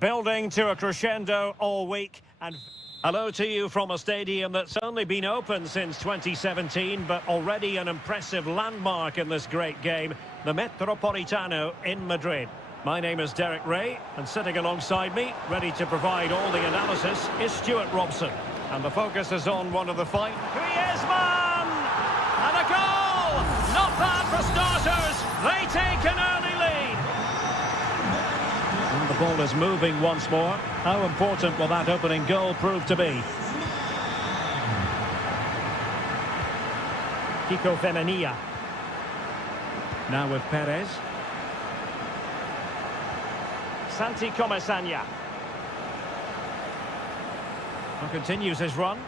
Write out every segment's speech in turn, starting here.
Building to a crescendo all week. And hello to you from a stadium that's only been open since 2017, but already an impressive landmark in this great game, the Metropolitano in Madrid. My name is Derek Ray, and sitting alongside me, ready to provide all the analysis, is Stuart Robson. And the focus is on one of the fight. Griezmann! And a goal! Not bad for starters. They take an early lead. And the ball is moving once more. How important will that opening goal prove to be? Kiko Femenia. Now with Perez. Santi Comesaña. Continues his run.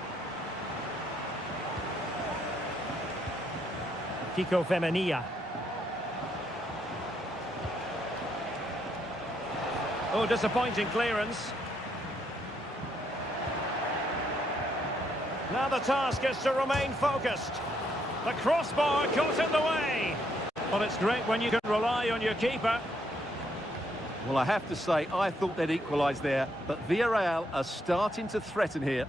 Kiko Femenia. Oh, disappointing clearance. Now the task is to remain focused. The crossbar caught in the way. Well, it's great when you can rely on your keeper. Well, I have to say, I thought they'd equalise there, but Villarreal are starting to threaten here.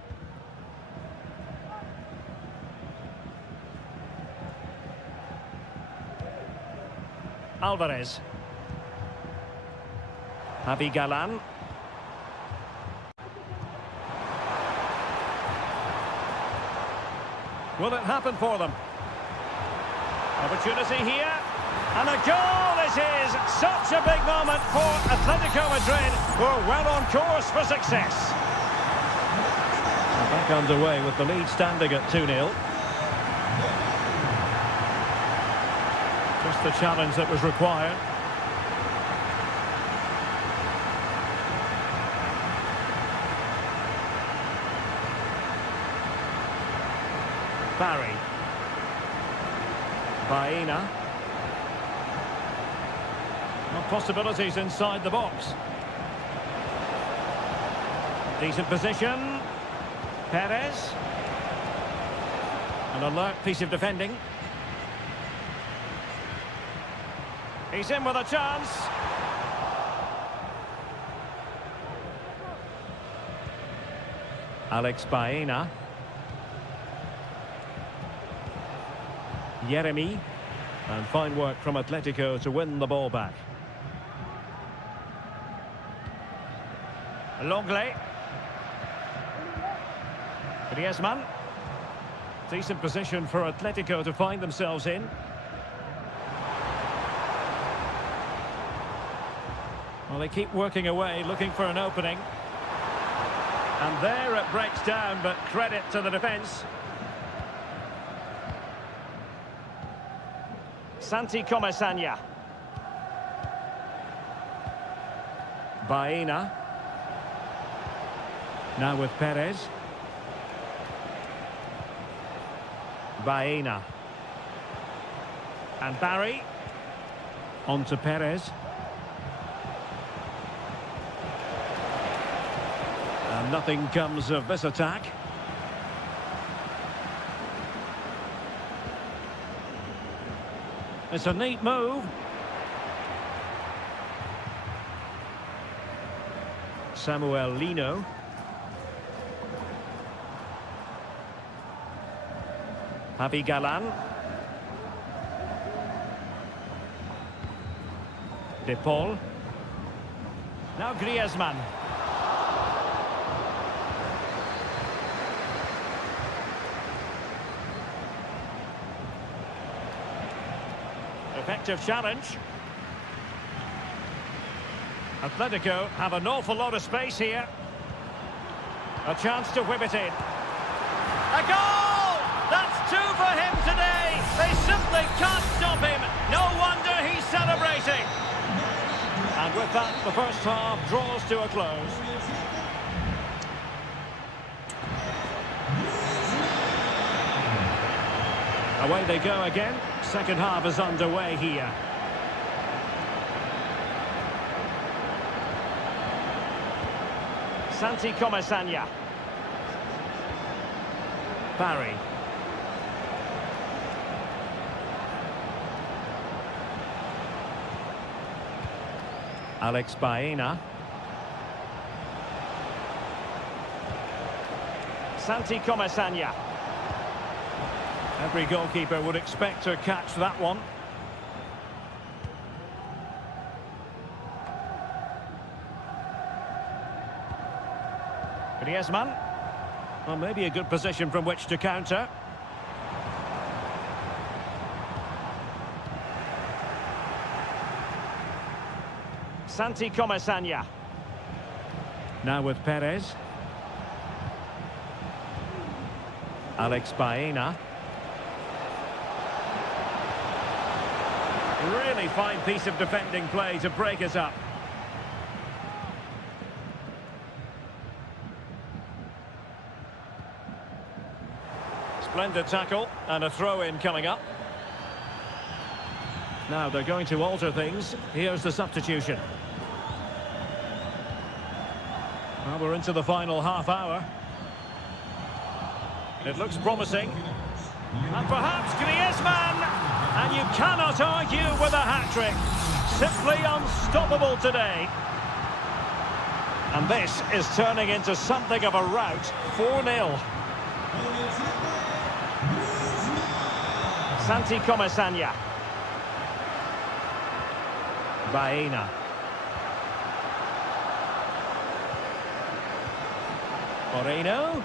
Alvarez. Javi Galan. Will it happen for them? Opportunity here. And a goal it is! Such a big moment for Atletico Madrid, who are well on course for success. Back underway with the lead standing at 2-0. Just the challenge that was required. Barry. Baena. Possibilities inside the box. Decent position. Perez. An alert piece of defending. He's in with a chance. Alex Baena. Yeremy. And fine work from Atletico to win the ball back. Longley. Griezmann. Decent position for Atletico to find themselves in. Well, they keep working away, looking for an opening. And there it breaks down, but credit to the defence. Santi Comesaña. Baena. Now with Perez. Baena. And Barry. On to Perez. And nothing comes of this attack. It's a neat move. Samuel Lino. Javi Galan. De Paul. Now Griezmann. Effective challenge. Atletico have an awful lot of space here. A chance to whip it in. A goal! That's two for him today. They simply can't stop him. No wonder he's celebrating. And with that, the first half draws to a close. Away they go again. Second half is underway here. Santi Comesaña. Barry. Alex Baena. Santi Comasagna. Every goalkeeper would expect to catch that one. Griezmann. Well, maybe a good position from which to counter. Santi Comasagna. Now with Perez. Alex Baena. Really fine piece of defending play to break us up. Splendid tackle and a throw-in coming up. Now they're going to alter things. Here's the substitution. Well, we're into the final half hour. It looks promising. And perhaps Griezmann! And you cannot argue with a hat-trick. Simply unstoppable today. And this is turning into something of a rout. 4-0. Santi Comasagna. Baena. Moreno.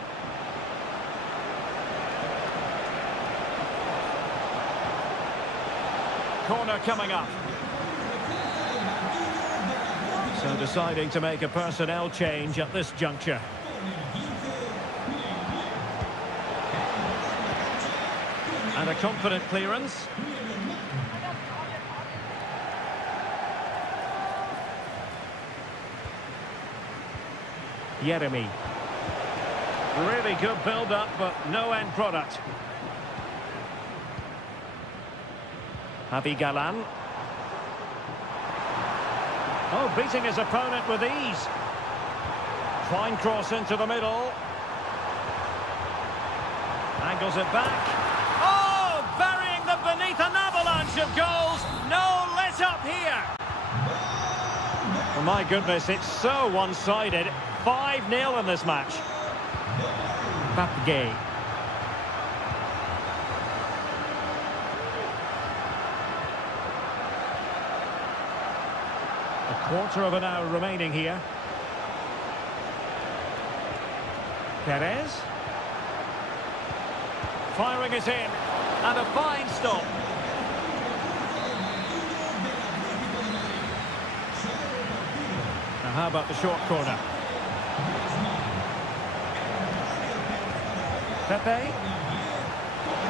Corner coming up. So deciding to make a personnel change at this juncture. And a confident clearance. Jeremy. Really good build-up, but no end product. Javi Galan. Oh, beating his opponent with ease. Fine cross into the middle. Angles it back. Oh, burying them beneath an avalanche of goals. No let up here. Oh, my goodness, it's so one-sided. 5-0 in this match. Papgay. A quarter of an hour remaining here. Perez. Firing it in. And a fine stop. Now how about the short corner? Pepe.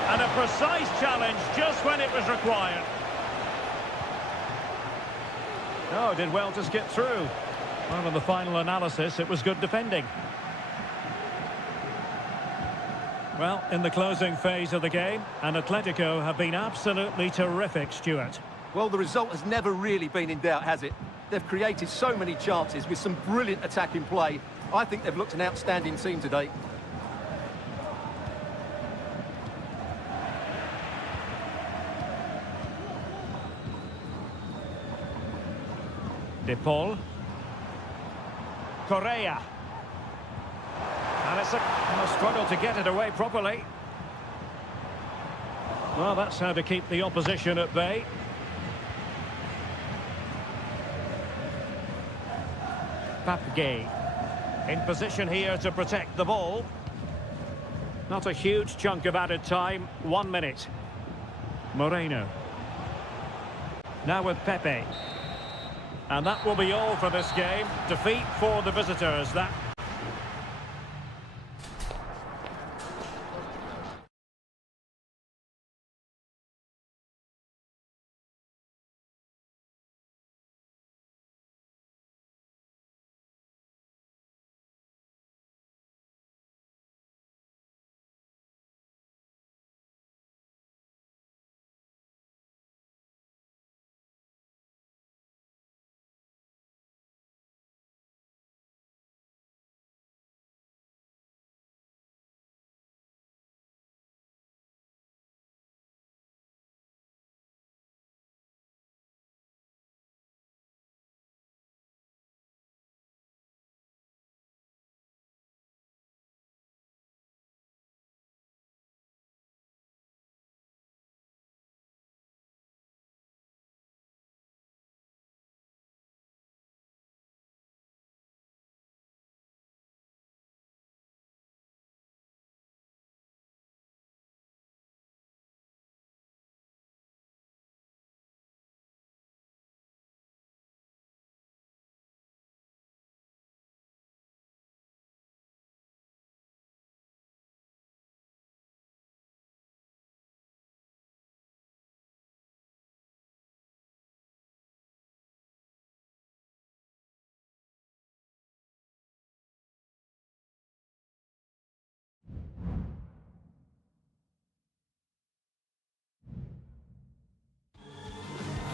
And a precise challenge just when it was required. Oh, did well to skip through. Well, in the final analysis, it was good defending. Well, in the closing phase of the game, and Atletico have been absolutely terrific, Stuart. Well, the result has never really been in doubt, has it? They've created so many chances with some brilliant attacking play. I think they've looked an outstanding team today. De Paul. Correa. And it's a struggle to get it away properly. Well, that's how to keep the opposition at bay. Papgay. In position here to protect the ball. Not a huge chunk of added time. 1 minute. Moreno. Now with Pepe. And that will be all for this game. Defeat for the visitors. That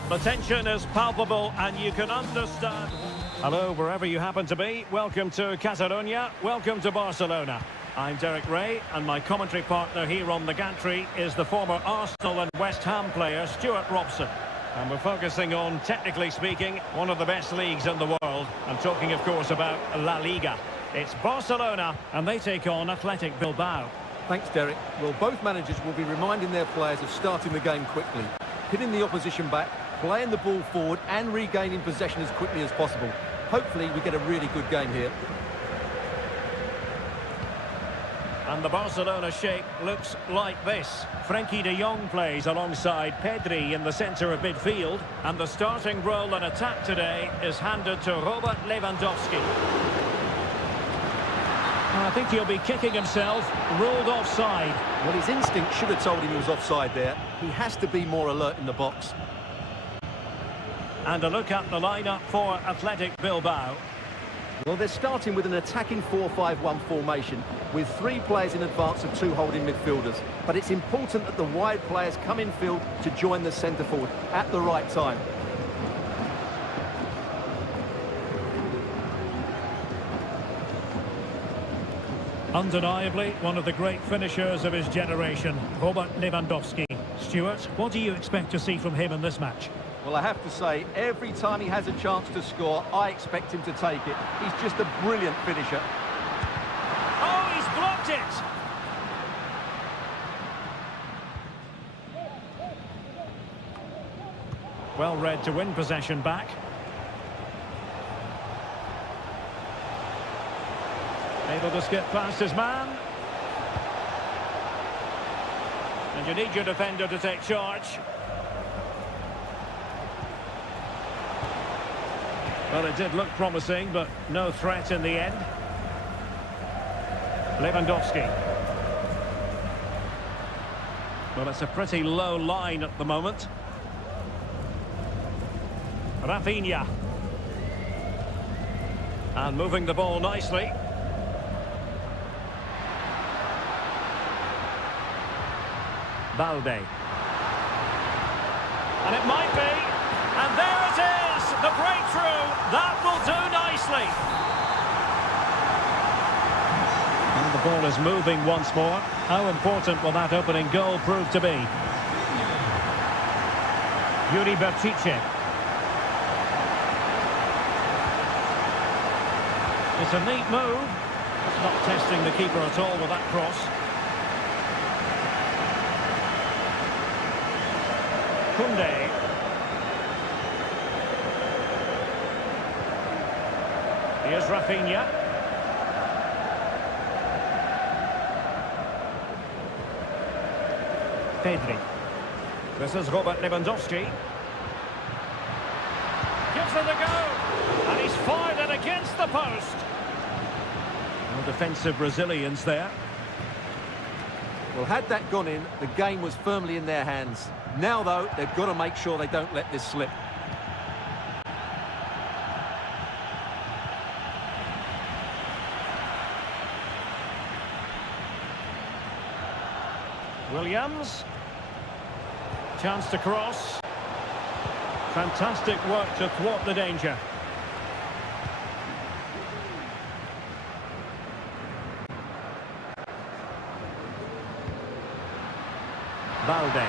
The tension is palpable and you can understand. Hello, wherever you happen to be. Welcome to Catalonia. Welcome to Barcelona. I'm Derek Ray, and my commentary partner here on the gantry is the former Arsenal and West Ham player, Stuart Robson. And we're focusing on, technically speaking, one of the best leagues in the world. I'm talking, of course, about La Liga. It's Barcelona, and they take on Athletic Bilbao. Thanks, Derek. Well, both managers will be reminding their players of starting the game quickly, hitting the opposition back, playing the ball forward and regaining possession as quickly as possible. Hopefully we get a really good game here. And the Barcelona shape looks like this. Frenkie de Jong plays alongside Pedri in the centre of midfield. And the starting role in attack today is handed to Robert Lewandowski. I think he'll be kicking himself, ruled offside. Well, his instinct should have told him he was offside there. He has to be more alert in the box. And a look at the lineup for Athletic Bilbao. Well, they're starting with an attacking 4-5-1 formation with 3 players in advance of 2 holding midfielders. But it's important that the wide players come in field to join the centre forward at the right time. Undeniably, one of the great finishers of his generation, Robert Lewandowski. Stuart, what do you expect to see from him in this match? Well, I have to say, every time he has a chance to score, I expect him to take it. He's just a brilliant finisher. Oh, he's blocked it! Well read to win possession back. Able to skip past his man. And you need your defender to take charge. Well, it did look promising, but no threat in the end. Lewandowski. Well, it's a pretty low line at the moment. Rafinha. And moving the ball nicely. Balde. And it might be. And there it is! The breakthrough! That will do nicely. And the ball is moving once more. How important will that opening goal prove to be? Yuri Berchiche. It's a neat move. It's not testing the keeper at all with that cross. Kunde. Here's Rafinha. Pedri. This is Robert Lewandowski. Gives it a go. And he's fired it against the post. No defensive resilience there. Well, had that gone in, the game was firmly in their hands. Now, though, they've got to make sure they don't let this slip. Williams. Chance to cross. Fantastic work to thwart the danger. Balde.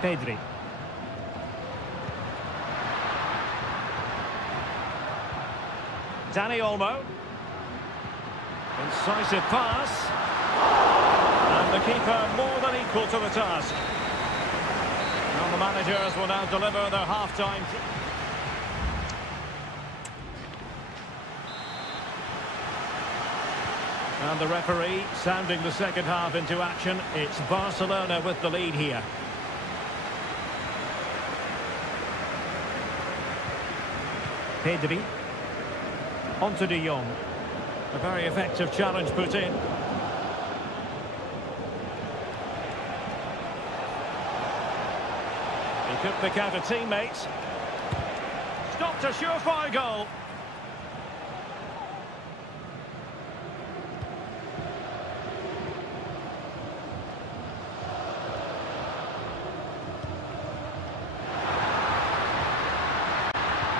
Pedri. Dani Olmo. Incisive pass. And the keeper more than equal to the task. And the managers will now deliver their half-time. And the referee sounding the second half into action. It's Barcelona with the lead here. Pedri. On to de Jong. A very effective challenge put in. He could pick out a teammate. Stopped a surefire goal.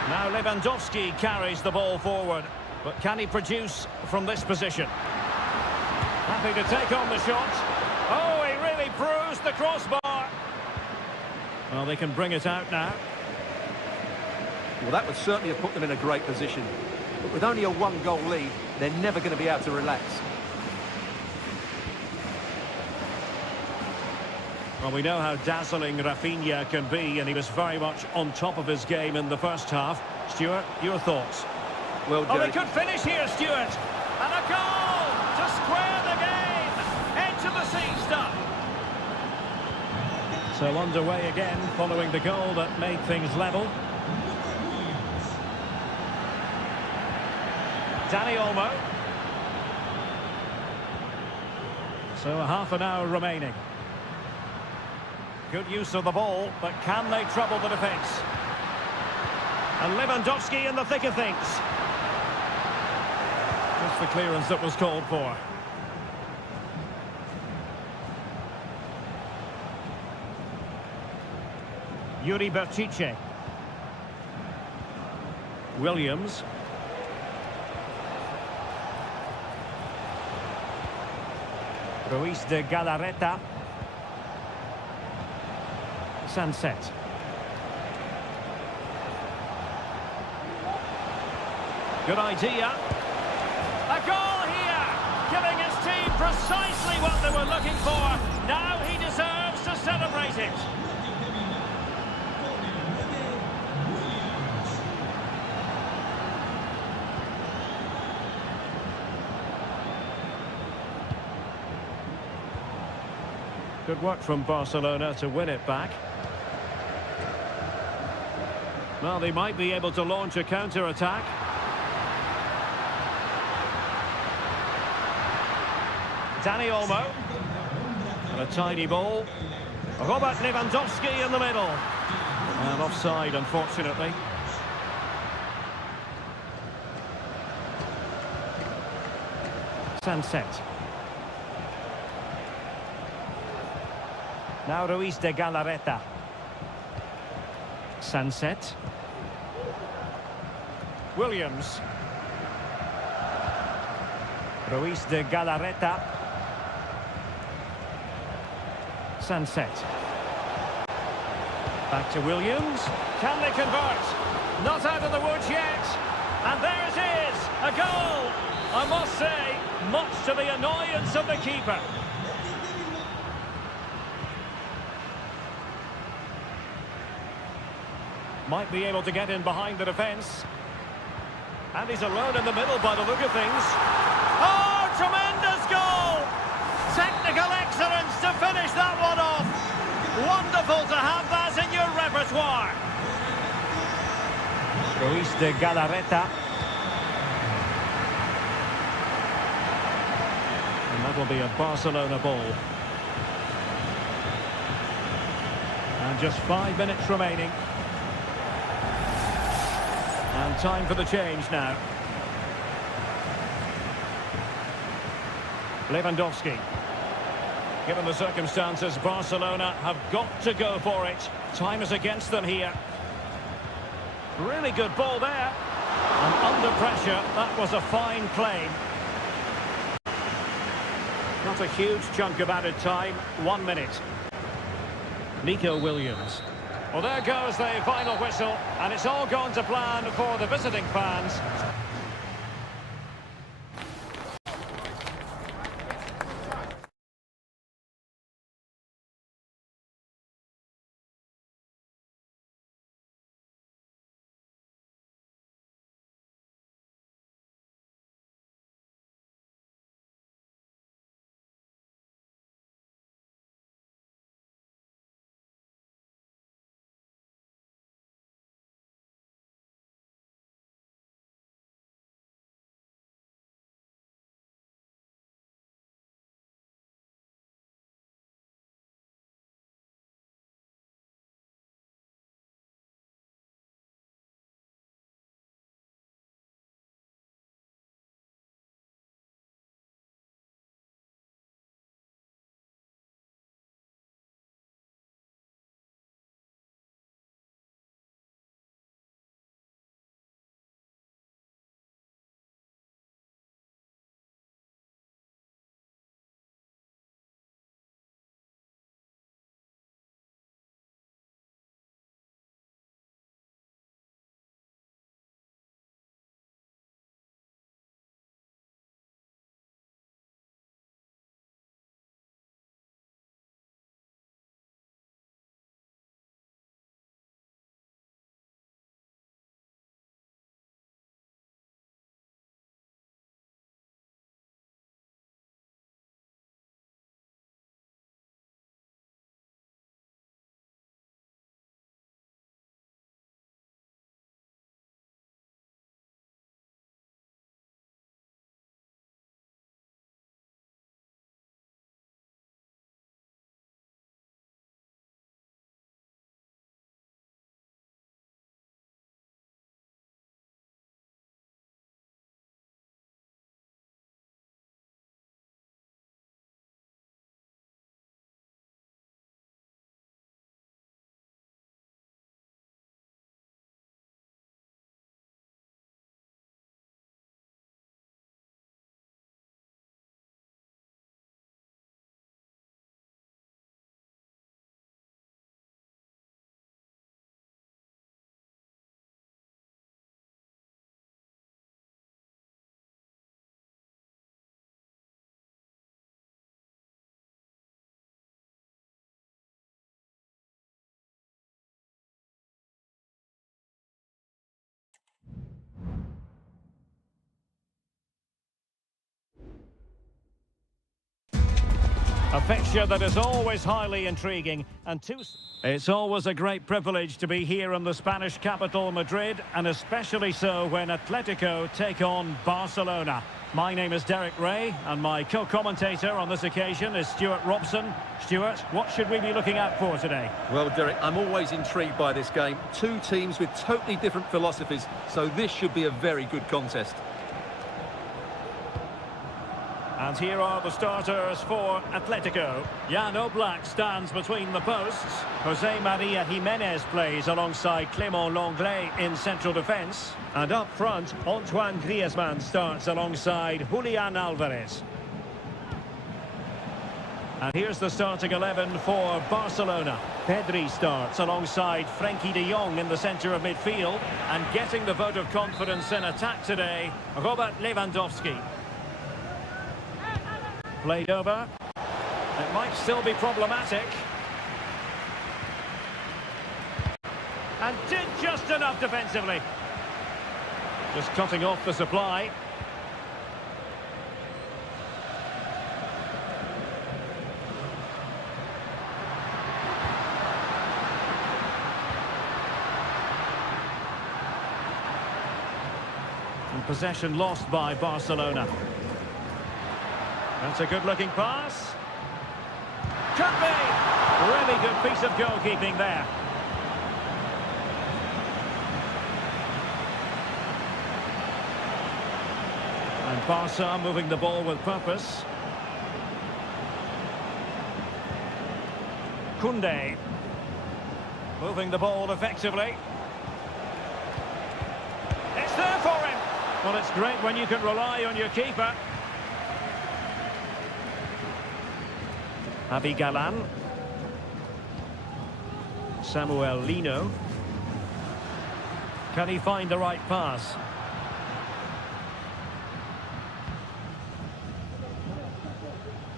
Now Lewandowski carries the ball forward, but can he produce from this position? Happy to take on the shot. Oh, he really bruised the crossbar. Well, they can bring it out now. Well, that would certainly have put them in a great position. But with only a one-goal lead, they're never going to be able to relax. Well, we know how dazzling Rafinha can be, and he was very much on top of his game in the first half. Stuart, your thoughts? Well, oh, they could finish here, Stuart. And a goal to square the game. Edge of the seat stuff. So underway again, following the goal that made things level. Danny Olmo. So a half an hour remaining. Good use of the ball, but can they trouble the defence? And Lewandowski in the thick of things. Just the clearance that was called for. Yuri Berchiche. Williams. Ruiz de Galarreta. Sunset. Good idea. A goal here, giving his team precisely what they were looking for. Now he deserves to celebrate it. Good work from Barcelona to win it back. Well, they might be able to launch a counter-attack. Danny Olmo. And a tiny ball. Robert Lewandowski in the middle. And offside, unfortunately. Sunset. Now Ruiz de Galarreta. Sunset. Williams. Ruiz de Galarreta. Sunset. Back to Williams. Can they convert? Not out of the woods yet. And there it is. A goal. I must say, much to the annoyance of the keeper. Might be able to get in behind the defence. And he's alone in the middle by the look of things. Oh, tremendous goal! Technical excellence to finish that one off. Wonderful to have that in your repertoire. Ruiz de Galarreta. And that will be a Barcelona ball. And just 5 minutes remaining. And time for the change now. Lewandowski. Given the circumstances, Barcelona have got to go for it. Time is against them here. Really good ball there. And under pressure, that was a fine claim. Not a huge chunk of added time. 1 minute. Nico Williams. Well, there goes the final whistle, and it's all gone to plan for the visiting fans. A fixture that is always highly intriguing and It's always a great privilege to be here in the Spanish capital, Madrid, and especially so when Atletico take on Barcelona. My name is Derek Ray, and my co-commentator on this occasion is Stuart Robson. Stuart, what should we be looking out for today? Well, Derek, I'm always intrigued by this game. Two teams with totally different philosophies, so this should be a very good contest. And here are the starters for Atletico. Jan Oblak stands between the posts. Jose Maria Jimenez plays alongside Clément Lenglet in central defence. And up front, Antoine Griezmann starts alongside Julian Alvarez. And here's the starting 11 for Barcelona. Pedri starts alongside Frenkie de Jong in the centre of midfield. And getting the vote of confidence in attack today, Robert Lewandowski. Played over. It might still be problematic. And did just enough defensively. Just cutting off the supply. And possession lost by Barcelona. That's a good-looking pass. Could be! Really good piece of goalkeeping there. And Barca moving the ball with purpose. Koundé. Moving the ball effectively. It's there for him! Well, it's great when you can rely on your keeper. Javi Galán. Samuel Lino. Can he find the right pass?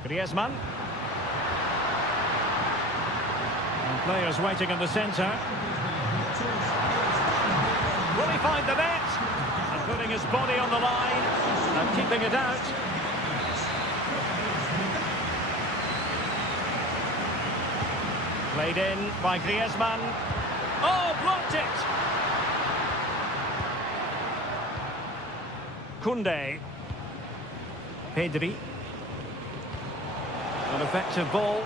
Griezmann. And players waiting in the centre. Will he find the net? And putting his body on the line and keeping it out. Played in by Griezmann. Oh, blocked it! Koundé. Pedri. An effective ball.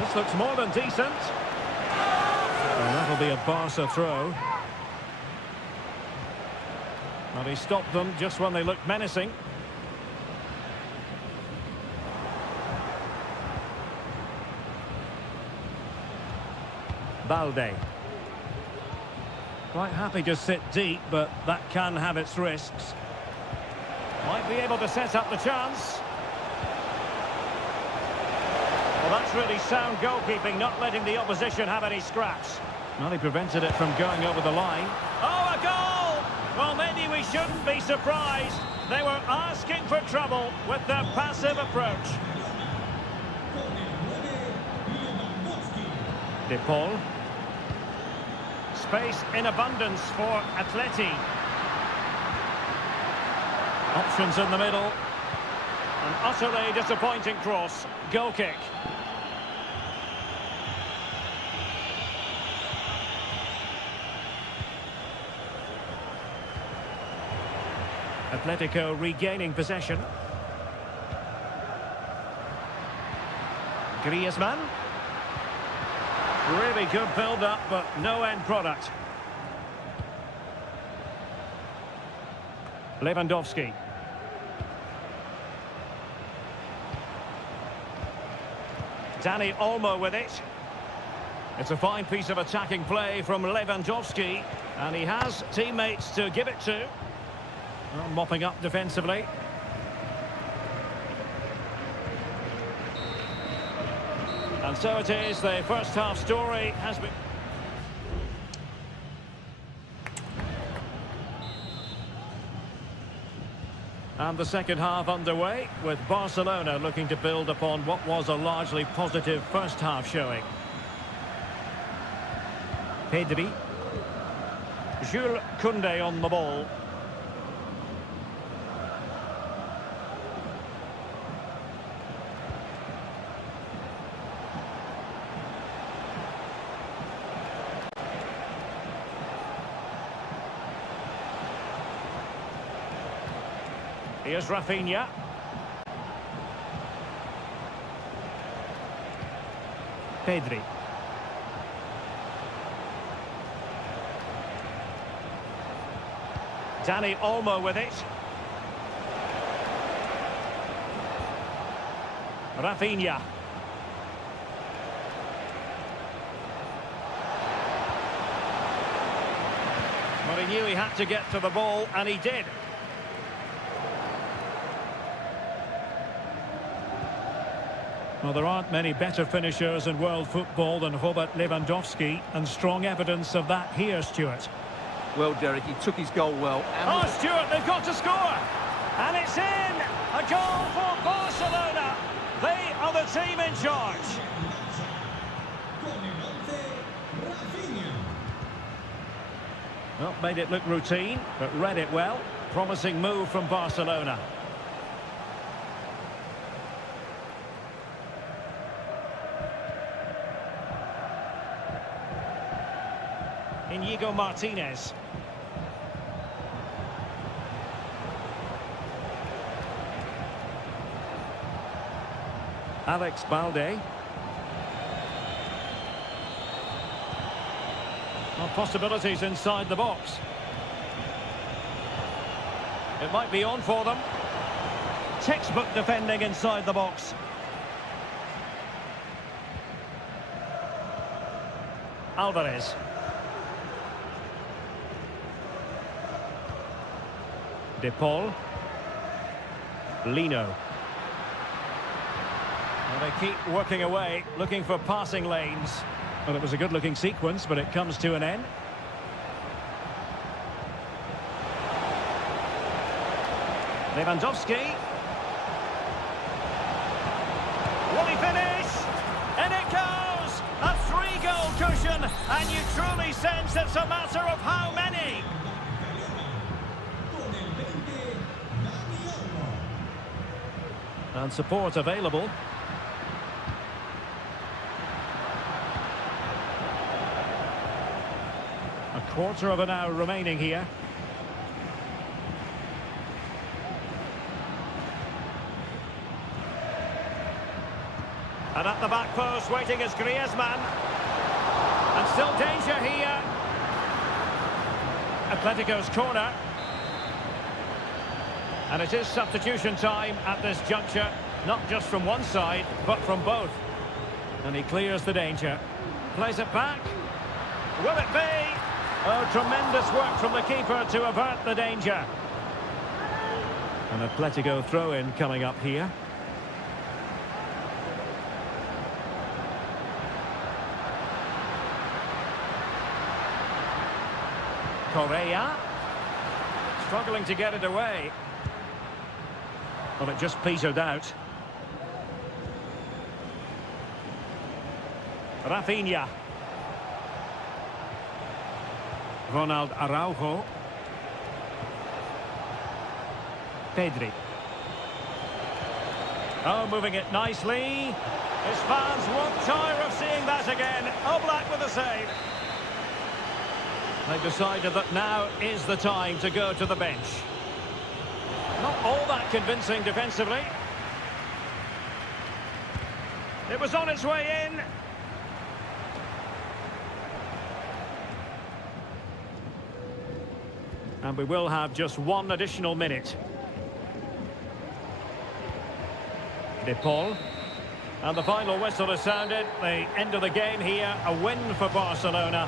This looks more than decent. And that'll be a Barca throw. And he stopped them just when they looked menacing. Balde. Quite happy to sit deep, but that can have its risks. Might be able to set up the chance. Well, that's really sound goalkeeping, not letting the opposition have any scraps. Well, he prevented it from going over the line. Oh, a goal! Well, maybe we shouldn't be surprised. They were asking for trouble with their passive approach. De Paul. Space in abundance for Atleti. Options in the middle. An utterly disappointing cross. Goal kick. Atletico regaining possession. Griezmann. Really good build-up, but no end product. Lewandowski. Dani Olmo with it. It's a fine piece of attacking play from Lewandowski, and he has teammates to give it to. Well, mopping up defensively. And so it is, the first half story has been... And the second half underway, with Barcelona looking to build upon what was a largely positive first half showing. Pedri. Jules Koundé on the ball. Here's Rafinha. Pedri. Dani Olmo with it. Rafinha. Well, he knew he had to get to the ball, and he did. Well, there aren't many better finishers in world football than Robert Lewandowski, and strong evidence of that here, Stuart. Well, Derek, he took his goal well. Oh, Stuart, they've got to score! And it's in! A goal for Barcelona! They are the team in charge. Well, made it look routine, but read it well. Promising move from Barcelona. Inigo Martinez. Alex Balde. Well, possibilities inside the box. It might be on for them. Textbook defending inside the box. Alvarez. De Paul. Lino. Well, they keep working away, looking for passing lanes. Well, it was a good-looking sequence, but it comes to an end. Lewandowski. Will he finish? And it goes! A 3-goal cushion, and you truly sense it's a matter of how many. And support available. A quarter of an hour remaining here. And at the back post, waiting is Griezmann. And still danger here. Atletico's corner. And it is substitution time at this juncture, not just from one side, but from both. And he clears the danger. Plays it back. Will it be? Oh, tremendous work from the keeper to avert the danger. An Atletico throw-in coming up here. Correa. Struggling to get it away. Well, it just petered out. Rafinha. Ronald Araujo. Pedri. Oh, moving it nicely. His fans won't tire of seeing that again. Oblak with a save. They've decided that now is the time to go to the bench. Not all that convincing defensively. It was on its way in. And we will have just one additional minute. De Paul. And the final whistle has sounded. The end of the game here. A win for Barcelona.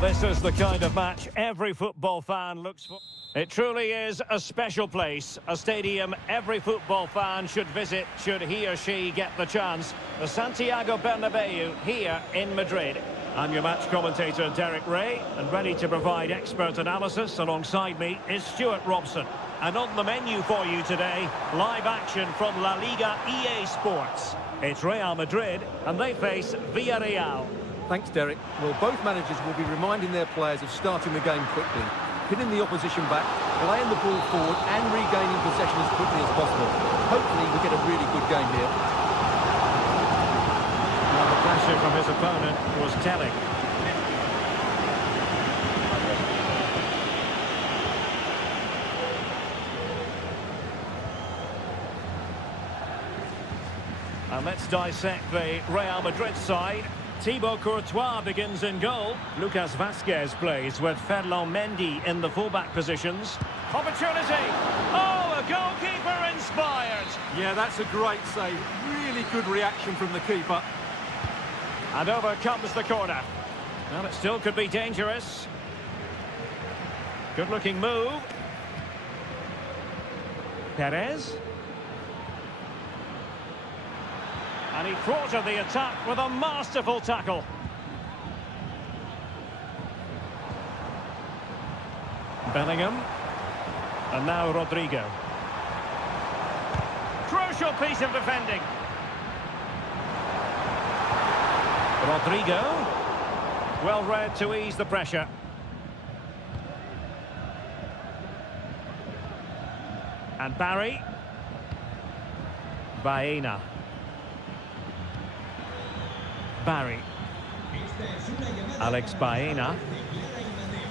this is the kind of match every football fan looks for. It truly is a special place, a stadium every football fan should visit should he or she get the chance. The Santiago Bernabeu here in Madrid. I'm your match commentator Derek Ray, and ready to provide expert analysis alongside me is Stuart Robson. And on the menu for you today, live action from La Liga EA Sports. It's Real Madrid, and they face Villarreal. Thanks, Derek. Well, both managers will be reminding their players of starting the game quickly, pinning the opposition back, playing the ball forward and regaining possession as quickly as possible. Hopefully we get a really good game here. Well, the pressure from his opponent was telling. And let's dissect the Real Madrid side. Thibaut Courtois begins in goal. Lucas Vazquez plays with Ferland Mendy in the fullback positions. Opportunity! Oh, a goalkeeper inspired! Yeah, that's a great save. Really good reaction from the keeper. And over comes the corner. Well, it still could be dangerous. Good-looking move. Perez. And he thwarted the attack with a masterful tackle. Bellingham. And now Rodrigo. Crucial piece of defending. Rodrigo. Well read to ease the pressure. And Barry. Baena. Barry. Alex Baena.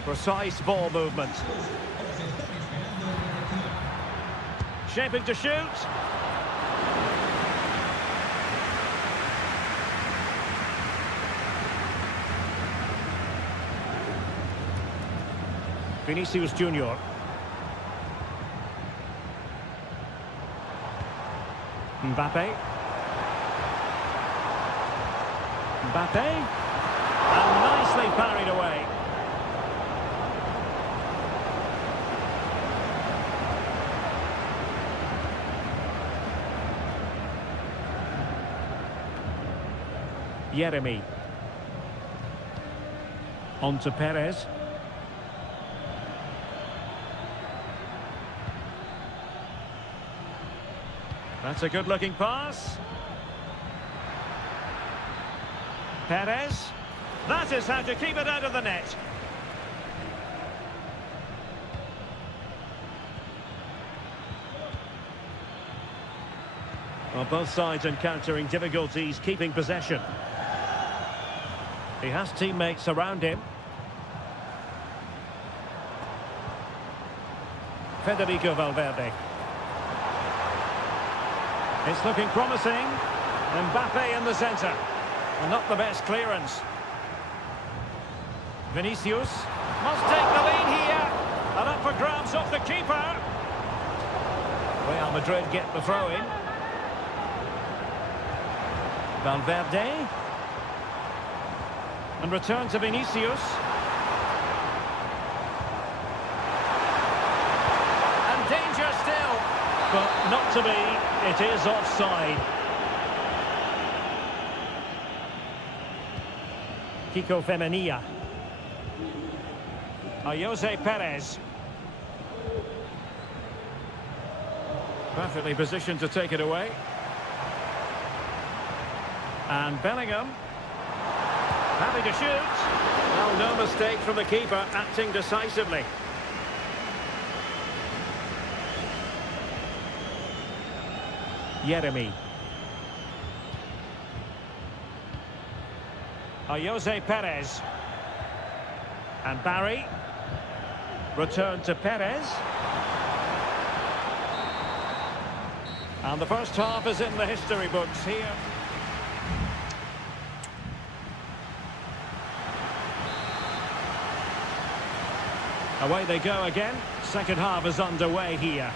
Precise ball movement. Shaping to shoot. Vinicius Junior. Mbappe. Mbappe, and nicely parried away. Yeremy. On to Perez. That's a good-looking pass. Perez. That is how to keep it out of the net. Well, both sides encountering difficulties keeping possession. He has teammates around him. Federico Valverde. It's looking promising. Mbappe in the centre. Well, not the best clearance. Vinicius must take the lead here. And up for grabs off the keeper. Real Madrid get the throw in. Valverde. And return to Vinicius. And danger still. But not to be. It is offside. Kiko Femenia. Jose Perez. Perfectly positioned to take it away. And Bellingham. Happy to shoot. Well, no mistake from the keeper, acting decisively. Yeremy. Jose Perez. And Barry. Return to Perez. And the first half is in the history books here. Away they go again. Second half is underway here.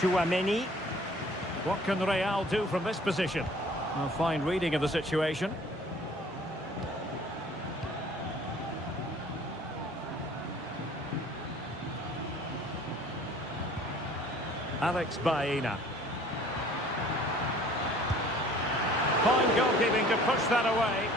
Chouameni. What can Real do from this position? A fine reading of the situation. Alex Baena. Fine goalkeeping to push that away.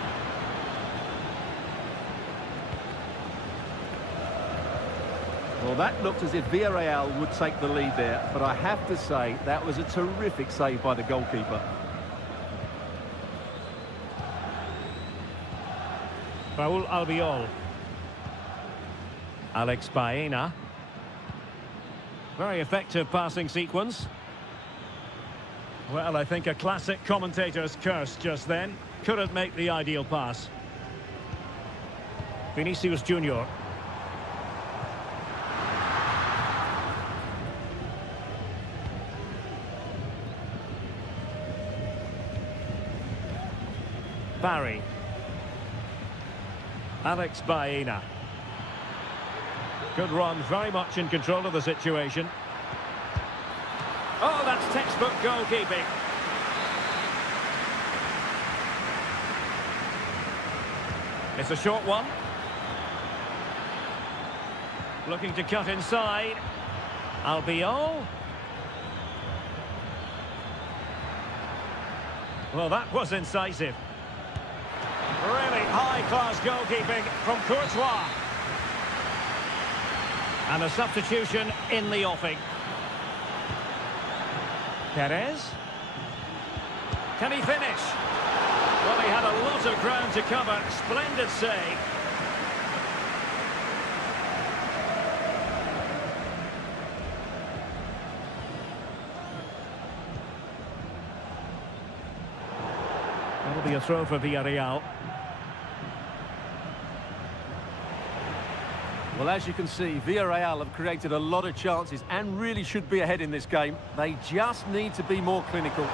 Well, that looked as if Villarreal would take the lead there, but I have to say that was a terrific save by the goalkeeper. Raul Albiol. Alex Baena. Very effective passing sequence. Well, I think a classic commentator's curse just then. Couldn't make the ideal pass. Vinicius Junior. Barry. Alex Baena. Good run, very much in control of the situation. Oh, that's textbook goalkeeping. It's a short one. Looking to cut inside. Albiol. Well, that was incisive. Really high-class goalkeeping from Courtois. And a substitution in the offing. Perez. Can he finish? Well, he had a lot of ground to cover. Splendid save. That'll be a throw for Villarreal. Well, as you can see, Villarreal have created a lot of chances and really should be ahead in this game. They just need to be more clinical.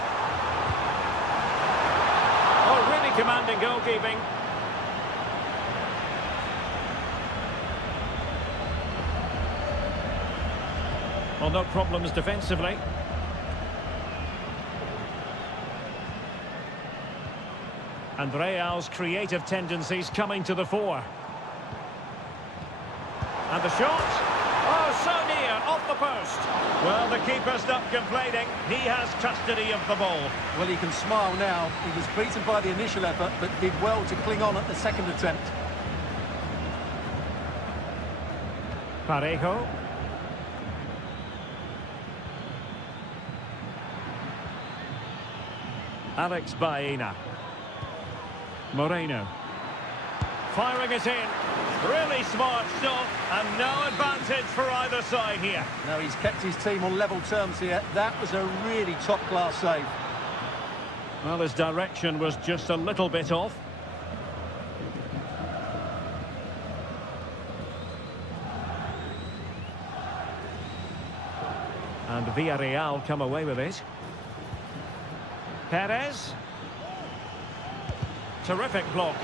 Oh, really commanding goalkeeping. Well, no problems defensively. And Real's creative tendencies coming to the fore. And the shot. Oh, so near, off the post. Well, the keeper's not complaining. He has custody of the ball. Well, he can smile now. He was beaten by the initial effort, but did well to cling on at the second attempt. Parejo. Alex Baena. Moreno. Firing it in. Really smart stuff, and no advantage for either side here. Now, he's kept his team on level terms here. That was a really top-class save. Well, his direction was just a little bit off. And Villarreal come away with it. Perez. Terrific block.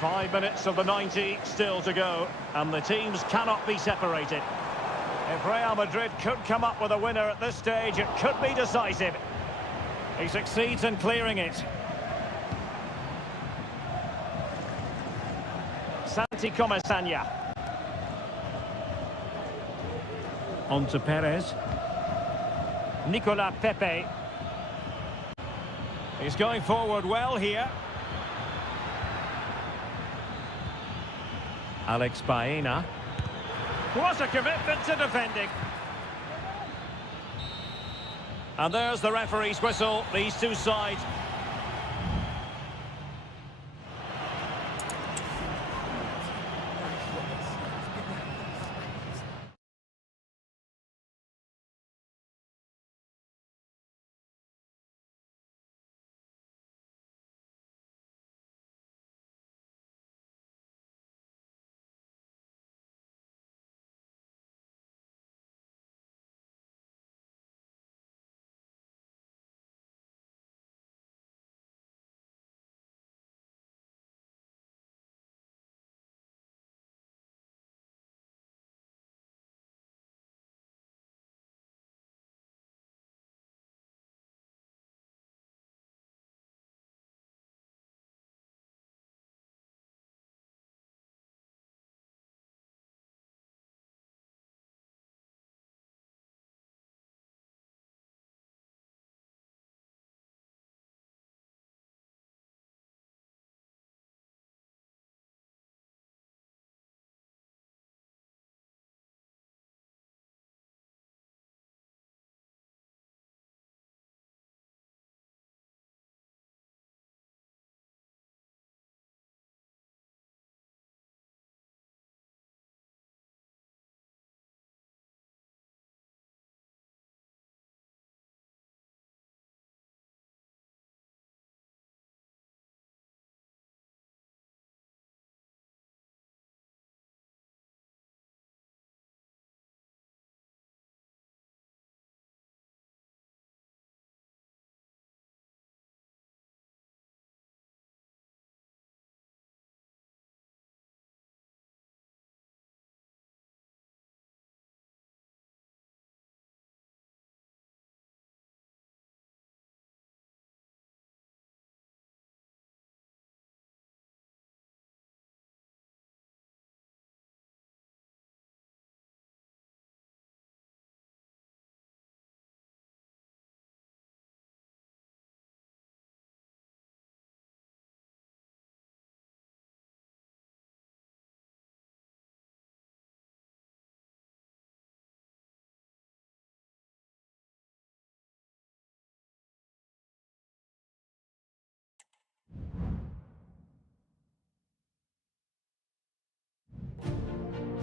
5 minutes of the 90 still to go, and the teams cannot be separated. If Real Madrid could come up with a winner at this stage, it could be decisive. He succeeds in clearing it. Santi Comesaña. On to Perez. Nicolas Pepe. He's going forward well here. Alex Baena. What a commitment to defending. And there's the referee's whistle. These two sides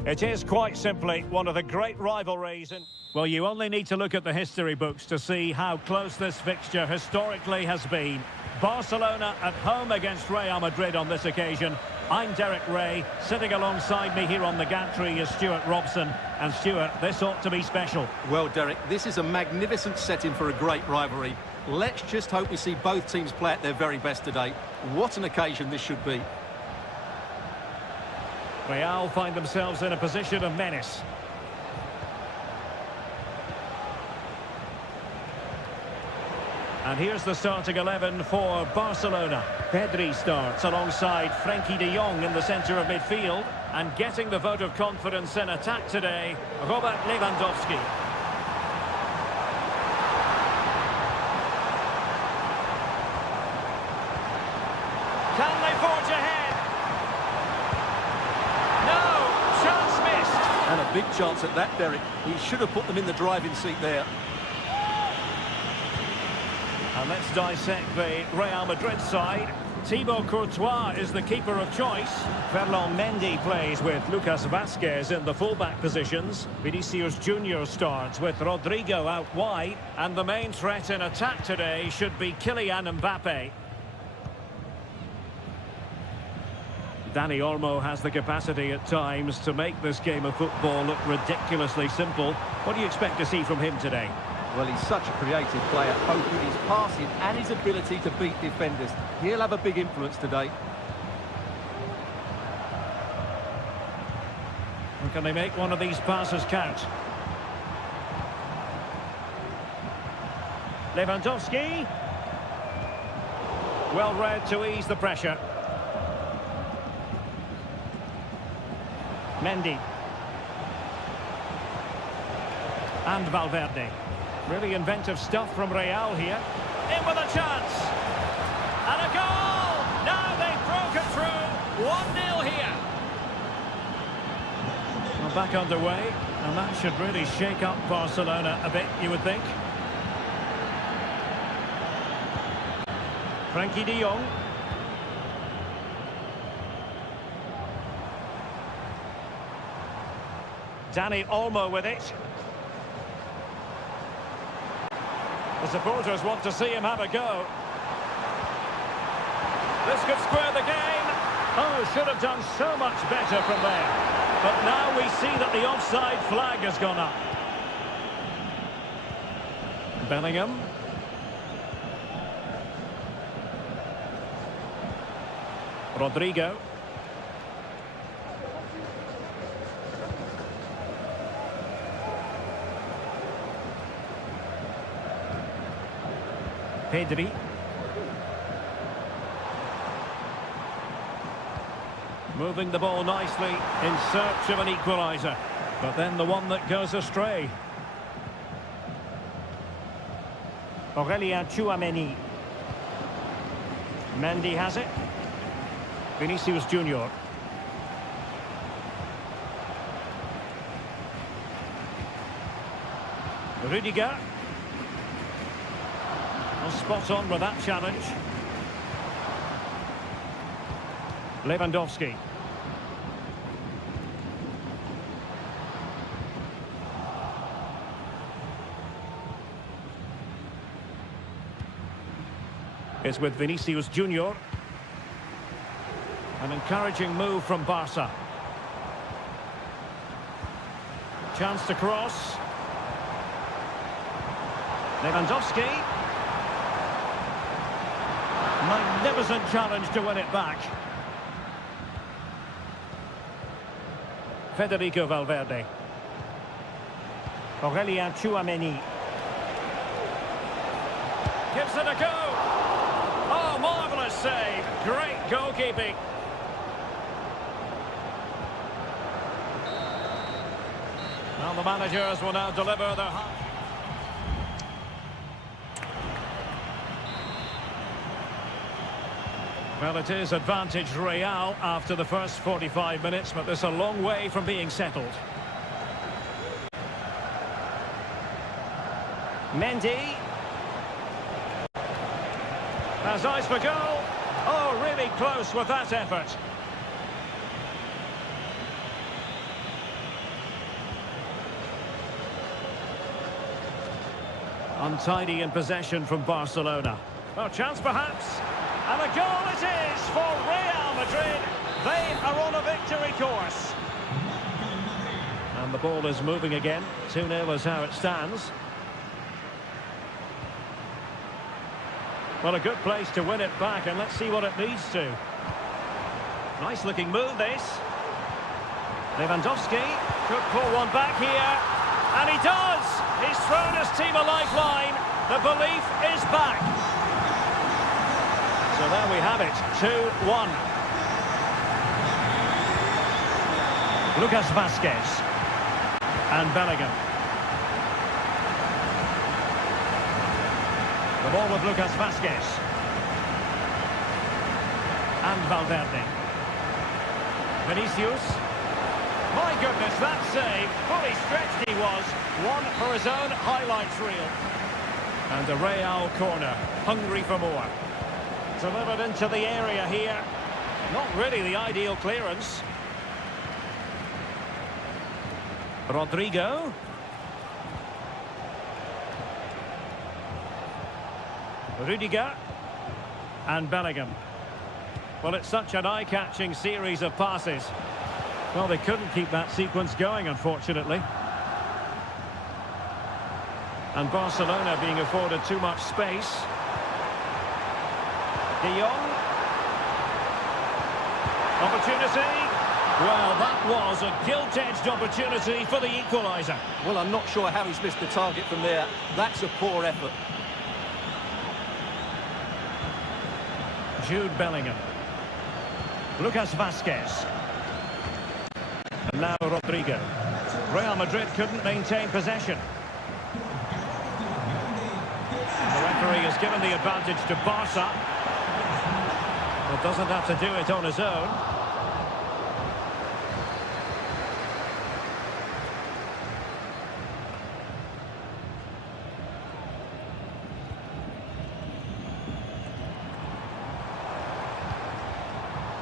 It is quite simply one of the great rivalries. Well, you only need to look at the history books to see how close this fixture historically has been. Barcelona at home against Real Madrid on this occasion. I'm Derek Ray. Sitting alongside me here on the gantry is Stuart Robson. And Stuart, this ought to be special. Well, Derek, this is a magnificent setting for a great rivalry. Let's just hope we see both teams play at their very best today. What an occasion this should be. Real find themselves in a position of menace. And here's the starting 11 for Barcelona. Pedri starts alongside Frenkie de Jong in the centre of midfield. And getting the vote of confidence in attack today, Robert Lewandowski. Can they forge ahead? No, chance missed. And a big chance at that, Derek. He should have put them in the driving seat there. And let's dissect the Real Madrid side. Thibaut Courtois is the keeper of choice. Ferland Mendy plays with Lucas Vazquez in the fullback positions. Vinicius Junior starts with Rodrigo out wide. And the main threat in attack today should be Kylian Mbappe. Dani Olmo has the capacity at times to make this game of football look ridiculously simple. What do you expect to see from him today? Well, he's such a creative player, both with his passing and his ability to beat defenders. He'll have a big influence today. And can they make one of these passes count? Lewandowski. Well read to ease the pressure. Mendy. And Valverde. Really inventive stuff from Real here. In with a chance. And a goal! Now they've broken through. 1-0 here. Well, back underway. And that should really shake up Barcelona a bit, you would think. Frenkie de Jong. Dani Olmo with it. The supporters want to see him have a go. This could square the game. Oh, should have done so much better from there. But now we see that the offside flag has gone up. Bellingham. Rodrigo. Pedri. Moving the ball nicely in search of an equaliser. But then the one that goes astray. Aurelien Tchouameni. Mendy has it. Vinicius Junior. Rudiger. Spot on with that challenge. Lewandowski. It's with Vinicius Junior. An encouraging move from Barca. Chance to cross. Lewandowski. Magnificent challenge to win it back. Federico Valverde. Aurelien Tchouameni. Gives it a go. Oh, marvellous save. Great goalkeeping. Well, the managers will now deliver their... Well, it is advantage Real after the first 45 minutes, but there's a long way from being settled. Mendy. Has eyes for goal. Oh, really close with that effort. Untidy in possession from Barcelona. Well, chance perhaps. And a goal it is for Real Madrid. They are on a victory course. And the ball is moving again. 2-0 is how it stands. Well, a good place to win it back, and let's see what it leads to. Nice looking move, this. Lewandowski could pull one back here. And he does! He's thrown his team a lifeline. The belief is back. So there we have it, 2-1. Lucas Vázquez. And Bellingham. The ball with Lucas Vázquez. And Valverde. Vinicius. My goodness, that save. Fully stretched he was. One for his own highlights reel. And a Real corner. Hungry for more. Delivered into the area here. Not really the ideal clearance. Rodrigo. Rudiger. And Bellingham. Well, it's such an eye-catching series of passes. Well, they couldn't keep that sequence going, unfortunately. And Barcelona being afforded too much space. De Jong. Opportunity. Well, that was a gilt-edged opportunity for the equaliser. Well, I'm not sure how he's missed the target from there. That's a poor effort. Jude Bellingham. Lucas Vázquez. And now Rodrigo. Real Madrid couldn't maintain possession. The referee has given the advantage to Barca. But doesn't have to do it on his own.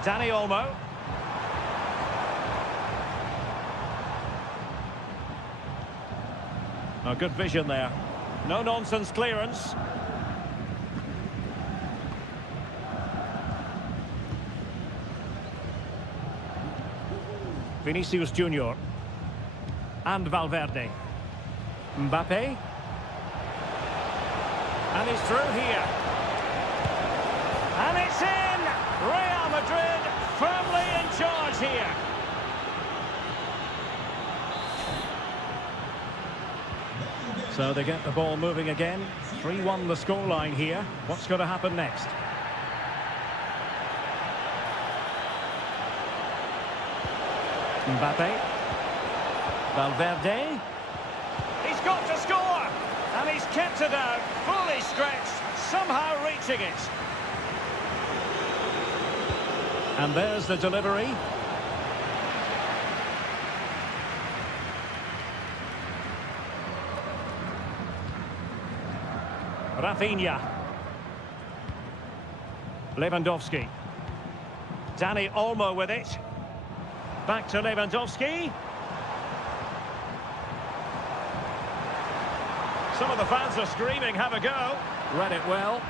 Dani Olmo. Oh, good vision there. No-nonsense clearance. Vinicius Junior. And Valverde. Mbappe. And he's through here. And it's in! Real Madrid firmly in charge here. So they get the ball moving again. 3-1 the scoreline here. What's going to happen next? Mbappe. Valverde. He's got to score! And he's kept it out, fully stretched, somehow reaching it. And there's the delivery. Rafinha. Lewandowski. Dani Olmo with it. Back to Lewandowski. Some of the fans are screaming, have a go. Read it well.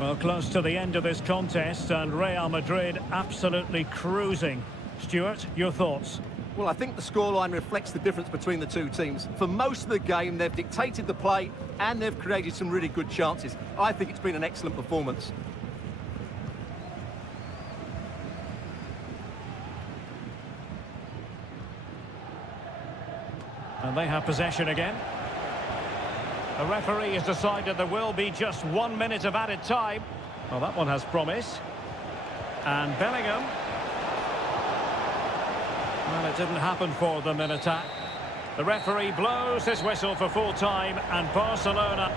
Well, close to the end of this contest, and Real Madrid absolutely cruising. Stuart, your thoughts? Well, I think the scoreline reflects the difference between the two teams. For most of the game, they've dictated the play, and they've created some really good chances. I think it's been an excellent performance. And they have possession again. The referee has decided there will be just 1 minute of added time. Well, that one has promise. And Bellingham. Well, it didn't happen for them in attack. The referee blows his whistle for full time, and Barcelona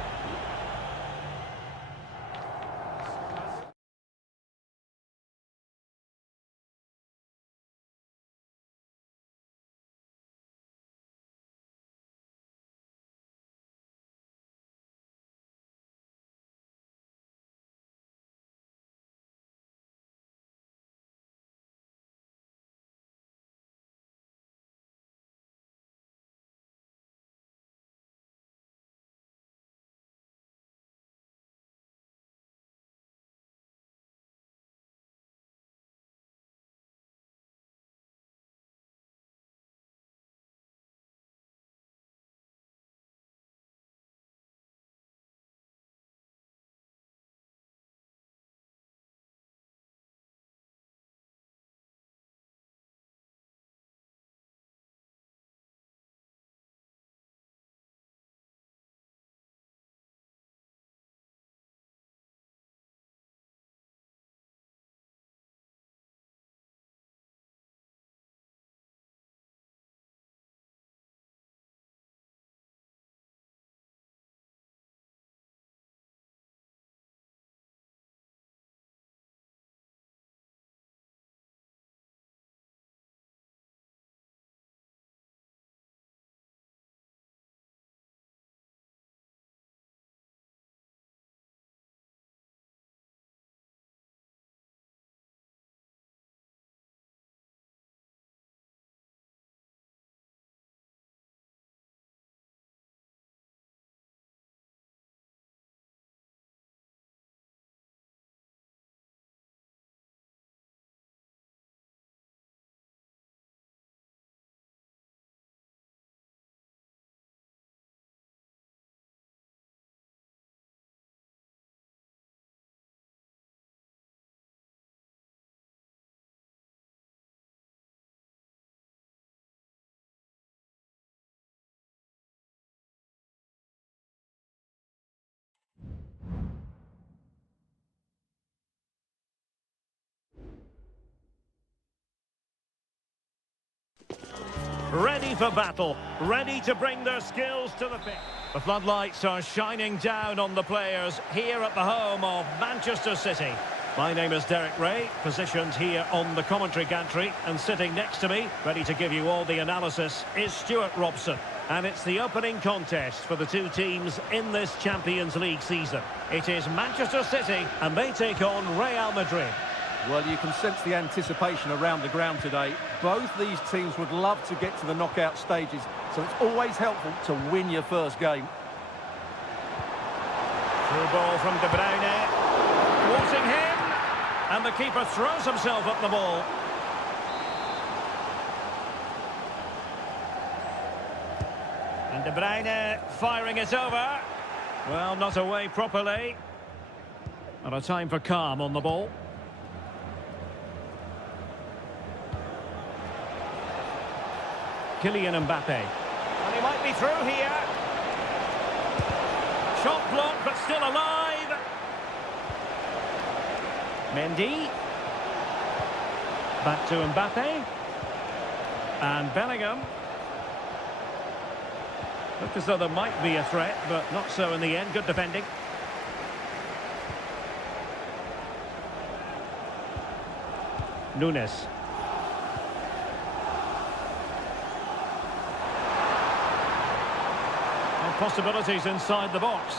ready for battle, ready to bring their skills to the pitch. The floodlights are shining down on the players here at the home of Manchester City. My name is Derek Ray, positioned here on the commentary gantry, and sitting next to me, ready to give you all the analysis, is Stuart Robson. And it's the opening contest for the two teams in this Champions League season. It is Manchester City, and they take on Real Madrid. Well, you can sense the anticipation around the ground today. Both these teams would love to get to the knockout stages, so it's always helpful to win your first game. Through ball from De Bruyne, thwarting him, and the keeper throws himself at the ball. And De Bruyne firing it over. Well, not away properly. And a time for calm on the ball. Kylian Mbappe. And he might be through here. Shot blocked, but still alive. Mendy. Back to Mbappe. And Bellingham. Looked as though there might be a threat, but not so in the end. Good defending. Nunes. Possibilities inside the box.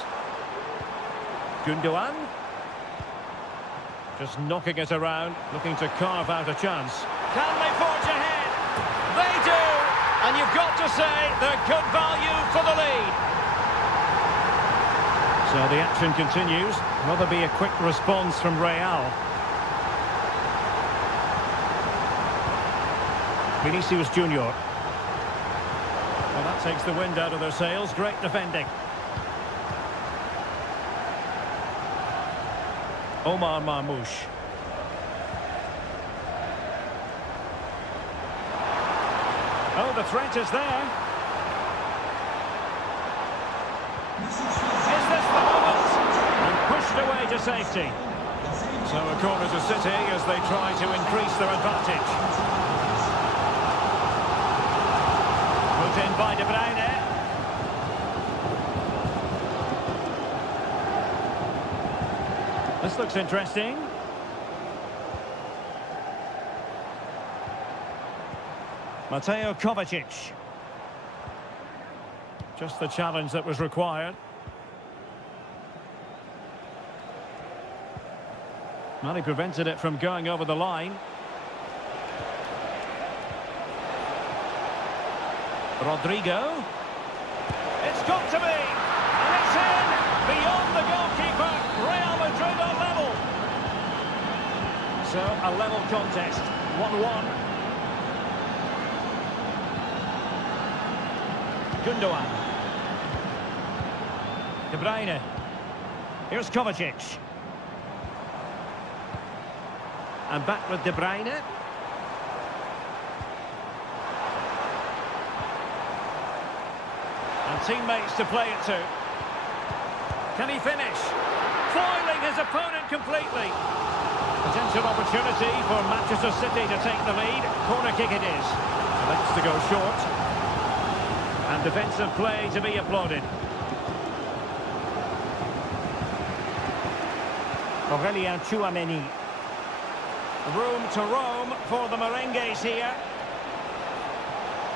Gundogan. Just knocking it around, looking to carve out a chance. Can they forge ahead? They do! And you've got to say they're good value for the lead. So the action continues. Will there be a quick response from Real? Vinicius Junior. Well, that takes the wind out of their sails. Great defending. Omar Marmoush. Oh, the threat is there. Is this the moment? And pushed away to safety. So a corner to City as they try to increase their advantage. In by De Bruyne. This looks interesting. Mateo Kovacic. Just the challenge that was required. Well, he prevented it from going over the line. Rodrigo. It's got to be. And it's in. Beyond the goalkeeper. Real Madrid are level. So, a level contest. 1-1. Gundogan. De Bruyne. Here's Kovacic. And back with De Bruyne. And teammates to play it to. Can he finish? Foiling his opponent completely. Potential opportunity for Manchester City to take the lead. Corner kick it is. Lets to go short. And defensive play to be applauded. Aurelien Tchouameni. Room to roam for the Merengues here.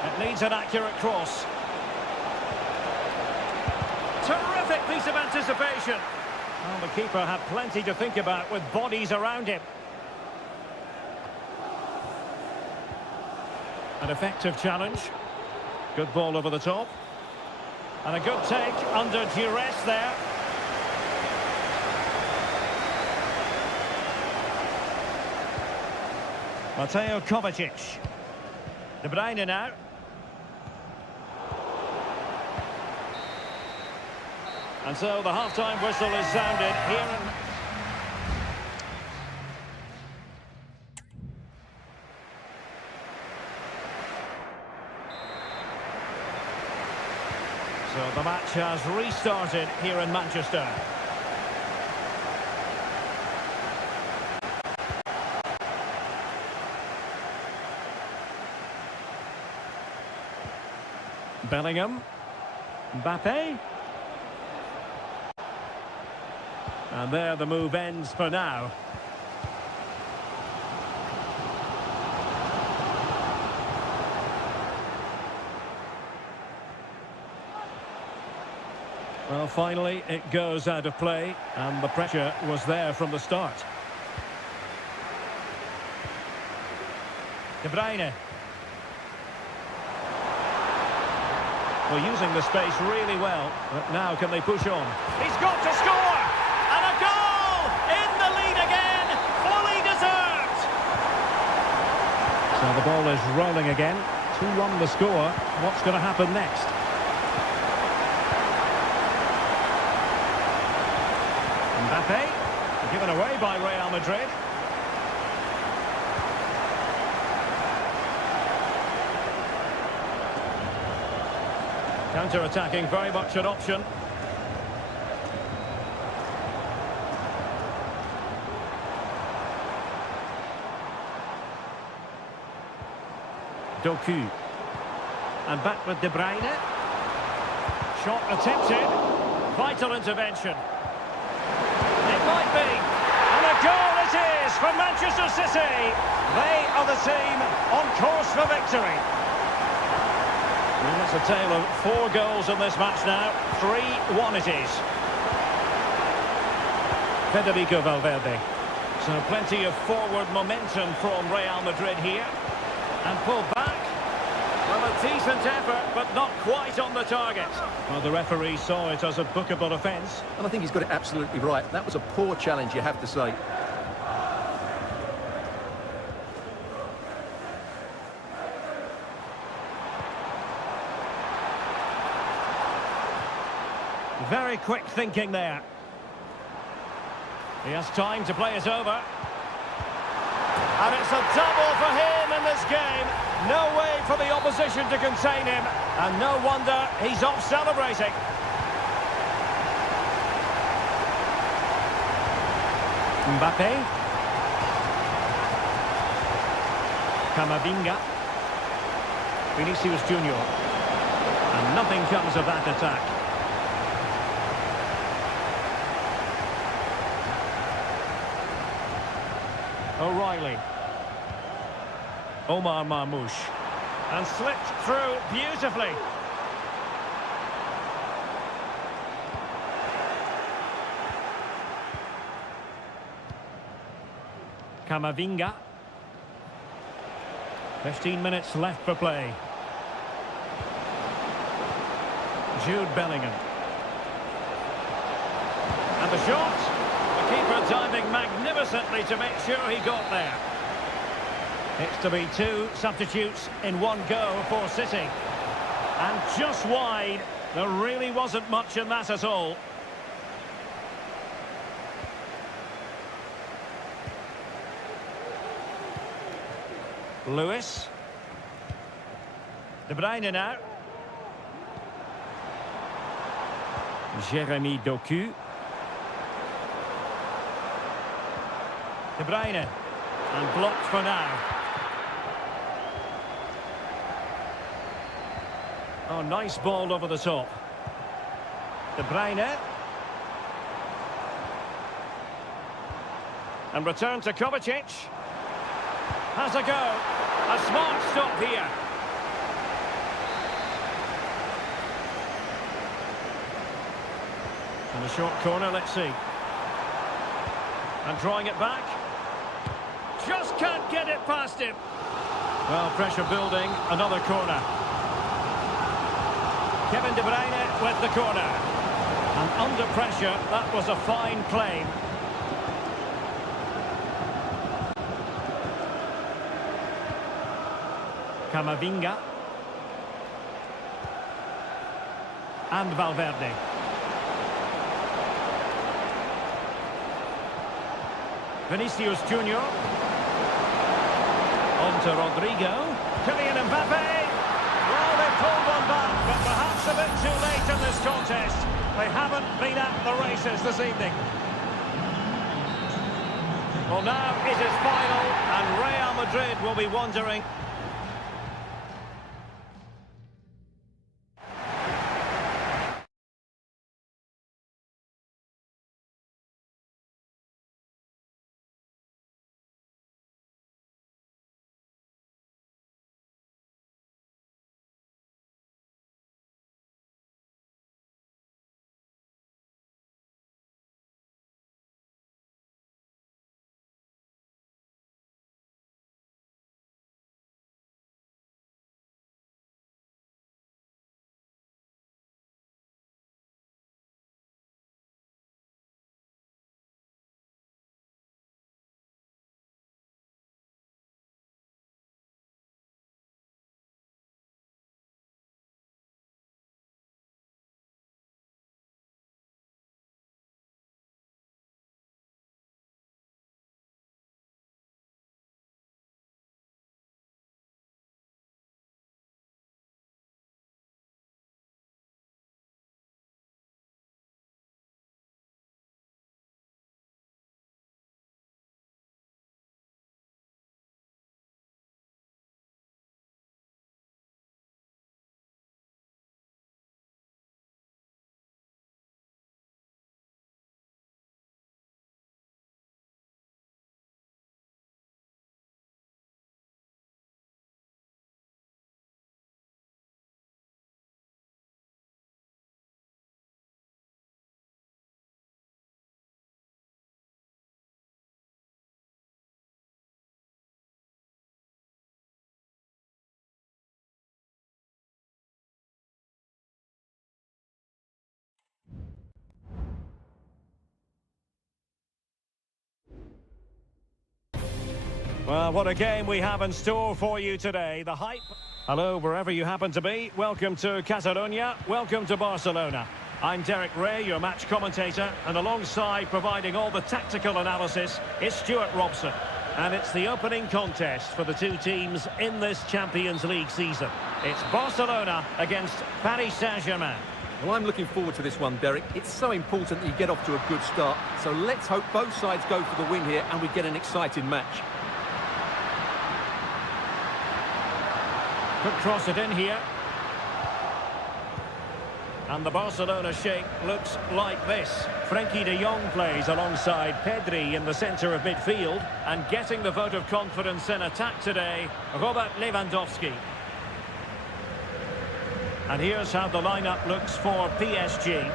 It needs an accurate cross. Terrific piece of anticipation. Well, the keeper had plenty to think about with bodies around him. An effective challenge. Good ball over the top. And a good take under duress there. Mateo Kovacic. De Bruyne now. And so the half-time whistle is sounded here. So the match has restarted here in Manchester. Bellingham. Mbappe. And there the move ends for now. Well, finally it goes out of play, and the pressure was there from the start. De Bruyne. Well, using the space really well, but now can they push on? He's got to score! And a goal! In the lead again! Fully deserved! So the ball is rolling again. 2-1 the score. What's going to happen next? Mbappe, given away by Real Madrid. Counter-attacking, very much an option. Doku. And back with De Bruyne. Shot attempted. Vital intervention. It might be. And a goal it is for Manchester City. They are the team on course for victory. Well, it's a tale of 4 goals in this match now. 3-1 it is. Federico Valverde. So plenty of forward momentum from Real Madrid here. And pulled back. Well, a decent effort, but not quite on the target. Well, the referee saw it as a bookable offence. And I think he's got it absolutely right. That was a poor challenge, you have to say. Very quick thinking there. He has time to play it over. And it's a double for him in this game. No way for the opposition to contain him. And no wonder he's off celebrating. Mbappe. Camavinga. Vinicius Junior. And nothing comes of that attack. O'Reilly. Omar Marmoush. And slipped through beautifully. Camavinga. 15 minutes left for play. Jude Bellingham. And the shot. The keeper diving magnificently to make sure he got there. It's to be 2 substitutes in 1 go for City. And just wide. There really wasn't much in that at all. Lewis. De Bruyne now. Jeremy Doku. De Bruyne. And blocked for now. Oh, nice ball over the top. De Bruyne. And return to Kovacic. Has a go. A smart stop here. And a short corner, let's see. And drawing it back. Just can't get it past him. Well, pressure building. Another corner. Kevin De Bruyne with the corner. And under pressure, that was a fine claim. Camavinga. And Valverde. Vinicius Junior. On to Rodrigo. Kylian Mbappe. Well, they pulled one back, but perhaps a bit too late in this contest. They haven't been at the races this evening. Well, now it is final, and Real Madrid will be wondering. Well, what a game we have in store for you today. The hype. Hello, wherever you happen to be. Welcome to Catalonia. Welcome to Barcelona. I'm Derek Ray, your match commentator, and alongside providing all the tactical analysis is Stuart Robson. And it's the opening contest for the two teams in this Champions League season. It's Barcelona against Paris Saint-Germain. Well, I'm looking forward to this one, Derek. It's so important that you get off to a good start. So let's hope both sides go for the win here and we get an exciting match. Could cross it in here. And the Barcelona shape looks like this. Frenkie de Jong plays alongside Pedri in the centre of midfield. And getting the vote of confidence in attack today, Robert Lewandowski. And here's how the lineup looks for PSG.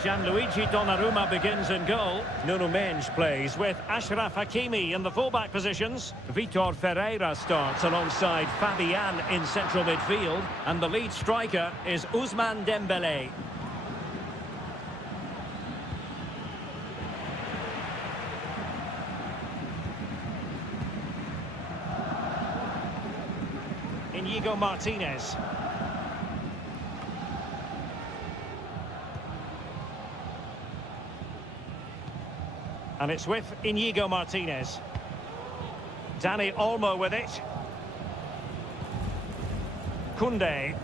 Gianluigi Donnarumma begins in goal. Nuno Mendes plays with Achraf Hakimi in the fullback positions. Vitor Ferreira starts alongside Fabian in central midfield. And the lead striker is Ousmane Dembélé. Inigo Martinez. And it's with Inigo Martinez. Dani Olmo with it. Koundé.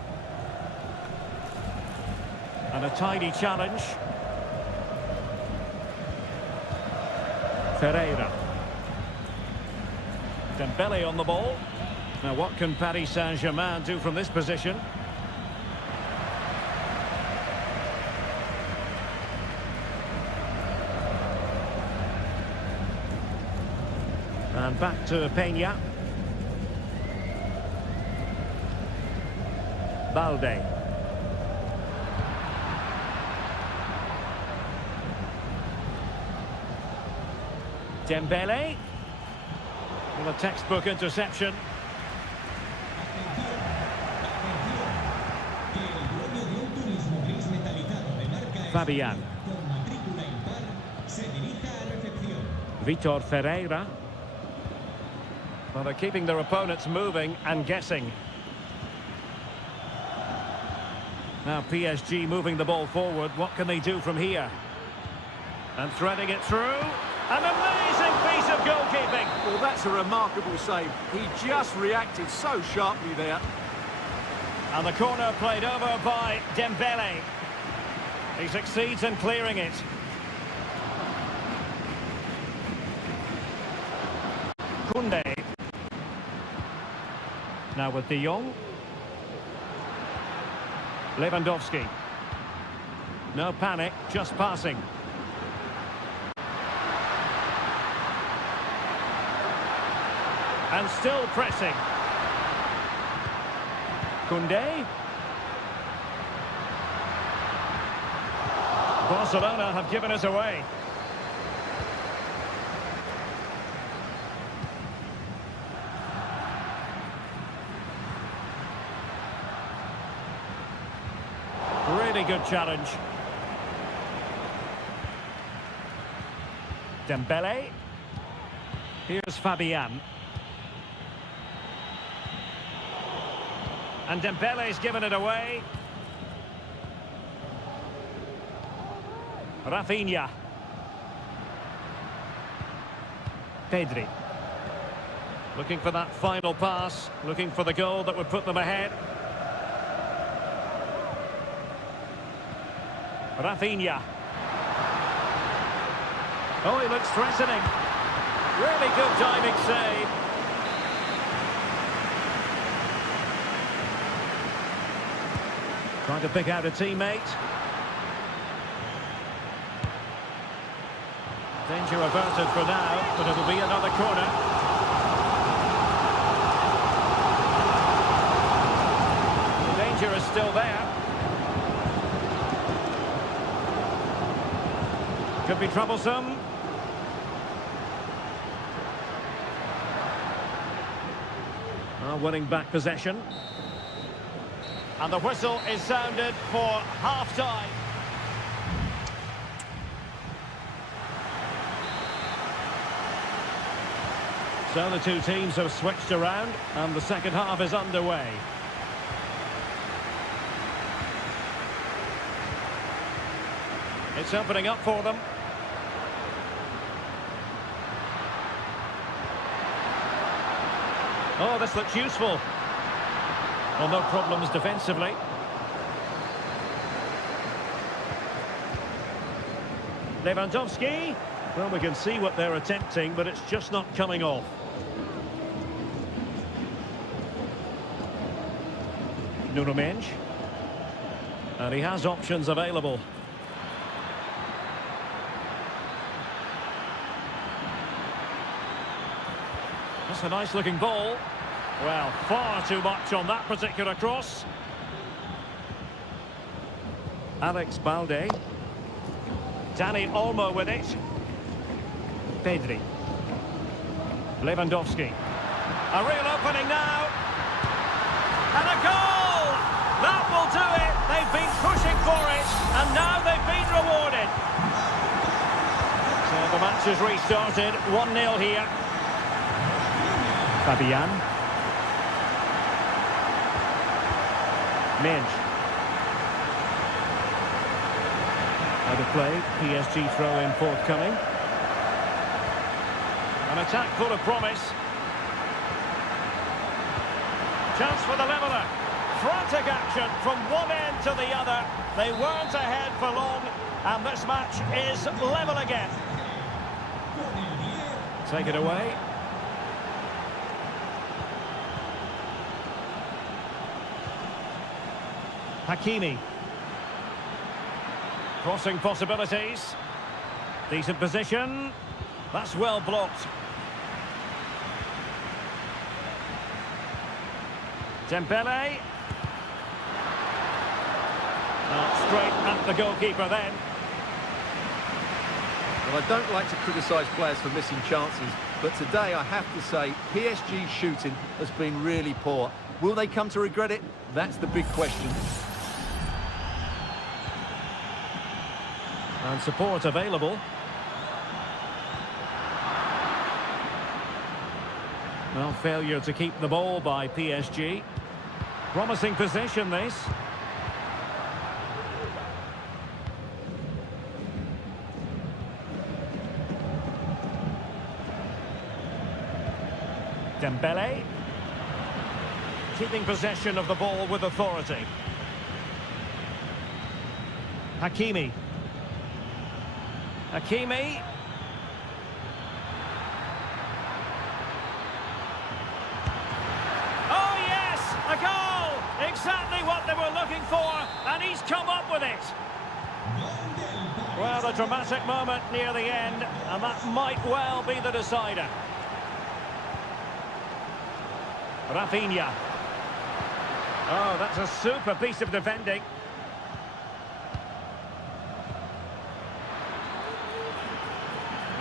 And a tidy challenge. Ferreira. Dembélé on the ball. Now what can Paris Saint-Germain do from this position? And back to Peña. Balde. Dembélé. Well, a textbook interception. Fabian. Vitor Ferreira. Well, they're keeping their opponents moving and guessing. Now PSG moving the ball forward. What can they do from here? And threading it through. An amazing piece of goalkeeping. Well, that's a remarkable save. He just reacted so sharply there. And the corner played over by Dembélé. He succeeds in clearing it. Koundé. Now with de Jong. Lewandowski. No panic, just passing. And still pressing. Koundé. Barcelona have given us away. Really good challenge. Dembélé. Here's Fabian. And Dembele's given it away. Rafinha. Pedri. Looking for that final pass. Looking for the goal that would put them ahead. Rafinha. Oh, he looks threatening. Really good diving save. Trying to pick out a teammate. Danger averted for now, but it'll be another corner. The danger is still there. Could be troublesome. Winning back possession. And the whistle is sounded for half-time. So the two teams have switched around and the second half is underway. It's opening up for them. Oh, this looks useful. Well, no problems defensively. Lewandowski. Well, we can see what they're attempting, but it's just not coming off. Nuno Mendes. And he has options available. That's a nice looking ball. Well, far too much on that particular cross. Alex Balde. Dani Olmo with it. Pedri. Lewandowski. A real opening now. And a goal! That will do it. They've been pushing for it, and now they've been rewarded. So the match has restarted. 1-0 here. Fabian. Mendes. Out of play. PSG throw-in forthcoming. An attack full of promise. Chance for the leveller. Frantic action from one end to the other. They weren't ahead for long, and this match is level again. Take it away. Hakimi. Crossing possibilities. Decent position. That's well blocked. Dembele. Straight at the goalkeeper then. Well, I don't like to criticise players for missing chances, but today I have to say PSG's shooting has been really poor. Will they come to regret it? That's the big question. And support available. Well, failure to keep the ball by PSG. Promising possession, this. Dembele. Keeping possession of the ball with authority. Hakimi. Hakimi. Oh yes, a goal! Exactly what they were looking for, and he's come up with it. Well, the dramatic moment near the end, and that might well be the decider. Rafinha. Oh, that's a super piece of defending.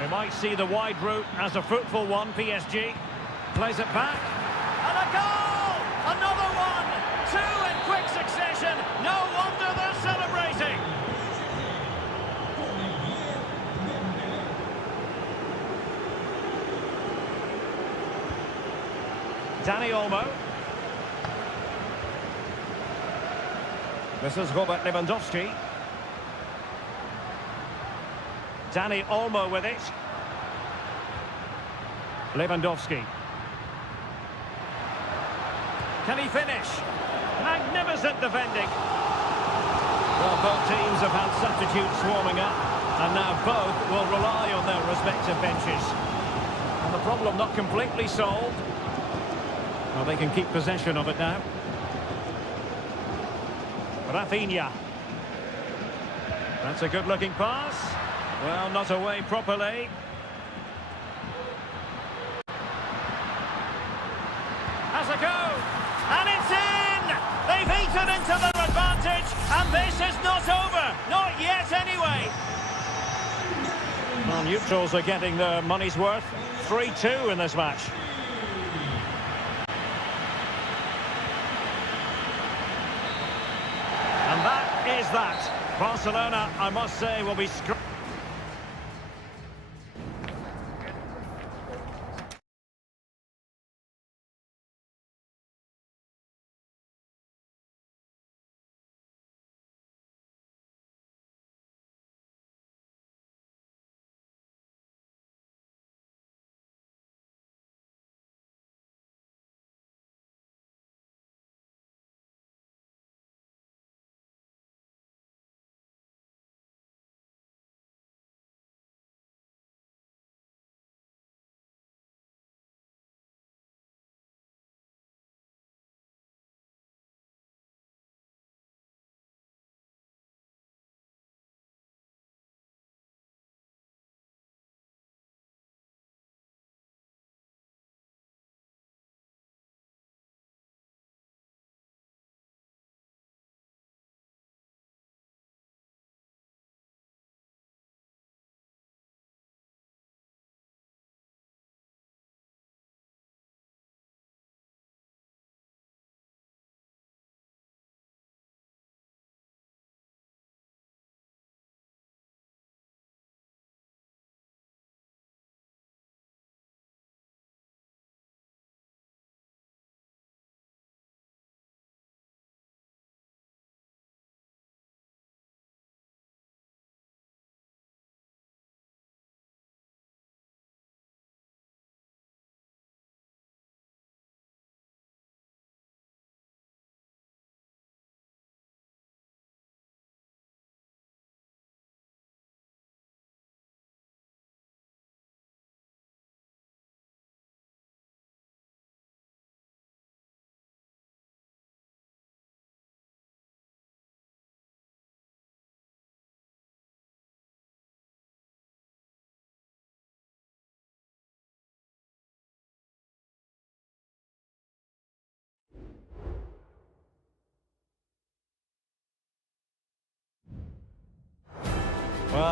We might see the wide route as a fruitful one, PSG. Plays it back. And a goal! Another one! Two in quick succession. No wonder they're celebrating. Dani Olmo. This is Robert Lewandowski. Dani Olmo with it. Lewandowski. Can he finish? Magnificent defending. Well, both teams have had substitutes swarming up, and now both will rely on their respective benches. And the problem not completely solved. Well, they can keep possession of it now. Rafinha. That's a good-looking pass. Well, not away properly. Has a go. And it's in! They've eaten into their advantage, and this is not over. Not yet, anyway. Well, neutrals are getting their money's worth. 3-2 in this match. And that is that. Barcelona, I must say, will be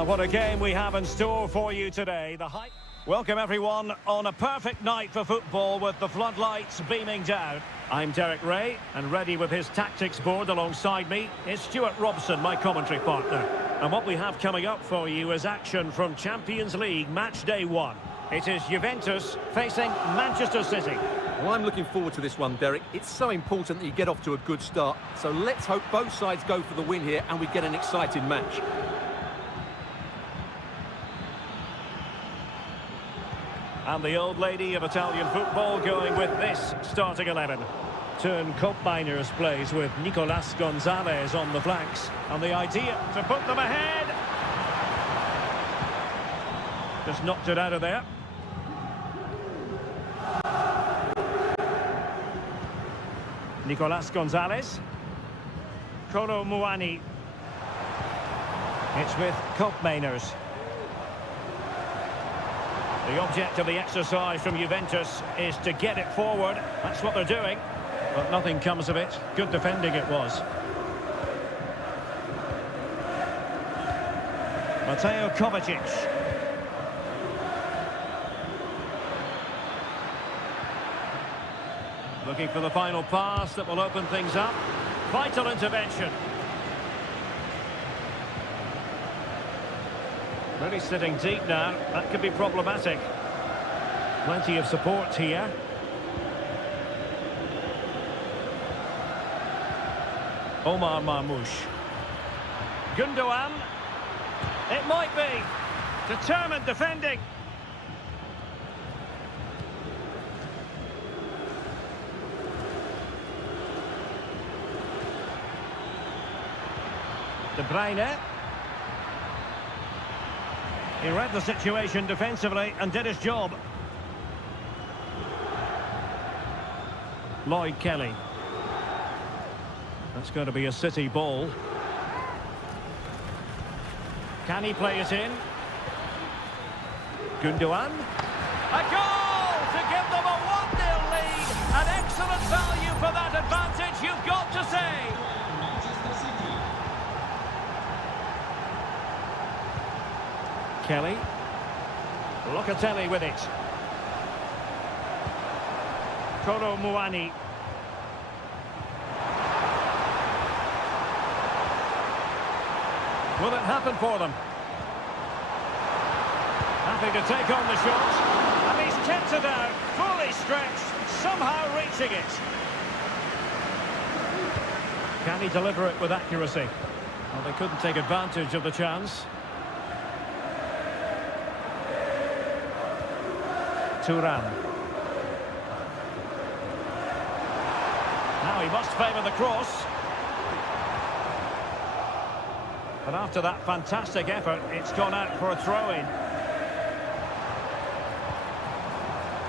Well, what a game we have in store for you today. Welcome everyone on a perfect night for football with the floodlights beaming down. I'm Derek Ray, and ready with his tactics board alongside me is Stuart Robson, my commentary partner. And what we have coming up for you is action from Champions League match day 1. It is Juventus facing Manchester City. Well, I'm looking forward to this one, Derek. It's so important that you get off to a good start. So let's hope both sides go for the win here and we get an exciting match. And the old lady of Italian football going with this starting 11. Turn Koopmeiners plays with Nicolas Gonzalez on the flanks. And the idea to put them ahead. Just knocked it out of there. Nicolas Gonzalez. Kolo Muani. It's with Koopmeiners. The object of the exercise from Juventus is to get it forward. That's what they're doing. But nothing comes of it. Good defending it was. Mateo Kovacic. Looking for the final pass that will open things up. Vital intervention. Really sitting deep now. That could be problematic. Plenty of support here. Omar Marmoush. Gundogan. It might be. Determined defending. De Bruyne. He read the situation defensively and did his job. Lloyd Kelly. That's going to be a City ball. Can he play it in? Gundogan. A goal to give them a 1-0 lead. An excellent value for that advantage, you've got to say. Kelly. Locatelli with it. Kolo Muani. Will it happen for them? Happy to take on the shot. And he's kept it out, fully stretched, somehow reaching it. Can he deliver it with accuracy? Well, they couldn't take advantage of the chance. Thuram. Now he must favour the cross. But after that fantastic effort, it's gone out for a throw-in.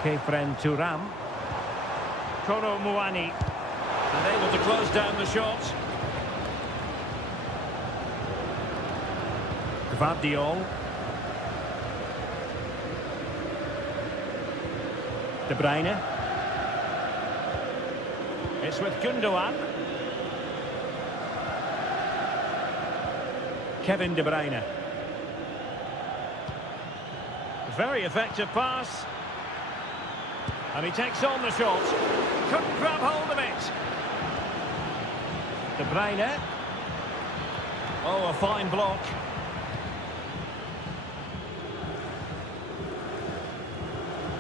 Kefren Thuram. Kolo Muani. And able to close down the shot. Gvardiol. De Bruyne. It's with Gundogan. Kevin De Bruyne. Very effective pass. And he takes on the shot. Couldn't grab hold of it. De Bruyne. Oh, a fine block.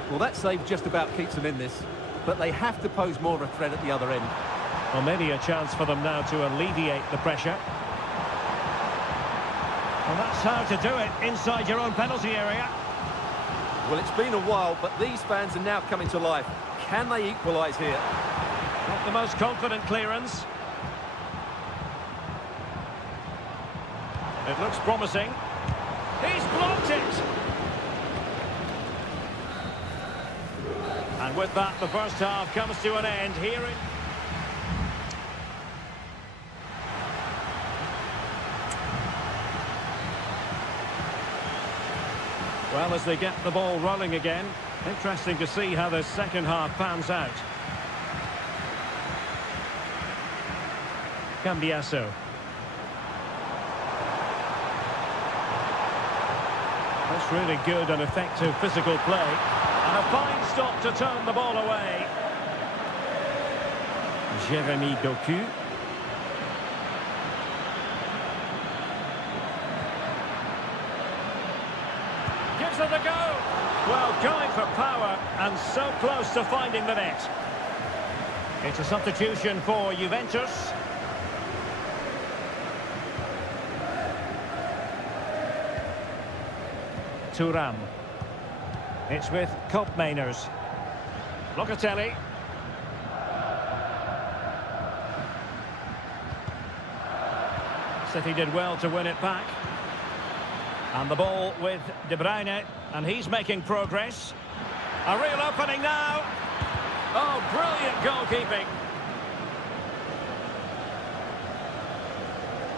Well, that save just about keeps them in this, but they have to pose more of a threat at the other end. Well, maybe a chance for them now to alleviate the pressure. And that's how to do it, inside your own penalty area. Well, it's been a while, but these fans are now coming to life. Can they equalise here? Not the most confident clearance. It looks promising. He's blocked it! And with that, the first half comes to an end here in... Well, as they get the ball rolling again, interesting to see how the second half pans out. Cambiasso. That's really good and effective physical play. And a fine stop to turn the ball away. Jeremy Doku. Gives it a go. Well, going for power and so close to finding the net. It's a substitution for Juventus. Thuram. It's with Koopmeiners. Locatelli. City did well to win it back. And the ball with De Bruyne, and he's making progress. A real opening now. Oh, brilliant goalkeeping.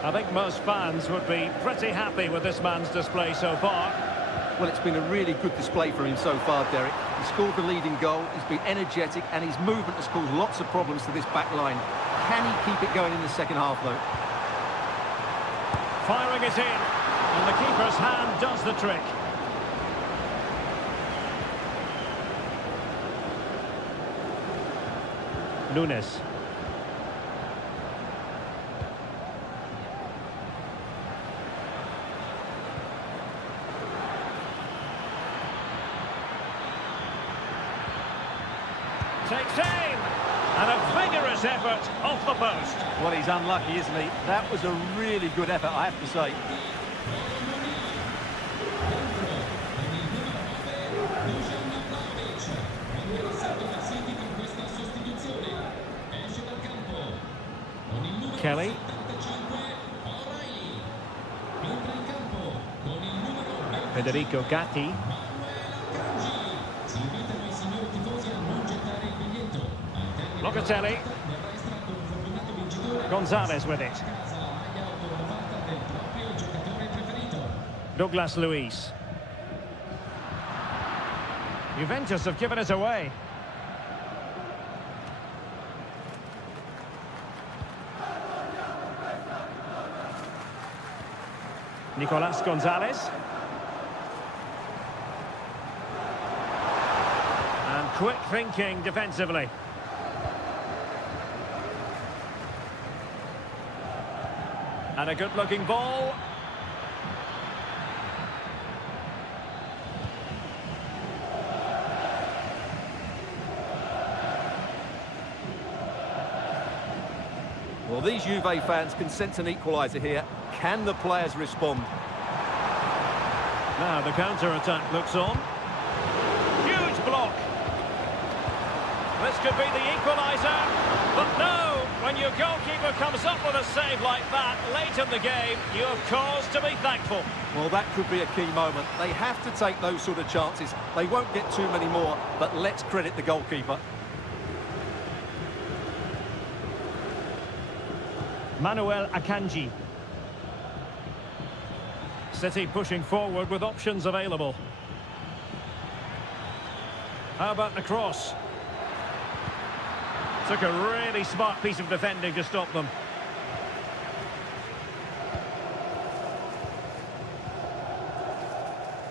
I think most fans would be pretty happy with this man's display so far. Well, it's been a really good display for him so far, Derek. He scored the leading goal, he's been energetic, and his movement has caused lots of problems to this back line. Can he keep it going in the second half, though? Firing it in, and the keeper's hand does the trick. Nunes. Takes aim, and a vigorous effort off the post. Well, he's unlucky, isn't he? That was a really good effort, I have to say. Kelly. Federico Gatti. Locatelli. Gonzalez with it. Douglas Luiz. Juventus have given it away. Nicolas Gonzalez. And quick thinking defensively. And a good-looking ball. Well, these Juve fans can sense an equaliser here. Can the players respond? Now the counter-attack looks on. Huge block. This could be the equaliser. But no, when your goalkeeper comes up with a save like that late in the game, you have cause to be thankful. Well, that could be a key moment. They have to take those sort of chances. They won't get too many more, but let's credit the goalkeeper. Manuel Akanji. City pushing forward with options available. How about the cross? Took a really smart piece of defending to stop them.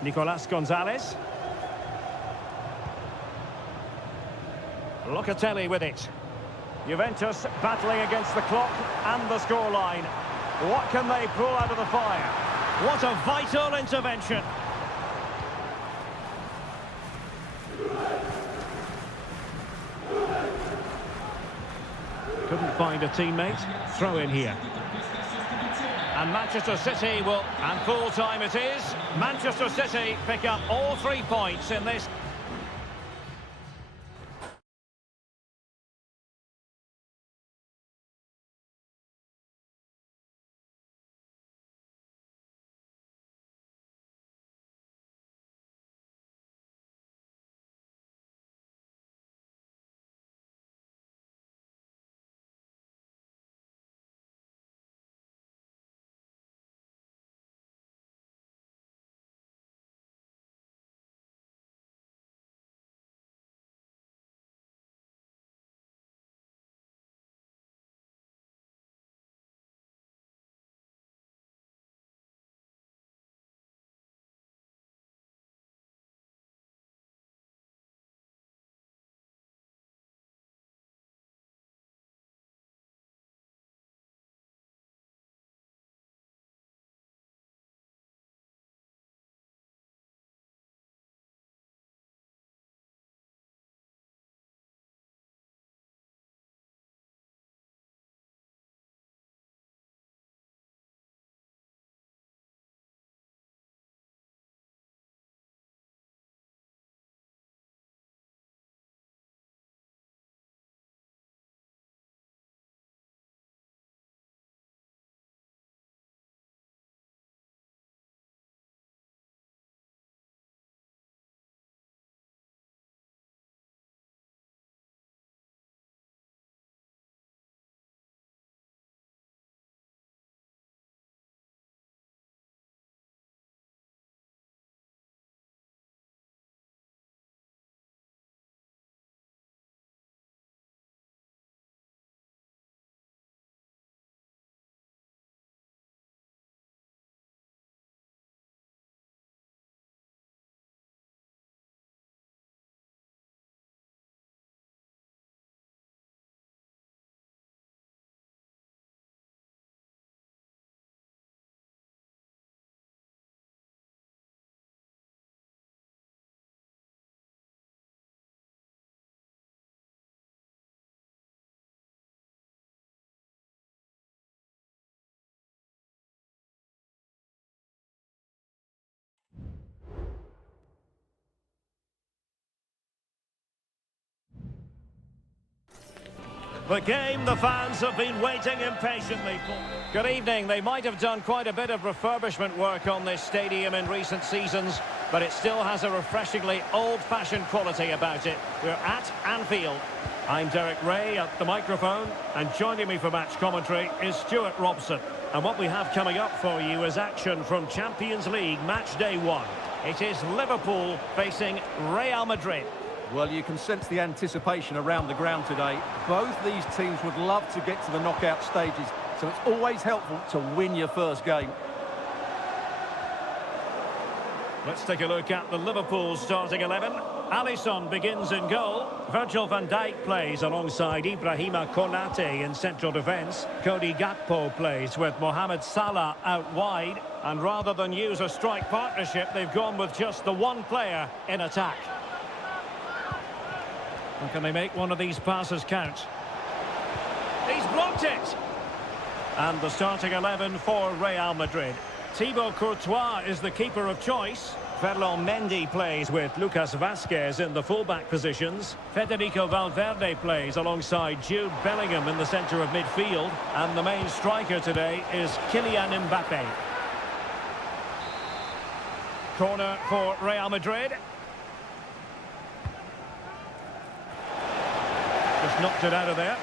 Nicolas Gonzalez. Locatelli with it. Juventus battling against the clock and the scoreline. What can they pull out of the fire? What a vital intervention. Couldn't find a teammate. Throw in here. And Manchester City will, and full time it is. Manchester City pick up all 3 points in this The game the fans have been waiting impatiently for. Good evening. They might have done quite a bit of refurbishment work on this stadium in recent seasons, but it still has a refreshingly old-fashioned quality about it. We're at Anfield. I'm Derek Ray at the microphone, and joining me for match commentary is Stuart Robson. And what we have coming up for you is action from Champions League match day 1. It is Liverpool facing Real Madrid. Well, you can sense the anticipation around the ground today. Both these teams would love to get to the knockout stages, so it's always helpful to win your first game. Let's take a look at the Liverpool starting 11. Alisson begins in goal. Virgil van Dijk plays alongside Ibrahima Konate in central defence. Cody Gakpo plays with Mohamed Salah out wide. And rather than use a strike partnership, they've gone with just the one player in attack. And can they make one of these passes count? He's blocked it! And the starting 11 for Real Madrid. Thibaut Courtois is the keeper of choice. Ferland Mendy plays with Lucas Vazquez in the fullback positions. Federico Valverde plays alongside Jude Bellingham in the centre of midfield. And the main striker today is Kylian Mbappe. Corner for Real Madrid. Just knocked it out of there.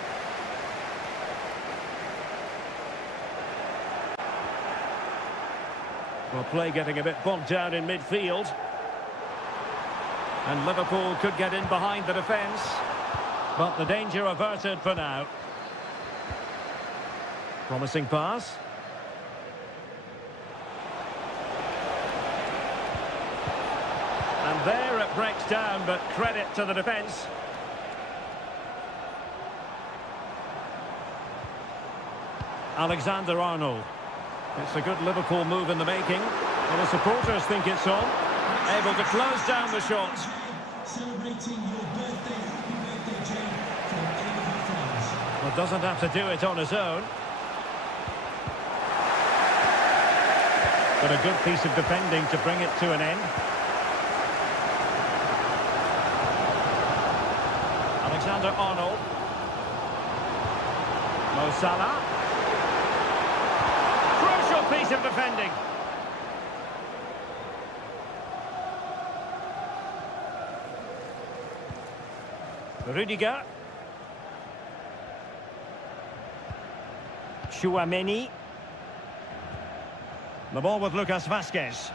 Well, play getting a bit bogged down in midfield. And Liverpool could get in behind the defence. But the danger averted for now. Promising pass. And there it breaks down, but credit to the defence. Alexander-Arnold. It's a good Liverpool move in the making. Well, the supporters think it's on. Able to close down the shot. Celebrating your birthday, happy birthday, Jane, from all of your fans. Well, doesn't have to do it on his own. But a good piece of defending to bring it to an end. Alexander-Arnold. Mo Salah. Piece of defending. Rudiger. Chouameni. The ball with Lucas Vazquez.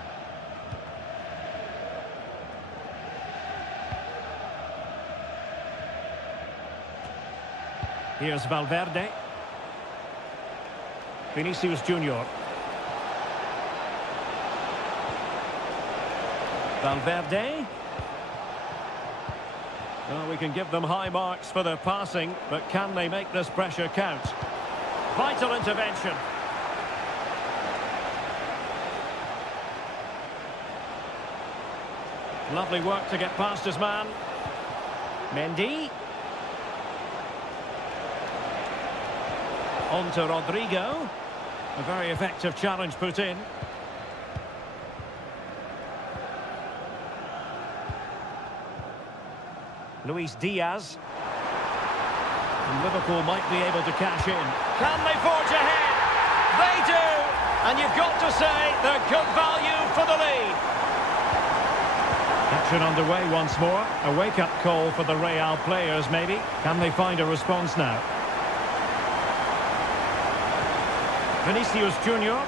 Here's Valverde. Vinicius Junior. Valverde. Well, we can give them high marks for their passing, but can they make this pressure count? Vital intervention. Lovely work to get past his man. Mendy. On to Rodrigo. A very effective challenge put in. Luis Diaz. And Liverpool might be able to cash in. Can they forge ahead? They do! And you've got to say they're good value for the lead. Action underway once more. A wake-up call for the Real players, maybe. Can they find a response now? Vinicius Junior.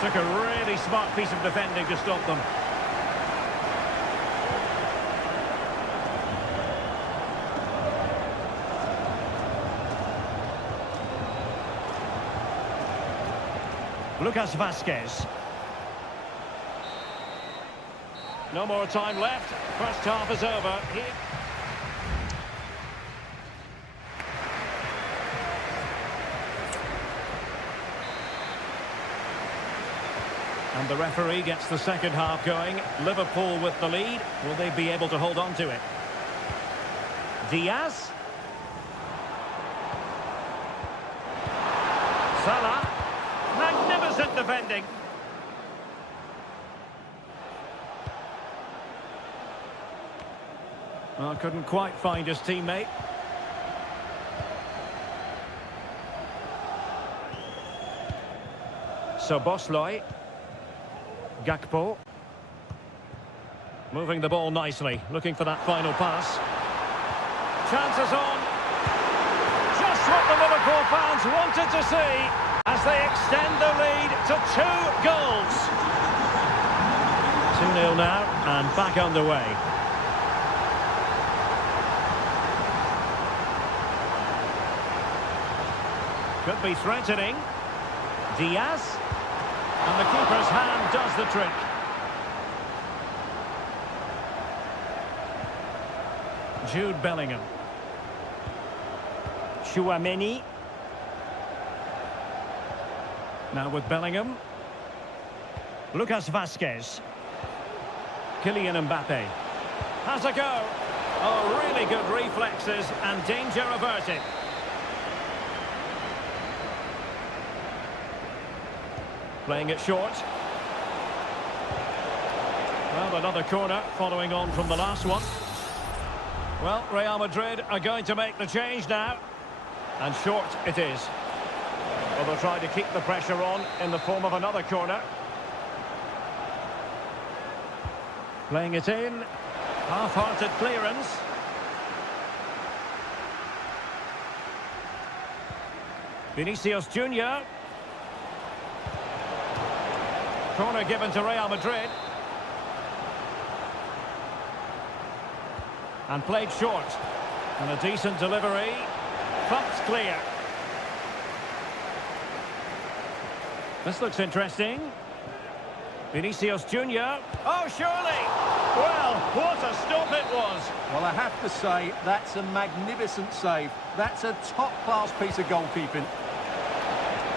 Took a really smart piece of defending to stop them. Lucas Vazquez. No more time left. First half is over. And the referee gets the second half going. Liverpool with the lead. Will they be able to hold on to it? Diaz. Salah. Magnificent defending. Well, couldn't quite find his teammate. Bosloi. Gakpo. Moving the ball nicely, looking for that final pass. Chances on. Just what the Liverpool fans wanted to see as they extend the lead to 2 goals. 2-0 now and back underway. Could be threatening. Diaz. And the keeper's hand does the trick. Jude Bellingham. Chouameni. Now with Bellingham. Lucas Vazquez. Kylian Mbappe. Has a go. Oh, really good reflexes and danger averted. Playing it short. Well, another corner following on from the last one. Well, Real Madrid are going to make the change now. And short it is. Well, they'll try to keep the pressure on in the form of another corner. Playing it in. Half-hearted clearance. Vinicius Junior. Corner given to Real Madrid. And played short. And a decent delivery. Pumped clear. This looks interesting. Vinicius Junior. Oh, surely! Well, what a stop it was. Well, I have to say, that's a magnificent save. That's a top-class piece of goalkeeping.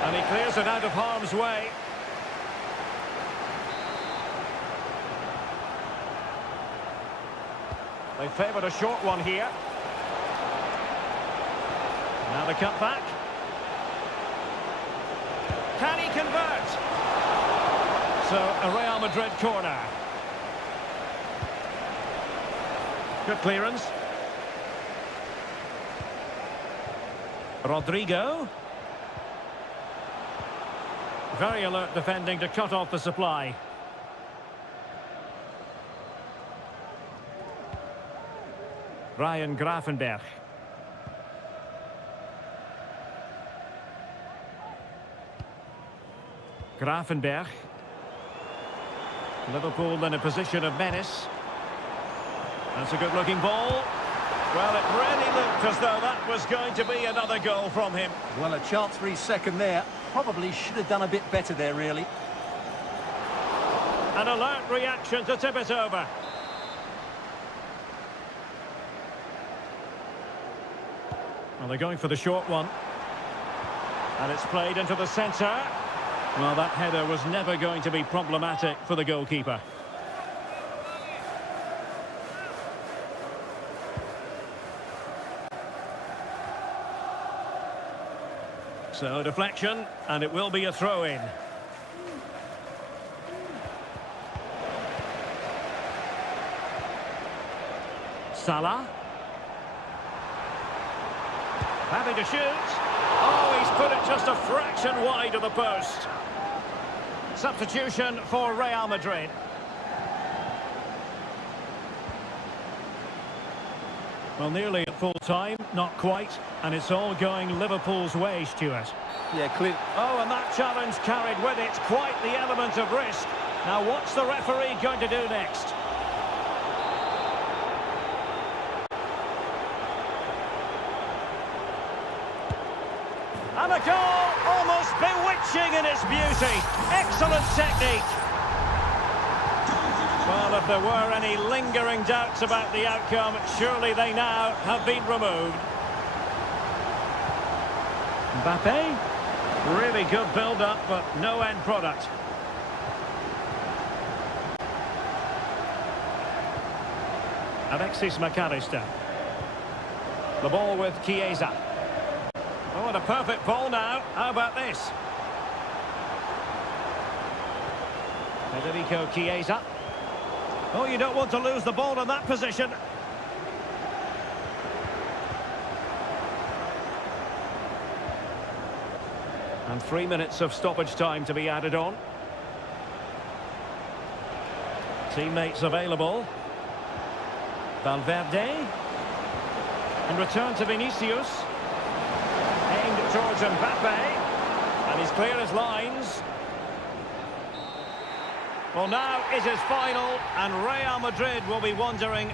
And he clears it out of harm's way. They favoured a short one here. Now the cutback. Can he convert? So, a Real Madrid corner. Good clearance. Rodrigo. Very alert defending to cut off the supply. Ryan Gravenberch. Gravenberch. Liverpool in a position of menace. That's a good-looking ball. Well, it really looked as though that was going to be another goal from him. Well, a chance for his second there. Probably should have done a bit better there, really. An alert reaction to tip it over. Well, they're going for the short one. And it's played into the centre. Well, that header was never going to be problematic for the goalkeeper. So, deflection, and it will be a throw-in. Salah. Having to shoot. Oh, he's put it just a fraction wide of the post. Substitution for Real Madrid. Well, nearly at full time, not quite, and it's all going Liverpool's way, Stuart. Yeah, clear. Oh, and that challenge carried with it quite the element of risk. Now, what's the referee going to do next? And a goal, almost bewitching in its beauty. Excellent technique. Well, if there were any lingering doubts about the outcome, surely they now have been removed. Mbappe. Really good build-up, but no end product. Alexis McAllister. The ball with Chiesa. Oh, and a perfect ball now. How about this? Federico Chiesa. Oh, you don't want to lose the ball in that position. And 3 minutes of stoppage time to be added on. Teammates available. Valverde. And return to Vinicius. Aimed towards Mbappe. And he's clear as lines. Well, now it is final, and Real Madrid will be wondering.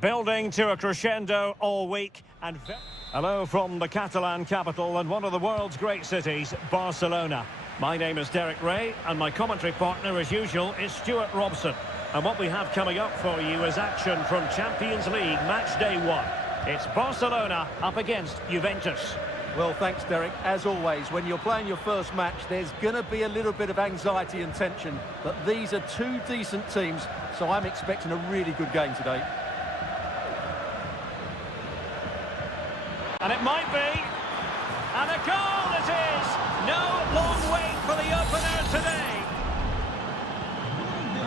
Building to a crescendo all week. And hello from the Catalan capital and one of the world's great cities, Barcelona. My name is Derek Ray, and my commentary partner, as usual, is Stuart Robson. And what we have coming up for you is action from Champions League match day 1. It's Barcelona up against Juventus. Well, thanks, Derek. As always, when you're playing your first match, there's going to be a little bit of anxiety and tension. But these are two decent teams, so I'm expecting a really good game today. And it might be. And a goal it is. No long wait for the opener today.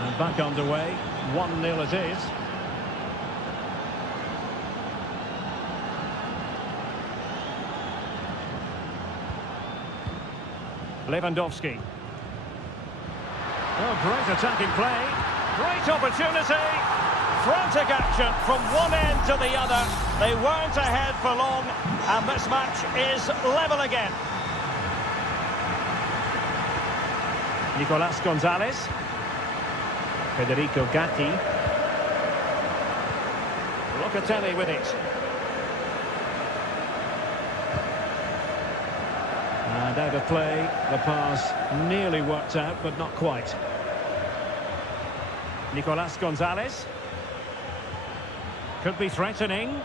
And back underway. 1-0 it is. Lewandowski. Oh, great attacking play. Great opportunity. Frantic action from one end to the other. They weren't ahead for long, and this match is level again. Nicolas Gonzalez. Federico Gatti. Locatelli with it. And out of play, the pass nearly worked out, but not quite. Nicolas Gonzalez. Could be threatening.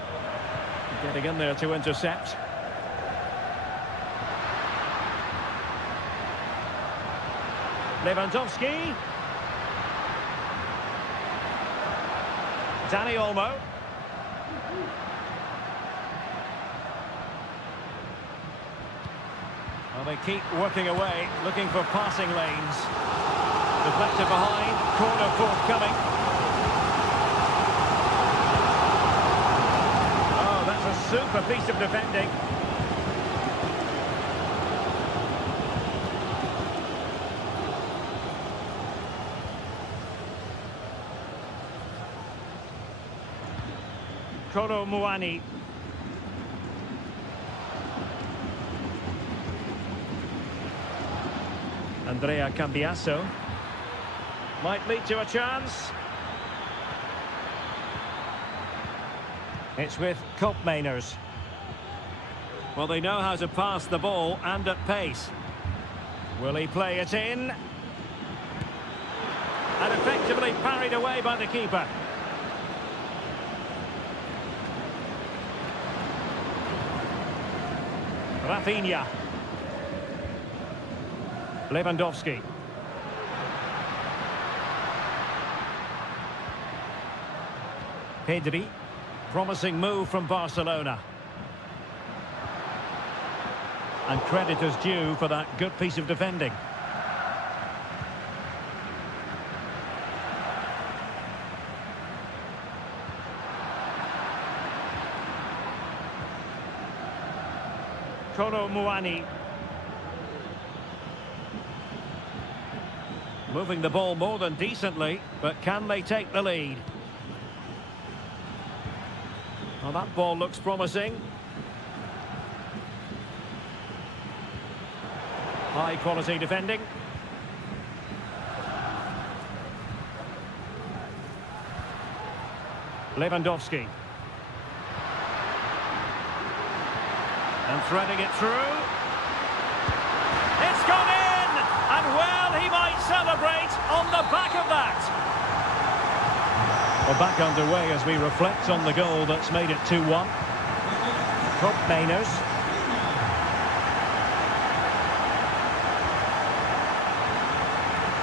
Getting in there to intercept. Lewandowski. Dani Olmo. Well, they keep working away, looking for passing lanes. Deflected behind, corner forthcoming. Oh, that's a super piece of defending. Kolo Muani. Andrea Cambiasso. Might lead to a chance. It's with Koopmeiners. Well, they know how to pass the ball and at pace. Will he play it in? And effectively parried away by the keeper. Rafinha. Lewandowski. Pedri. Promising move from Barcelona. And credit is due for that good piece of defending. Koro Muani. Moving the ball more than decently, but can they take the lead? Well, that ball looks promising. High quality defending. Lewandowski. And threading it through. It's gone in! And well, he might celebrate on the back of that. We're back underway as we reflect on the goal that's made it 2-1. Mainers.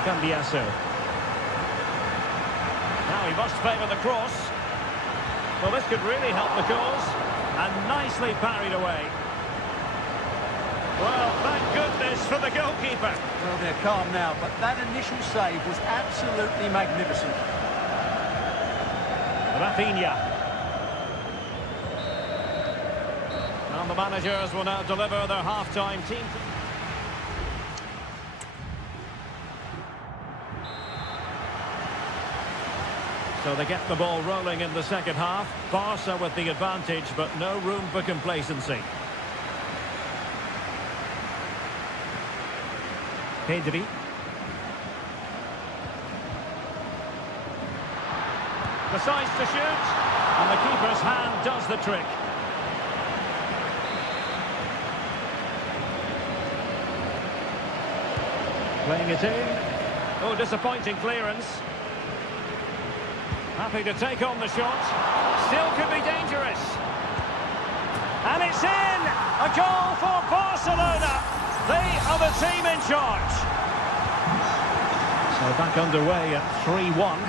Cambiasso. Now he must favour the cross. Well, this could really help the cause. And nicely parried away. Well, thank goodness for the goalkeeper. Well, they're calm now, but that initial save was absolutely magnificent. Rafinha. And the managers will now deliver their half-time team. So they get the ball rolling in the second half. Barca with the advantage, but no room for complacency. Pedri. Decides to shoot, and the keeper's hand does the trick. Playing it in. Oh, disappointing clearance. Happy to take on the shot. Still could be dangerous. And it's in! A goal for Barcelona. They are the team in charge. So back underway at 3-1.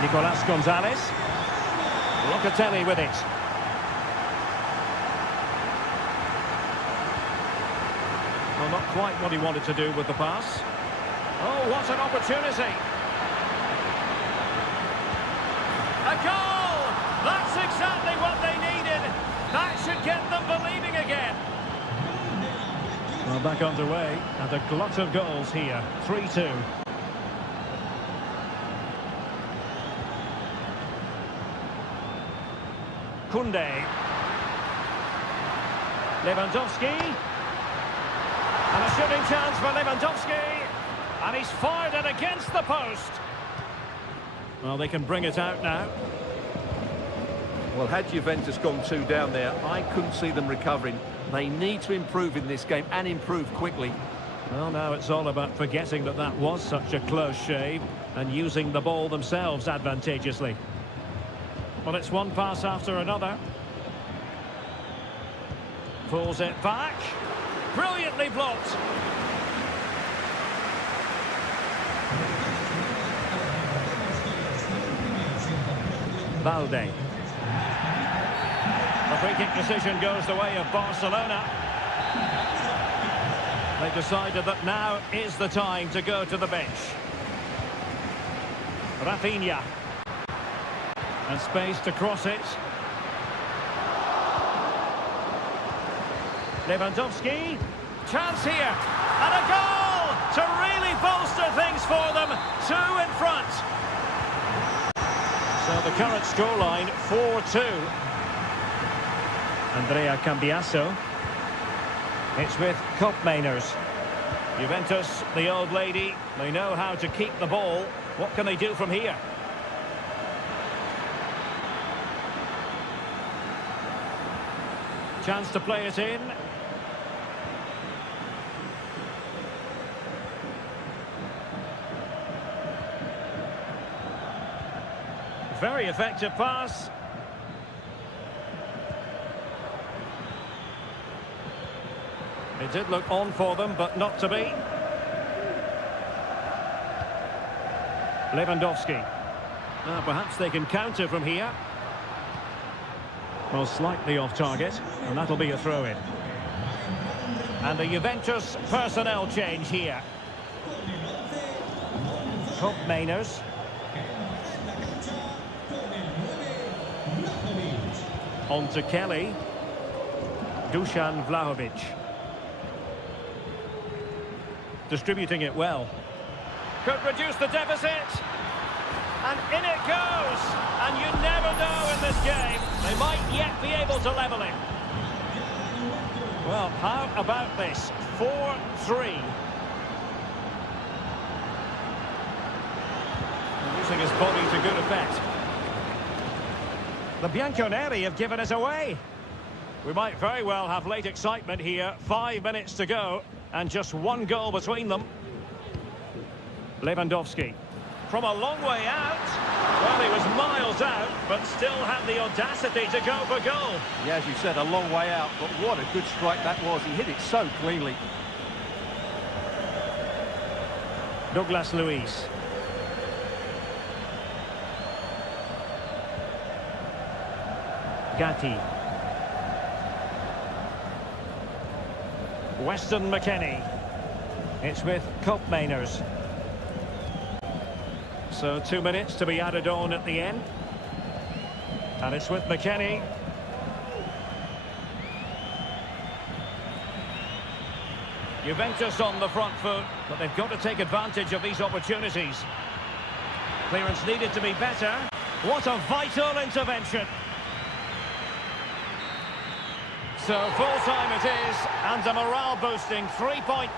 Nicolas Gonzalez. Locatelli with it. Well, not quite what he wanted to do with the pass. Oh, what an opportunity. A goal! That's exactly what they needed. That should get them believing again. Well, back underway, and a glut of goals here. 3-2. Koundé. Lewandowski. And a shooting chance for Lewandowski. And he's fired it against the post. Well, they can bring it out now. Well, had Juventus gone 2 down there, I couldn't see them recovering. They need to improve in this game, and improve quickly. Well, now it's all about forgetting that that was such a close shave and using the ball themselves advantageously. Well, it's one pass after another. Pulls it back. Brilliantly blocked. Valde. The free-kick decision goes the way of Barcelona. They've decided that now is the time to go to the bench. Rafinha. And space to cross it. Lewandowski. Chance here. And a goal to really bolster things for them. 2 in front. So the current scoreline, 4-2. Andrea Cambiasso. It's with mainers. Juventus, the old lady, they know how to keep the ball. What can they do from here? Chance to play it in. Very effective pass. It did look on for them, but not to be. Lewandowski. Perhaps they can counter from here. Well, slightly off target, and that'll be a throw-in. And the Juventus personnel change here. Cup Mainers. On to Kelly. Dusan Vlahovic. Distributing it well. Could reduce the deficit. And in it goes. And you never know in this game. They might yet be able to level it. Well, how about this? 4-3. Using his body to good effect. The Bianconeri have given us away. We might very well have late excitement here. 5 minutes to go, and just one goal between them. Lewandowski. From a long way out. Well, he was miles out, but still had the audacity to go for goal. Yeah, as you said, a long way out, but what a good strike that was. He hit it so cleanly. Douglas Luiz. Gatti. Weston McKennie. It's with Cup Mainers. So 2 minutes to be added on at the end. And it's with McKennie. Juventus on the front foot, but they've got to take advantage of these opportunities. Clearance needed to be better. What a vital intervention. So full-time it is, and a morale-boosting 3-point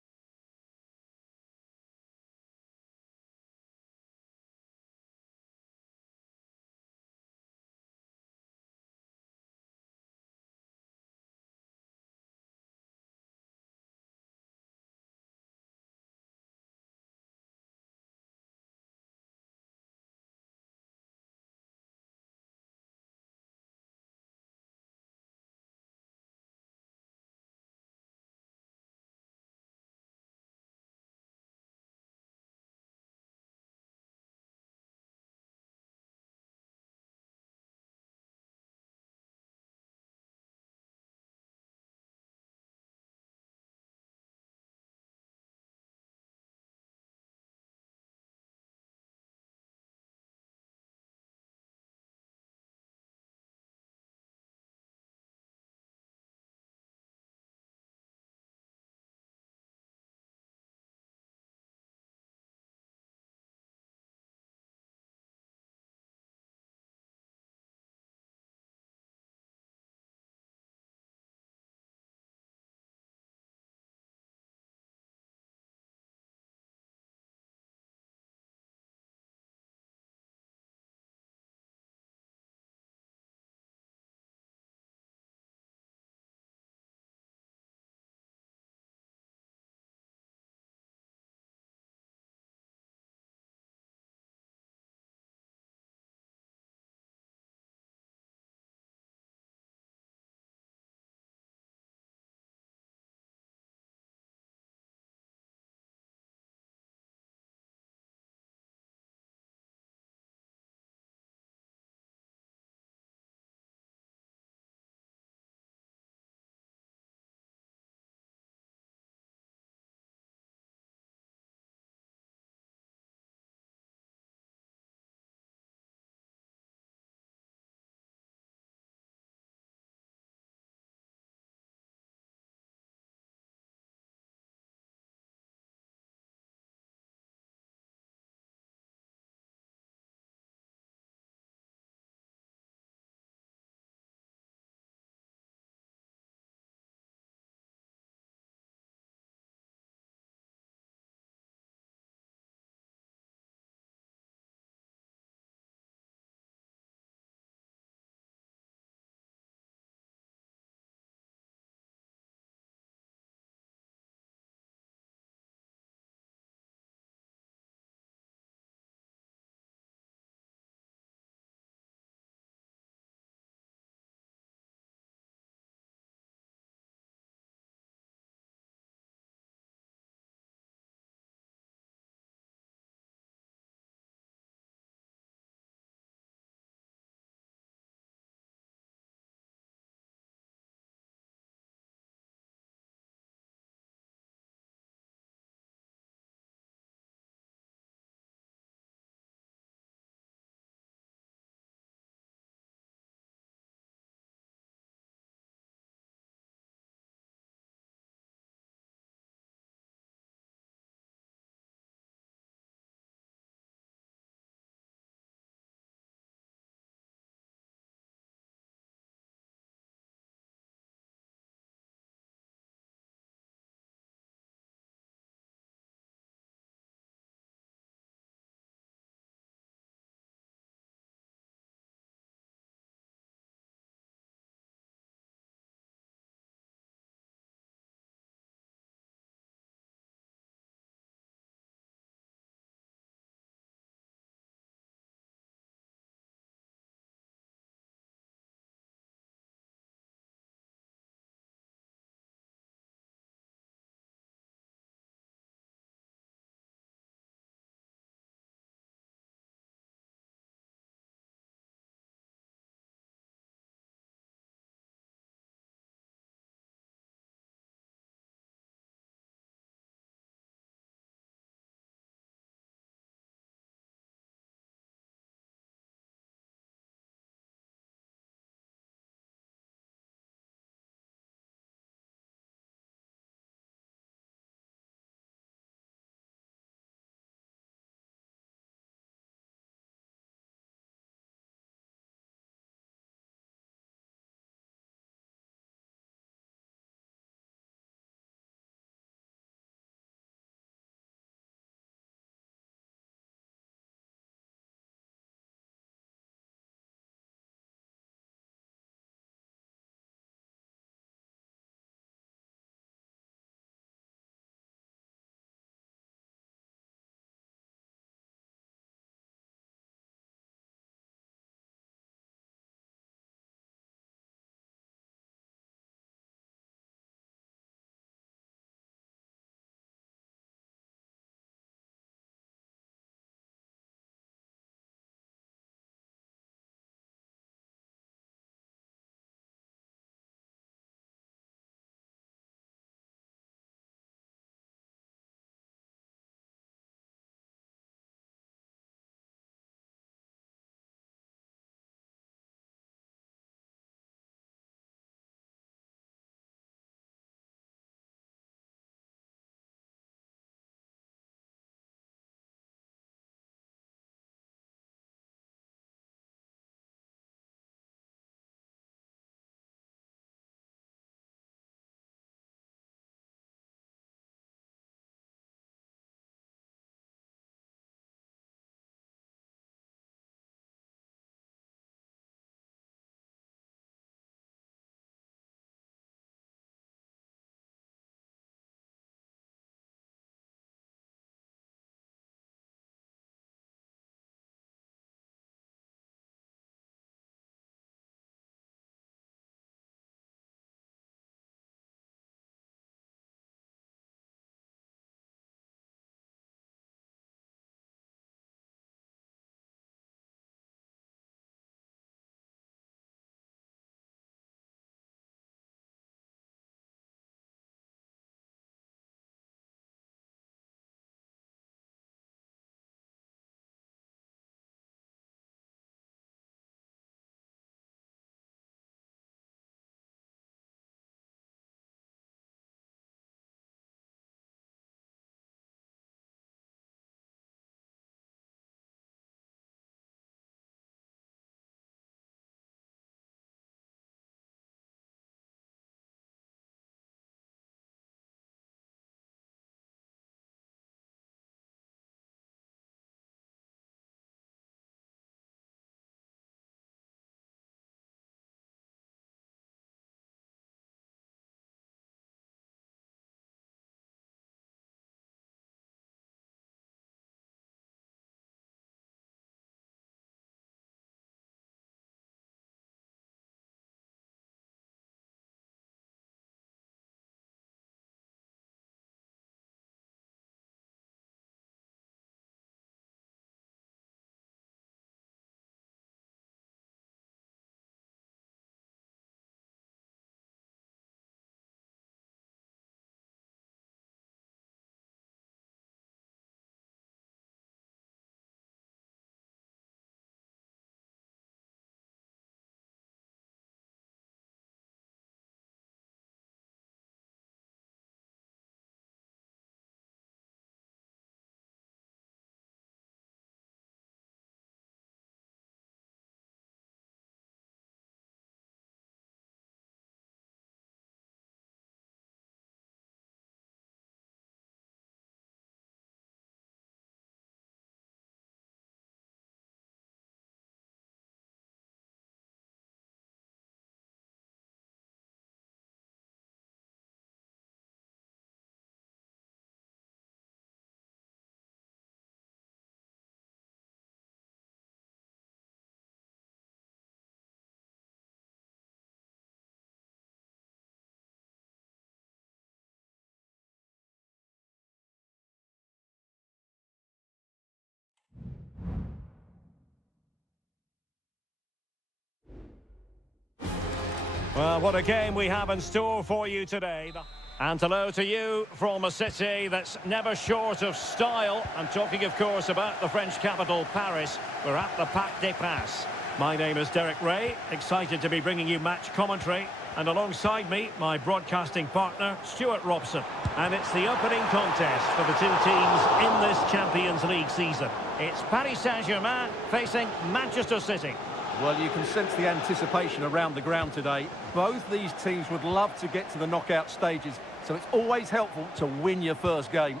Well, what a game we have in store for you today. And hello to you from a city that's never short of style. I'm talking, of course, about the French capital, Paris. We're at the Parc des Princes. My name is Derek Ray, excited to be bringing you match commentary. And alongside me, my broadcasting partner, Stuart Robson. And it's the opening contest for the two teams in this Champions League season. It's Paris Saint-Germain facing Manchester City. Well, you can sense the anticipation around the ground today. Both these teams would love to get to the knockout stages, so it's always helpful to win your first game.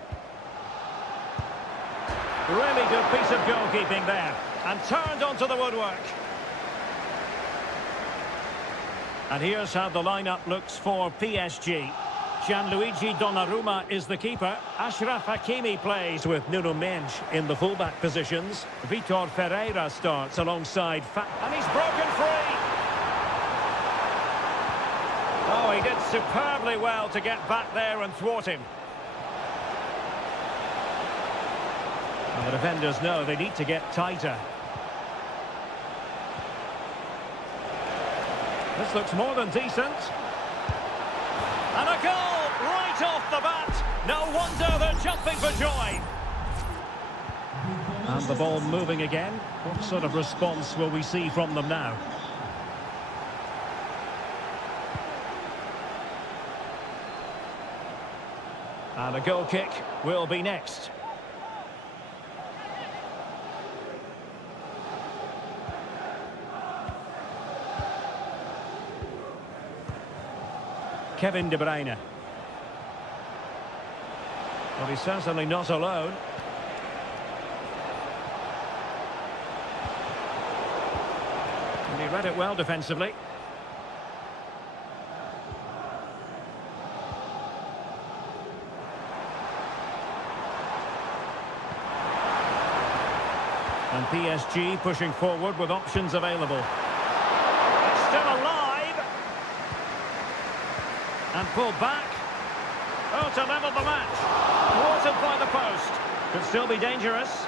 Really good piece of goalkeeping there, and turned onto the woodwork. And here's how the lineup looks for PSG. Gianluigi Donnarumma is the keeper. Achraf Hakimi plays with Nuno Mendes in the fullback positions. Vitor Ferreira starts alongside and he's broken free. Oh, he did superbly well to get back there and thwart him. And the defenders know they need to get tighter. This looks more than decent. And a goal right off the bat. No wonder they're jumping for joy. And the ball moving again. What sort of response will we see from them now? And a goal kick will be next. Kevin De Bruyne. Well, he's certainly not alone. And he read it well defensively. And PSG pushing forward with options available. It's still alive. And pulled back. Oh, to level the match. Thwarted by the post. Could still be dangerous.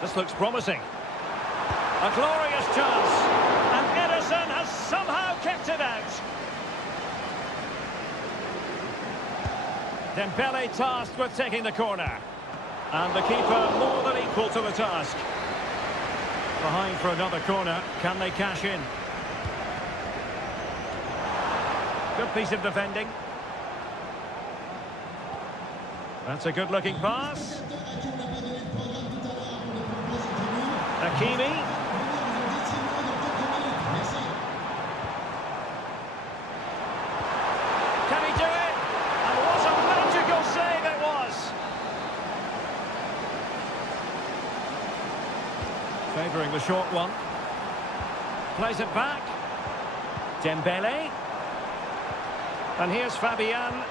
This looks promising. A glorious chance. And Ederson has somehow kept it out. Dembele tasked with taking the corner. And the keeper more than equal to the task. Behind for another corner. Can they cash in? Good piece of defending. That's a good-looking pass. Hakimi. Can he do it? And what a magical save it was. Favouring the short one. Plays it back. Dembele. And here's Fabian.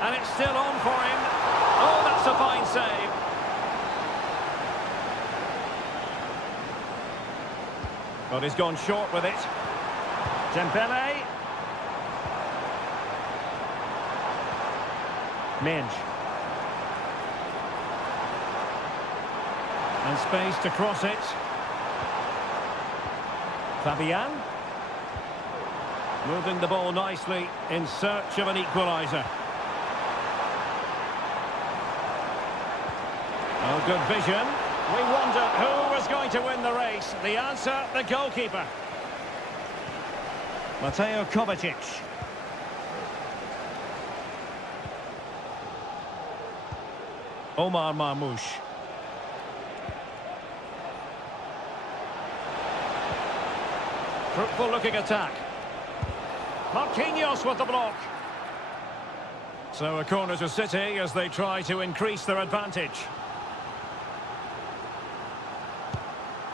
And it's still on for him. Oh, that's a fine save. But he's gone short with it. Dembele. Mendes. And space to cross it. Fabian. Moving the ball nicely in search of an equaliser. Oh, good vision. We wondered who was going to win the race. The answer, the goalkeeper. Mateo Kovacic. Omar Marmoush. Fruitful looking attack. Marquinhos with the block. So a corner to City as they try to increase their advantage.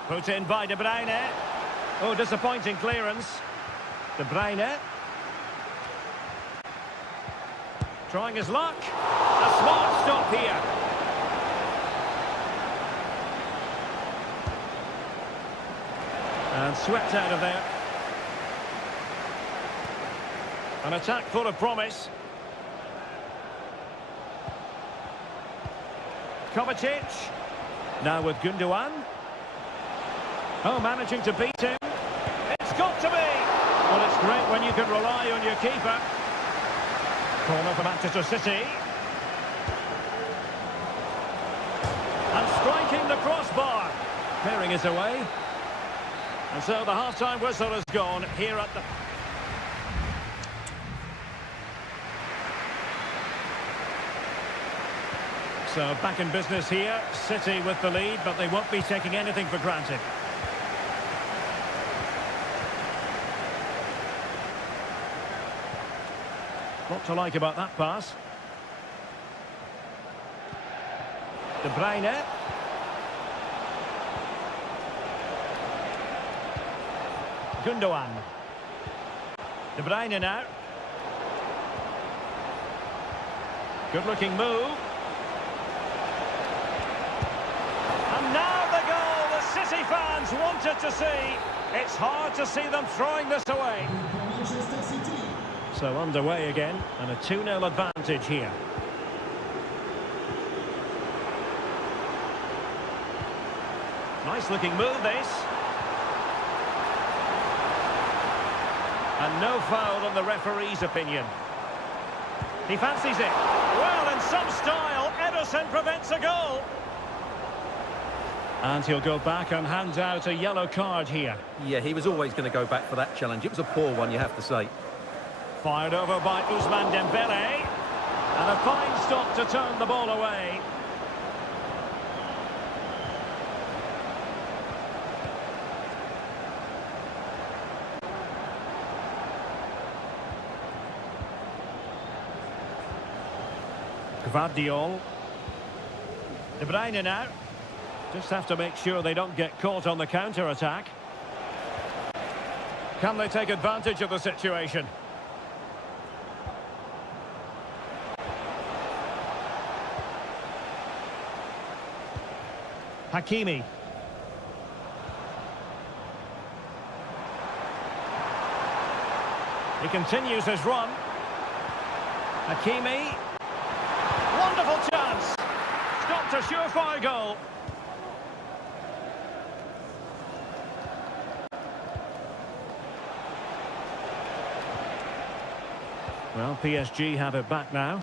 Put in by De Bruyne. Oh, disappointing clearance. De Bruyne. Trying his luck. A smart stop here. And swept out of there. An attack full of promise. Kovacic. Now with Gundogan. Oh, managing to beat him. It's got to be. Well, it's great when you can rely on your keeper. Corner for Manchester City. And striking the crossbar. Clearing it away. And so the half-time whistle has gone here at the... So back in business here. City with the lead, but they won't be taking anything for granted. What to like about that pass. De Bruyne. Gundogan. De Bruyne now. Good looking move. And now the goal the City fans wanted to see. It's hard to see them throwing this away. So underway again, and a 2-0 advantage here. Nice looking move this. And no foul in the referee's opinion. He fancies it. Well, in some style, Ederson prevents a goal. And he'll go back and hand out a yellow card here. Yeah, he was always going to go back for that challenge. It was a poor one, you have to say. Fired over by Ousmane Dembele. And a fine stop to turn the ball away. Gvardiol. De Bruyne now. Just have to make sure they don't get caught on the counter-attack. Can they take advantage of the situation? Hakimi. He continues his run. Hakimi. Wonderful chance. Stopped a surefire goal. Well, PSG have it back now.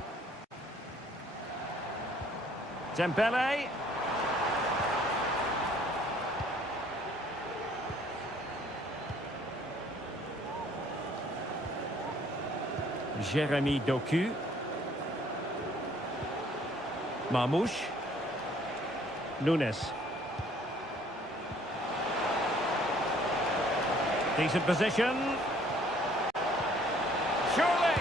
Dembele. Jérémy Doku. Marmouche. Nunes. Decent position. Surely.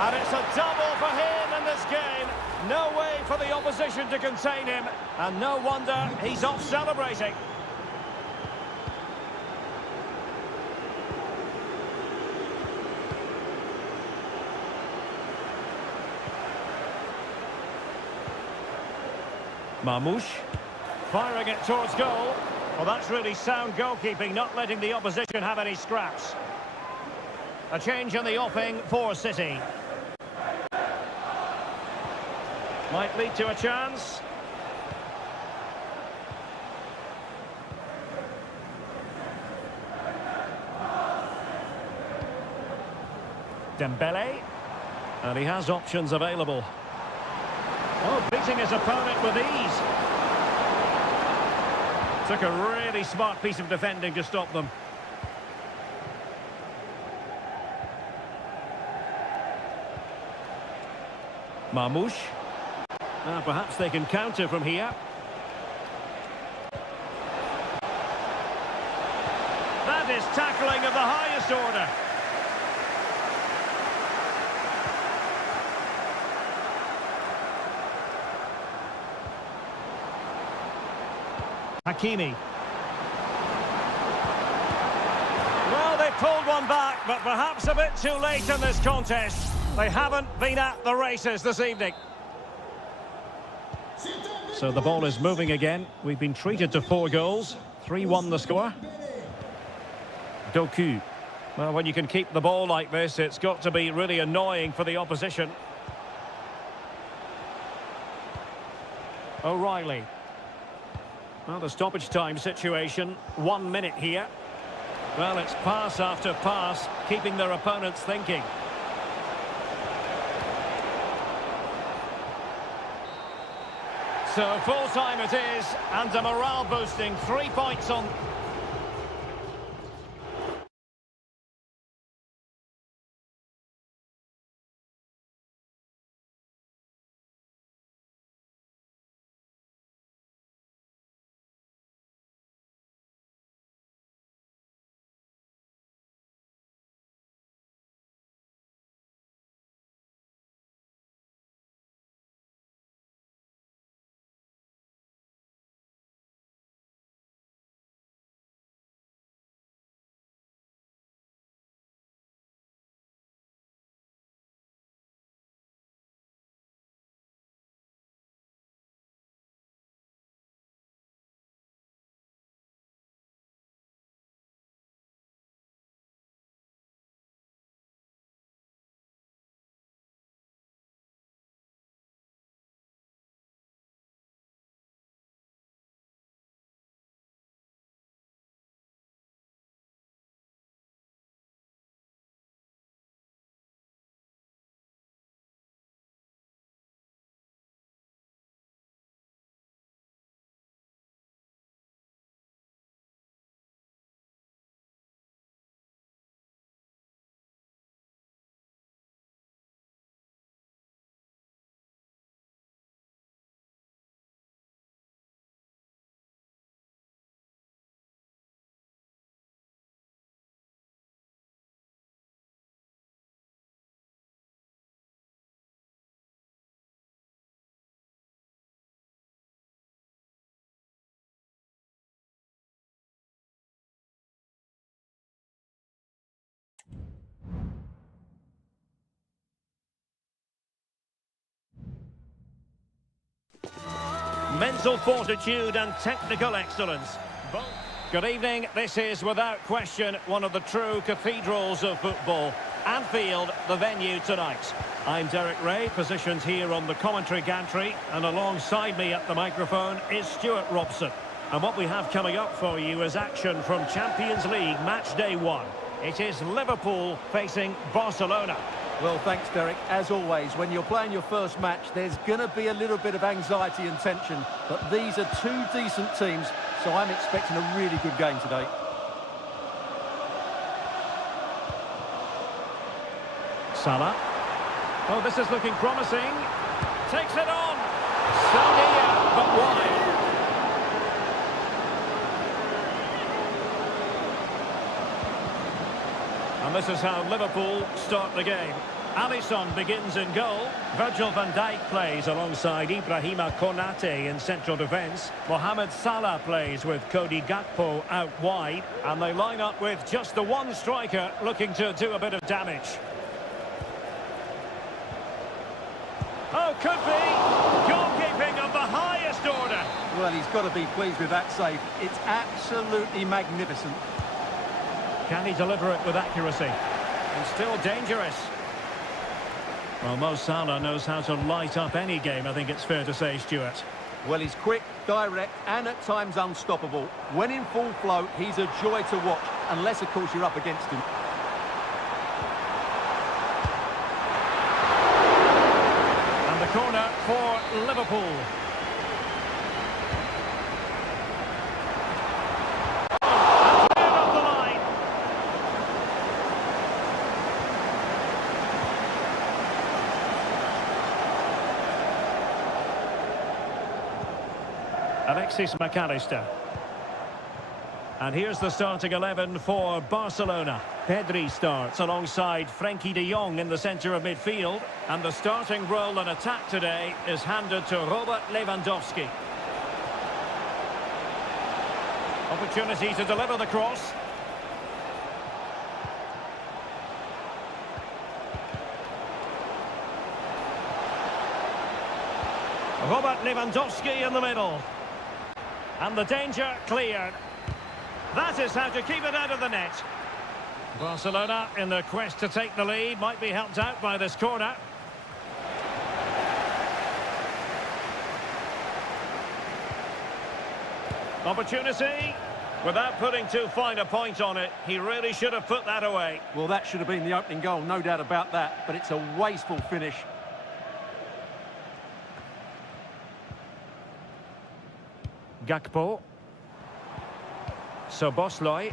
And it's a double for him in this game. No way for the opposition to contain him. And no wonder he's off celebrating. Marmouche, firing it towards goal. Well, that's really sound goalkeeping, not letting the opposition have any scraps. A change in the offing for City. Might lead to a chance. Dembele. And he has options available. Oh, beating his opponent with ease. Took a really smart piece of defending to stop them. Marmouche. Now perhaps they can counter from here. That is tackling of the highest order. Hakimi. Well, they pulled one back, but perhaps a bit too late in this contest. They haven't been at the races this evening. So the ball is moving again. We've been treated to 4 goals. 3-1 the score. Doku. Well, when you can keep the ball like this, it's got to be really annoying for the opposition. O'Reilly. Well, the stoppage time situation, 1 minute here. Well, it's pass after pass, keeping their opponents thinking. So full-time it is, and a morale-boosting 3 points on... Mental fortitude and technical excellence. Good evening. This is, without question, one of the true cathedrals of football. Anfield, the venue tonight. I'm Derek Ray, positioned here on the commentary gantry, and alongside me at the microphone is Stuart Robson. And what we have coming up for you is action from Champions League match day 1. It is Liverpool facing Barcelona. Well, thanks, Derek. As always, when you're playing your first match, there's going to be a little bit of anxiety and tension. But these are two decent teams, so I'm expecting a really good game today. Salah. Oh, this is looking promising. Takes it on. So near, but wide. And this is how Liverpool start the game. Alisson begins in goal. Virgil van Dijk plays alongside Ibrahima Konate in central defence. Mohamed Salah plays with Cody Gakpo out wide. And they line up with just the one striker looking to do a bit of damage. Oh, could be. Goalkeeping of the highest order. Well, he's got to be pleased with that save. It's absolutely magnificent. Can he deliver it with accuracy? And still dangerous. Well, Mo Salah knows how to light up any game, I think it's fair to say, Stuart. Well, he's quick, direct, and at times unstoppable. When in full flow, he's a joy to watch, unless, of course, you're up against him. And the corner for Liverpool. Alexis McAllister. And here's the starting 11 for Barcelona. Pedri starts alongside Frenkie de Jong in the centre of midfield. And the starting role in attack today is handed to Robert Lewandowski. Opportunity to deliver the cross. Robert Lewandowski in the middle. And the danger cleared. That is how to keep it out of the net. Barcelona, in their quest to take the lead, might be helped out by this corner. Opportunity. Without putting too fine a point on it, he really should have put that away. Well, that should have been the opening goal, no doubt about that, but it's a wasteful finish. Gakpo. Soboslai.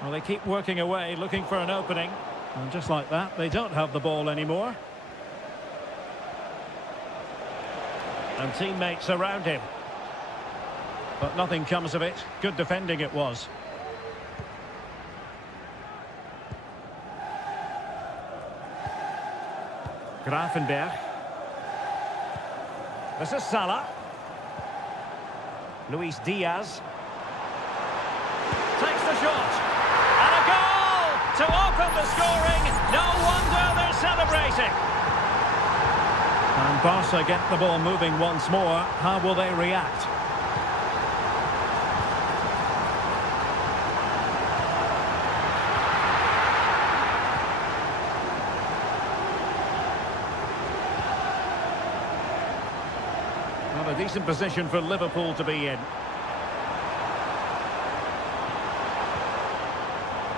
Well, they keep working away, looking for an opening. And just like that, they don't have the ball anymore. And teammates around him. But nothing comes of it. Good defending it was. Grafenberg. This is Salah. Luis Diaz. Takes the shot. And a goal to open the scoring. No wonder they're celebrating. And Barca get the ball moving once more. How will they react? Well, a decent position for Liverpool to be in.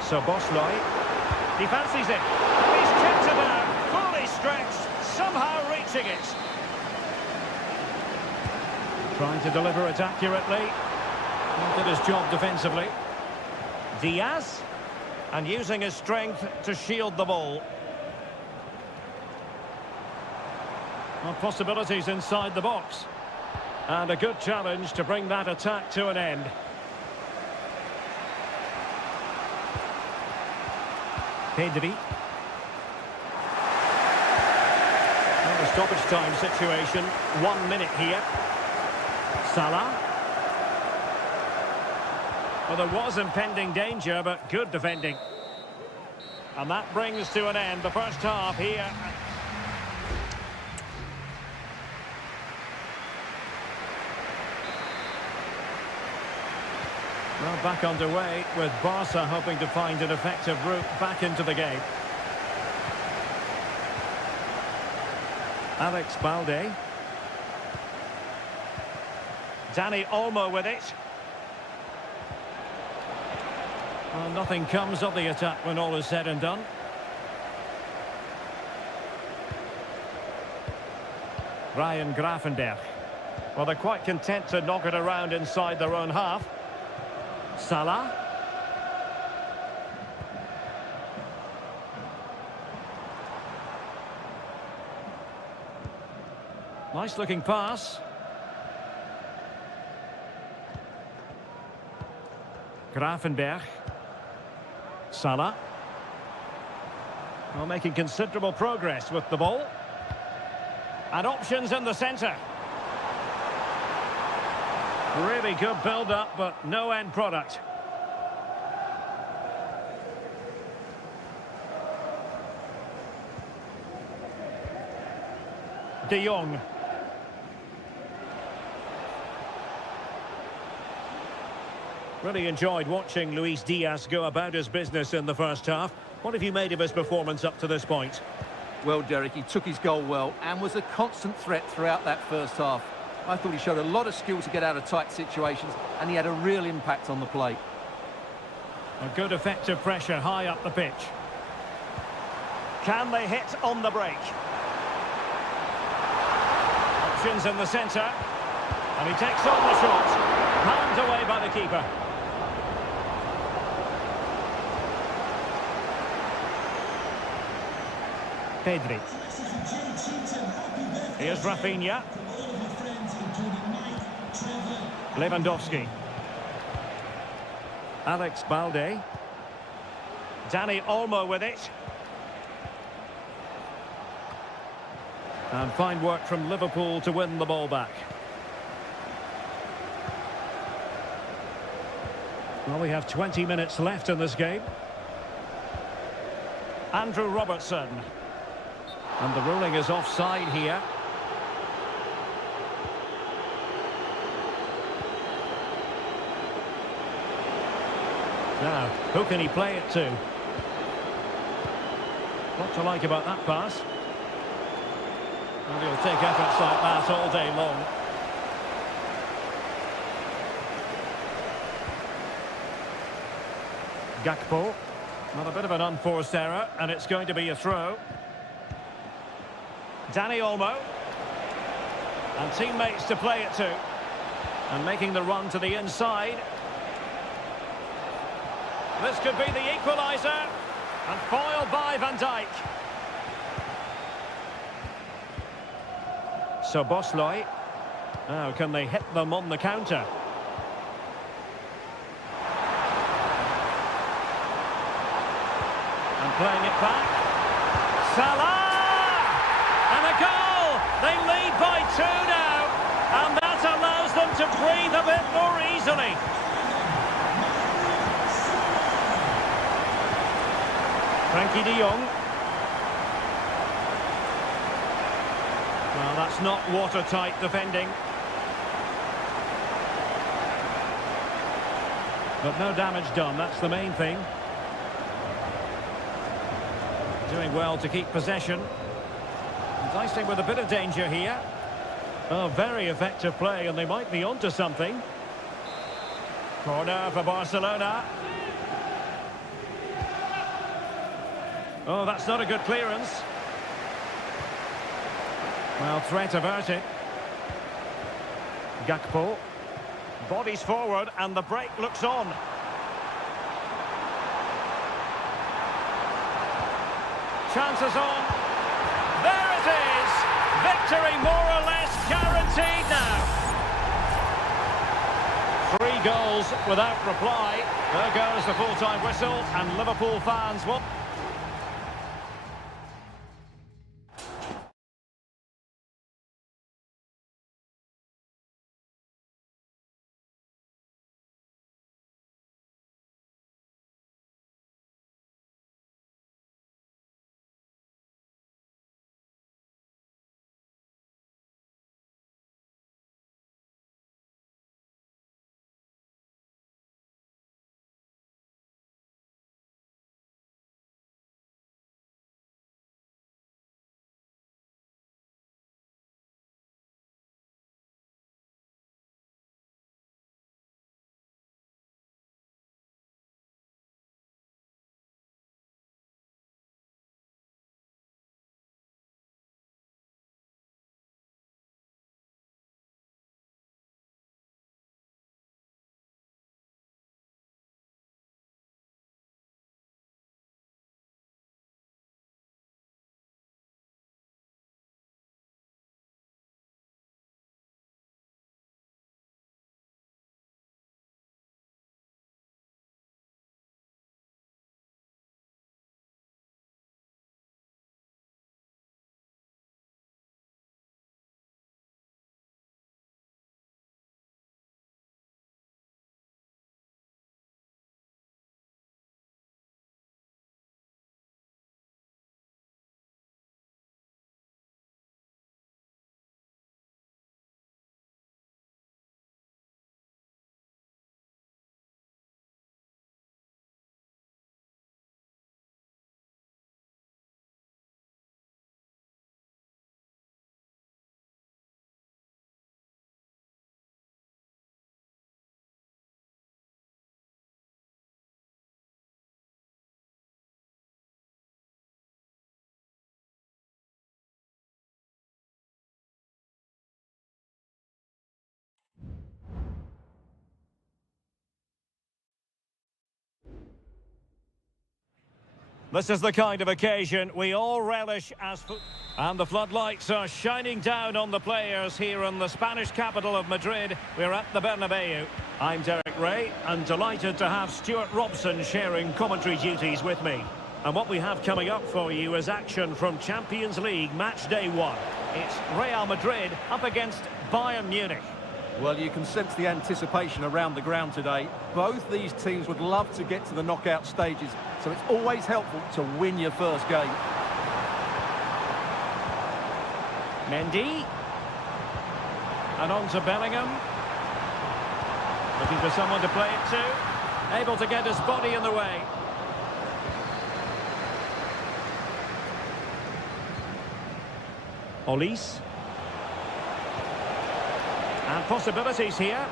Soboslai. He fancies it. He's tipped about, fully stretched, somehow reaching it. Trying to deliver it accurately. Did his job defensively. Diaz. And using his strength to shield the ball. Well, possibilities inside the box. And a good challenge to bring that attack to an end. Pedri. Well, the stoppage time situation. 1 minute here. Salah. Well, there was impending danger, but good defending. And that brings to an end the first half here. Well, back underway with Barca hoping to find an effective route back into the game. Alex Balde. Dani Olmo with it. Well, nothing comes of the attack when all is said and done. Ryan Grafenberg. Well, they're quite content to knock it around inside their own half. Salah. Nice looking pass. Grafenberg. Salah. Well, making considerable progress with the ball. And options in the centre. Really good build-up, but no end product. De Jong. Really enjoyed watching Luis Diaz go about his business in the first half. What have you made of his performance up to this point? Well, Derek, he took his goal well and was a constant threat throughout that first half. I thought he showed a lot of skill to get out of tight situations, and he had a real impact on the plate. A good effective pressure high up the pitch. Can they hit on the break? Options in the centre. And he takes on the shot. Hand away by the keeper. Pedri. Here's Rafinha. Lewandowski. Alex Balde. Dani Olmo with it. And fine work from Liverpool to win the ball back. Well, we have 20 minutes left in this game. Andrew Robertson. And the ruling is offside here. Now, who can he play it to? What to like about that pass? And he'll take efforts like that all day long. Gakpo. Not a bit of an unforced error, and it's going to be a throw. Danny Olmo. And teammates to play it to. And making the run to the inside. This could be the equaliser. And foiled by Van Dijk. So Bosley. Now, can they hit them on the counter? And playing it back. Salah! And a goal! They lead by 2 now. And that allows them to breathe a bit more easily. Frankie de Jong. Well, that's not watertight defending. But no damage done, that's the main thing. Doing well to keep possession. Dicing with a bit of danger here. Oh, very effective play, and they might be onto something. Corner for Barcelona. Oh, that's not a good clearance. Well, threat averted. Gakpo. Bodies forward, and the break looks on. Chances on. There it is! Victory more or less guaranteed now. 3 goals without reply. There goes the full-time whistle, and Liverpool fans will... This is the kind of occasion we all relish as... And the floodlights are shining down on the players here in the Spanish capital of Madrid. We're at the Bernabeu. I'm Derek Ray, and delighted to have Stuart Robson sharing commentary duties with me. And what we have coming up for you is action from Champions League match day 1. It's Real Madrid up against Bayern Munich. Well, you can sense the anticipation around the ground today. Both these teams would love to get to the knockout stages, so it's always helpful to win your first game. Mendy. And on to Bellingham. Looking for someone to play it to. Able to get his body in the way. Olise. And possibilities here.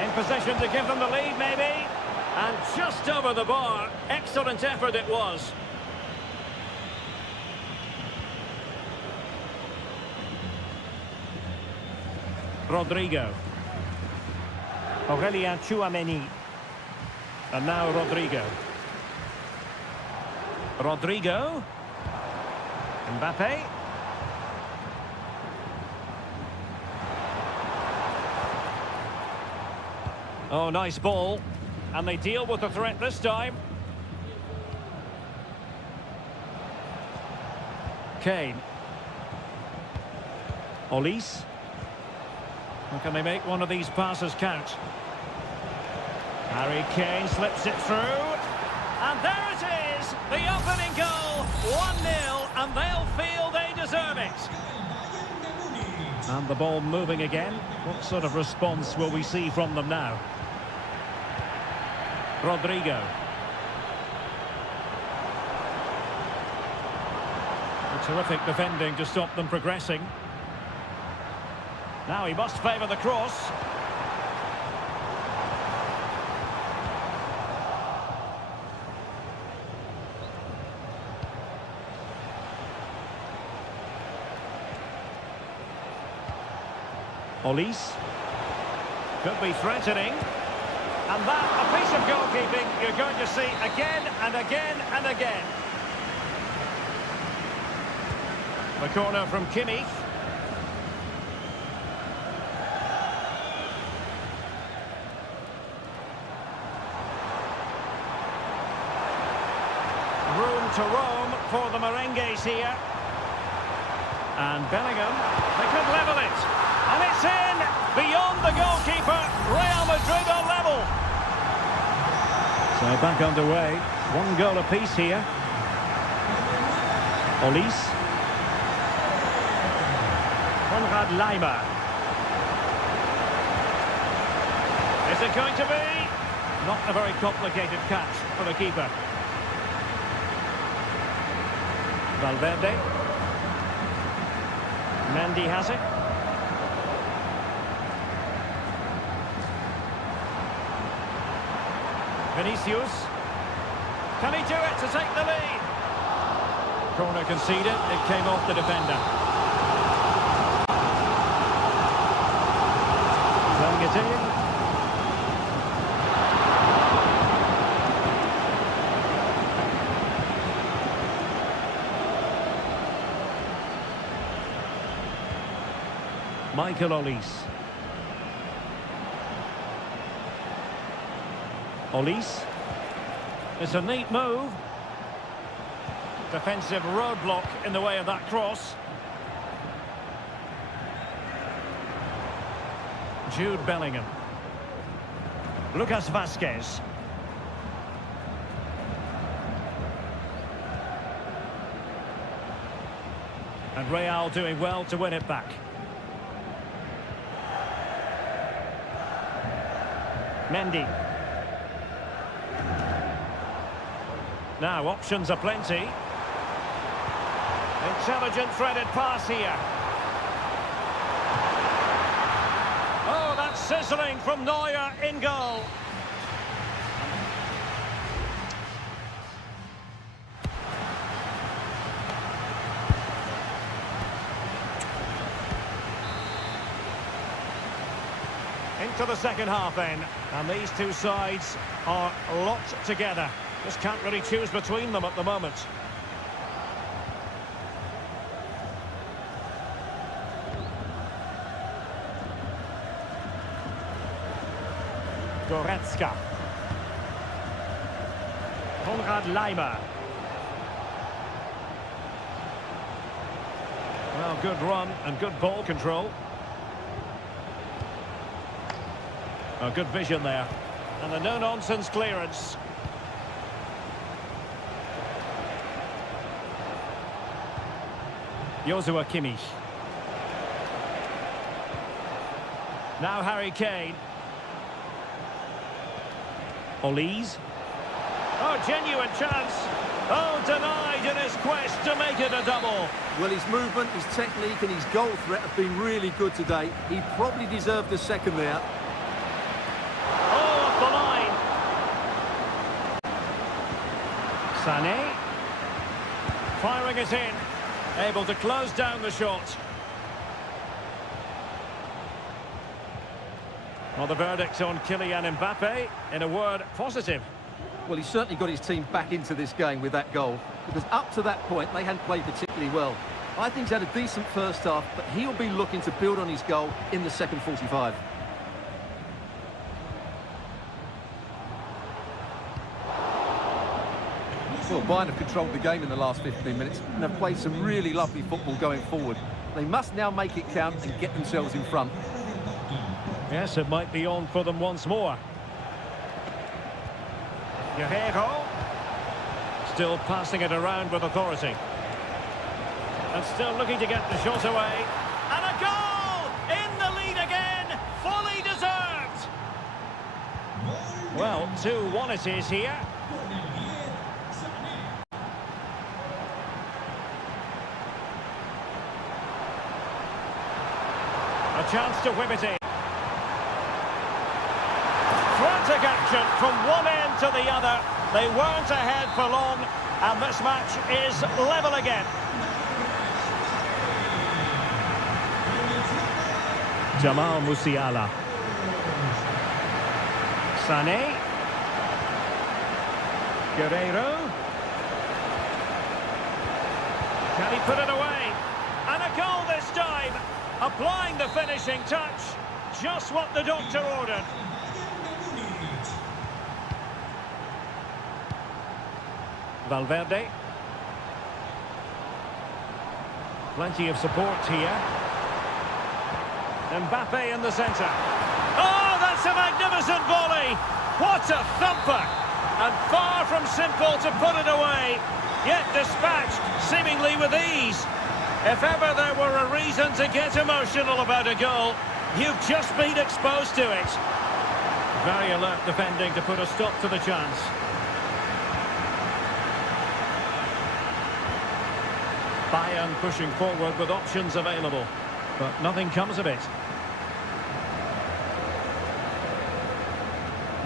In position to give them the lead, maybe. And just over the bar. Excellent effort it was. Rodrigo. Aurelien Tchouameni. And now Rodrigo. Rodrigo. Mbappe. Oh, nice ball. And they deal with the threat this time. Kane. Olise. And can they make one of these passes count? Harry Kane slips it through. And there it is! The opening goal! 1-0, and they'll feel they deserve it. And the ball moving again. What sort of response will we see from them now? Rodrigo. A terrific defending to stop them progressing. Now he must favour the cross. Olise. Could be threatening. And that, a piece of goalkeeping you're going to see again and again and again. The corner from Kimmich. Room to roam for the Merengues here. And Bellingham, they could level it. And it's in! Beyond the goalkeeper, Real Madrid are level. So back underway. 1 goal apiece here. Olise. Konrad Laimer. Is it going to be? Not a very complicated catch for the keeper. Valverde. Mendy has it. Vinicius. Can he do it to take the lead? Corner conceded. It came off the defender. Playing it in. Michael Olise. Olise. It's a neat move. Defensive roadblock in the way of that cross. Jude Bellingham. Lucas Vazquez. And Real doing well to win it back. Mendy. Now options are plenty. Intelligent threaded pass here. Oh, that's sizzling from Neuer in goal. Into the second half then, and these two sides are locked together. Just can't really choose between them at the moment. Goretzka. Konrad Laimer. Well, good run and good ball control. Oh, good vision there. And a no-nonsense clearance. Joshua Kimmich. Now Harry Kane. Olise. Oh, genuine chance. Oh, denied in his quest to make it a double. Well, his movement, his technique and his goal threat have been really good today. He probably deserved a second there. Oh, off the line. Sané. Firing it in. Able to close down the shot. Well, the verdict on Kylian Mbappe, in a word, positive. Well, he certainly got his team back into this game with that goal, because up to that point, they hadn't played particularly well. I think he's had a decent first half, but he'll be looking to build on his goal in the second 45. Well, Bayern have controlled the game in the last 15 minutes and have played some really lovely football going forward. They must now make it count and get themselves in front. Yes, it might be on for them once more. Guerrero. Still passing it around with authority. And still looking to get the shot away. And a goal! In the lead again! Fully deserved! Well, 2-1 it is here. A chance to whip it in. Frantic action from one end to the other. They weren't ahead for long, and this match is level again. Jamal Musiala. Sané. Guerrero. Can he put it away? And a goal this time. Applying the finishing touch. Just what the doctor ordered. Valverde. Plenty of support here. Mbappe in the centre. Oh, that's a magnificent volley! What a thumper! And far from simple to put it away, yet dispatched seemingly with ease. If ever there were a reason to get emotional about a goal, you've just been exposed to it. Very alert defending to put a stop to the chance. Bayern pushing forward with options available, but nothing comes of it.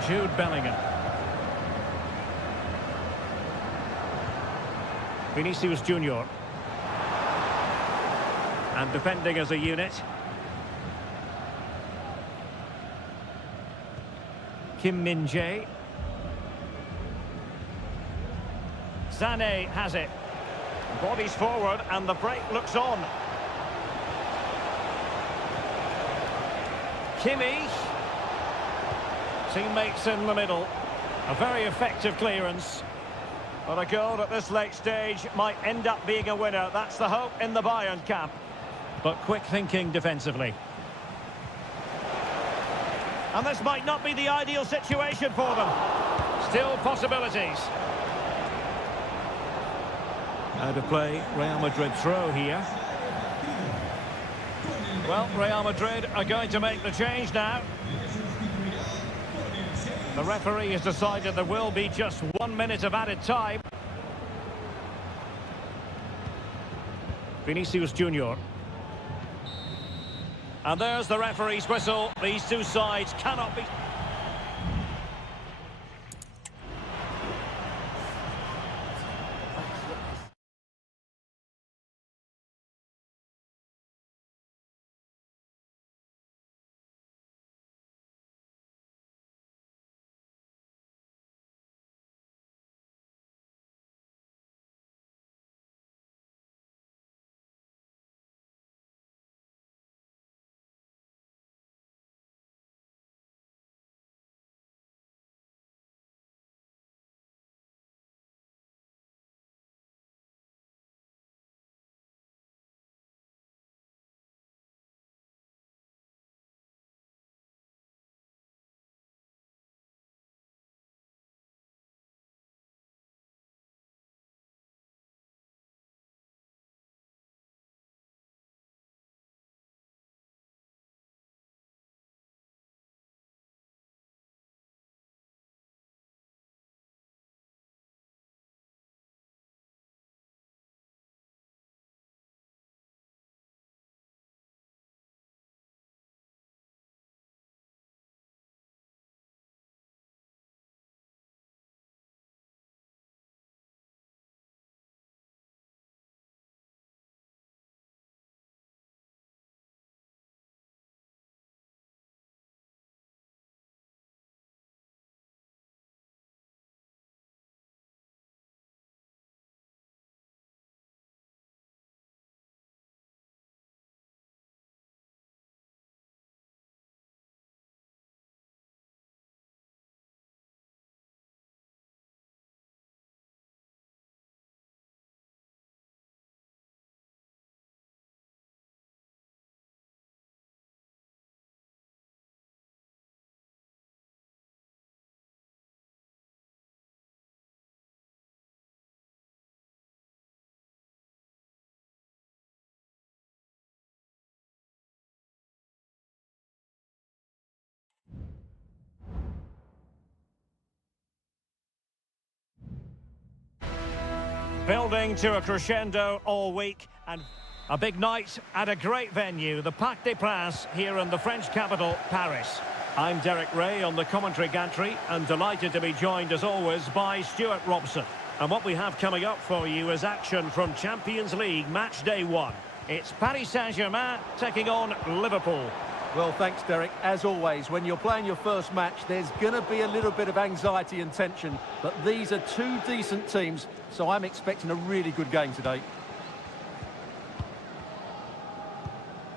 Jude Bellingham. Vinicius Junior. And defending as a unit. Kim Min-jae. Sané has it. Bodies forward and the break looks on. Kimmich. Teammates in the middle. A very effective clearance. But a goal at this late stage might end up being a winner. That's the hope in the Bayern camp. But quick thinking defensively. And this might not be the ideal situation for them. Still possibilities. Out of play, Real Madrid throw here. Well, Real Madrid are going to make the change now. The referee has decided there will be just 1 minute of added time. Vinicius Junior. And there's the referee's whistle. These two sides cannot be... Building to a crescendo all week, and a big night at a great venue, the Parc des Princes here in the French capital, Paris. I'm Derek Ray on the commentary gantry, and delighted to be joined as always by Stuart Robson. And what we have coming up for you is action from Champions League match day 1. It's Paris Saint-Germain taking on Liverpool. Well, thanks, Derek. As always, when you're playing your first match, there's going to be a little bit of anxiety and tension. But these are two decent teams, so I'm expecting a really good game today.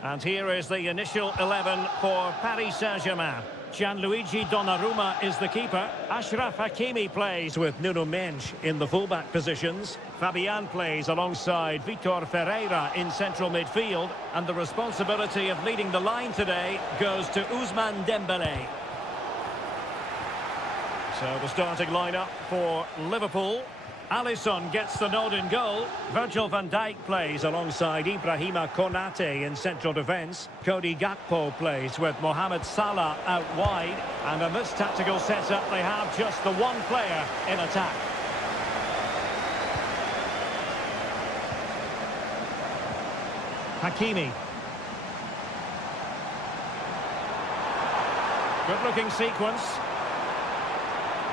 And here is the initial 11 for Paris Saint-Germain. Gianluigi Donnarumma is the keeper. Achraf Hakimi plays with Nuno Mendes in the fullback positions. Fabian plays alongside Vitor Ferreira in central midfield. And the responsibility of leading the line today goes to Ousmane Dembélé. So the starting lineup for Liverpool. Alisson gets the nod in goal. Virgil van Dijk plays alongside Ibrahima Konate in central defence. Cody Gakpo plays with Mohamed Salah out wide. And in this tactical setup, they have just the one player in attack. Hakimi. Good-looking sequence.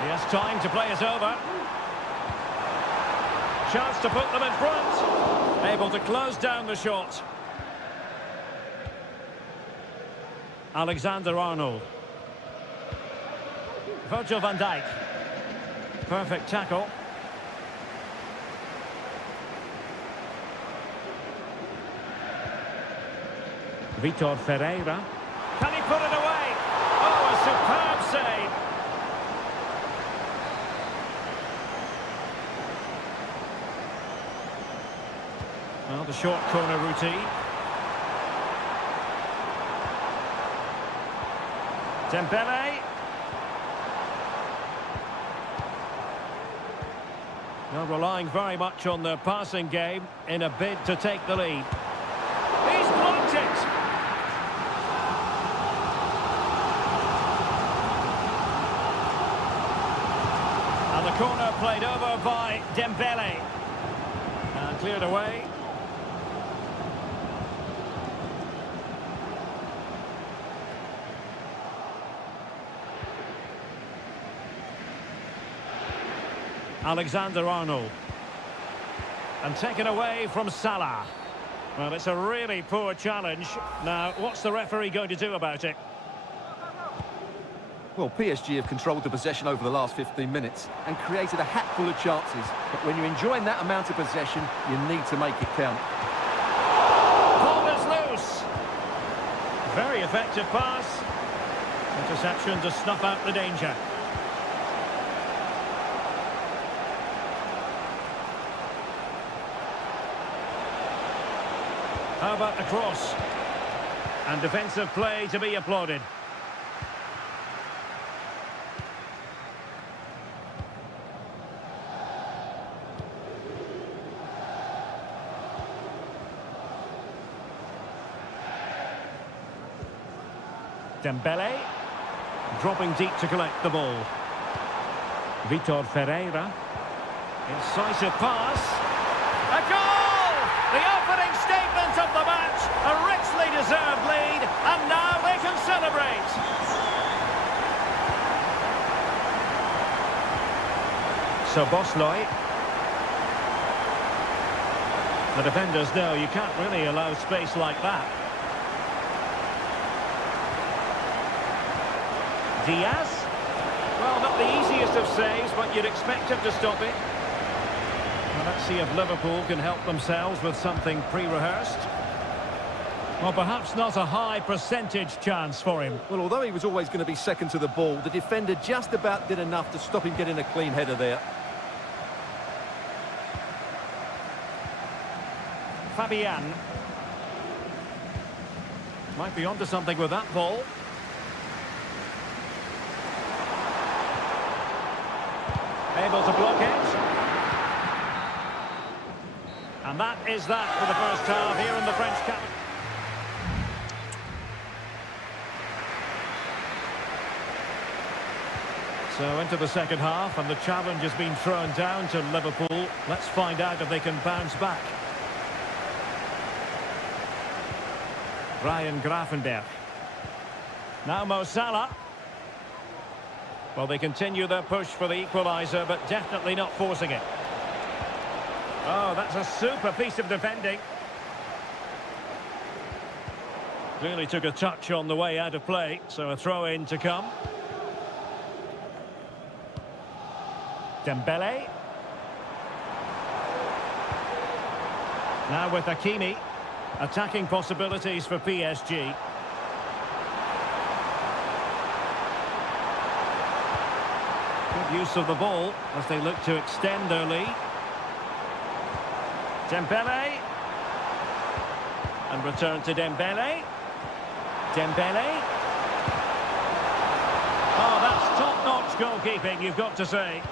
He has time to play it over. Chance to put them in front. Able to close down the shot. Alexander-Arnold. Virgil van Dijk. Perfect tackle. Vitor Ferreira. Can he put it away? Oh, a superb save. Well, the short corner routine. Dembélé. Now relying very much on their passing game in a bid to take the lead. He's blocked it. And the corner played over by Dembélé. And cleared away. Alexander-Arnold. And taken away from Salah. Well, it's a really poor challenge. Now, what's the referee going to do about it? Well, PSG have controlled the possession over the last 15 minutes and created a hatful of chances. But when you're enjoying that amount of possession, you need to make it count. Ball is loose. Very effective pass. Interception to snuff out the danger. How about the cross? And defensive play to be applauded. Dembélé. Dropping deep to collect the ball. Vitor Ferreira. Incisive pass. A goal! The opening statement of the match. A richly deserved lead. And now they can celebrate. So Bosloy. The defenders know you can't really allow space like that. Diaz. Well, not the easiest of saves, but you'd expect him to stop it. Well, let's see if Liverpool can help themselves with something pre-rehearsed. Well, perhaps not a high percentage chance for him. Well, although he was always going to be second to the ball, the defender just about did enough to stop him getting a clean header there. Fabian. Might be onto something with that ball. Able to block it. And that is that for the first half here in the French capital. So into the second half, and the challenge has been thrown down to Liverpool. Let's find out if they can bounce back. Ryan Gravenberch. Now Mo Salah. Well, they continue their push for the equaliser, but definitely not forcing it. Oh, that's a super piece of defending. Clearly took a touch on the way out of play, so a throw-in to come. Dembele. Now with Hakimi. Attacking possibilities for PSG. Good use of the ball as they look to extend their lead. Dembele. And return to Dembele. Dembele. Oh, that's top-notch goalkeeping, you've got to say.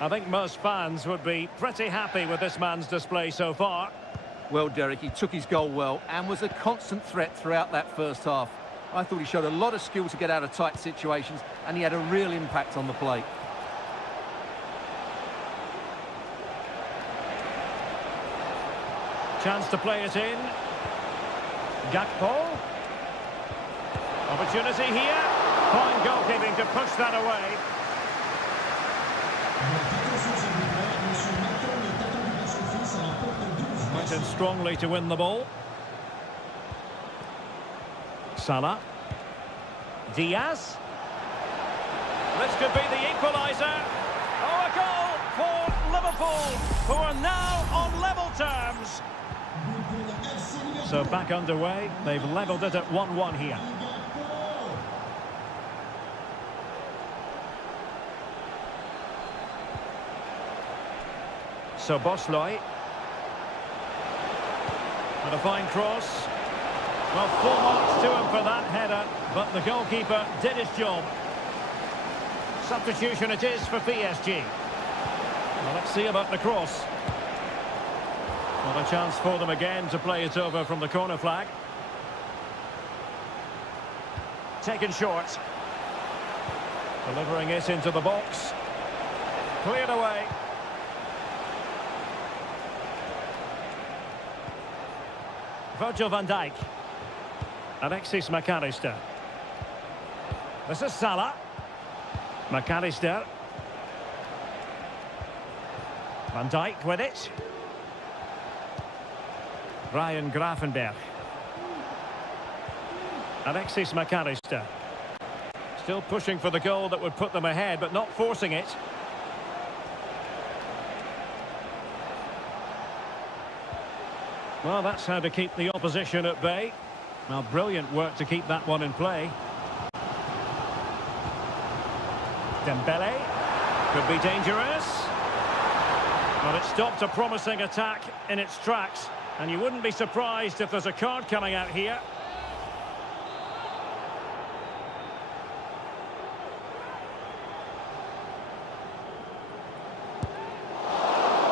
I think most fans would be pretty happy with this man's display so far. Well, Derek, he took his goal well and was a constant threat throughout that first half. I thought he showed a lot of skill to get out of tight situations, and he had a real impact on the plate. Chance to play it in. Gakpo. Opportunity here. Fine goalkeeping to push that away. Went in strongly to win the ball. Salah. Diaz. This could be the equaliser. Oh, a goal for Liverpool, who are now on level terms. So back underway. They've levelled it at 1-1 here. So Bosley. And a fine cross. Well, full marks to him for that header, but the goalkeeper did his job. Substitution it is for PSG. Well, let's see about the cross. Well, a chance for them again to play it over from the corner flag. Taken short. Delivering it into the box. Cleared away. Virgil van Dijk. Alexis McAllister. This is Salah. McAllister. Van Dijk with it. Ryan Gravenberch. Alexis McAllister. Still pushing for the goal that would put them ahead, but not forcing it. Well, that's how to keep the opposition at bay. Well, brilliant work to keep that one in play. Dembele. Could be dangerous. But it stopped a promising attack in its tracks. And you wouldn't be surprised if there's a card coming out here.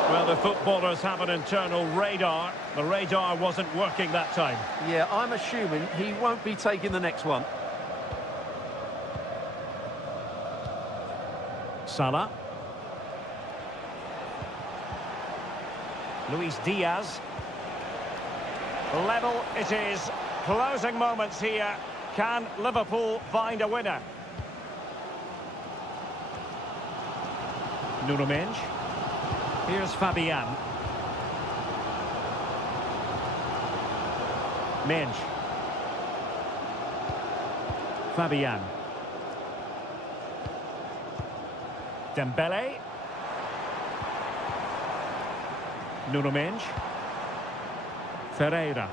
Well, the footballers have an internal radar. The radar wasn't working that time. Yeah, I'm assuming he won't be taking the next one. Salah. Luis Diaz. Level it is. Closing moments here. Can Liverpool find a winner? Nuno Mendes. Here's Fabian. Mendes. Fabian. Dembele. Nuno Mendes. Ferreira.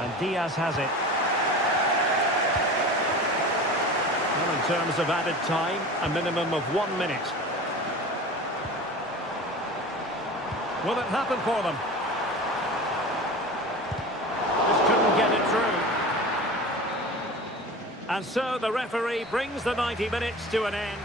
And Diaz has it. Well, in terms of added time, a minimum of 1 minute. Will it happen for them? Just couldn't get it through. And so the referee brings the 90 minutes to an end.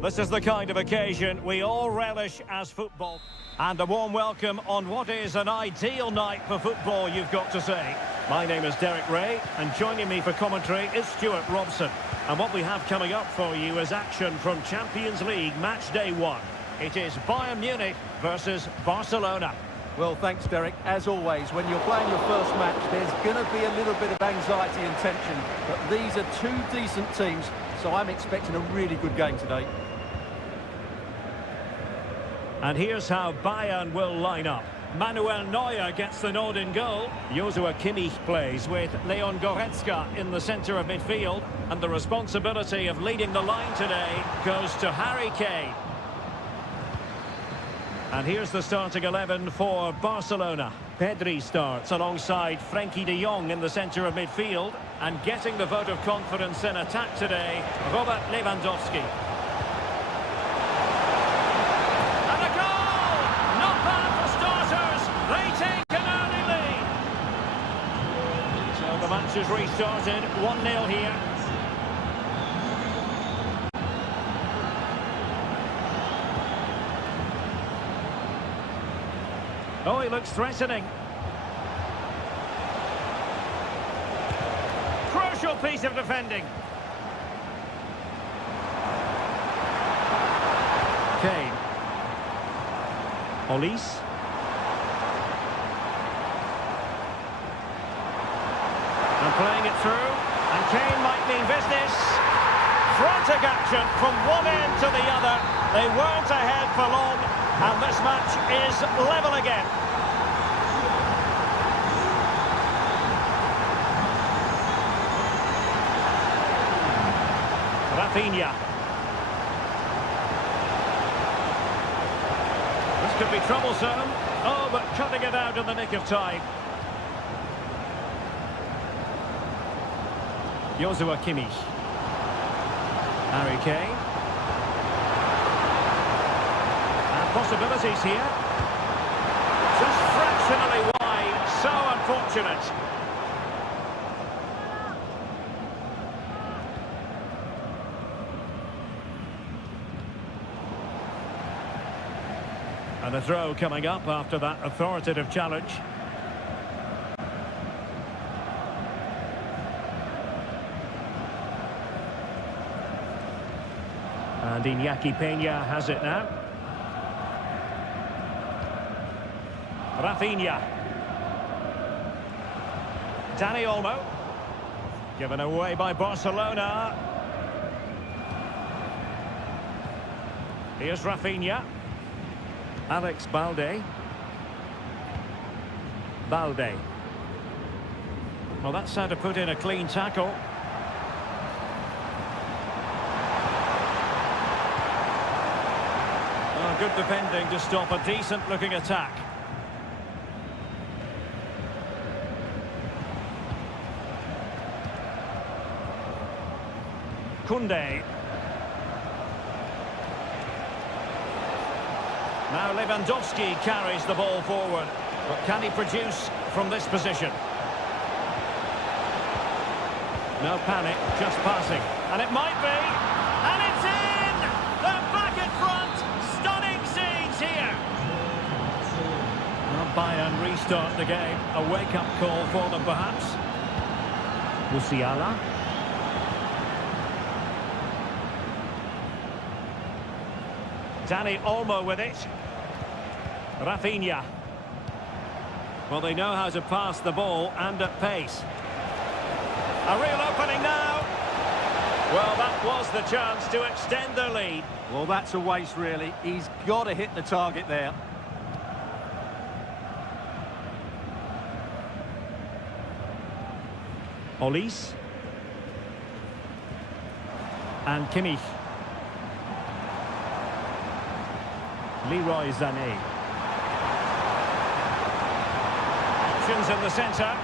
This is the kind of occasion we all relish as football. And a warm welcome on what is an ideal night for football, you've got to say. My name is Derek Ray, and joining me for commentary is Stuart Robson. And what we have coming up for you is action from Champions League match day 1. It is Bayern Munich versus Barcelona. Well, thanks, Derek. As always, when you're playing your first match, there's going to be a little bit of anxiety and tension. But these are two decent teams, so I'm expecting a really good game today. And here's how Bayern will line up. Manuel Neuer gets the nod in goal. Joshua Kimmich plays with Leon Goretzka in the centre of midfield. And the responsibility of leading the line today goes to Harry Kane. And here's the starting 11 for Barcelona. Pedri starts alongside Frenkie de Jong in the centre of midfield. And getting the vote of confidence in attack today, Robert Lewandowski. And a goal! Not bad for starters. They take an early lead. So the match is restarted. 1-0 here. Oh, he looks threatening. Crucial piece of defending. Kane. Olise. And playing it through. And Kane might mean business. Frantic action from one end to the other. They weren't ahead for long. And this match is level again. Rafinha. This could be troublesome. Oh, but cutting it out in the nick of time. Joshua Kimmich. Harry Kane. Possibilities here. Just fractionally wide. So unfortunate. And a throw coming up after that authoritative challenge. And Iñaki Peña has it now. Rafinha. Dani Olmo. Given away by Barcelona. Here's Rafinha. Alex Balde. Balde. Well, that's how to put in a clean tackle. Oh, good defending to stop a decent-looking attack. Koundé. Now Lewandowski carries the ball forward. But can he produce from this position? No panic, just passing. And it might be. And it's in! They're back in front. Stunning scenes here. Well, Bayern restart the game. A wake-up call for them, perhaps. Musiala. Dani Olmo with it. Rafinha. Well, they know how to pass the ball and at pace. A real opening now. Well, that was the chance to extend their lead. Well, that's a waste, really. He's got to hit the target there. Olise. And Kimmich. Leroy Sané. Options in the centre.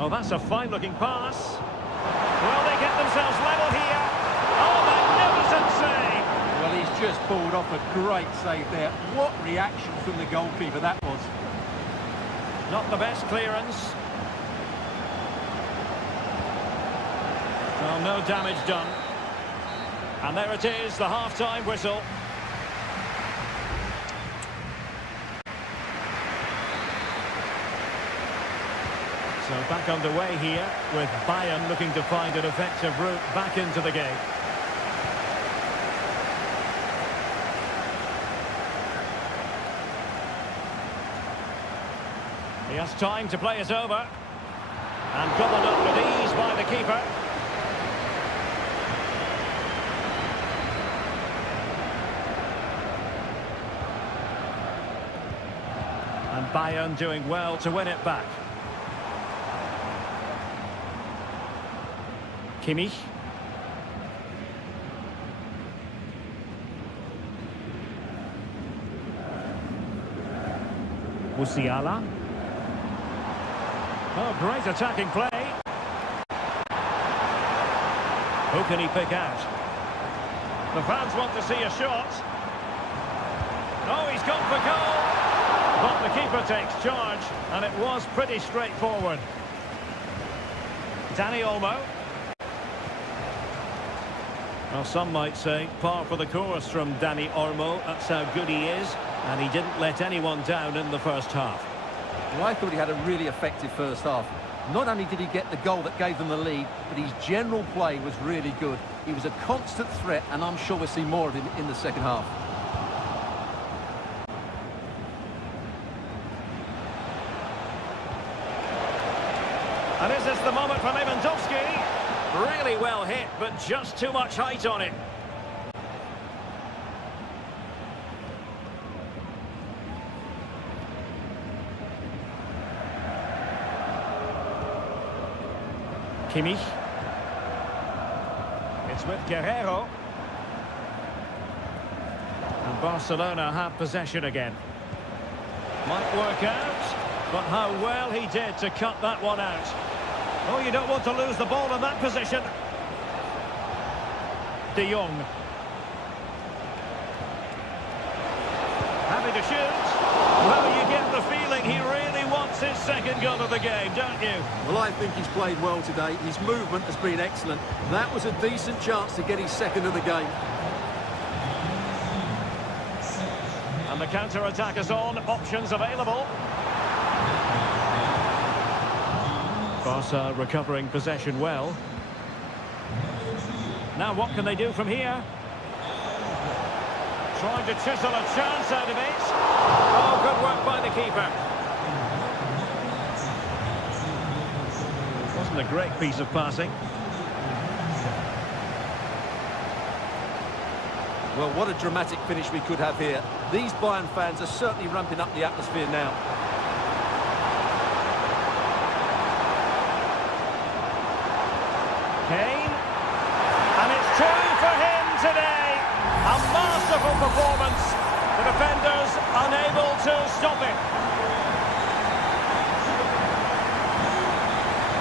Oh, that's a fine-looking pass. Will they get themselves level here? Oh, magnificent save! Well, he's just pulled off a great save there. What reaction from the goalkeeper that was. Not the best clearance. Well, no damage done. And there it is, the half-time whistle. So back underway here, with Bayern looking to find an effective route back into the game. He has time to play it over. And gobbled up with ease by the keeper. And Bayern doing well to win it back. Kimmich. Musiala. Oh, great attacking play. Who can he pick out? The fans want to see a shot. Oh, he's gone for goal. But the keeper takes charge, and it was pretty straightforward. Dani Olmo. Well, some might say par for the course from Dani Olmo. That's how good he is, and he didn't let anyone down in the first half. Well, I thought he had a really effective first half. Not only did he get the goal that gave them the lead, but his general play was really good. He was a constant threat, and I'm sure we'll see more of him in the second half. And is this the moment for Lewandowski? Really well hit, but just too much height on it. Kimmich. It's with Guerrero. And Barcelona have possession again. Might work out, but how well he did to cut that one out. Oh, you don't want to lose the ball in that position. De Jong. Happy to shoot. Well, you get the feeling he really wants his second goal of the game, don't you? Well, I think he's played well today. His movement has been excellent. That was a decent chance to get his second of the game. And the counter-attack is on. Options available. Barca recovering possession well. Now what can they do from here? Trying to chisel a chance out of it. Oh, good work by the keeper. Wasn't a great piece of passing. Well, what a dramatic finish we could have here. These Bayern fans are certainly ramping up the atmosphere now. Kane. And it's two for him today. A masterful performance. The defenders unable to stop it.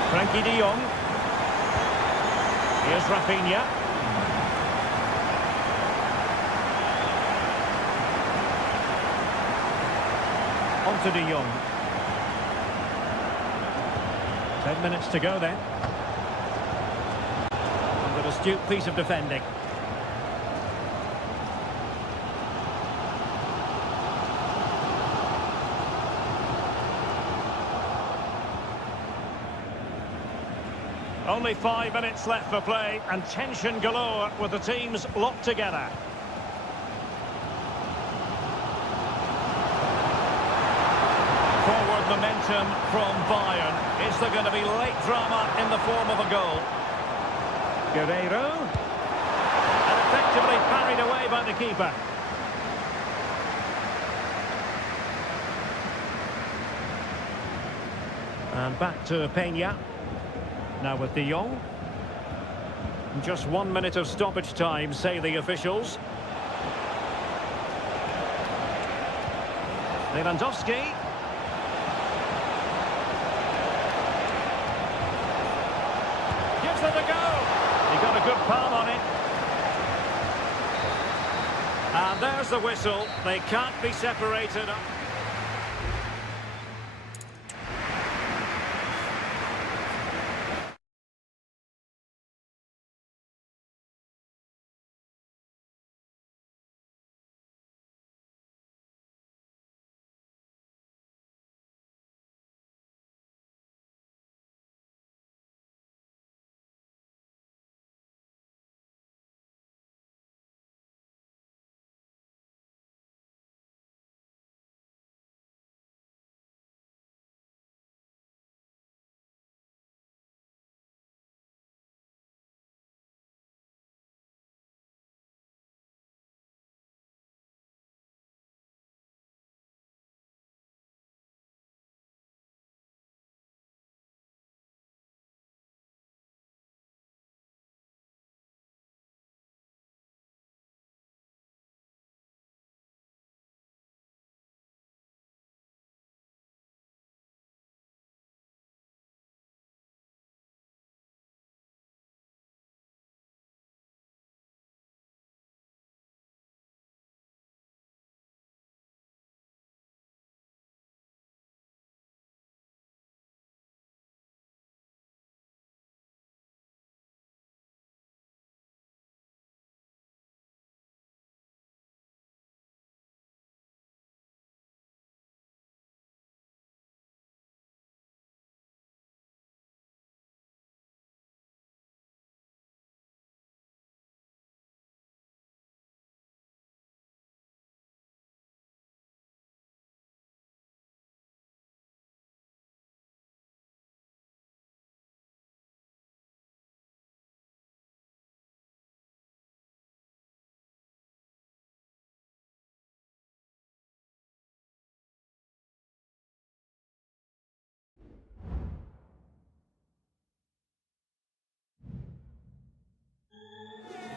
Frankie de Jong. Here's Rafinha. On to de Jong. 10 minutes to go then. And an astute piece of defending. Only 5 minutes left for play, and tension galore with the teams locked together. Forward momentum from Bayern. Is there going to be late drama in the form of a goal? Guerrero. And effectively parried away by the keeper. And back to Peña. Now with de Jong. Just 1 minute of stoppage time, say the officials. Lewandowski. Gives it a go. He got a good palm on it. And there's the whistle. They can't be separated.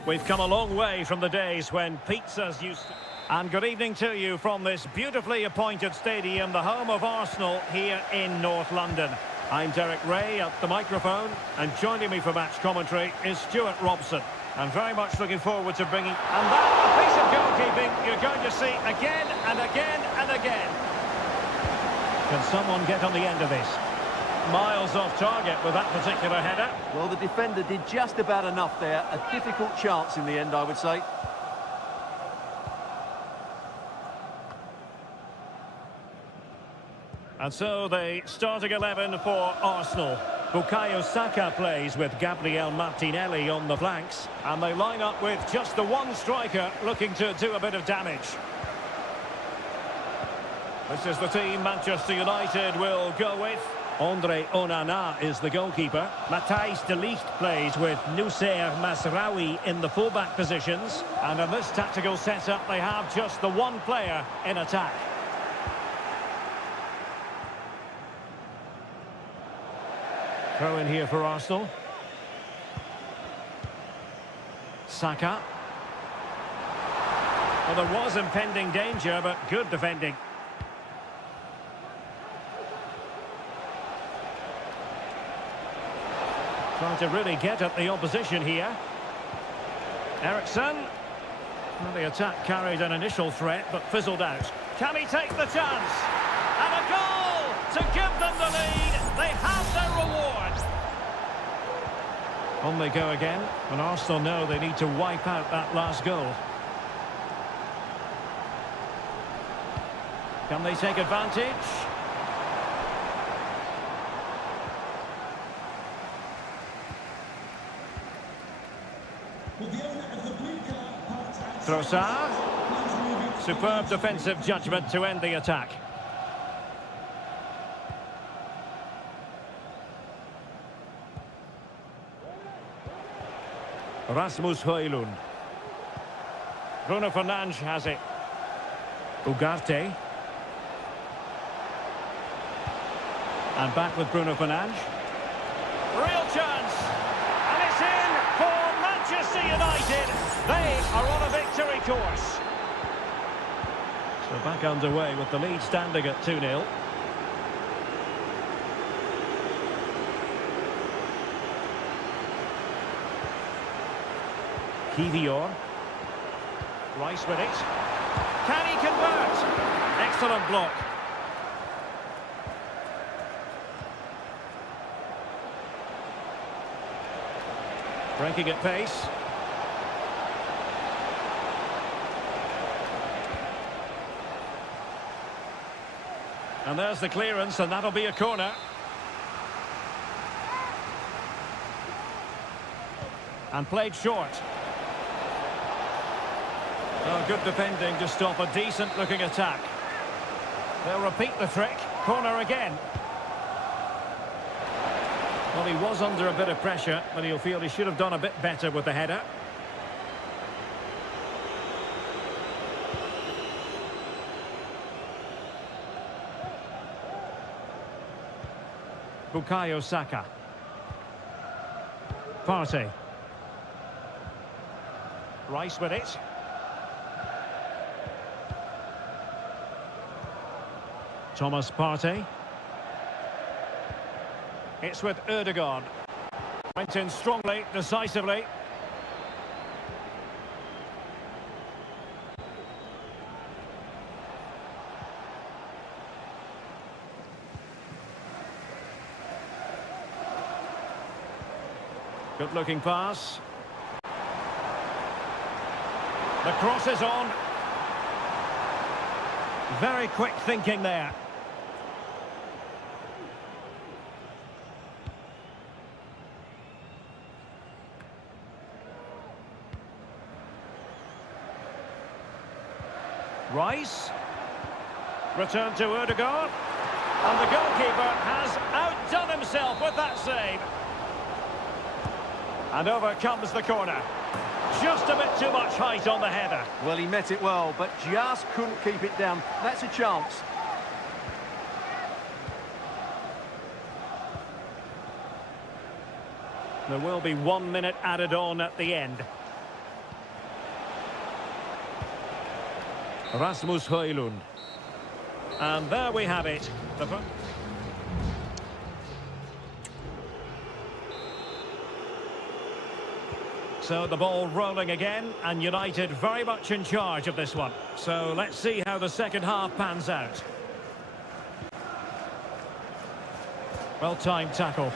We've come a long way from the days when pizzas used to... And good evening to you from this beautifully appointed stadium, the home of Arsenal here in North London. I'm Derek Ray at the microphone, and joining me for match commentary is Stuart Robson. I'm very much looking forward to bringing... And that, a piece of goalkeeping you're going to see again and again and again. Can someone get on the end of this? Miles off target with that particular header. Well, the defender did just about enough there. A difficult chance in the end, I would say. And so the starting 11 for Arsenal. Bukayo Saka plays with Gabriel Martinelli on the flanks. And they line up with just the one striker looking to do a bit of damage. This is the team Manchester United will go with. Andre Onana is the goalkeeper. Matthijs de Ligt plays with Noussair Mazraoui in the fullback positions. And in this tactical setup, they have just the one player in attack. Throw in here for Arsenal. Saka. Well, there was impending danger, but good defending. Trying to really get at the opposition here. Ericsson. Well, the attack carried an initial threat, but fizzled out. Can he take the chance? And a goal to give them the lead. They have their reward. On they go again, and Arsenal know they need to wipe out that last goal. Can they take advantage? Trossard. Superb defensive judgment to end the attack. Rasmus Højlund. Bruno Fernandes has it. Ugarte. And back with Bruno Fernandes. Real chance. And it's in for Manchester United. They are on a victory course. So back underway with the lead standing at 2-0. Kivior. Rice with it. Can he convert? Excellent block. Breaking at pace. And there's the clearance, and that'll be a corner. And played short. Oh, good defending to stop a decent-looking attack. They'll repeat the trick. Corner again. Well, he was under a bit of pressure, but he'll feel he should have done a bit better with the header. Bukayo Saka. Partey. Rice with it. Thomas Partey. It's with Ødegaard. Went in strongly, decisively. Good-looking pass. The cross is on. Very quick thinking there. Rice. Return to Ødegaard. And the goalkeeper has outdone himself with that save. And over comes the corner. Just a bit too much height on the header. Well, he met it well, but just couldn't keep it down. That's a chance. There will be 1 minute added on at the end. Rasmus Højlund. And there we have it. So the ball rolling again, and United very much in charge of this one. So let's see how the second half pans out. Well-timed tackle.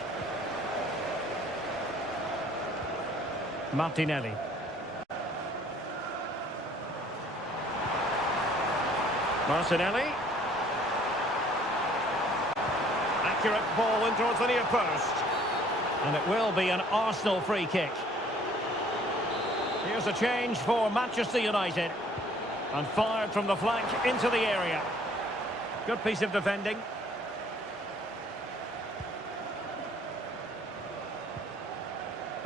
Martinelli. Martinelli. Accurate ball in towards the near post. And it will be an Arsenal free kick. Here's a change for Manchester United. And fired from the flank into the area. Good piece of defending.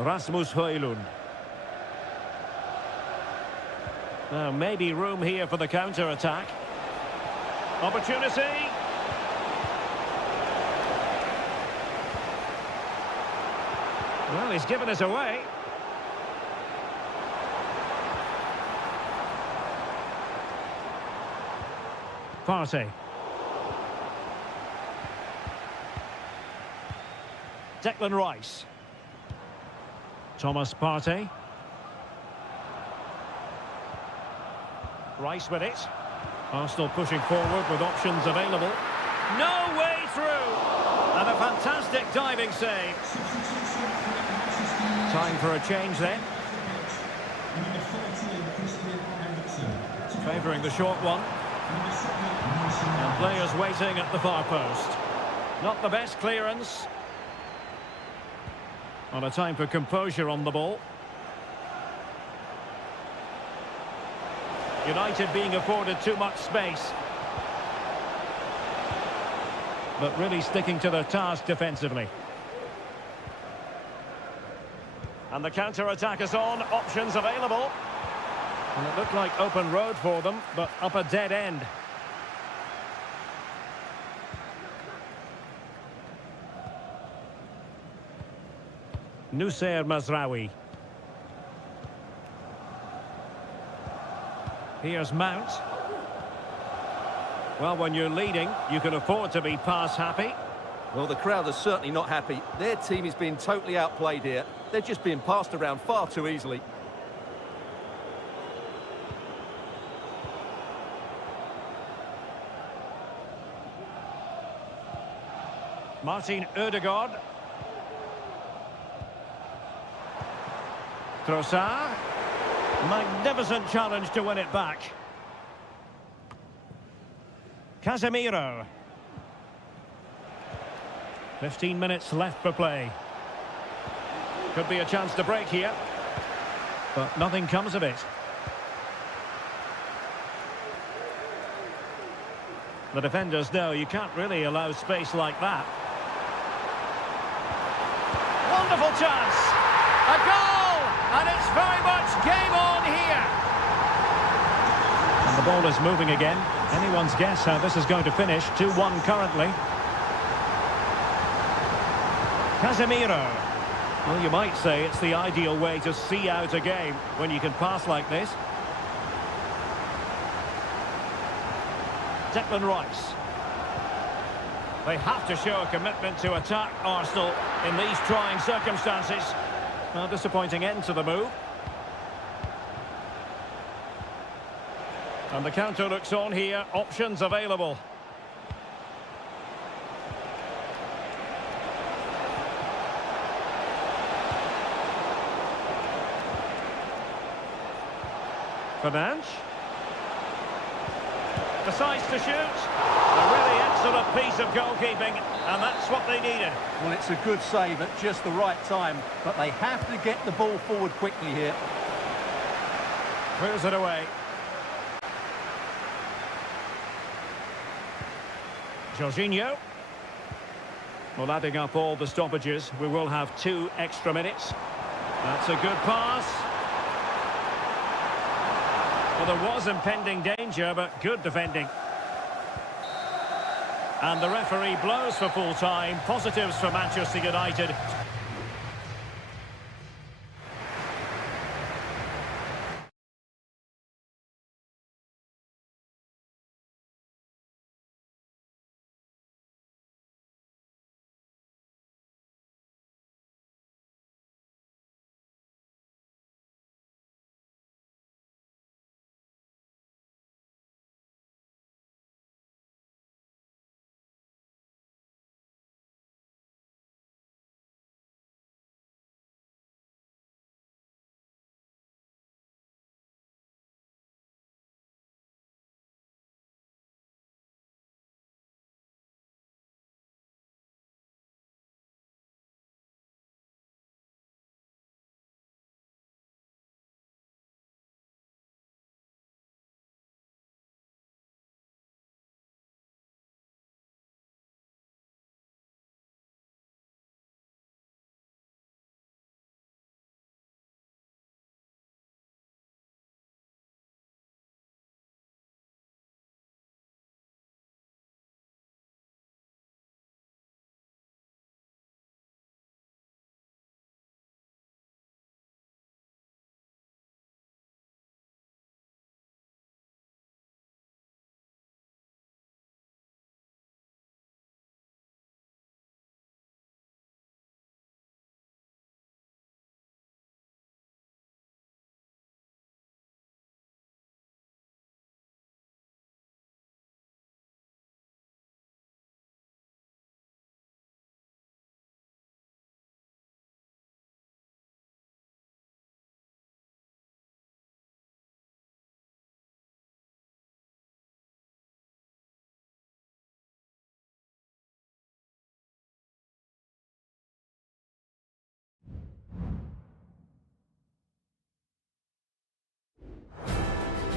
Rasmus Højlund. Now maybe room here for the counter-attack. Opportunity. Well, he's given us away. Partey. Declan Rice. Thomas Partey. Rice with it. Arsenal pushing forward with options available. No way through! And a fantastic diving save. Time for a change then. Favouring the short one. And players waiting at the far post. Not the best clearance. On a time for composure on the ball. United being afforded too much space. But really sticking to their task defensively. And the counter-attack is on. Options available. And it looked like open road for them, but up a dead end. Nusayr Mazraoui. Here's Mount. Well, when you're leading, you can afford to be pass happy. Well, the crowd are certainly not happy. Their team is being totally outplayed here. They're just being passed around far too easily. Martin Ødegaard. Trossard. Magnificent challenge to win it back. Casemiro. 15 minutes left for play. Could be a chance to break here. But nothing comes of it. The defenders know you can't really allow space like that. Wonderful chance! A goal! And it's very much game on here! And the ball is moving again. Anyone's guess how this is going to finish. 2-1 currently. Casemiro. Well, you might say it's the ideal way to see out a game when you can pass like this. Declan Rice. They have to show a commitment to attack Arsenal in these trying circumstances. A disappointing end to the move. And the counter looks on here. Options available. Fernandes. Decides to shoot. A really excellent piece of goalkeeping, and that's what they needed. Well, it's a good save at just the right time, but they have to get the ball forward quickly here. Clears it away. Jorginho. Well, adding up all the stoppages, we will have 2 extra minutes. That's a good pass. Well, there was impending danger, but good defending. And the referee blows for full time. Positives for Manchester United.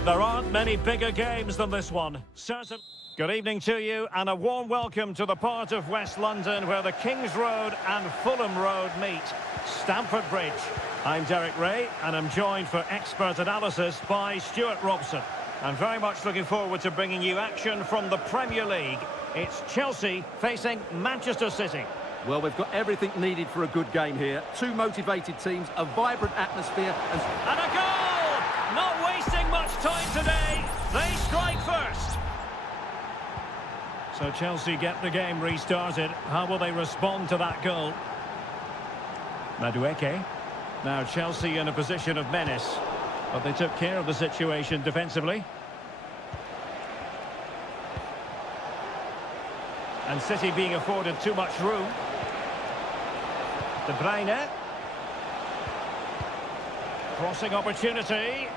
There aren't many bigger games than this one. Certainly. Good evening to you and a warm welcome to the part of West London where the King's Road and Fulham Road meet, Stamford Bridge. I'm Derek Ray and I'm joined for expert analysis by Stuart Robson. I'm very much looking forward to bringing you action from the Premier League. It's Chelsea facing Manchester City. Well, we've got everything needed for a good game here. Two motivated teams, a vibrant atmosphere and a goal! Not wasting much time today. They strike first. So Chelsea get the game restarted. How will they respond to that goal? Madueke. Now Chelsea in a position of menace. But they took care of the situation defensively. And City being afforded too much room. De Bruyne. Crossing opportunity.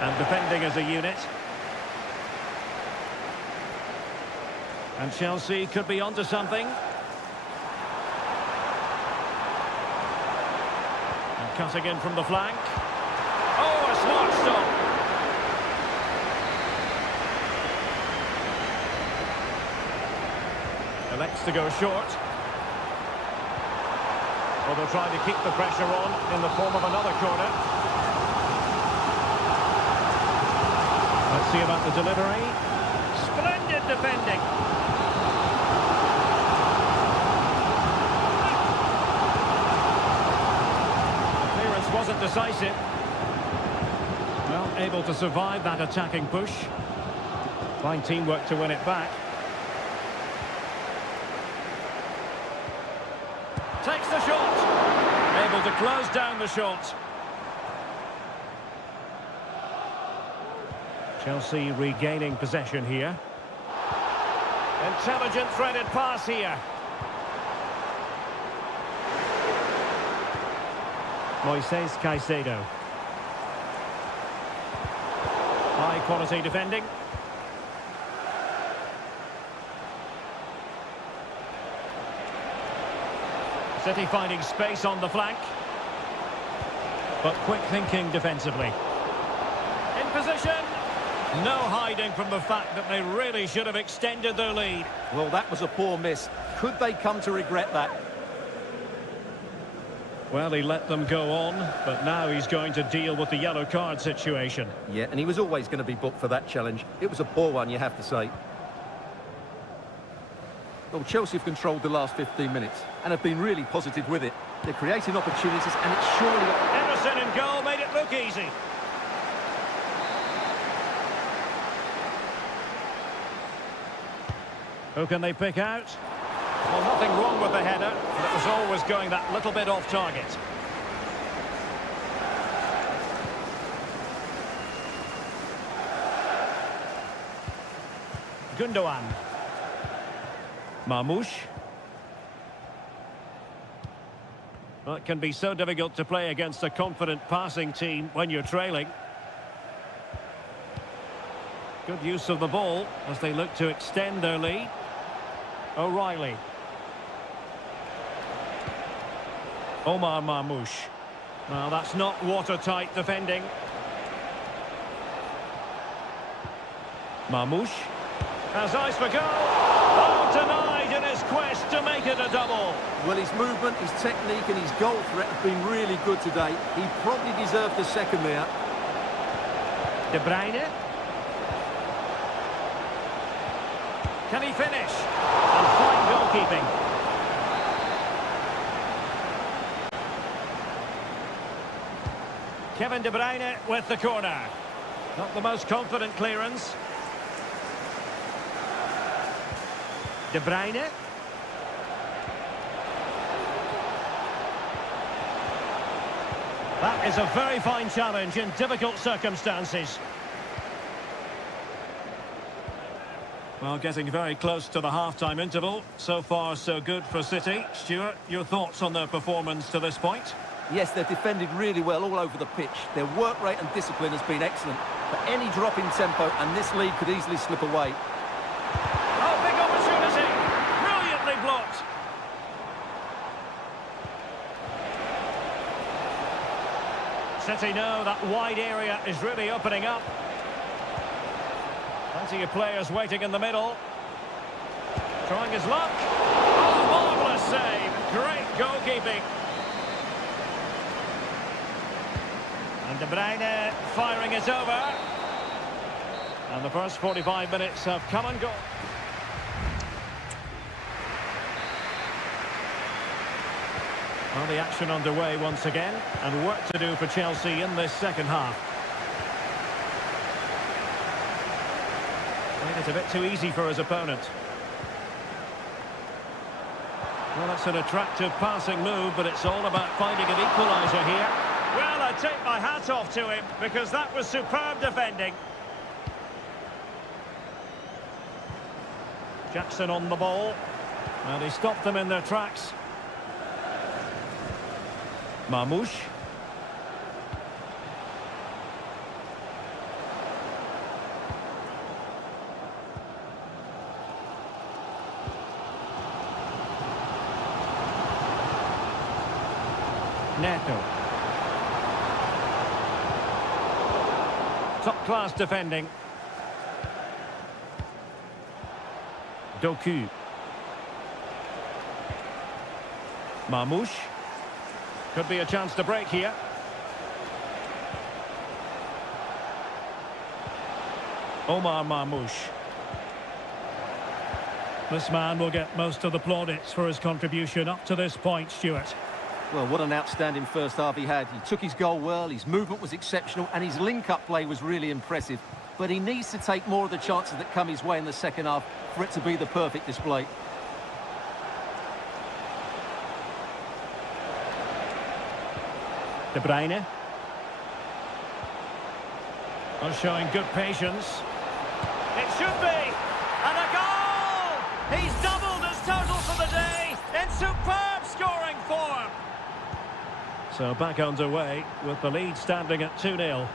And defending as a unit. And Chelsea could be onto something. And cutting in from the flank. Oh, a smart stop. Elects to go short. Well, they'll try to keep the pressure on in the form of another corner. Let's see about the delivery. Splendid defending. The clearance wasn't decisive. Well, able to survive that attacking push. Fine teamwork to win it back. Takes the shot. Able to close down the shot. Chelsea regaining possession here. Intelligent threaded pass here. Moises Caicedo. High quality defending. City finding space on the flank. But quick thinking defensively. In position. No hiding from the fact that they really should have extended their lead. well, that was a poor miss. Could they come to regret that? Well, he let them go on, but now he's going to deal with the yellow card situation. Yeah, and he was always going to be booked for that challenge. It was a poor one, you have to say. Well, Chelsea have controlled the last 15 minutes and have been really positive with it. They're creating opportunities and it's surely... Emerson in goal made it look easy. Who can they pick out? Well, nothing wrong with the header, but it was always going that little bit off target. Gundogan. Marmoush. Well, it can be so difficult to play against a confident passing team when you're trailing. Good use of the ball as they look to extend their lead. O'Reilly. Omar Marmoush. Well, that's not watertight defending. Marmoush has eyes for goal. Oh, denied in his quest to make it a double. Well, his movement, his technique and his goal threat have been really good today. He probably deserved the second there. De Bruyne. Can he finish? And fine goalkeeping. Kevin De Bruyne with the corner. Not the most confident clearance. De Bruyne. That is a very fine challenge in difficult circumstances. Well, getting very close to the half-time interval. So far, so good for City. Stuart, your thoughts on their performance to this point? Yes, they've defended really well all over the pitch. Their work rate and discipline has been excellent. But any drop in tempo and this lead could easily slip away. Oh, big opportunity! Brilliantly blocked! City know that wide area is really opening up. Plenty of players waiting in the middle. Trying his luck. Oh, marvellous save. Great goalkeeping. And De Bruyne firing it over. And the first 45 minutes have come and gone. Well, the action underway once again, and work to do for Chelsea in this second half. Made it a bit too easy for his opponent. Well, that's an attractive passing move, but it's all about finding an equaliser here. Well, I take my hat off to him, because that was superb defending. Jackson on the ball, and he stopped them in their tracks. Marmoush. Neto. Top-class defending. Doku. Marmoush. Could be a chance to break here. Omar Marmoush. This man will get most of the plaudits for his contribution up to this point, Stuart. Well, what an outstanding first half he had. He took his goal well, his movement was exceptional, and his link-up play was really impressive. But he needs to take more of the chances that come his way in the second half for it to be the perfect display. De Bruyne. Oh, showing good patience. It should be! And a goal! He's doubled his total for the day in superb scoring form. So back underway with the lead standing at 2-0.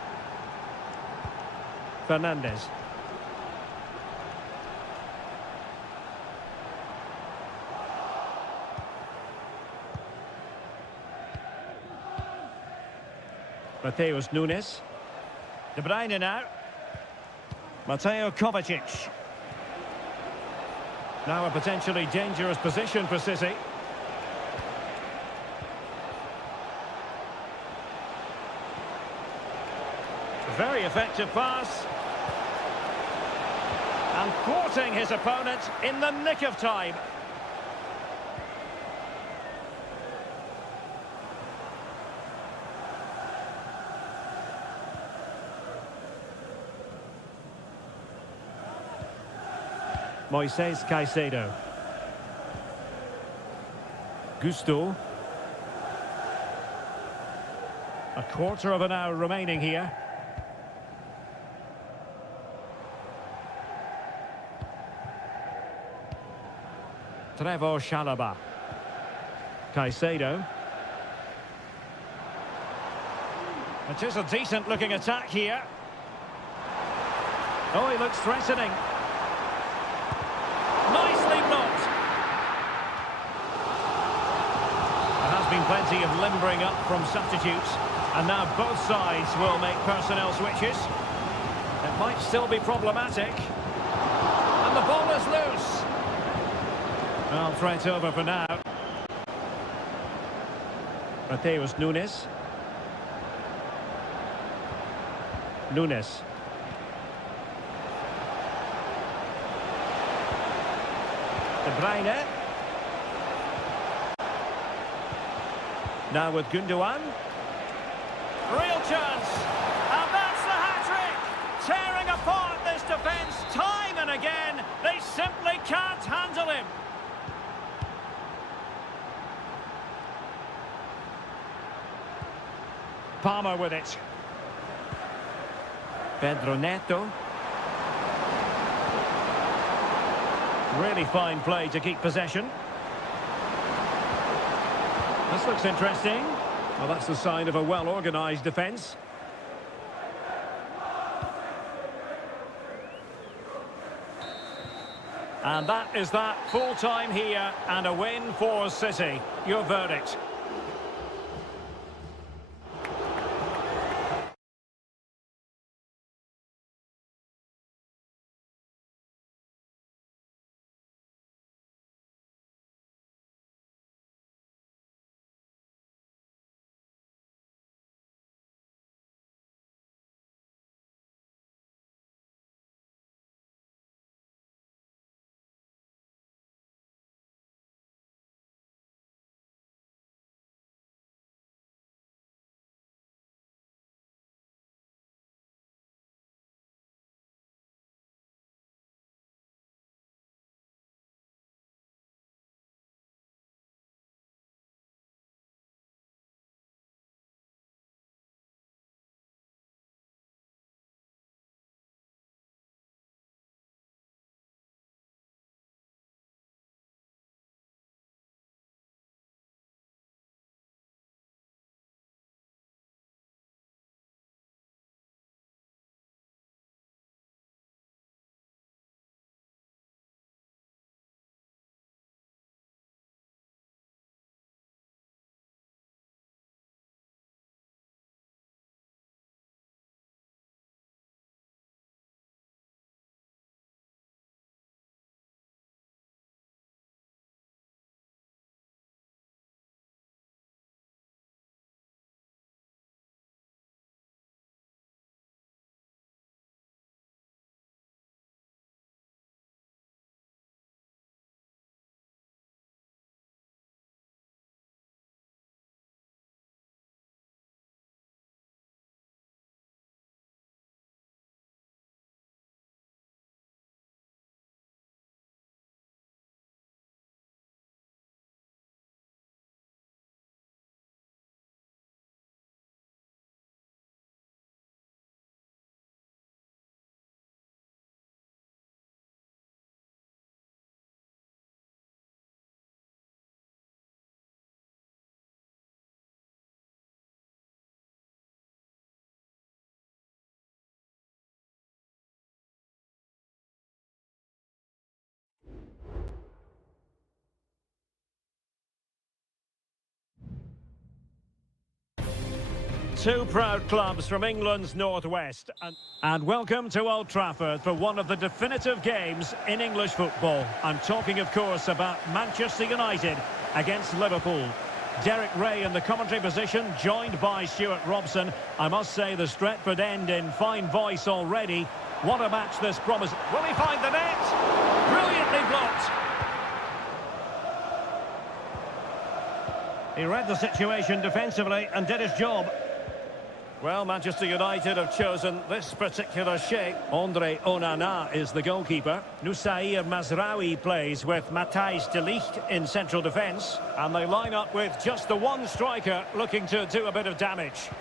Fernandez. Mateus Nunes. De Bruyne now. Mateo Kovacic. Now a potentially dangerous position for City. Very effective pass. And thwarting his opponent in the nick of time. Moises Caicedo. Gusto. A quarter of an hour remaining here. Trevor Chalobah. Caicedo. It is a decent looking attack here. Oh, he looks threatening. Nicely blocked. There has been plenty of limbering up from substitutes, and now both sides will make personnel switches. It might still be problematic. And the ball is loose. Well, threat over for now. Mateus Nunes. Nunes. De Bruyne. Now with Gundogan. Real chance. And that's the hat-trick. Tearing apart this defence time and again. They simply can't handle him. Palmer with it. Pedro Neto. Really fine play to keep possession. This looks interesting. Well, that's the sign of a well-organised defence. And that is that. Full time here and a win for City. Your verdict? Two proud clubs from England's northwest. And welcome to Old Trafford for one of the definitive games in English football. I'm talking, of course, about Manchester United against Liverpool. Derek Ray in the commentary position, joined by Stuart Robson. I must say the Stretford end in fine voice already. What a match this promises. Will he find the net? Brilliantly blocked. He read the situation defensively and did his job. Well, Manchester United have chosen this particular shape. Andre Onana is the goalkeeper. Nusair Mazraoui plays with Matthijs de Ligt in central defence. And they line up with just the one striker looking to do a bit of damage.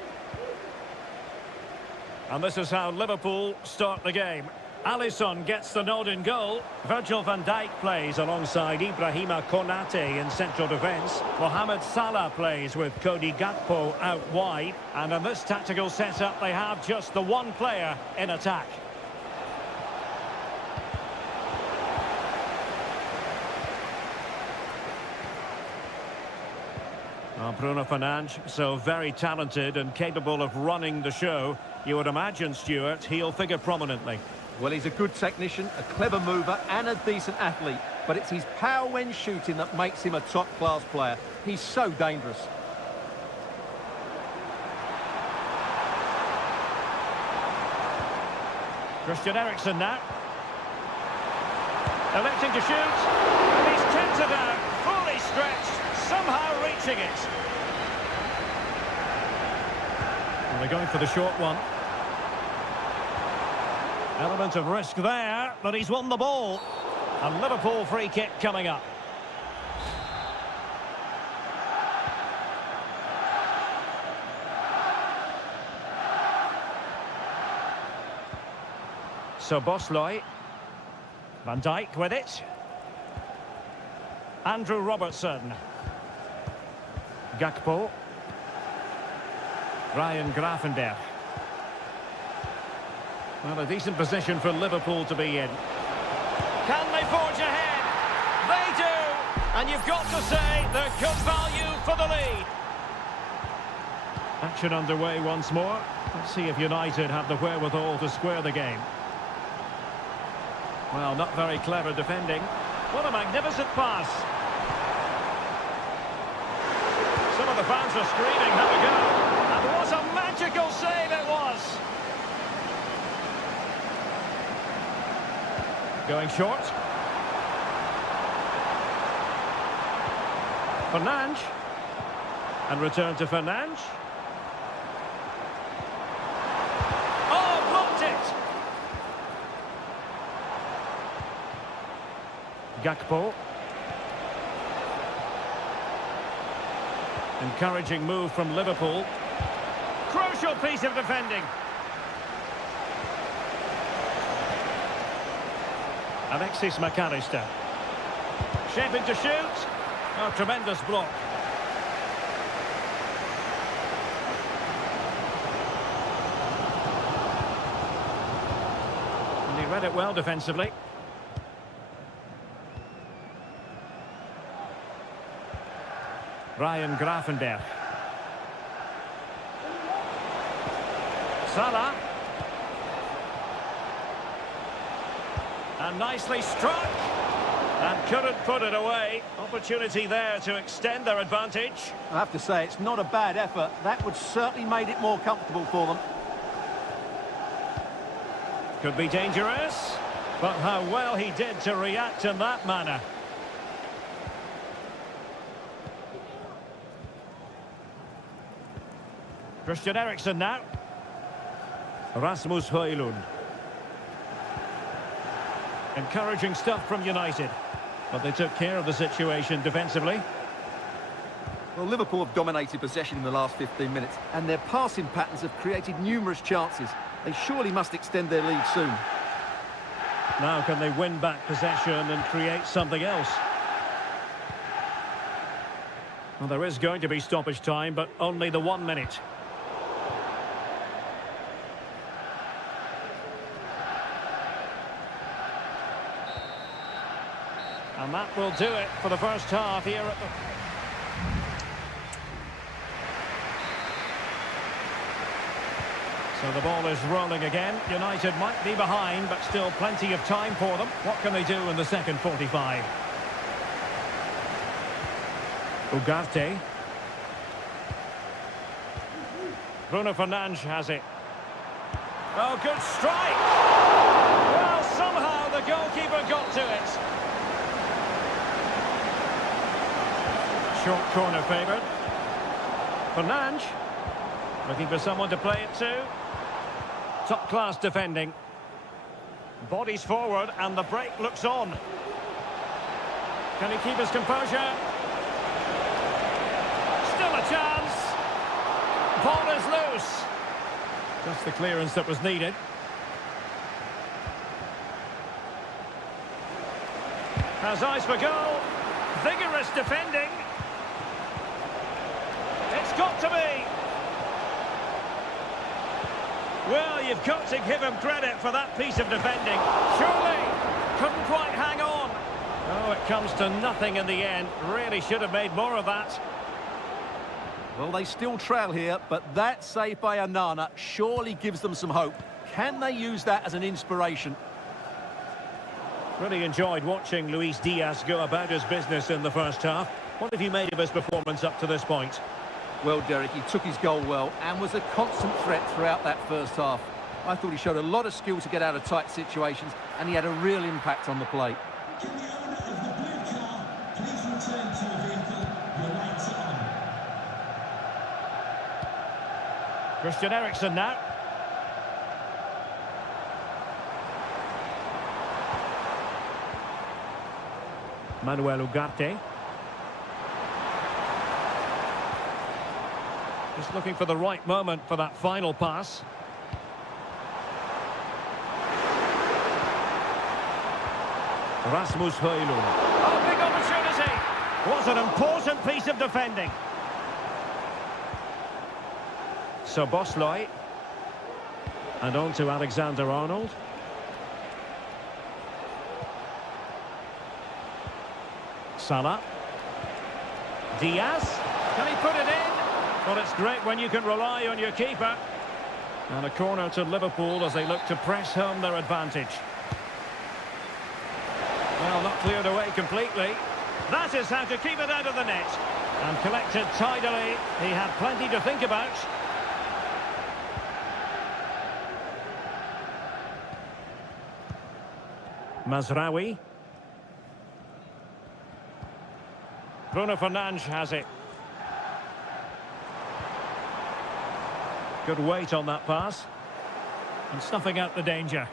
And this is how Liverpool start the game. Alisson gets the nod in goal. Virgil van Dijk plays alongside Ibrahima Konate in central defence. Mohamed Salah plays with Cody Gakpo out wide. And in this tactical setup, they have just the one player in attack. Bruno Fernandes, so very talented and capable of running the show. You would imagine, Stuart, he'll figure prominently. Well, he's a good technician, a clever mover and a decent athlete. But it's his power when shooting that makes him a top-class player. He's so dangerous. Christian Eriksen now. Electing to shoot. And he's tempted out, fully stretched, somehow reaching it. And they're going for the short one. Element of risk there, but he's won the ball. A Liverpool free kick coming up. So Bosloy. Van Dijk with it. Andrew Robertson. Gakpo. Ryan Gravenberch. Well, a decent position for Liverpool to be in. Can they forge ahead? They do! And you've got to say they're good value for the lead. Action underway once more. Let's see if United have the wherewithal to square the game. Well, not very clever defending. What a magnificent pass. Some of the fans are screaming, have a go. And what a magical save it was. Going short. Fernandes. And return to Fernandes. Oh, blocked it! Gakpo. Encouraging move from Liverpool. Crucial piece of defending. Alexis McAllister. Shaping to shoot. Oh, tremendous block. And he read it well defensively. Ryan Gravenberch. Salah. And nicely struck. And couldn't put it away. Opportunity there to extend their advantage. I have to say, it's not a bad effort. That would certainly made it more comfortable for them. Could be dangerous. But how well he did to react in that manner. Christian Eriksen now. Rasmus Højlund. Encouraging stuff from United. But they took care of the situation defensively. Well, Liverpool have dominated possession in the last 15 minutes, and their passing patterns have created numerous chances. They surely must extend their lead soon. Now can they win back possession and create something else? Well, there is going to be stoppage time, but only the 1 minute. And that will do it for the first half here at the... So the ball is rolling again. United might be behind, but still plenty of time for them. What can they do in the second 45? Ugarte. Bruno Fernandes has it. Oh, good strike! Well, somehow the goalkeeper got to it. Short corner favoured. Fernandes looking for someone to play it to. Top class defending. Bodies forward and the break looks on. Can he keep his composure? Still a chance. Ball is loose. Just the clearance that was needed. Has eyes for goal. Vigorous defending. It's got to be. Well, you've got to give him credit for that piece of defending. Surely couldn't quite hang on. Oh, it comes to nothing in the end. Really should have made more of that. Well, they still trail here, but that save by Onana surely gives them some hope. Can they use that as an inspiration? Really enjoyed watching Luis Diaz go about his business in the first half. What have you made of his performance up to this point? Well, Derek, he took his goal well and was a constant threat throughout that first half. I thought he showed a lot of skill to get out of tight situations, and he had a real impact on the play. Can the owner of the blue car please return to your vehicle? Your lights are on. Christian Eriksen now. Manuel Ugarte. Just looking for the right moment for that final pass. Rasmus Højlund. Oh, big opportunity! Was an important piece of defending. So Bosley. And on to Alexander-Arnold. Salah. Diaz. Can he put it in? Well, it's great when you can rely on your keeper. And a corner to Liverpool as they look to press home their advantage. Well, not cleared away completely. That is how to keep it out of the net. And collected tidily. He had plenty to think about. Mazraoui. Bruno Fernandes has it. Good weight on that pass. And snuffing out the danger.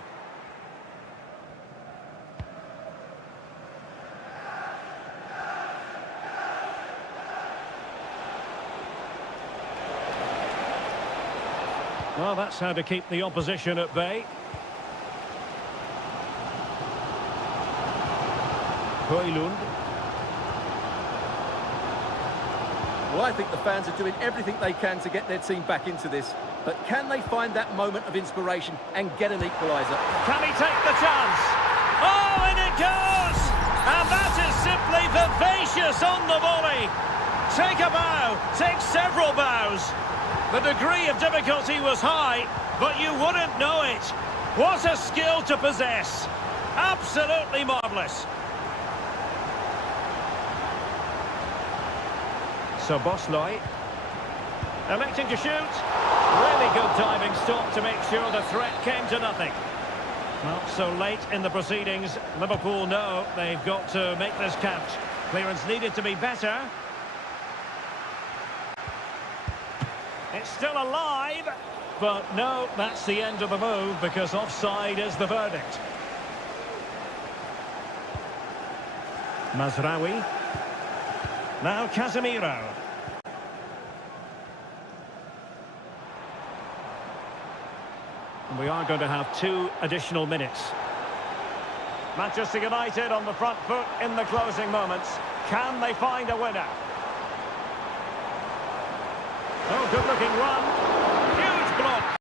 Well, that's how to keep the opposition at bay. Højlund. Well, I think the fans are doing everything they can to get their team back into this. But can they find that moment of inspiration and get an equaliser? Can he take the chance? Oh, and it goes! And that is simply vivacious on the volley. Take a bow, take several bows. The degree of difficulty was high, but you wouldn't know it. What a skill to possess. Absolutely marvellous. So Bosley electing to shoot. Really good diving stop to make sure the threat came to nothing. Well, so late in the proceedings, Liverpool know they've got to make this count. Clearance needed to be better. It's still alive, but no, that's the end of the move because offside is the verdict. Mazraoui. Now Casemiro. And we are going to have 2 additional minutes. Manchester United on the front foot in the closing moments. Can they find a winner? Oh, good-looking run. Huge block.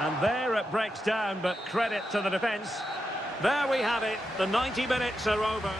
And there it breaks down, but credit to the defence. There we have it. The 90 minutes are over.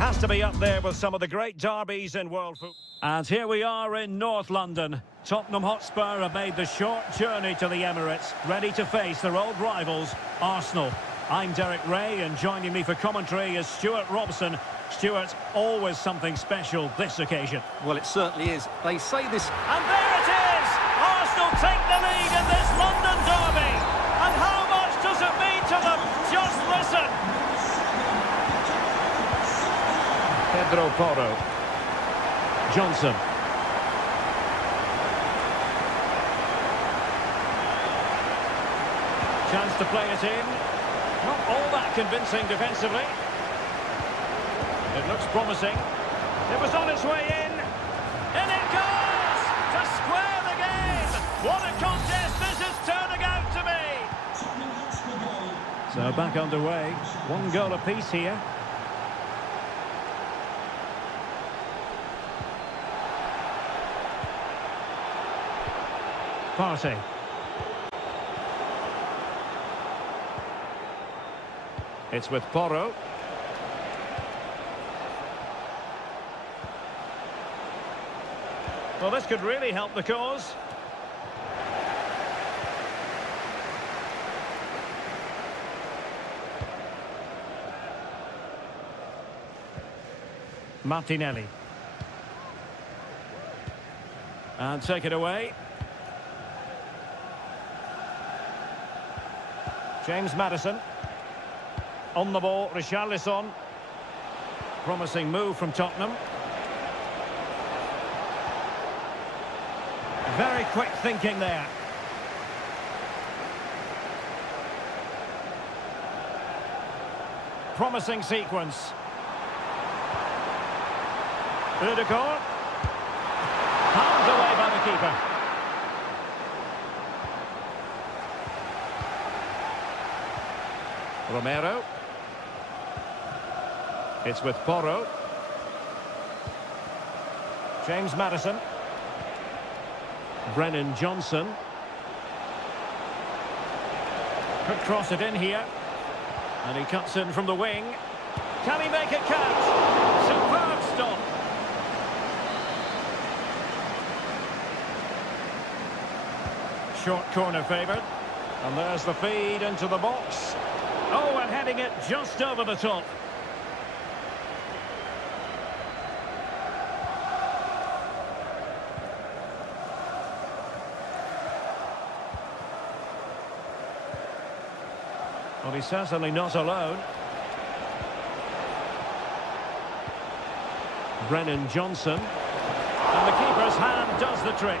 Has to be up there with some of the great derbies in world football. And here we are in North London. Tottenham Hotspur have made the short journey to the Emirates, ready to face their old rivals, Arsenal. I'm Derek Ray, and joining me for commentary is Stuart Robson. Stuart, always something special this occasion. Well, it certainly is. They say this... And there it is! Arsenal take the lead in this London derby. And how much does it mean to them? Just listen. Pedro Porro. Johnson. Chance to play it in. Not all that convincing defensively. It looks promising. It was on its way in. In it goes! To square the game! What a contest this is turning out to be! So back underway. 1 goal apiece here. Partey. It's with Porro. Well, this could really help the cause. Martinelli. And take it away. James Maddison. On the ball, Richarlison. Promising move from Tottenham. Very quick thinking there. Promising sequence. Udegaard. Palmed away by the keeper. Romero. It's with Porro. James Maddison. Brennan Johnson. Could cross it in here. And he cuts in from the wing. Can he make it count? Superb stop. Short corner favoured. And there's the feed into the box. Oh, and heading it just over the top. Well, he's certainly not alone. Brennan Johnson. And the keeper's hand does the trick.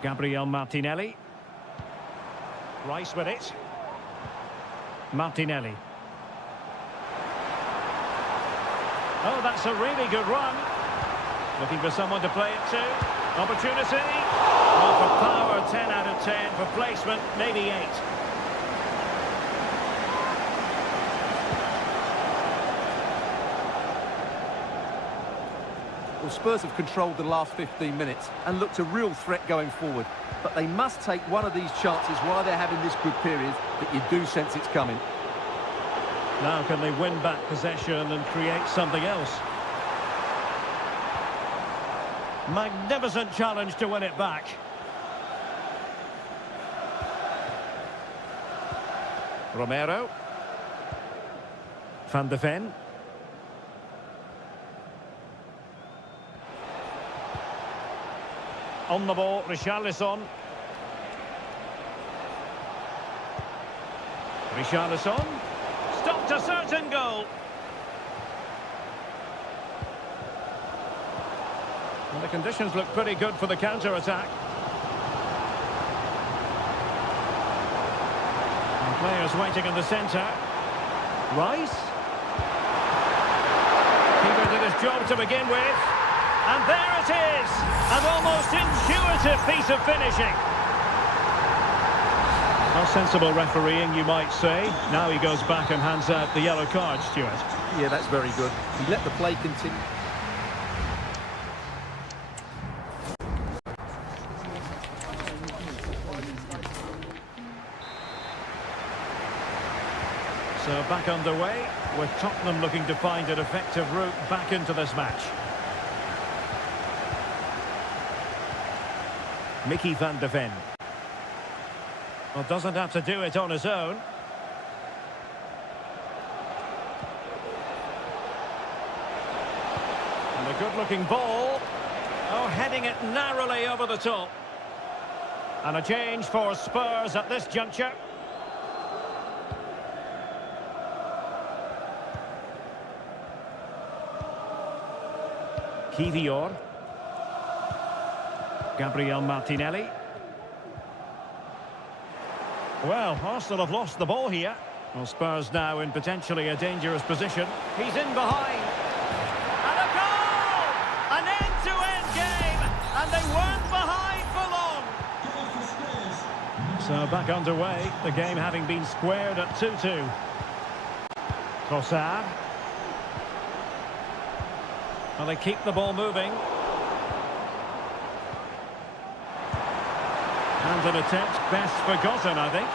Gabriel Martinelli. Rice with it. Martinelli. Oh, that's a really good run. Looking for someone to play it to. Opportunity. Well, for power, 10 out of 10. For placement, maybe 8. Well, Spurs have controlled the last 15 minutes and looked a real threat going forward. But they must take one of these chances while they're having this good period that you do sense it's coming. Now can they win back possession and create something else? Magnificent challenge to win it back. Romero. Van de Ven. On the ball, Richarlison. Richarlison. Stopped a certain goal. And the conditions look pretty good for the counter-attack. And players waiting in the centre. Rice. Keeper did his job to begin with. And there it is! An almost intuitive piece of finishing. Well, sensible refereeing, you might say. Now he goes back and hands out the yellow card, Stuart. Yeah, that's very good. He let the play continue. So back underway, with Tottenham looking to find an effective route back into this match. Mickey van de Ven. Well, doesn't have to do it on his own. And a good-looking ball. Oh, heading it narrowly over the top. And a change for Spurs at this juncture. Kivior. Gabriel Martinelli. Well, Arsenal have lost the ball here. Well, Spurs now in potentially a dangerous position. He's in behind. And a goal! An end-to-end game! And they weren't behind for long. So back underway, the game having been squared at 2-2. Trossard. Well, they keep the ball moving. And an attempt best forgotten, I think.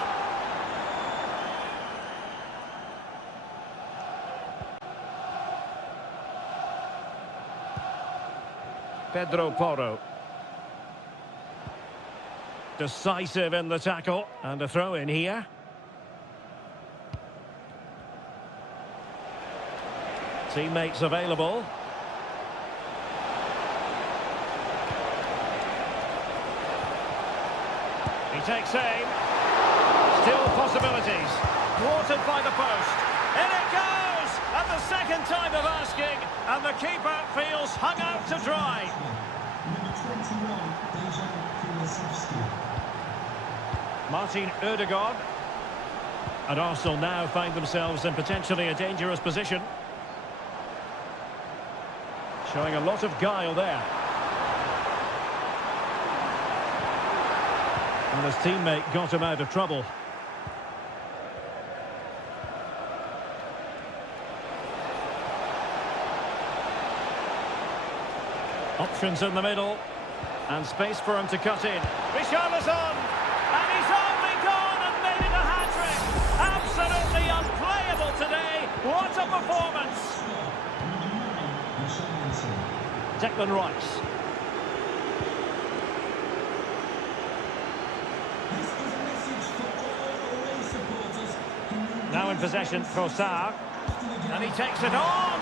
Pedro Porro. Decisive in the tackle. And a throw in here. Teammates available. He takes aim. Still possibilities. Thwarted by the post. In it goes! At the second time of asking. And the keeper feels hung out to dry. Martin Ødegaard. And Arsenal now find themselves in potentially a dangerous position. Showing a lot of guile there. And his teammate got him out of trouble. Options in the middle. And space for him to cut in. Richarlison! And he's only gone and made it a hat-trick! Absolutely unplayable today! What a performance! Declan Rice. Now in possession, Trossard. And he takes it on!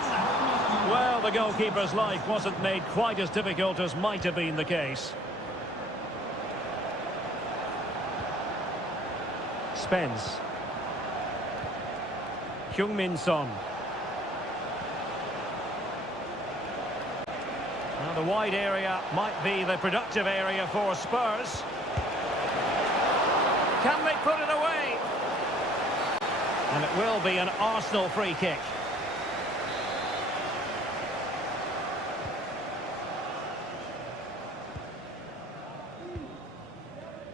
Well, the goalkeeper's life wasn't made quite as difficult as might have been the case. Spence. Heung-min Son. Now the wide area might be the productive area for Spurs. Can they put it away? And it will be an Arsenal free kick.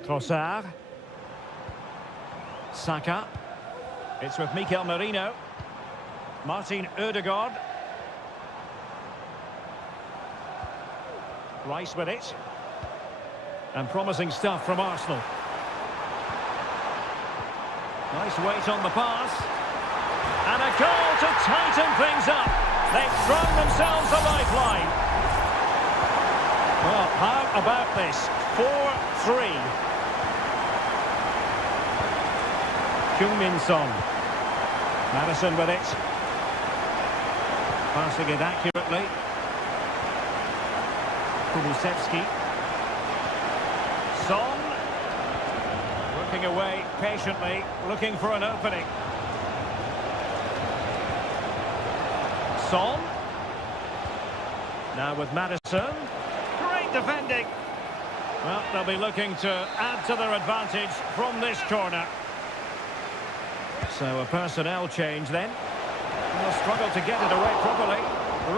Trossard. Saka. It's with Mikel Merino. Martin Ødegaard. Rice with it. And promising stuff from Arsenal. Nice weight on the pass. And a goal to tighten things up. They've thrown themselves a lifeline. Well, how about this? 4-3. Heung-min Son. Madison with it. Passing it accurately. Kulusevski. Son. Working away patiently, looking for an opening. Son. Now with Madison. Great defending. Well, they'll be looking to add to their advantage from this corner. So a personnel change then. They'll struggle to get it away properly.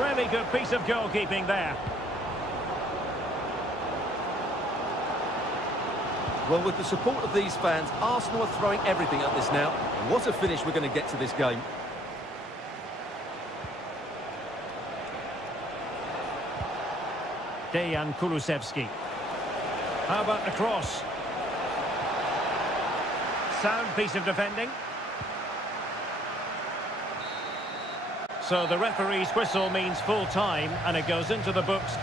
Really good piece of goalkeeping there. Well, with the support of these fans, Arsenal are throwing everything at this now. What a finish we're going to get to this game. Dejan Kulusevski. How about the cross? Sound piece of defending. So the referee's whistle means full time, and it goes into the books.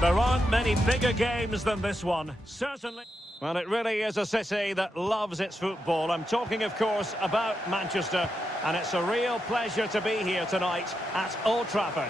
There aren't many bigger games than this one, certainly. Well, it really is a city that loves its football. I'm talking, of course, about Manchester, and it's a real pleasure to be here tonight at Old Trafford.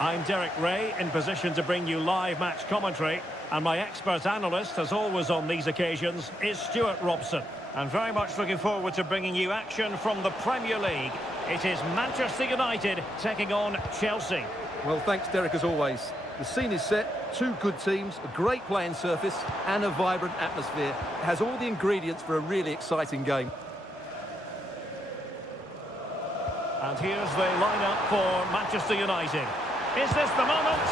I'm Derek Ray, in position to bring you live match commentary, and my expert analyst, as always on these occasions, is Stuart Robson. I'm very much looking forward to bringing you action from the Premier League. It is Manchester United taking on Chelsea. Well, thanks, Derek, as always. The scene is set, two good teams, a great playing surface and a vibrant atmosphere. It has all the ingredients for a really exciting game. And here's the lineup for Manchester United. Is this the moment?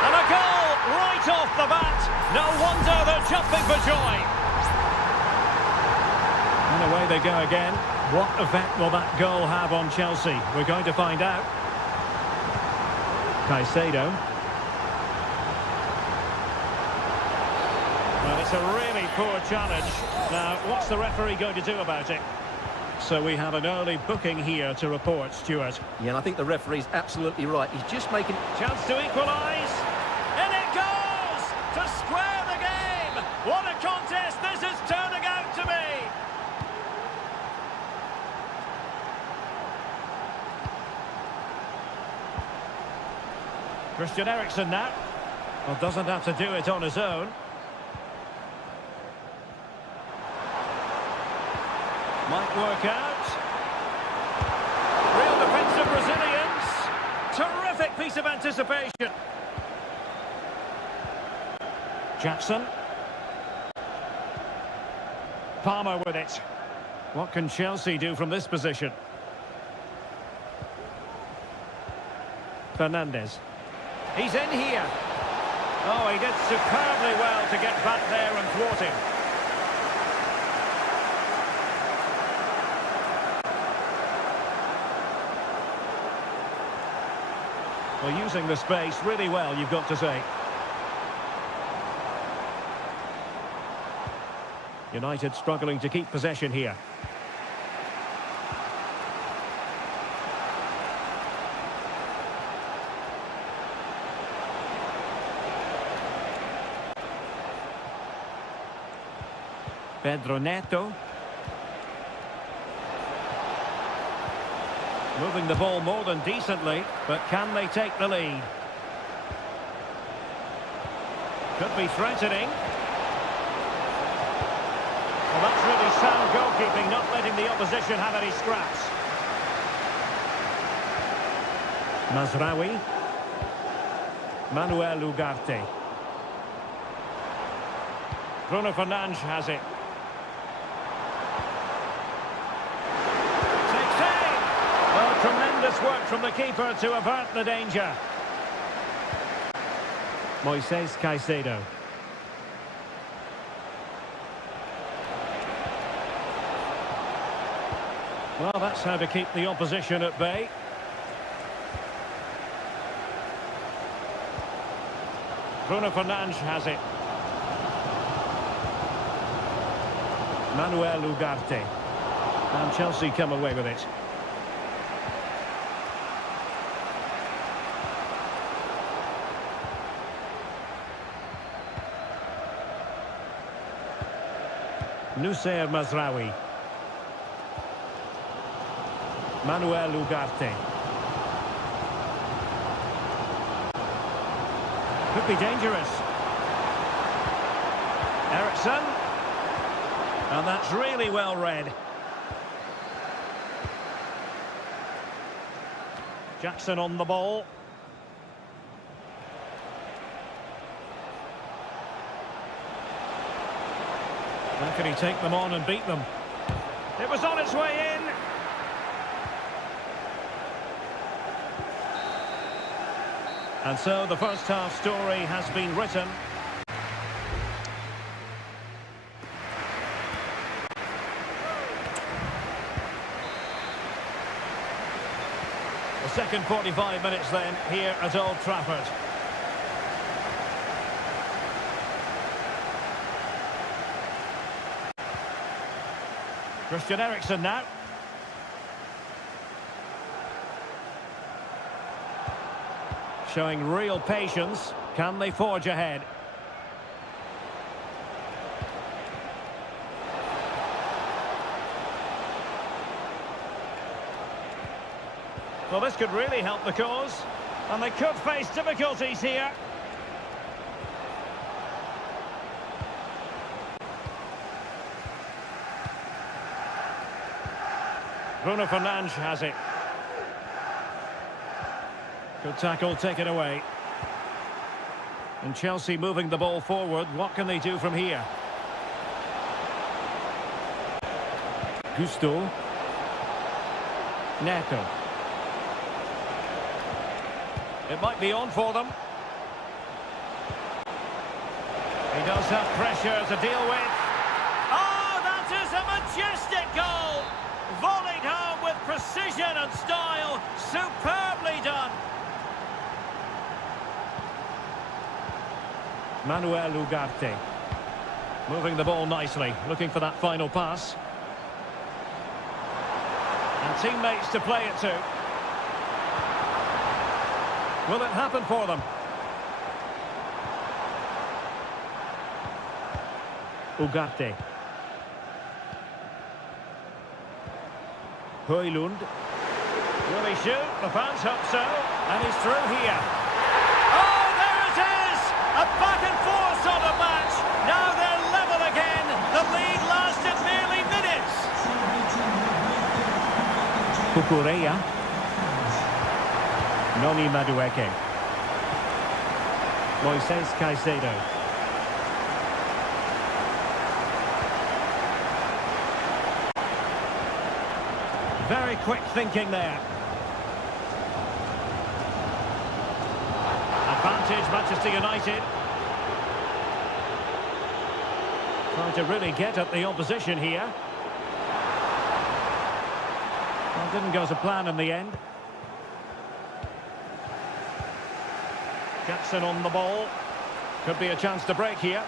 And a goal right off the bat. No wonder they're jumping for joy. And away they go again. What effect will that goal have on Chelsea? We're going to find out. Caicedo. Well, it's a really poor challenge. Now, what's the referee going to do about it? So we have an early booking here to report, Stuart. Yeah, and I think the referee's absolutely right. He's just making... Chance to equalise. And it goes! To square the game! What a contest this is turning out to be! Christian Eriksen now. Well, doesn't have to do it on his own. Might work out. Real defensive Brazilians. Terrific piece of anticipation. Jackson. Palmer with it. What can Chelsea do from this position? Fernandes. He's in here. Oh, he did superbly well to get back there and thwart him. Well, using the space really well, you've got to say. United struggling to keep possession here. Pedro Neto. Moving the ball more than decently, but can they take the lead? Could be threatening. Well, that's really sound goalkeeping, not letting the opposition have any scraps. Mazraoui. Manuel Ugarte. Bruno Fernandes has it. Nice work from the keeper to avert the danger. Moises Caicedo. Well, that's how to keep the opposition at bay. Bruno Fernandes has it. Manuel Ugarte. And Chelsea come away with it. Nusayr Mazraoui. Manuel Ugarte. Could be dangerous. Ericsson. And that's really well read. Jackson on the ball. How can he take them on and beat them? It was on its way in. And so the first half story has been written. The second 45 minutes then here at Old Trafford. Christian Eriksen now. Showing real patience. Can they forge ahead? Well, this could really help the cause. And they could face difficulties here. Bruno Fernandes has it. Good tackle taken away. And Chelsea moving the ball forward. What can they do from here? Gusto. Neto. It might be on for them. He does have pressure to deal with. Oh, that is a majestic goal! Volleyed home with precision and style. Superbly done. Manuel Ugarte. Moving the ball nicely, looking for that final pass. And teammates to play it to. Will it happen for them? Ugarte. Højlund. Will he shoot? The fans hope so. And he's through here. Oh, there it is! A back and forth sort of match. Now they're level again. The lead lasted merely minutes. Kukureya. Noni Madueke. Moises Caicedo. Very quick thinking there. Advantage, Manchester United. Trying to really get at the opposition here. Well, didn't go to plan in the end. Jackson on the ball. Could be a chance to break here.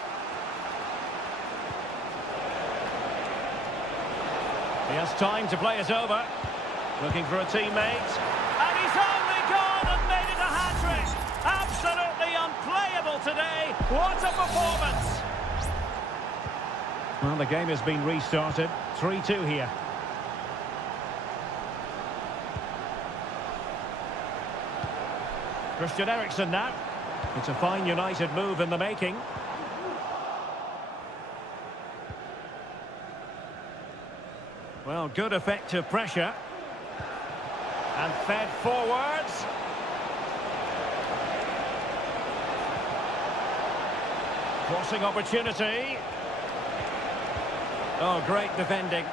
He has time to play it over. Looking for a teammate. And he's only gone and made it a hat-trick. Absolutely unplayable today. What a performance. Well, the game has been restarted. 3-2 here. Christian Eriksen now. It's a fine United move in the making. Well, good effective pressure. And fed forwards. Crossing opportunity. Oh, great defending.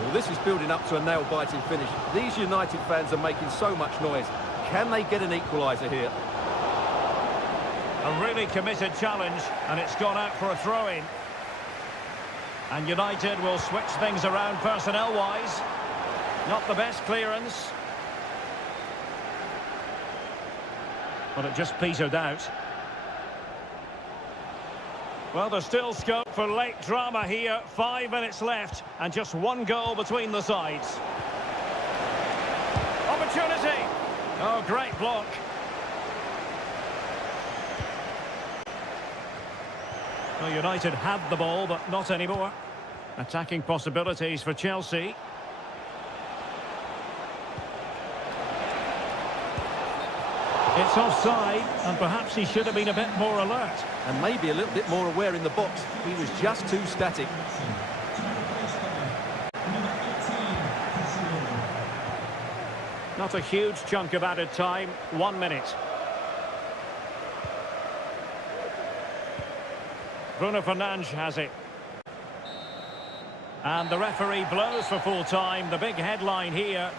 Well, this is building up to a nail-biting finish. These United fans are making so much noise. Can they get an equaliser here? A really committed challenge, and it's gone out for a throw-in. And United will switch things around personnel-wise. Not the best clearance. But it just petered out. Well, there's still scope for late drama here. 5 minutes left, and just one goal between the sides. Opportunity! Oh, great block. Well, United had the ball, but not anymore. Attacking possibilities for Chelsea. It's offside, and perhaps he should have been a bit more alert. And maybe a little bit more aware in the box. He was just too static. Not a huge chunk of added time. 1 minute. Bruno Fernandes has it. And the referee blows for full time. The big headline here.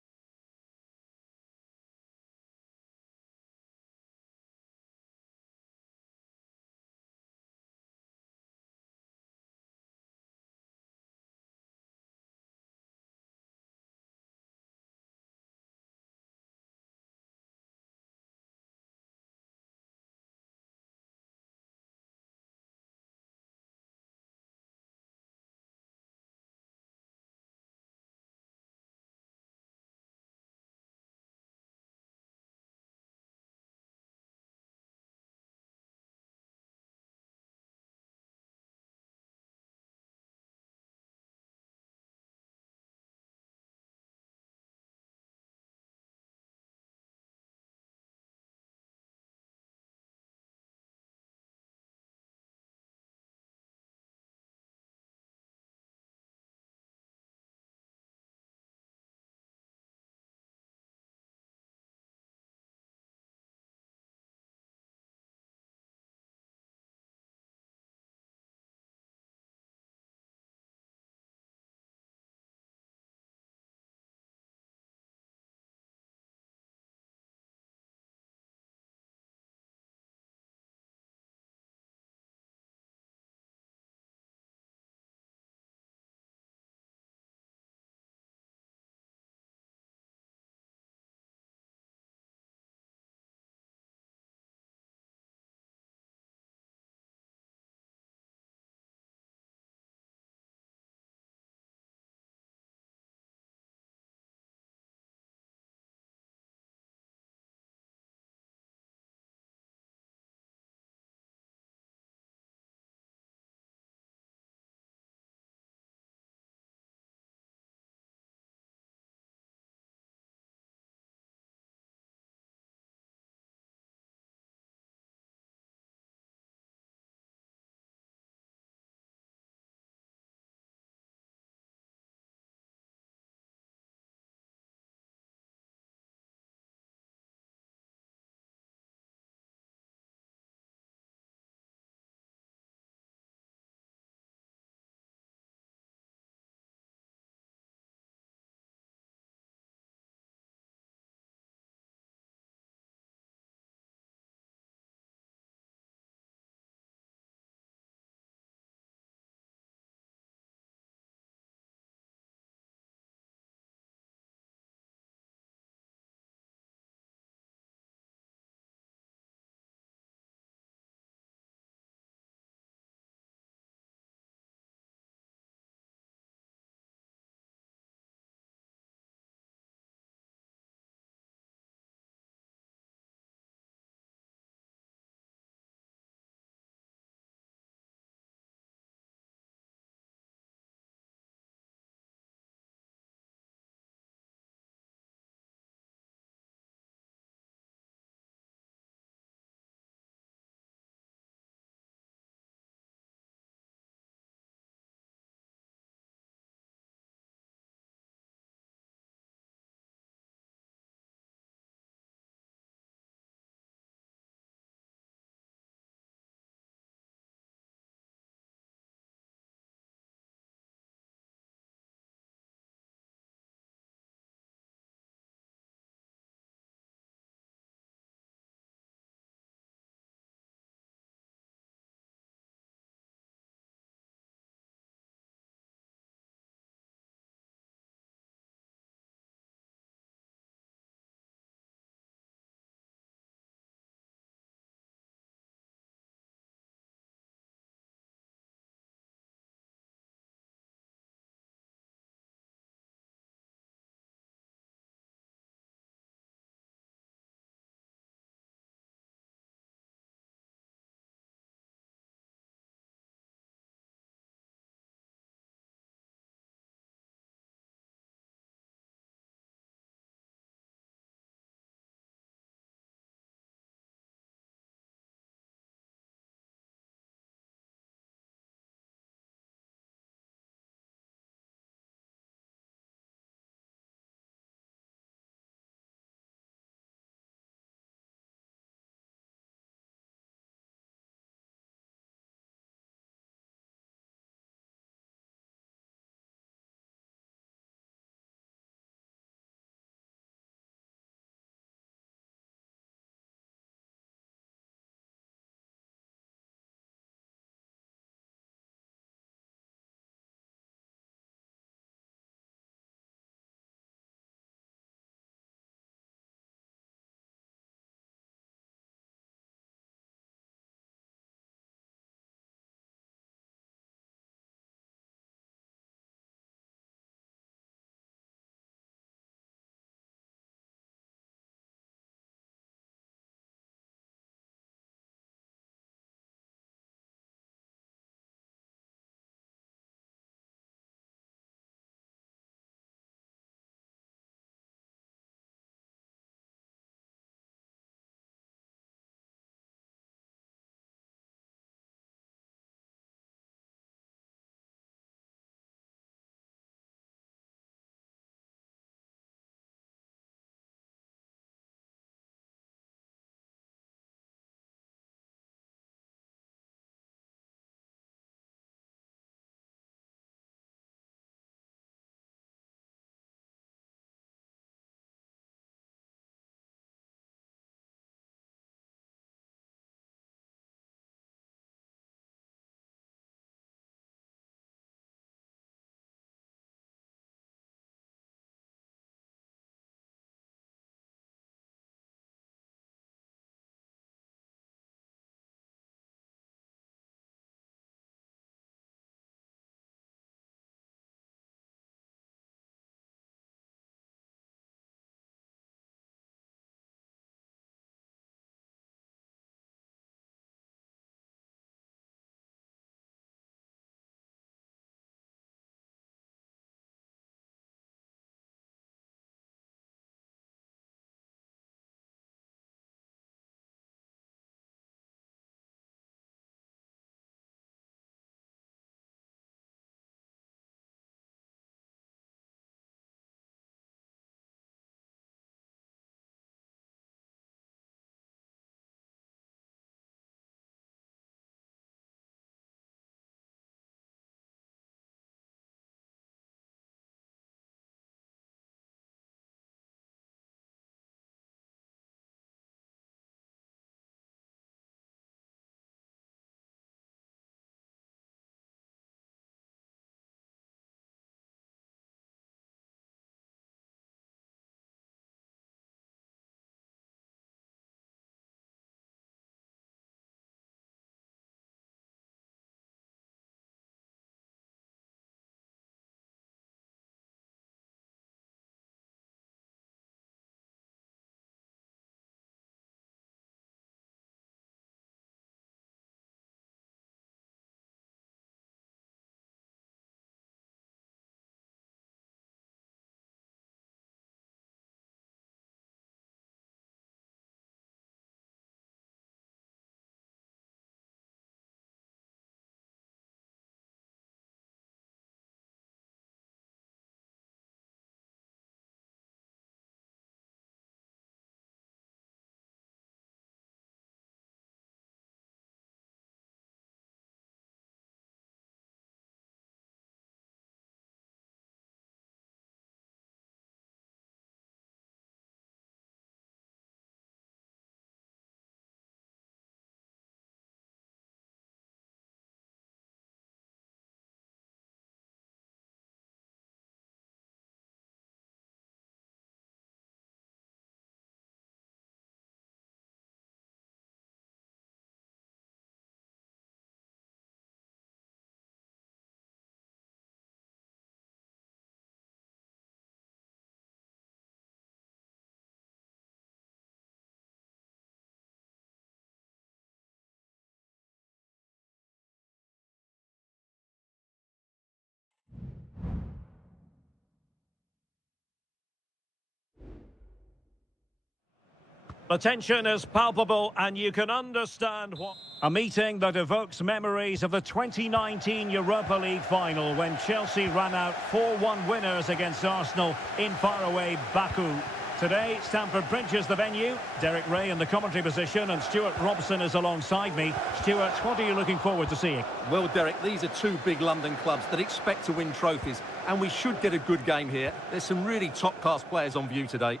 The tension is palpable and you can understand what... A meeting that evokes memories of the 2019 Europa League final when Chelsea ran out 4-1 winners against Arsenal in faraway Baku. Today, Stamford Bridge is the venue. Derek Ray in the commentary position and Stuart Robson is alongside me. Stuart, what are you looking forward to seeing? Well, Derek, these are two big London clubs that expect to win trophies, and we should get a good game here. There's some really top-class players on view today.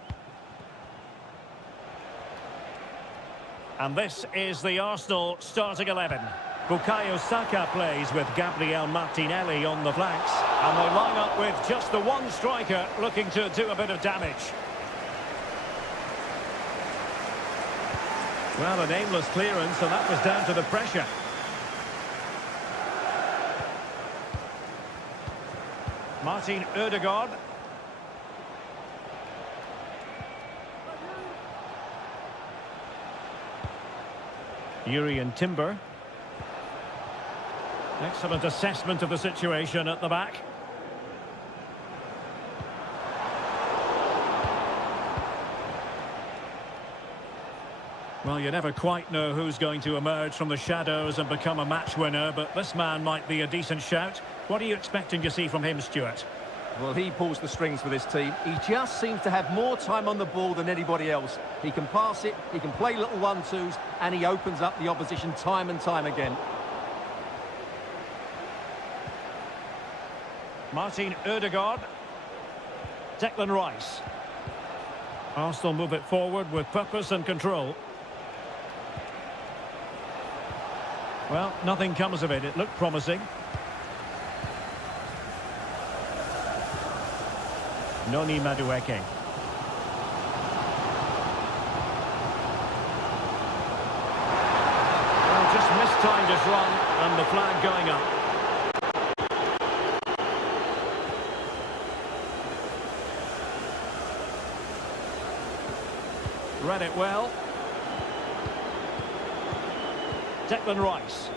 And this is the Arsenal starting 11. Bukayo Saka plays with Gabriel Martinelli on the flanks. And they line up with just the one striker looking to do a bit of damage. Well, an aimless clearance, and that was down to the pressure. Martin Ødegaard. Urian Timber. Excellent assessment of the situation at the back. Well, you never quite know who's going to emerge from the shadows and become a match winner, but this man might be a decent shout. What are you expecting to see from him, Stuart? Well, he pulls the strings for this team. He just seems to have more time on the ball than anybody else. He can pass it, he can play little one-twos, and he opens up the opposition time and time again. Martin Ødegaard. Declan Rice. Arsenal move it forward with purpose and control. Well, nothing comes of it. It looked promising. Noni Madueke. Well, just mistimed his run and the flag going up. Read it well. Declan Rice.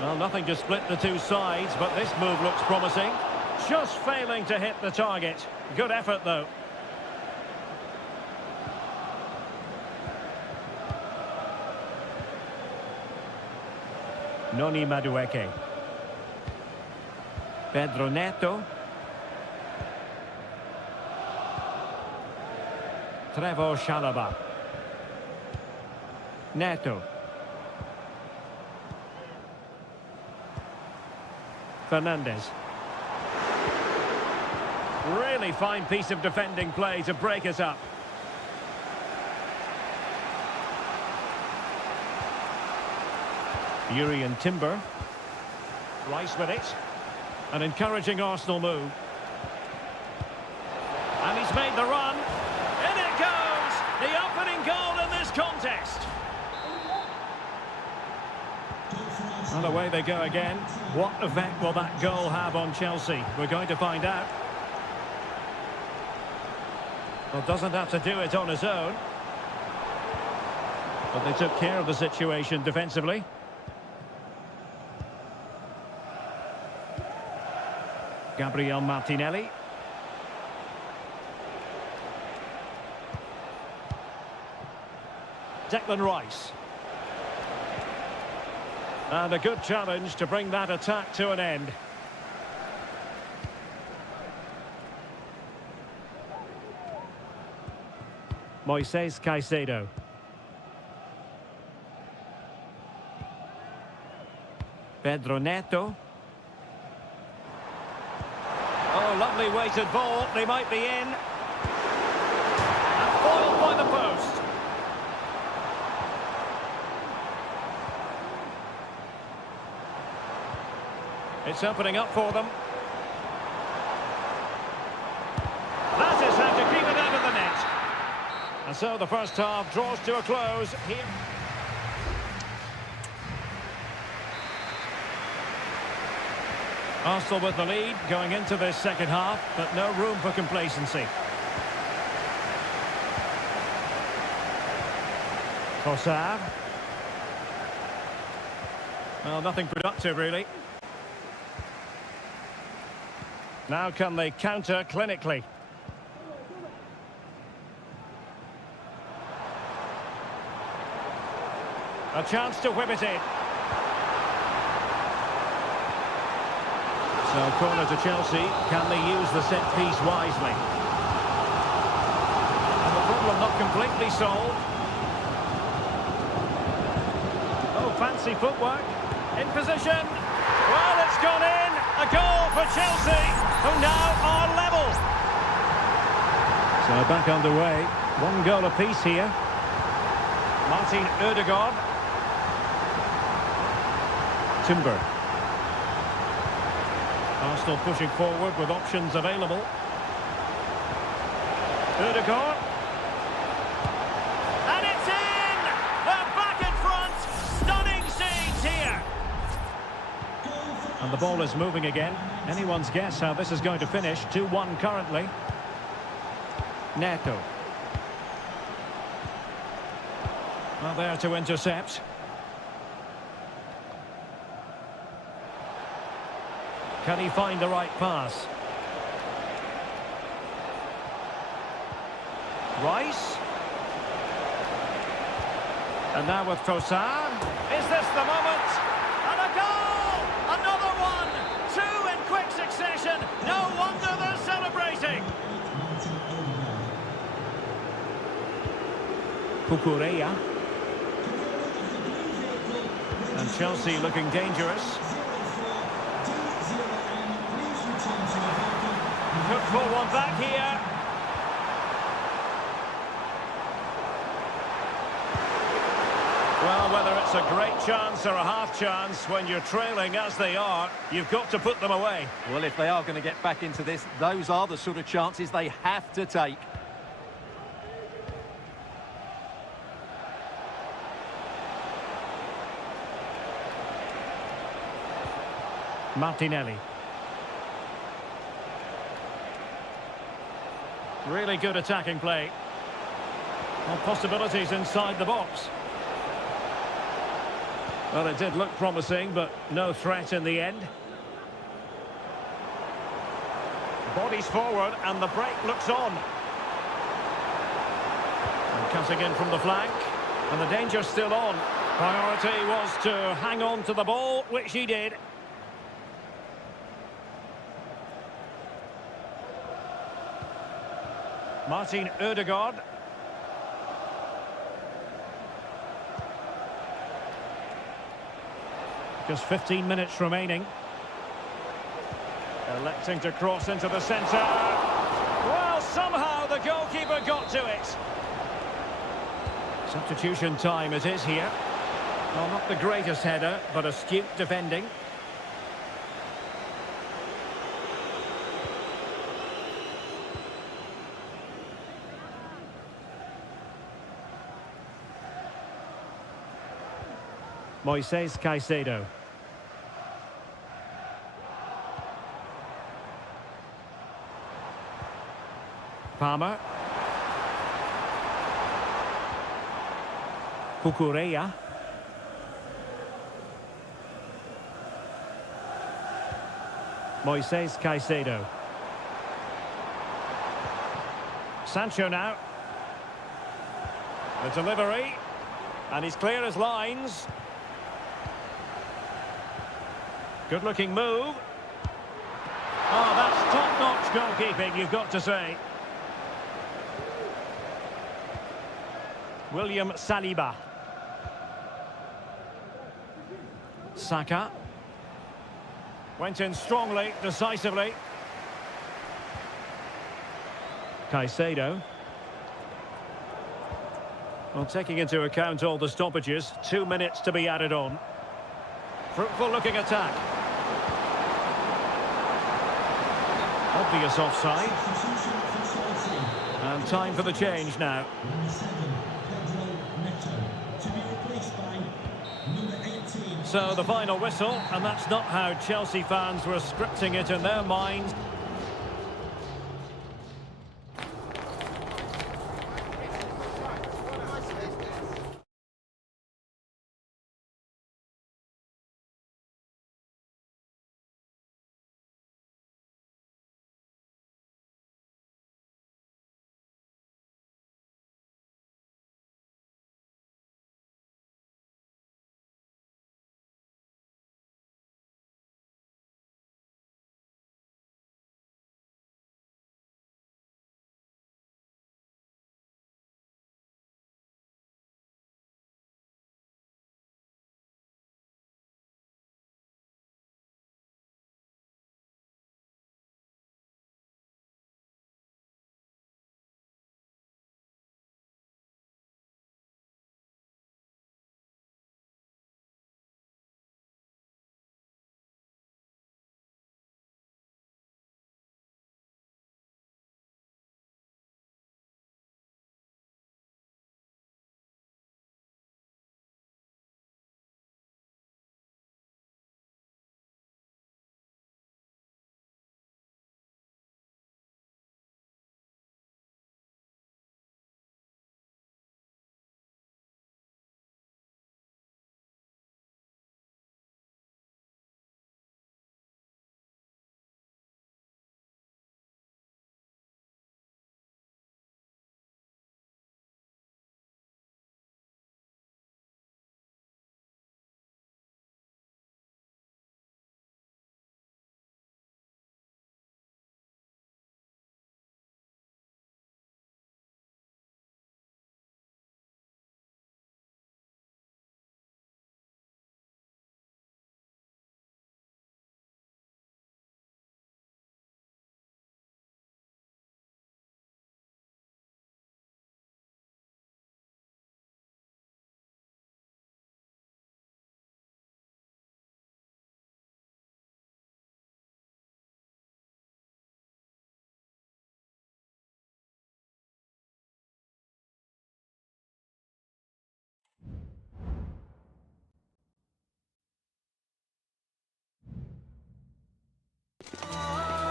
Well, nothing to split the two sides, but this move looks promising. Just failing to hit the target. Good effort, though. Noni Madueke. Pedro Neto. Trevor Chalobah. Neto. Fernandez. Really fine piece of defending play to break us up. Urian Timber. Rice with it. An encouraging Arsenal move. And he's made the run. In it goes! The opening goal in this contest. And away they go again. What effect will that goal have on Chelsea? We're going to find out. Well, doesn't have to do it on his own. But they took care of the situation defensively. Gabriel Martinelli. Declan Rice. And a good challenge to bring that attack to an end. Moises Caicedo. Pedro Neto. Oh, lovely weighted ball. They might be in. And foiled by the post. It's opening up for them. That is how to keep it out of the net. And so the first half draws to a close here. Arsenal with the lead going into this second half, but no room for complacency. Trossard. Well, nothing productive really. Now can they counter clinically? A chance to whip it in. So corner to Chelsea. Can they use the set piece wisely? And the problem not completely solved. Oh, fancy footwork. In position. Well, it's gone in. A goal for Chelsea, who now are level. So back underway. One goal apiece here. Martin Ødegaard. Timber. Arsenal pushing forward with options available. Ødegaard. And it's in! They're back in front! Stunning scenes here! And the ball is moving again. Anyone's guess how this is going to finish. 2-1 currently. Neto. Well, there to intercept. Can he find the right pass? Rice. And now with Trossard. Is this the moment? And a goal! Another one! Two in quick succession. No wonder they're celebrating. Kukureya. And Chelsea looking dangerous. Put forward back here. Well, whether it's a great chance or a half chance, when you're trailing as they are, you've got to put them away. Well, if they are going to get back into this, those are the sort of chances they have to take. Martinelli. Really good attacking play. Well, possibilities inside the box. Well, it did look promising, but no threat in the end. Bodies forward, and the break looks on. And cutting in from the flank, and the danger's still on. Priority was to hang on to the ball, which he did. Martin Ødegaard. Just 15 minutes remaining. Electing to cross into the centre. Well, somehow the goalkeeper got to it. Substitution time it is here. Well, not the greatest header, but astute defending. Moises Caicedo. Palmer. Kukureya. Moises Caicedo. Sancho now. The delivery. And he's clear as lines. Good-looking move. Oh, that's top-notch goalkeeping, you've got to say. William Saliba. Saka. Went in strongly, decisively. Caicedo. Well, taking into account all the stoppages, 2 minutes to be added on. Fruitful-looking attack. Obvious offside. And time for the change now. So the final whistle, and that's not how Chelsea fans were scripting it in their minds.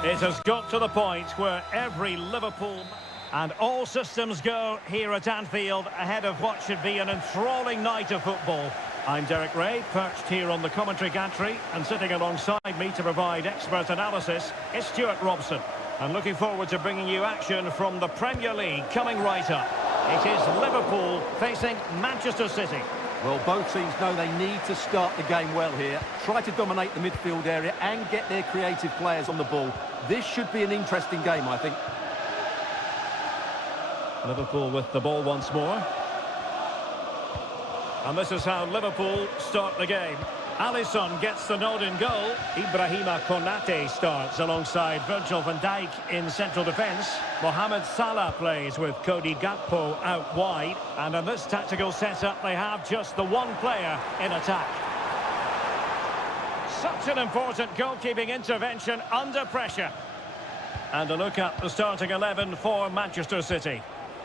It has got to the point where every Liverpool... And all systems go here at Anfield ahead of what should be an enthralling night of football. I'm Derek Ray, perched here on the commentary gantry, and sitting alongside me to provide expert analysis is Stuart Robson. I'm looking forward to bringing you action from the Premier League coming right up. It is Liverpool facing Manchester City. Well, both teams know they need to start the game well here. Try to dominate the midfield area and get their creative players on the ball. This should be an interesting game, I think. Liverpool with the ball once more. And this is how Liverpool start the game. Alisson gets the nod in goal. Ibrahima Konate starts alongside Virgil van Dijk in central defence. Mohamed Salah plays with Cody Gakpo out wide. And in this tactical setup, they have just the one player in attack. Such an important goalkeeping intervention under pressure. And a look at the starting 11 for Manchester City.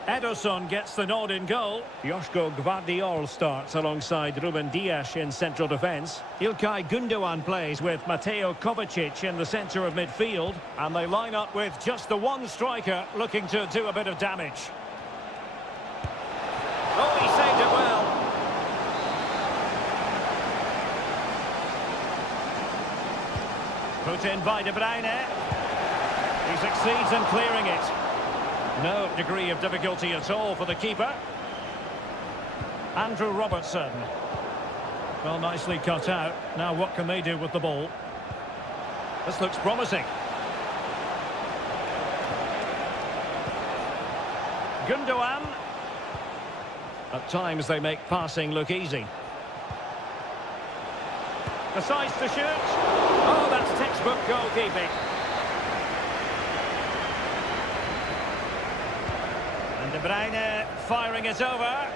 Ederson gets the nod in goal. Joško Gvardiol starts alongside Ruben Dias in central defence. Ilkay Gundogan plays with Mateo Kovacic in the centre of midfield. And they line up with just the one striker looking to do a bit of damage. Oh, he saved it well. Put in by De Bruyne. He succeeds in clearing it. No degree of difficulty at all for the keeper. Andrew Robertson. Well, nicely cut out. Now what can they do with the ball? This looks promising. Gundogan. At times they make passing look easy. Decides to shoot. Oh, that's textbook goalkeeping. De Bruyne firing it over.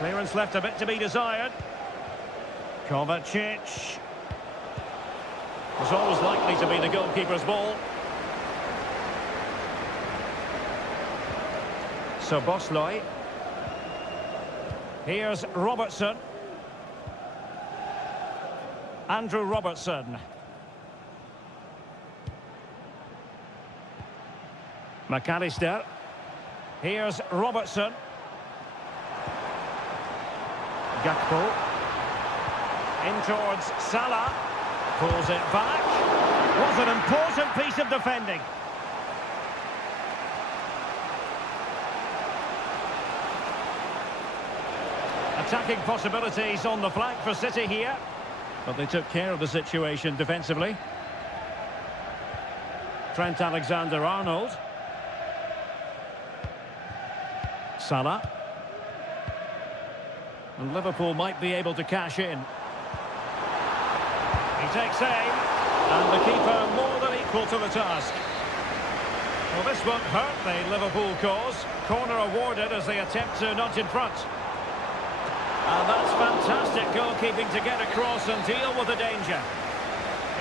Clearance left a bit to be desired. Kovacic. Was always likely to be the goalkeeper's ball. So Bosley. Here's Robertson. Andrew Robertson. McAllister. Here's Robertson. Gakpo. In towards Salah. Pulls it back. Was an important piece of defending. Attacking possibilities on the flank for City here. But they took care of the situation defensively. Trent Alexander-Arnold. Salah. And Liverpool might be able to cash in. He takes aim. And the keeper more than equal to the task. Well, this won't hurt the Liverpool cause. Corner awarded as they attempt to nudge in front. And that's fantastic goalkeeping to get across and deal with the danger.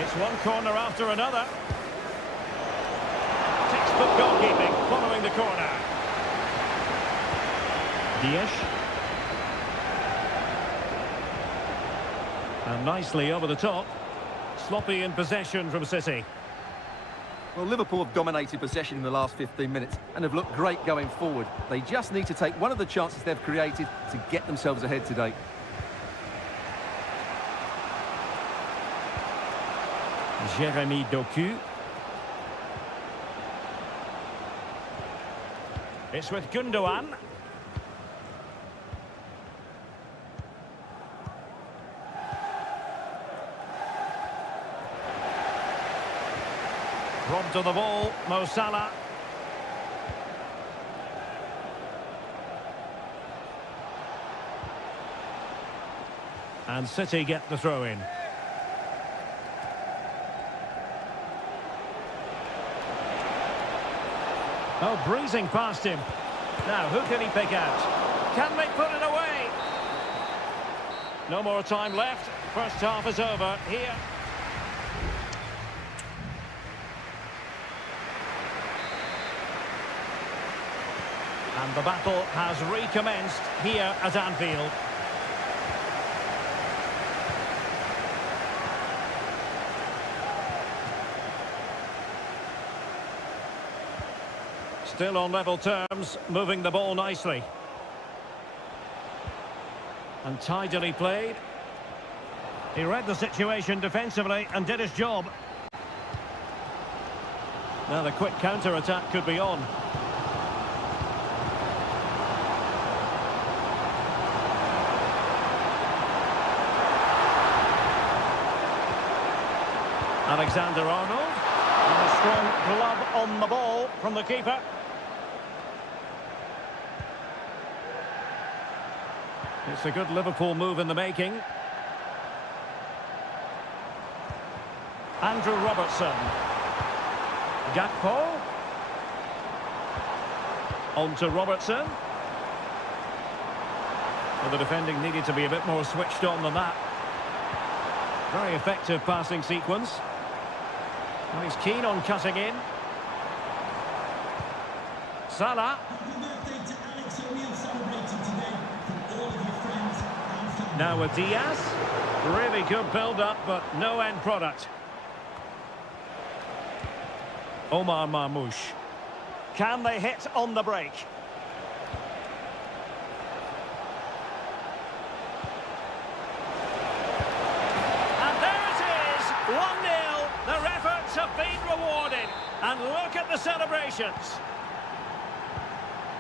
It's one corner after another. Textbook goalkeeping following the corner. Dias. And nicely over the top. Sloppy in possession from City. Well, Liverpool have dominated possession in the last 15 minutes and have looked great going forward. They just need to take one of the chances they've created to get themselves ahead today. Jeremy Doku. It's with Gundogan. Robbed of the ball, Mo Salah. And City get the throw in. Oh, breezing past him. Now, who can he pick out? Can they put it away? No more time left. First half is over here. And the battle has recommenced here at Anfield. Still on level terms, moving the ball nicely. And tidily played. He read the situation defensively and did his job. Now the quick counter-attack could be on. Alexander-Arnold. And a strong glove on the ball from the keeper. It's a good Liverpool move in the making. Andrew Robertson. Gakpo. On to Robertson. Well, the defending needed to be a bit more switched on than that. Very effective passing sequence. And he's keen on cutting in. Salah. Happy birthday to Alex O'Neill celebrating today from all of your friends and family. Now with Diaz. Really good build-up, but no end product. Omar Marmoush. Can they hit on the break? And there it is, 1-0. Their efforts have been rewarded. And look at the celebrations.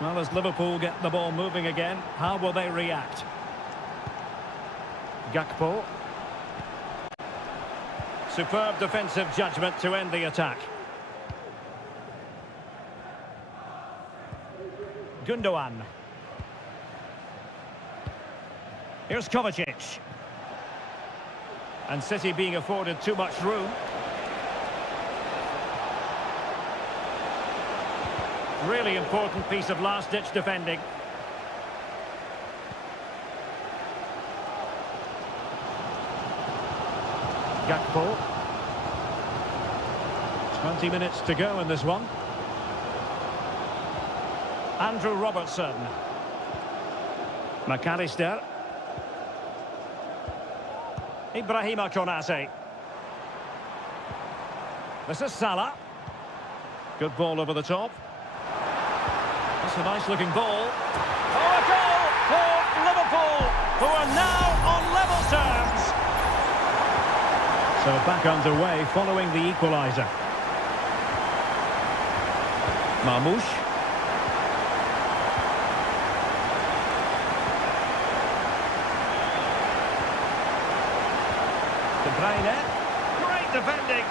Well, as Liverpool get the ball moving again, how will they react? Gakpo. Superb defensive judgment to end the attack. Gundogan. Here's Kovacic. And City being afforded too much room. Really important piece of last-ditch defending. Gakpo. 20 minutes to go in this one. Andrew Robertson. McAllister. Ibrahima Konate. This is Salah. Good ball over the top. That's a nice looking ball. Oh, a goal for Liverpool, who are now on level terms. So back underway following the equaliser. Marmoush. De Bruyne. Great defending.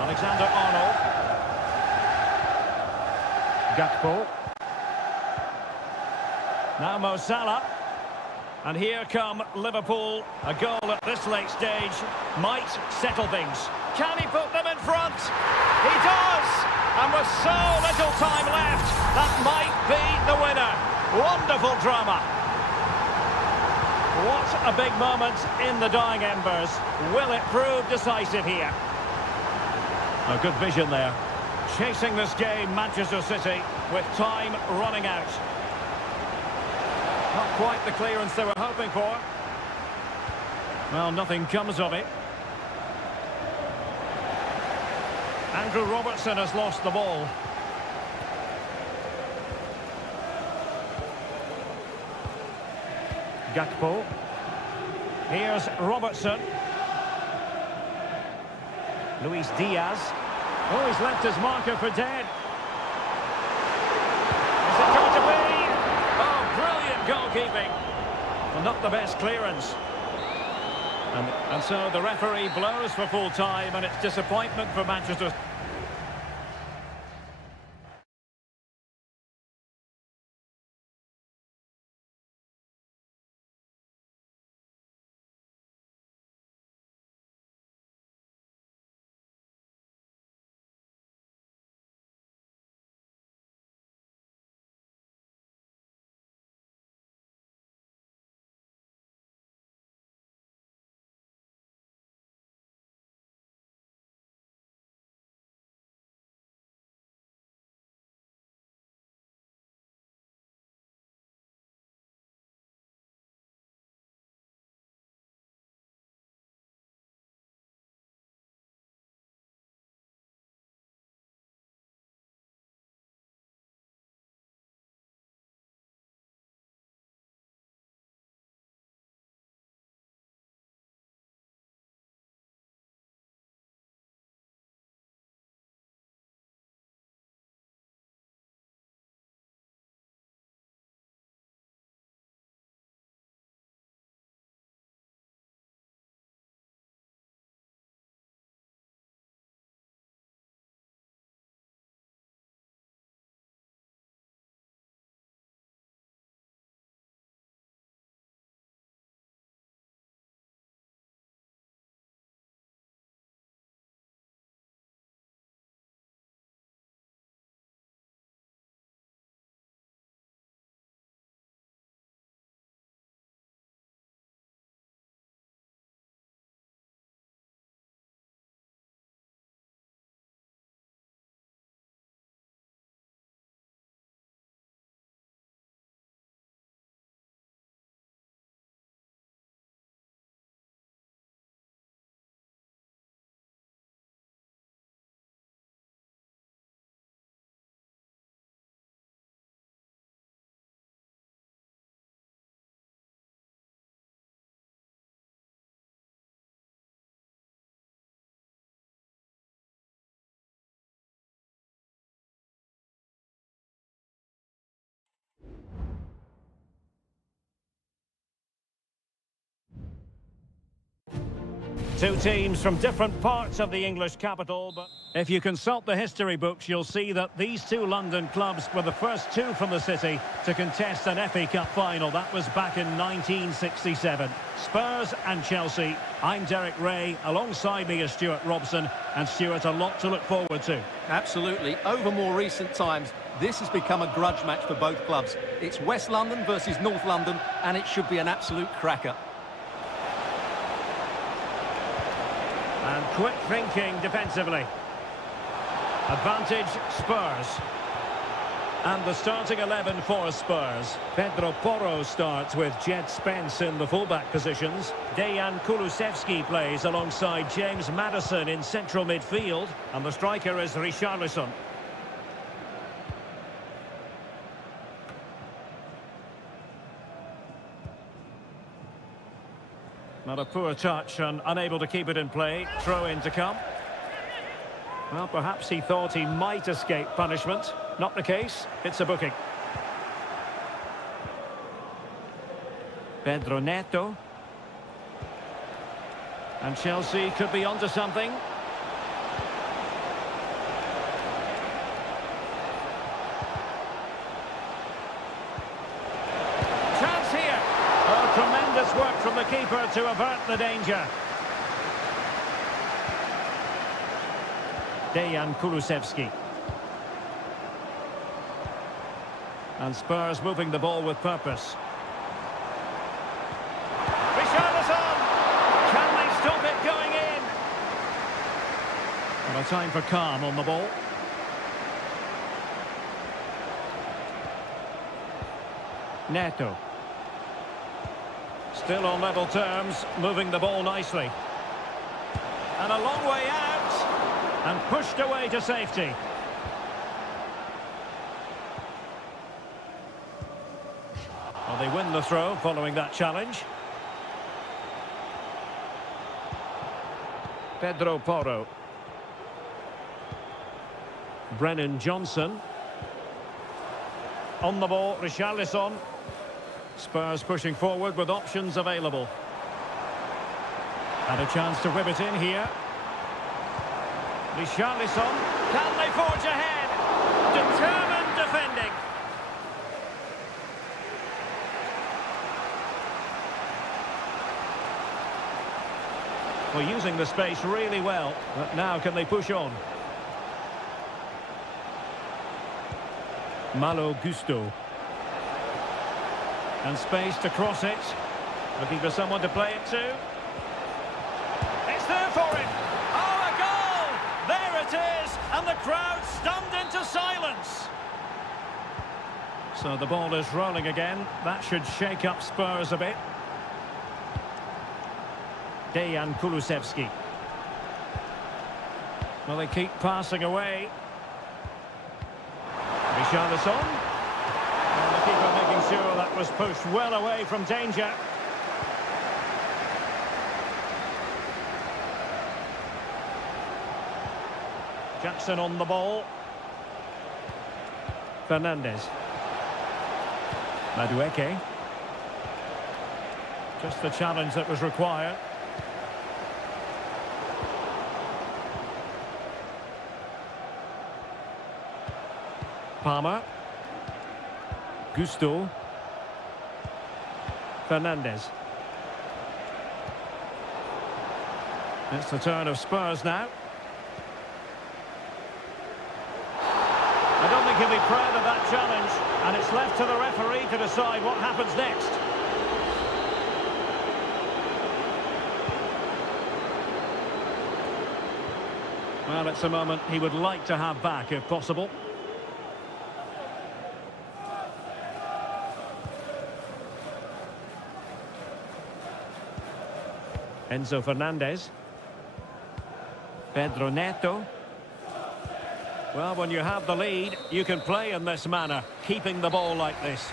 Alexander-Arnold. Gakpo. Now Mo Salah. And here come Liverpool. A goal at this late stage might settle things. Can he put them in front? He does! And with so little time left, that might be the winner. Wonderful drama. What a big moment in the dying embers. Will it prove decisive here? A good vision there. Chasing this game, Manchester City, with time running out. Not quite the clearance they were hoping for. Well, nothing comes of it. Andrew Robertson has lost the ball. Gakpo. Here's Robertson. Luis Diaz. Oh, he's left his marker for dead. Is it going to be? Oh, brilliant goalkeeping. Well, not the best clearance. And so the referee blows for full time, and it's disappointment for Manchester. Two teams from different parts of the English capital, but if you consult the history books, you'll see that these two London clubs were the first two from the city to contest an FA Cup final. That was back in 1967. Spurs and Chelsea. I'm Derek Ray. Alongside me is Stuart Robson. And Stuart, a lot to look forward to. Absolutely. Over more recent times, this has become a grudge match for both clubs. It's West London versus North London, and it should be an absolute cracker. And quick thinking defensively. Advantage Spurs. And the starting 11 for Spurs. Pedro Porro starts with Jed Spence in the fullback positions. Dejan Kulusevski plays alongside James Maddison in central midfield. And the striker is Richarlison. Not a poor touch and unable to keep it in play. Throw in to come. Well, perhaps he thought he might escape punishment. Not the case. It's a booking. Pedro Neto. And Chelsea could be onto something. Chance here. Oh, tremendous work from the keeper to avert the danger. Dejan Kulusevski. And Spurs moving the ball with purpose. Richarlison! Can they stop it going in? Well, a time for calm on the ball. Neto. Still on level terms, moving the ball nicely. And a long way out. And pushed away to safety. Well, they win the throw following that challenge. Pedro Porro. Brennan Johnson. On the ball, Richarlison. Spurs pushing forward with options available. And a chance to whip it in here. Richarlison, can they forge ahead? Determined defending. Well, using the space really well, but now can they push on? Malo Gusto. And space to cross it. Looking for someone to play it to. It's there for him. There it is, and the crowd stunned into silence. So the ball is rolling again. That should shake up Spurs a bit. Dejan Kulusevski. Well, they keep passing away. Richarlison. And the keeper making sure that was pushed well away from danger. Jackson on the ball. Fernandez. Madueke. Just the challenge that was required. Palmer. Gusto. Fernandez. It's the turn of Spurs now. I don't think he'll be proud of that challenge, and it's left to the referee to decide what happens next. Well, it's a moment he would like to have back if possible. Enzo Fernandez. Pedro Neto. Well, when you have the lead, you can play in this manner, keeping the ball like this.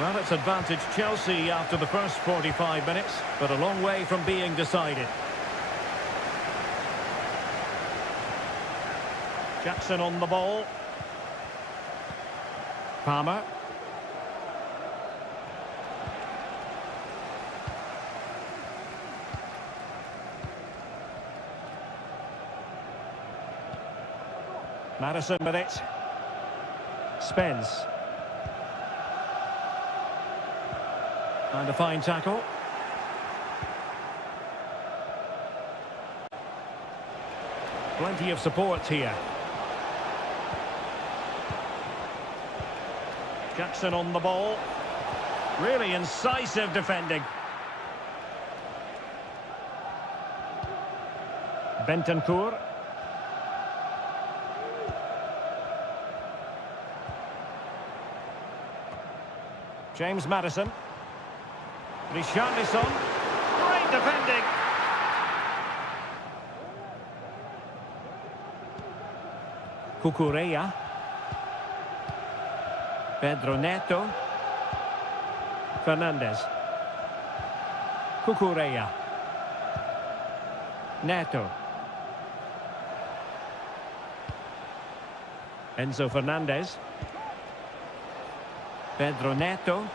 Well, it's advantage Chelsea after the first 45 minutes, but a long way from being decided. Jackson on the ball. Palmer. Madison with it. Spence. And a fine tackle. Plenty of support here. Jackson on the ball. Really incisive defending. Bentancur. James Madison. Richarlison. Great defending. Cucurella. Pedro Neto. Fernandez. Cucurella. Neto. Enzo Fernandez. Pedro Neto.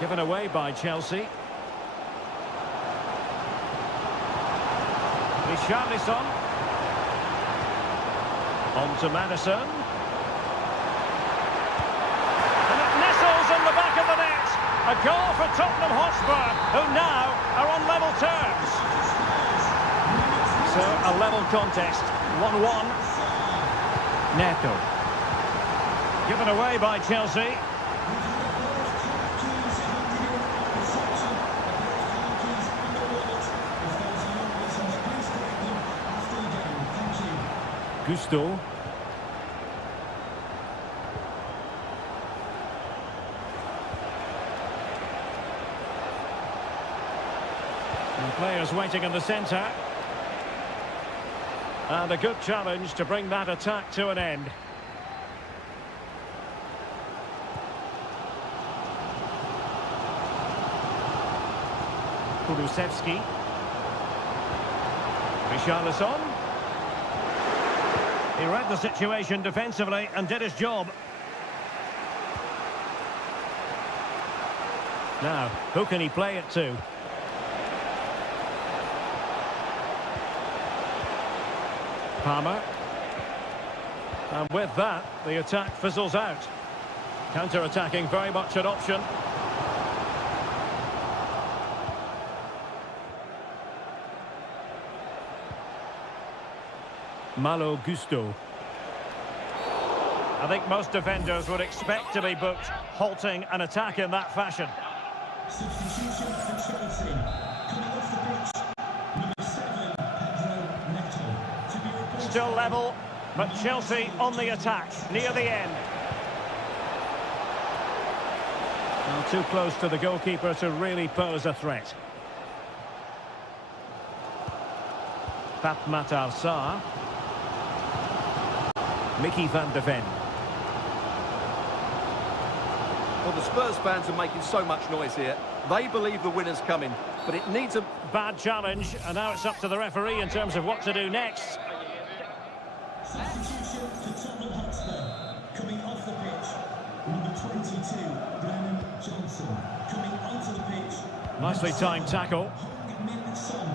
Given away by Chelsea. Richarlison. On to Madison. And it nestles in the back of the net. A goal for Tottenham Hotspur, who now are on level terms. So a level contest. 1-1. Neto. Given away by Chelsea. Gusto. And players waiting in the centre. And a good challenge to bring that attack to an end. Kulusevski. Richarlison. He read the situation defensively and did his job. Now, who can he play it to? Palmer. And with that, the attack fizzles out. Counter-attacking very much an option. Malo Gusto. I think most defenders would expect to be booked, halting an attack in that fashion. Substitution for Chelsea. Coming off the pitch, number 7, Pedro Neto. To be replaced. Still level, but Chelsea on the attack, near the end. Well, too close to the goalkeeper to really pose a threat. Pap Matar Sarr. Mickey van de Ven. Well, the Spurs fans are making so much noise here. They believe the winner's coming, but it needs a... Bad challenge, and now it's up to the referee in terms of what to do next. Substitution for Tottenham Hotspur. Coming off the pitch, number 22, Brennan Johnson. Coming onto the pitch. Nicely timed tackle. Hong Min Son.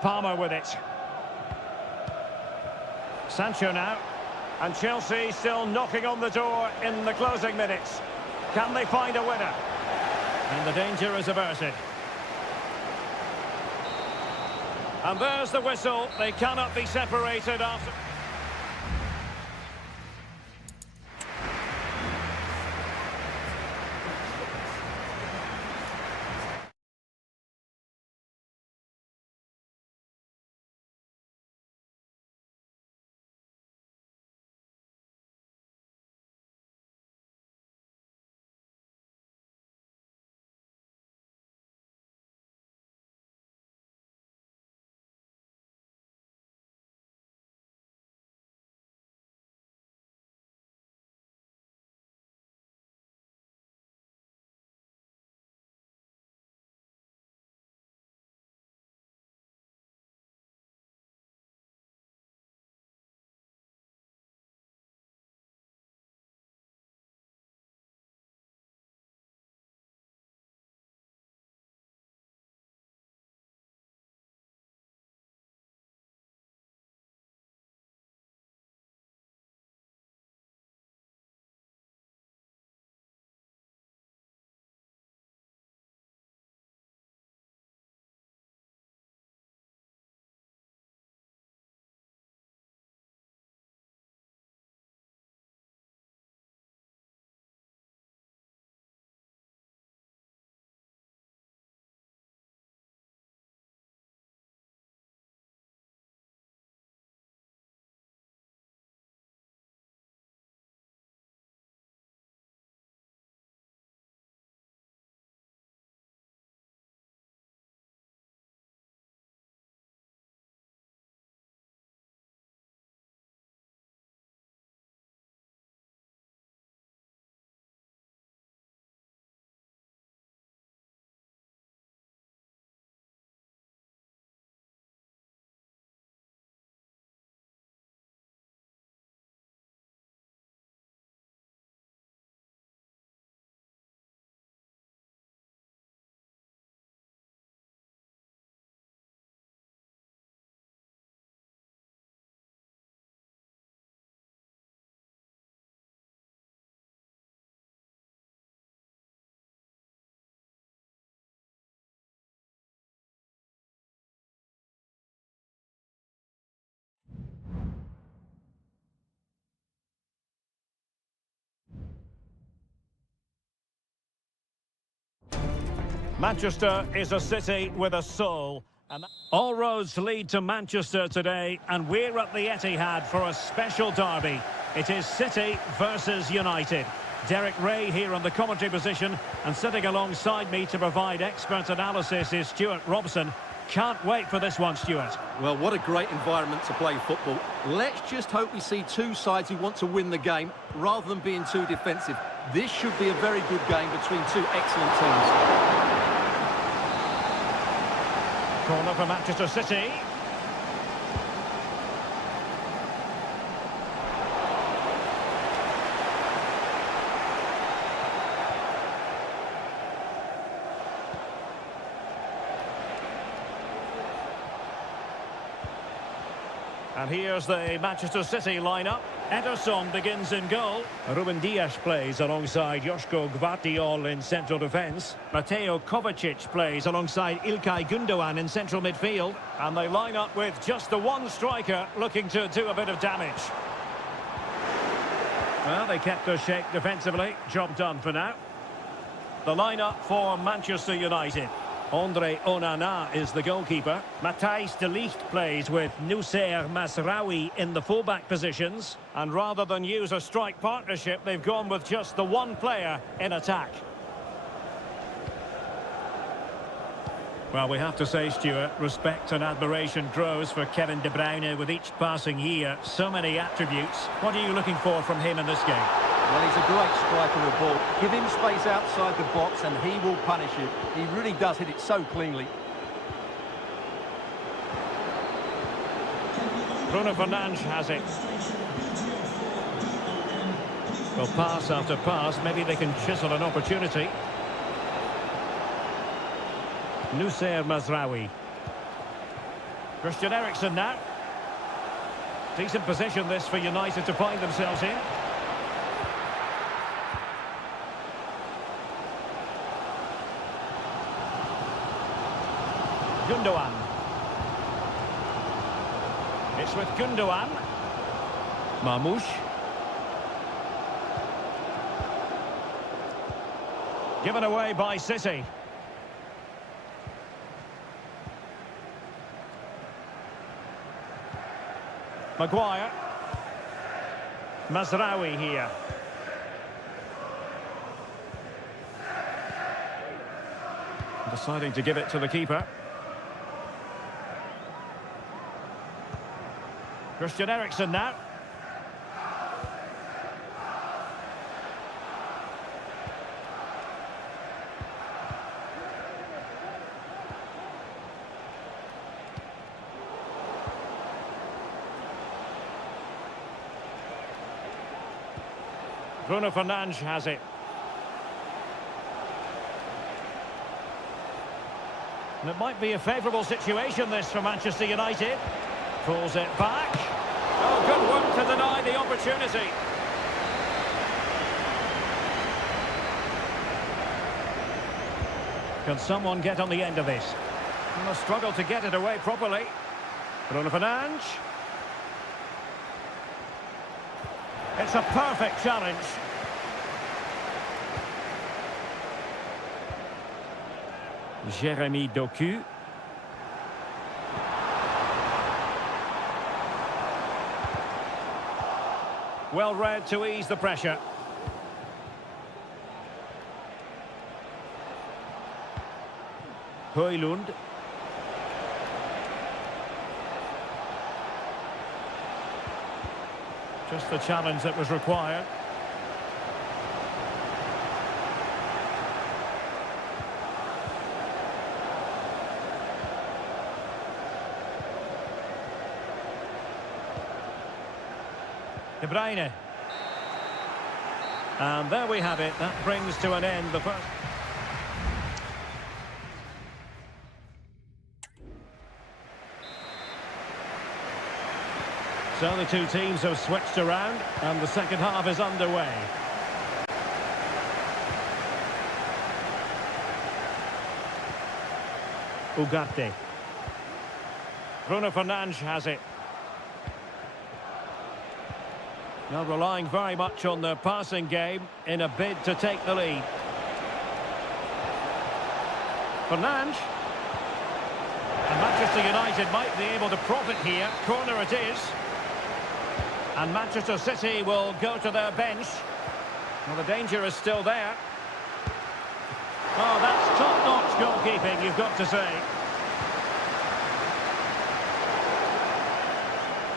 Palmer with it. Sancho now. And Chelsea still knocking on the door in the closing minutes. Can they find a winner? And the danger is averted. And there's the whistle. They cannot be separated after... Manchester is a city with a soul. And all roads lead to Manchester today, and we're at the Etihad for a special derby. It is City versus United. Derek Ray here on the commentary position, and sitting alongside me to provide expert analysis is Stuart Robson. Can't wait for this one, Stuart. Well, what a great environment to play football. Let's just hope we see two sides who want to win the game rather than being too defensive. This should be a very good game between two excellent teams. Corner for Manchester City. And here's the Manchester City lineup. Ederson begins in goal. Ruben Dias plays alongside Joško Gvardiol in central defence. Mateo Kovacic plays alongside İlkay Gündoğan in central midfield. And they line up with just the one striker looking to do a bit of damage. Well, they kept their shape defensively. Job done for now. The lineup for Manchester United. Andre Onana is the goalkeeper. Matthijs de Ligt plays with Nussair Mazraoui in the fullback positions. And rather than use a strike partnership, they've gone with just the one player in attack. Well, we have to say, Stuart, respect and admiration grows for Kevin De Bruyne with each passing year. So many attributes. What are you looking for from him in this game? Well, he's a great striker of the ball. Give him space outside the box and he will punish you. He really does hit it so cleanly. Bruno Fernandes has it. Well, pass after pass, maybe they can chisel an opportunity. Nussair Mazraoui. Christian Eriksen now. Decent position this for United to find themselves in. Gündoğan. It's with Gündoğan. Marmoush. Given away by City. Maguire. Mazraoui here. Deciding to give it to the keeper. Christian Eriksen now. Bruno Fernandes has it. And it might be a favourable situation, this, for Manchester United. Pulls it back. Oh, good work to deny the opportunity. Can someone get on the end of this? And a struggle to get it away properly. Bruno Fernandes. It's a perfect challenge. Jérémy Doku. Well read to ease the pressure. Højlund. Just the challenge that was required. De Bruyne. And there we have it. That brings to an end the first. So the two teams have switched around and the second half is underway. Ugarte. Bruno Fernandes has it. Now relying very much on their passing game in a bid to take the lead. Fernandes. And Manchester United might be able to profit here. Corner it is. And Manchester City will go to their bench. Well, the danger is still there. Oh, that's top-notch goalkeeping, you've got to say.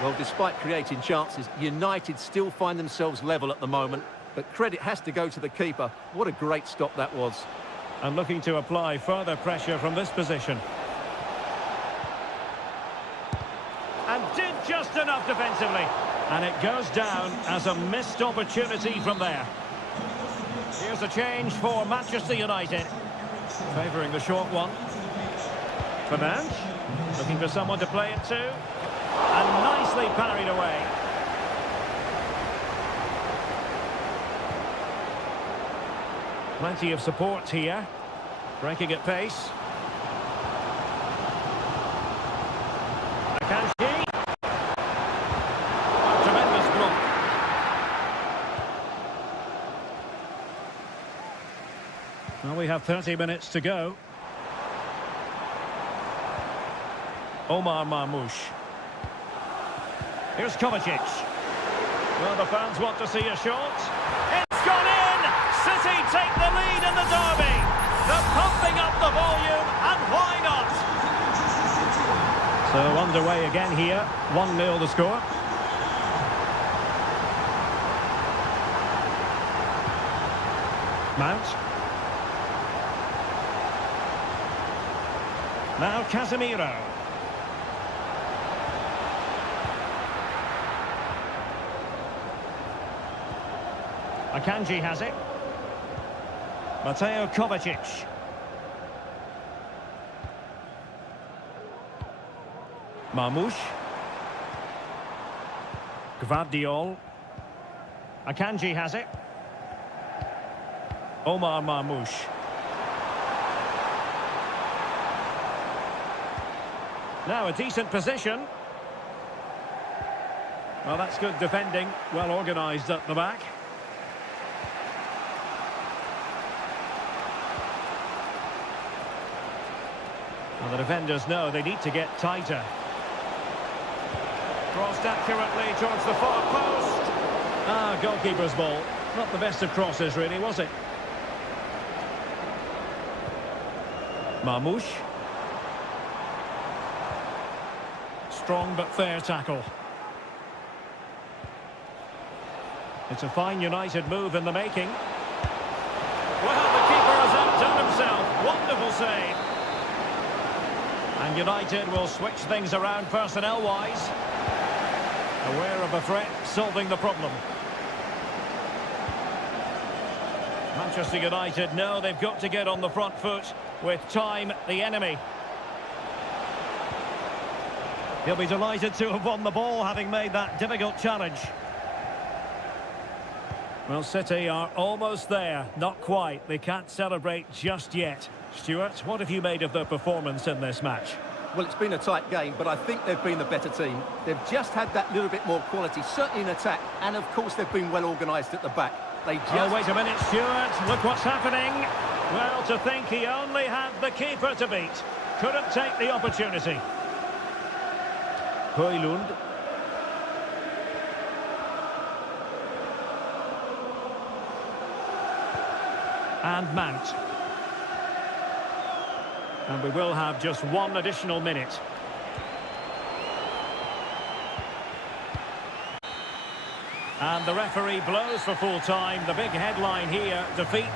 Well, despite creating chances, United still find themselves level at the moment. But credit has to go to the keeper. What a great stop that was. And looking to apply further pressure from this position. And did just enough defensively. And it goes down as a missed opportunity from there. Here's a change for Manchester United. Favouring the short one. Fernandes. Looking for someone to play it to. And nicely parried away. Plenty of support here. Breaking at pace. Akanji. Tremendous block. Well, we have 30 minutes to go. Omar Marmoush. Here's Kovacic. Well, the fans want to see a shot. It's gone in! City take the lead in the derby. They're pumping up the volume, and why not? So underway again here. 1-0 the score. Mount. Now Casemiro. Akanji has it. Mateo Kovacic. Marmoush. Gvardiol. Akanji has it. Omar Marmoush. Now a decent position. Well, that's good defending. Well organised at the back. Well, the defenders know they need to get tighter. Crossed accurately towards the far post. Ah, goalkeeper's ball. Not the best of crosses, really, was it? Marmoush. Strong but fair tackle. It's a fine United move in the making. Well, the keeper has outdone himself. Wonderful save. And United will switch things around personnel-wise. Aware of a threat, solving the problem. Manchester United know they've got to get on the front foot with time the enemy. He'll be delighted to have won the ball, having made that difficult challenge. Well, City are almost there. Not quite. They can't celebrate just yet. Stuart, what have you made of their performance in this match? Well, it's been a tight game, but I think they've been the better team. They've just had that little bit more quality, certainly in attack, and of course they've been well organised at the back. They just... Oh, wait a minute, Stuart. Look what's happening. Well, to think he only had the keeper to beat. Couldn't take the opportunity. Højlund. And Mount. And we will have just one additional minute. And the referee blows for full time. The big headline here, defeat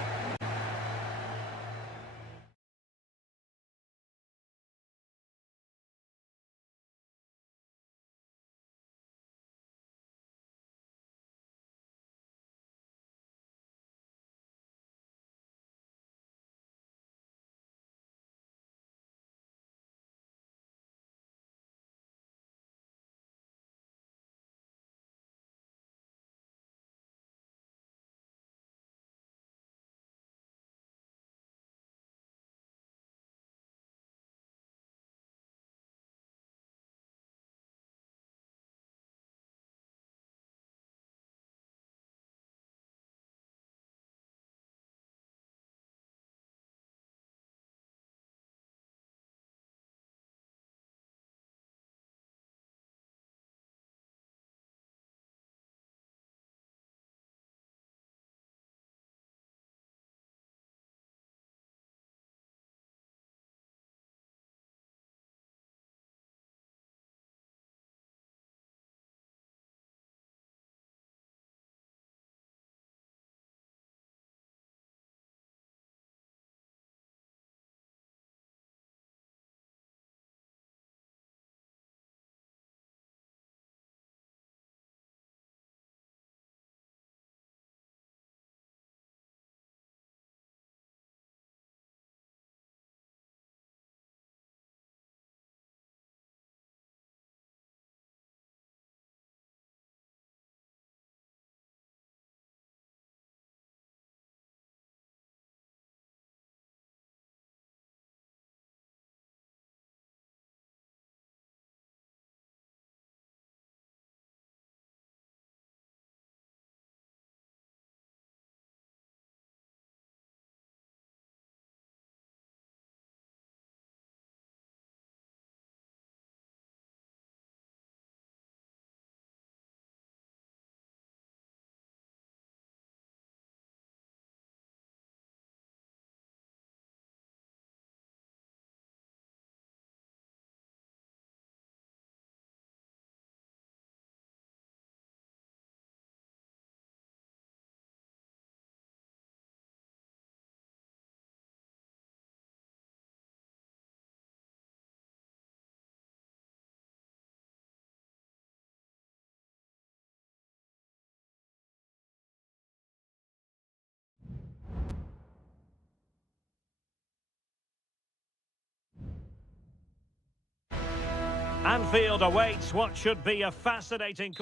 Anfield awaits what should be a fascinating...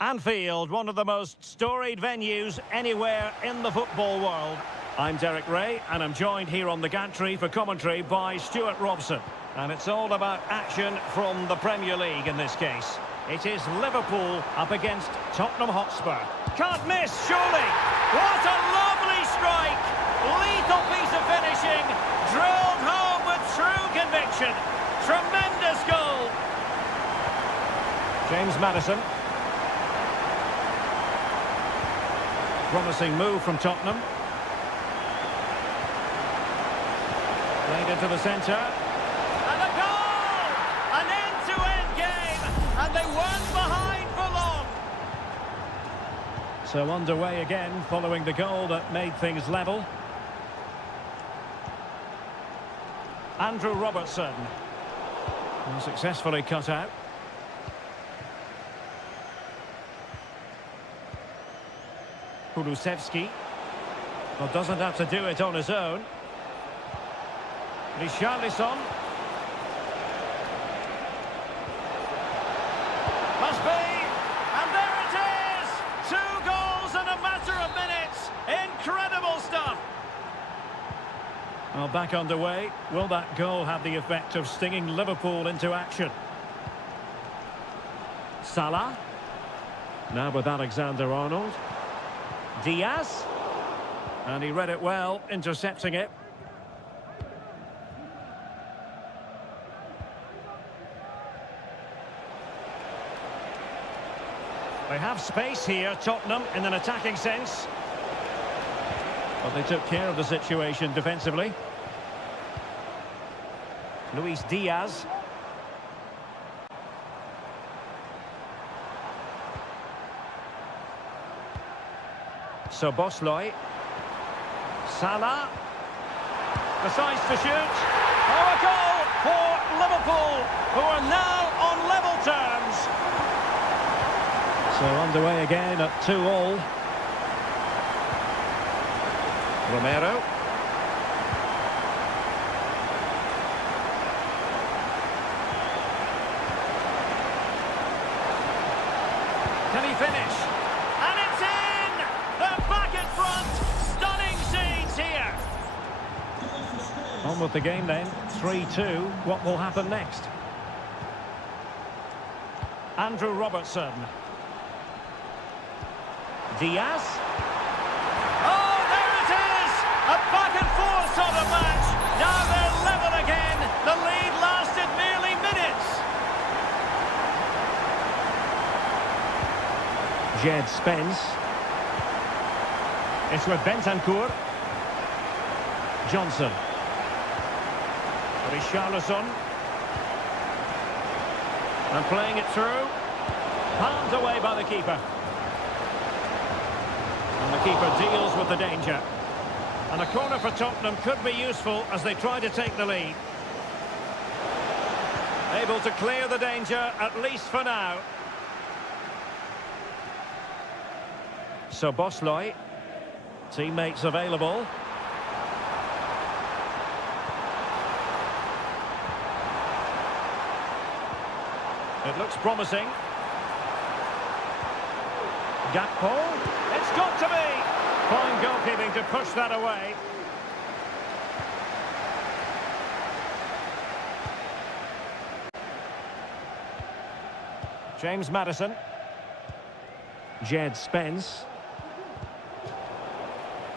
Anfield, one of the most storied venues anywhere in the football world. I'm Derek Ray, and I'm joined here on the gantry for commentary by Stuart Robson. And it's all about action from the Premier League in this case. It is Liverpool up against Tottenham Hotspur. Can't miss, surely! What a lovely strike! Lethal piece of finishing, drilled home with true conviction. Tremendous goal! James Maddison. Promising move from Tottenham. Played into the centre. And a goal! An end-to-end game! And they weren't behind for long! So underway again following the goal that made things level. Andrew Robertson. Successfully cut out. Kulusevski. Well, doesn't have to do it on his own. Richarlison. Must be. And there it is! 2 goals in a matter of minutes. Incredible stuff. Well, back underway. Will that goal have the effect of stinging Liverpool into action? Salah. Now with Alexander-Arnold. Diaz. And he read it well, intercepting it. They have space here, Tottenham, in an attacking sense. But they took care of the situation defensively. Luis Diaz. Szoboszlai. Salah. Decides to shoot. Oh, a goal for Liverpool, who are now on level terms. So underway again at 2-2. Romero. Can he finish? And it's in! They're back in front! Stunning scenes here! On with the game then. 3-2. What will happen next? Andrew Robertson. Diaz. Oh, there it is! A back-and-forth sort of match. Now they're level again. The lead lasted merely minutes. Jed Spence. It's with Bentancur. Johnson. Richarlison. And playing it through. Palmed away by the keeper. And the keeper deals with the danger. And a corner for Tottenham could be useful as they try to take the lead. Able to clear the danger, at least for now. Szoboszlai. Teammates available. It looks promising. Gakpo. It's got to be! Fine goalkeeping to push that away. James Maddison. Jed Spence.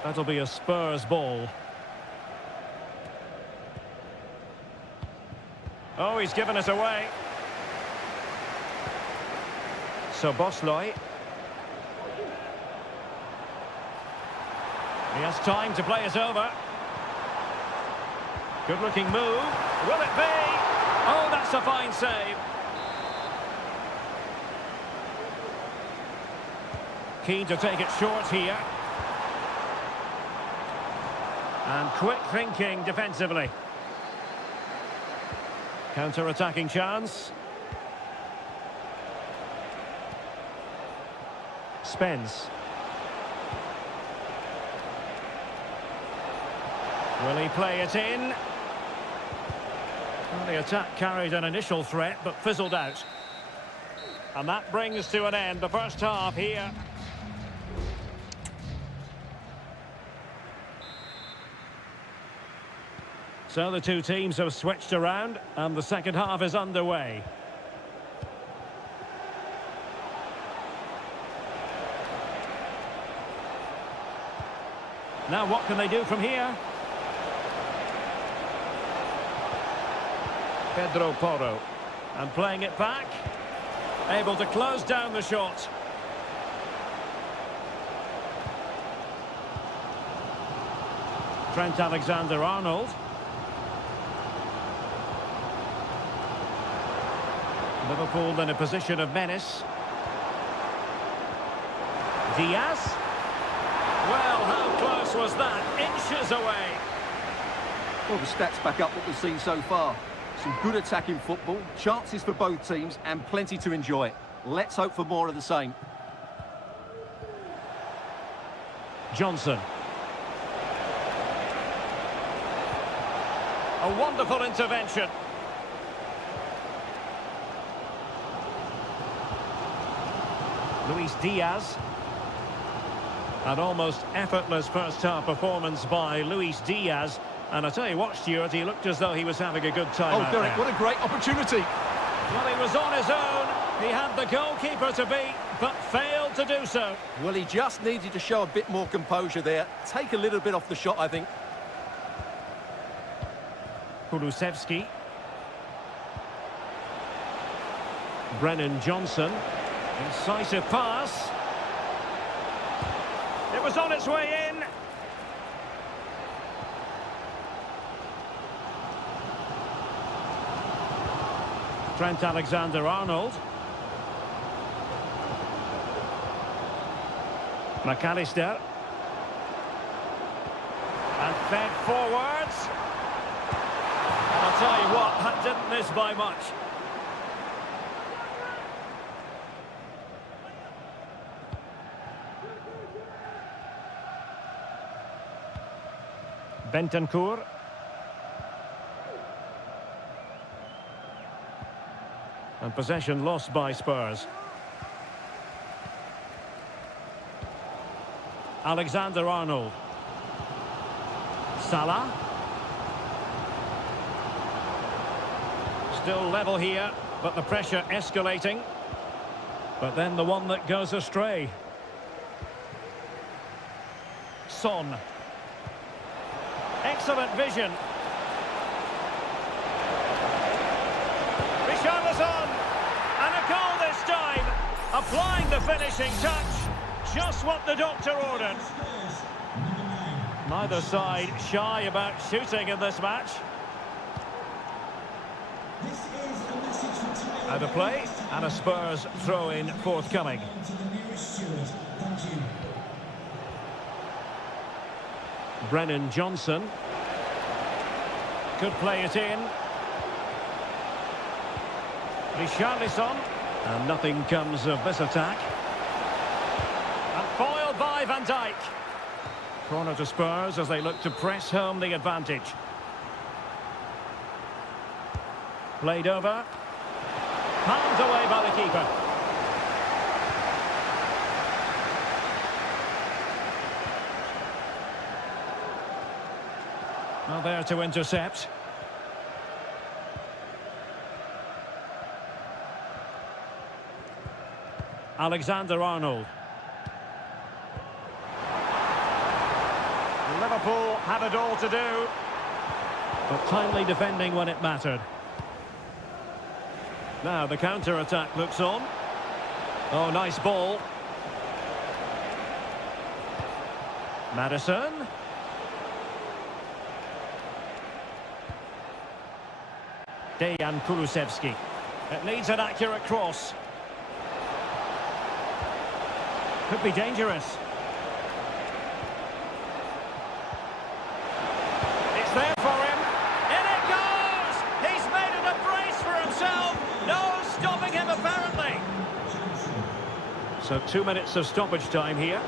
That'll be a Spurs ball. Oh, he's given us away. Szoboszlai. He has time to play it over. Good-looking move. Will it be? Oh, that's a fine save. Keen to take it short here. And quick thinking defensively. Counter-attacking chance. Spence. Will he play it in? Well, the attack carried an initial threat, but fizzled out. And that brings to an end the first half here. So the two teams have switched around, and the second half is underway. Now what can they do from here? Pedro Porro. And playing it back. Able to close down the shot. Trent Alexander-Arnold. Liverpool in a position of menace. Diaz. Well, how close was that? Inches away. Well, the stats back up what we've seen so far. Some good attacking football, chances for both teams, and plenty to enjoy. Let's hope for more of the same. Johnson. A wonderful intervention. Luis Diaz. An almost effortless first-half performance by Luis Diaz. And I tell you what, Stuart, he looked as though he was having a good time out Derek, there. what a great opportunity. Well, he was on his own. He had the goalkeeper to beat, but failed to do so. Well, he just needed to show a bit more composure there. Take a little bit off the shot, I think. Kulusevski. Brennan Johnson. Incisive pass. It was on its way in. Trent Alexander-Arnold. McAllister. And fed forwards. And I'll tell you what, that didn't miss by much. Bentancur. And possession lost by Spurs. Alexander-Arnold. Salah. Still level here, but the pressure escalating. But then the one that goes astray. Son. Excellent vision. Richarlison. And a goal this time. Applying the finishing touch. Just what the doctor ordered. Neither side shy about shooting in this match. Out of play, and a Spurs throw-in forthcoming. Brennan Johnson. Could play it in. Richarlison. And nothing comes of this attack. And foiled by Van Dijk. Corner to Spurs as they look to press home the advantage. Played over. Palmed away by the keeper. Well, there to intercept. Alexander-Arnold. Liverpool had it all to do, but timely defending when it mattered. Now the counter-attack looks on. Oh, nice ball. Maddison. Dejan Kulusevski. It needs an accurate cross. Could be dangerous. It's there for him. In it goes! He's made it a brace for himself. No stopping him, apparently. So 2 minutes of stoppage time here.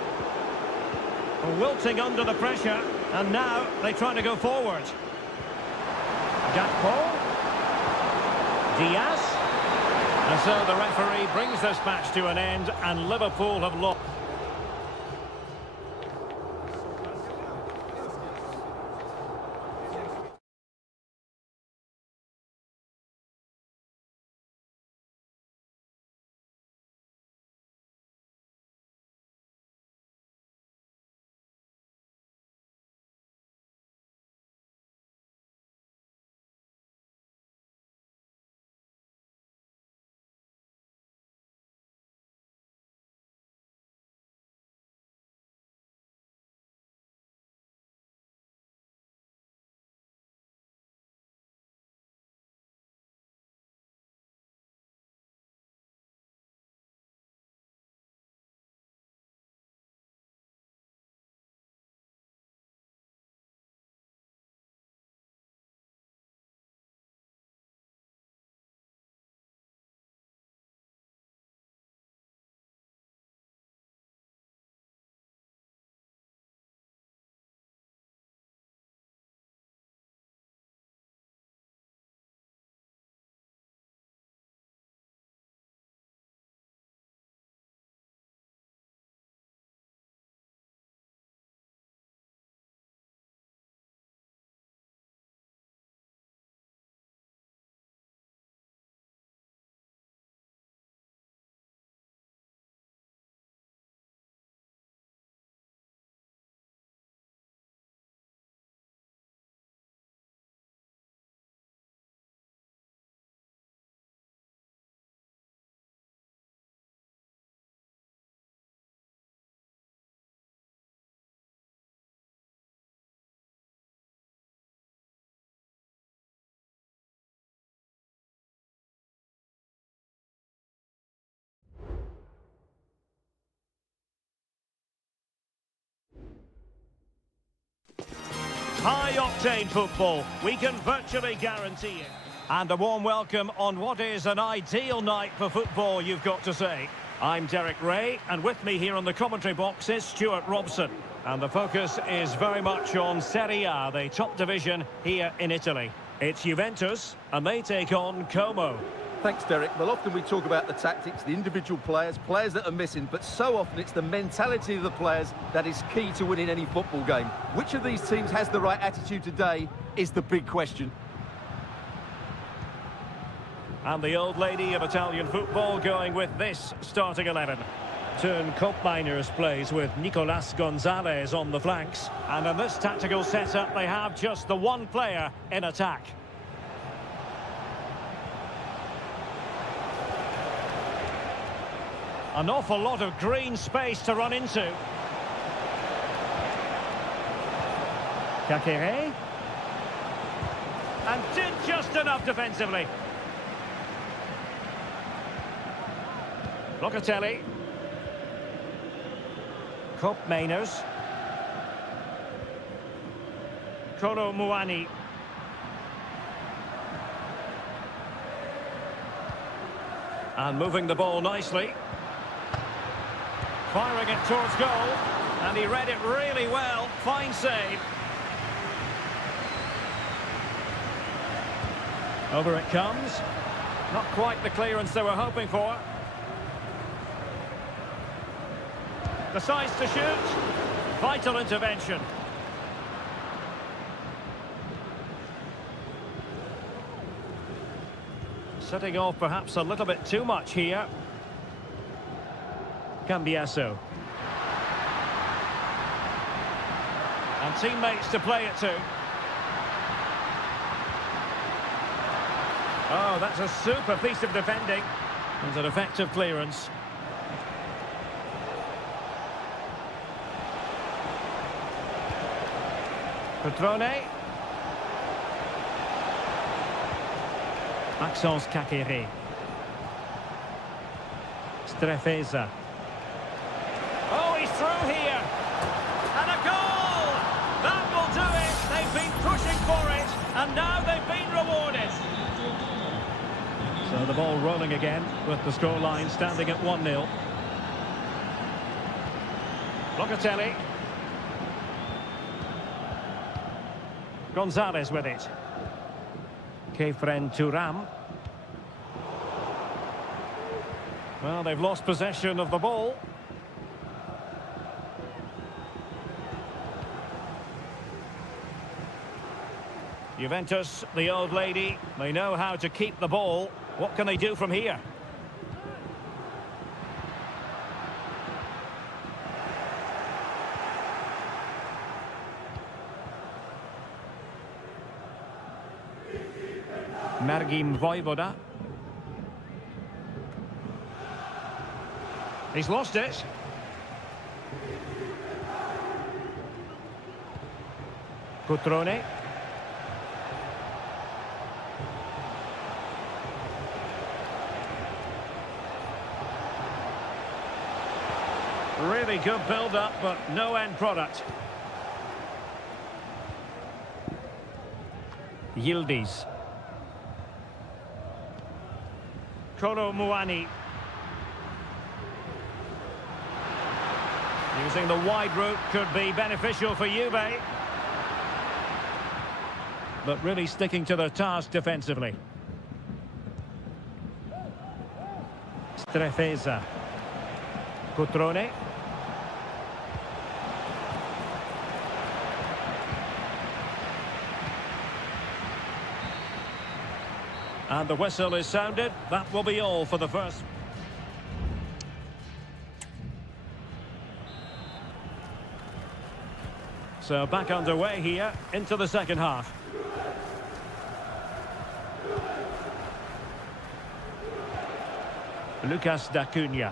Wilting under the pressure. And now they try to go forward. Gakpo. Diaz. And so the referee brings this match to an end, and Liverpool have lost. High-octane football, we can virtually guarantee it. And a warm welcome on what is an ideal night for football, you've got to say. I'm Derek Ray, and with me here on the commentary box is Stuart Robson. And the focus is very much on Seria, the top division here in Italy. It's Juventus, and they take on Como. Thanks, Derek. Well, often we talk about the tactics, the individual players that are missing, but so often it's the mentality of the players that is key to winning any football game. Which of these teams has the right attitude today is the big question. And the old lady of Italian football going with this starting 11. Turn Koopmeiners plays with Nicolas Gonzalez on the flanks. And in this tactical setup, they have just the one player in attack. An awful lot of green space to run into. Kakere. And did just enough defensively. Locatelli. Koopmeiners. Kolo Muani. And moving the ball nicely. Firing it towards goal, and he read it really well. Fine save. Over it comes. Not quite the clearance they were hoping for. Decides to shoot. Vital intervention. Setting off perhaps a little bit too much here. Cambiasso. And teammates to play it to. Oh, that's a super piece of defending. And an effective clearance. Petrone. Maxence Kakere. Strefeza. Oh, he's through here. And a goal! That will do it. They've been pushing for it, and now they've been rewarded. So the ball rolling again with the scoreline standing at 1-0. Locatelli. Gonzalez with it. Kefren Turam. Well, they've lost possession of the ball. Juventus, the old lady, they know how to keep the ball. What can they do from here? Margim Vojvoda. He's lost it. Cutrone. Really good build-up, but no end product. Yildiz. Kolo Muani. Using the wide route could be beneficial for Juve. But really sticking to their task defensively. Strefeza. Cutrone. And the whistle is sounded. That will be all for the first. So back underway here into the second half. Lucas D'Acunha.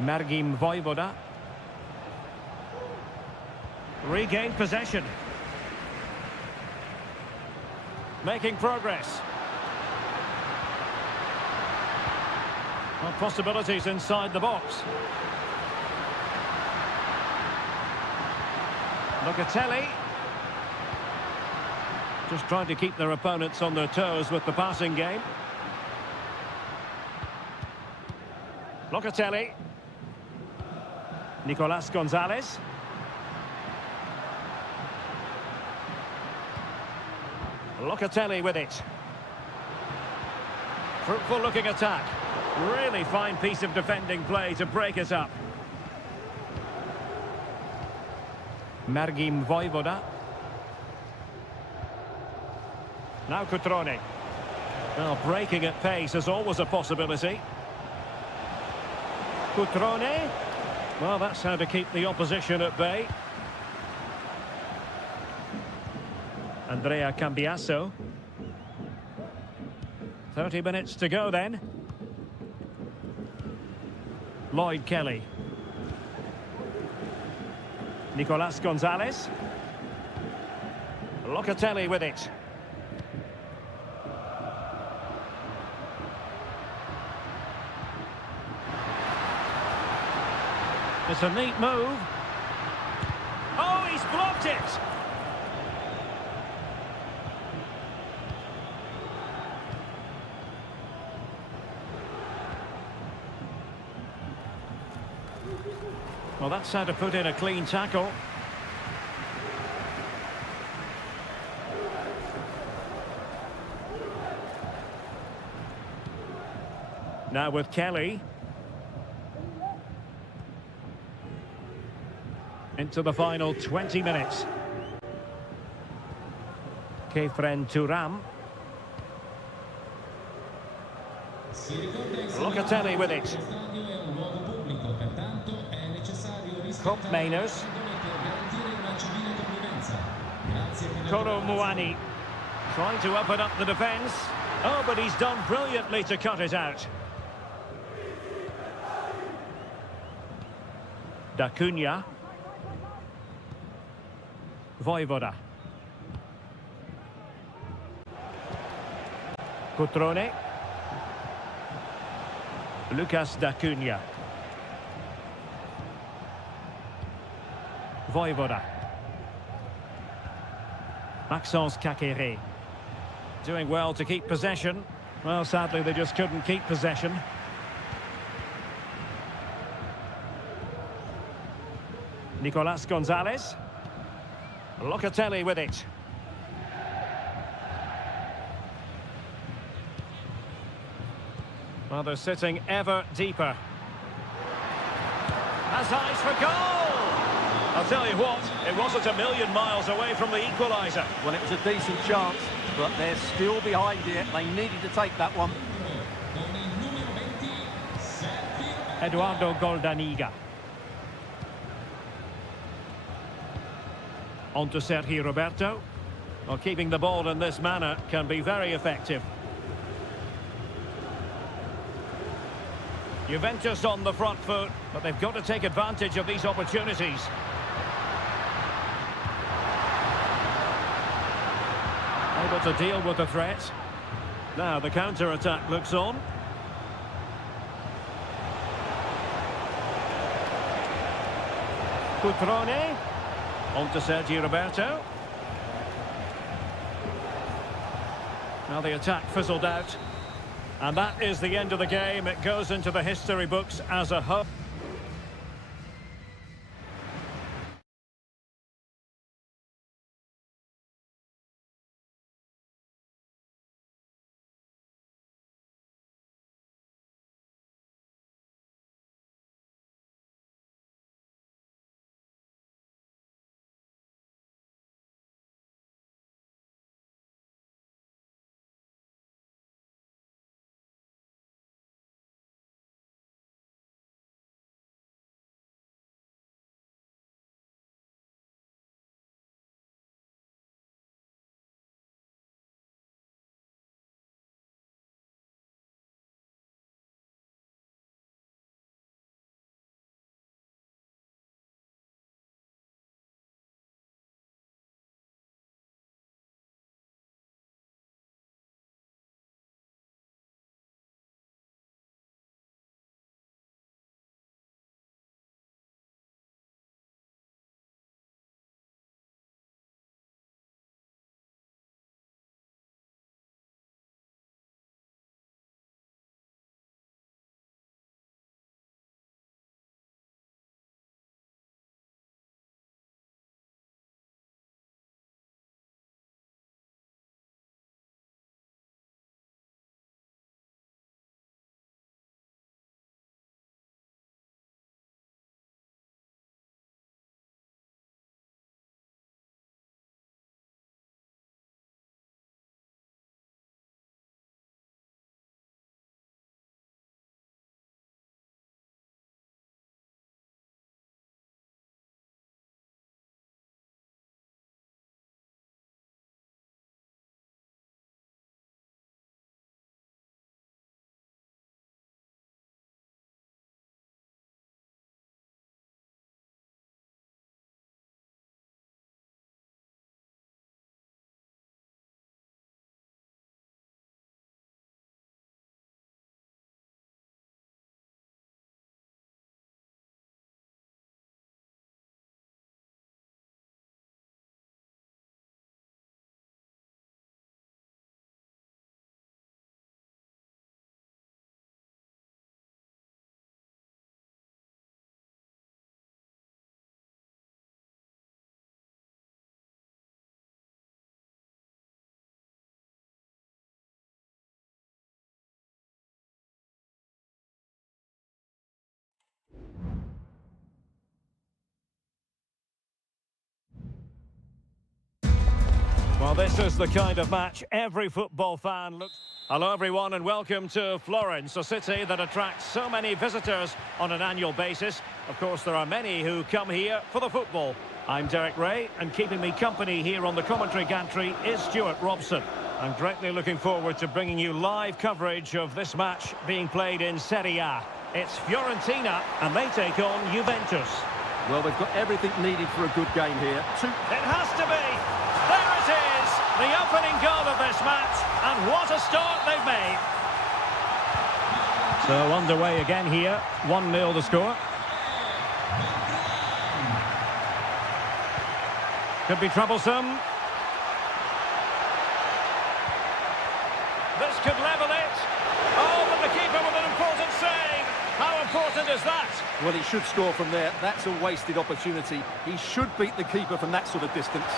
Margim Vojvoda. Regained possession. Making progress. Well, possibilities inside the box. Locatelli. Just trying to keep their opponents on their toes with the passing game. Locatelli. Nicolas Gonzalez. Locatelli with it. Fruitful looking attack. Really fine piece of defending play to break it up. Margim Vojvoda. Now Cutrone. Well, breaking at pace is always a possibility. Cutrone. Well, that's how to keep the opposition at bay. Andrea Cambiasso. 30 minutes to go then. Lloyd Kelly. Nicolas Gonzalez. Locatelli with it. It's a neat move. Oh, he's blocked it! Well, that's how to put in a clean tackle. Now with Kelly. Into the final 20 minutes. Kefren Turam. Locatelli with it. Cop Mainers. Kolo Muani trying to open up the defence. Oh, but he's done brilliantly to cut it out. D'Acunha. Vojvoda. Cutrone. Lucas D'Acunha. Vojvoda. Maxence Kakere. Doing well to keep possession. Well, sadly, they just couldn't keep possession. Nicolas Gonzalez. Locatelli with it. Well, they're sitting ever deeper. Has eyes for goal! I'll tell you what, it wasn't a million miles away from the equaliser. Well, it was a decent chance, but they're still behind here. They needed to take that one. Eduardo Goldaniga. On to Sergio Roberto. Well, keeping the ball in this manner can be very effective. Juventus on the front foot, but they've got to take advantage of these opportunities. Able to deal with the threat. Now the counter-attack looks on. Cutrone. On to Sergio Roberto. Now the attack fizzled out. And that is the end of the game. It goes into the history books as a hub. Well, this is the kind of match every football fan looks... Hello, everyone, and welcome to Florence, a city that attracts so many visitors on an annual basis. Of course, there are many who come here for the football. I'm Derek Ray, and keeping me company here on the commentary gantry is Stuart Robson. I'm greatly looking forward to bringing you live coverage of this match being played in Seria. It's Fiorentina, and they take on Juventus. Well, they've got everything needed for a good game here. It has to be! There it is! The opening goal of this match, and what a start they've made! So underway again here, 1-0 the score. Could be troublesome. This could level it. Oh, but the keeper with an important save. How important is that? Well, he should score from there. That's a wasted opportunity. He should beat the keeper from that sort of distance.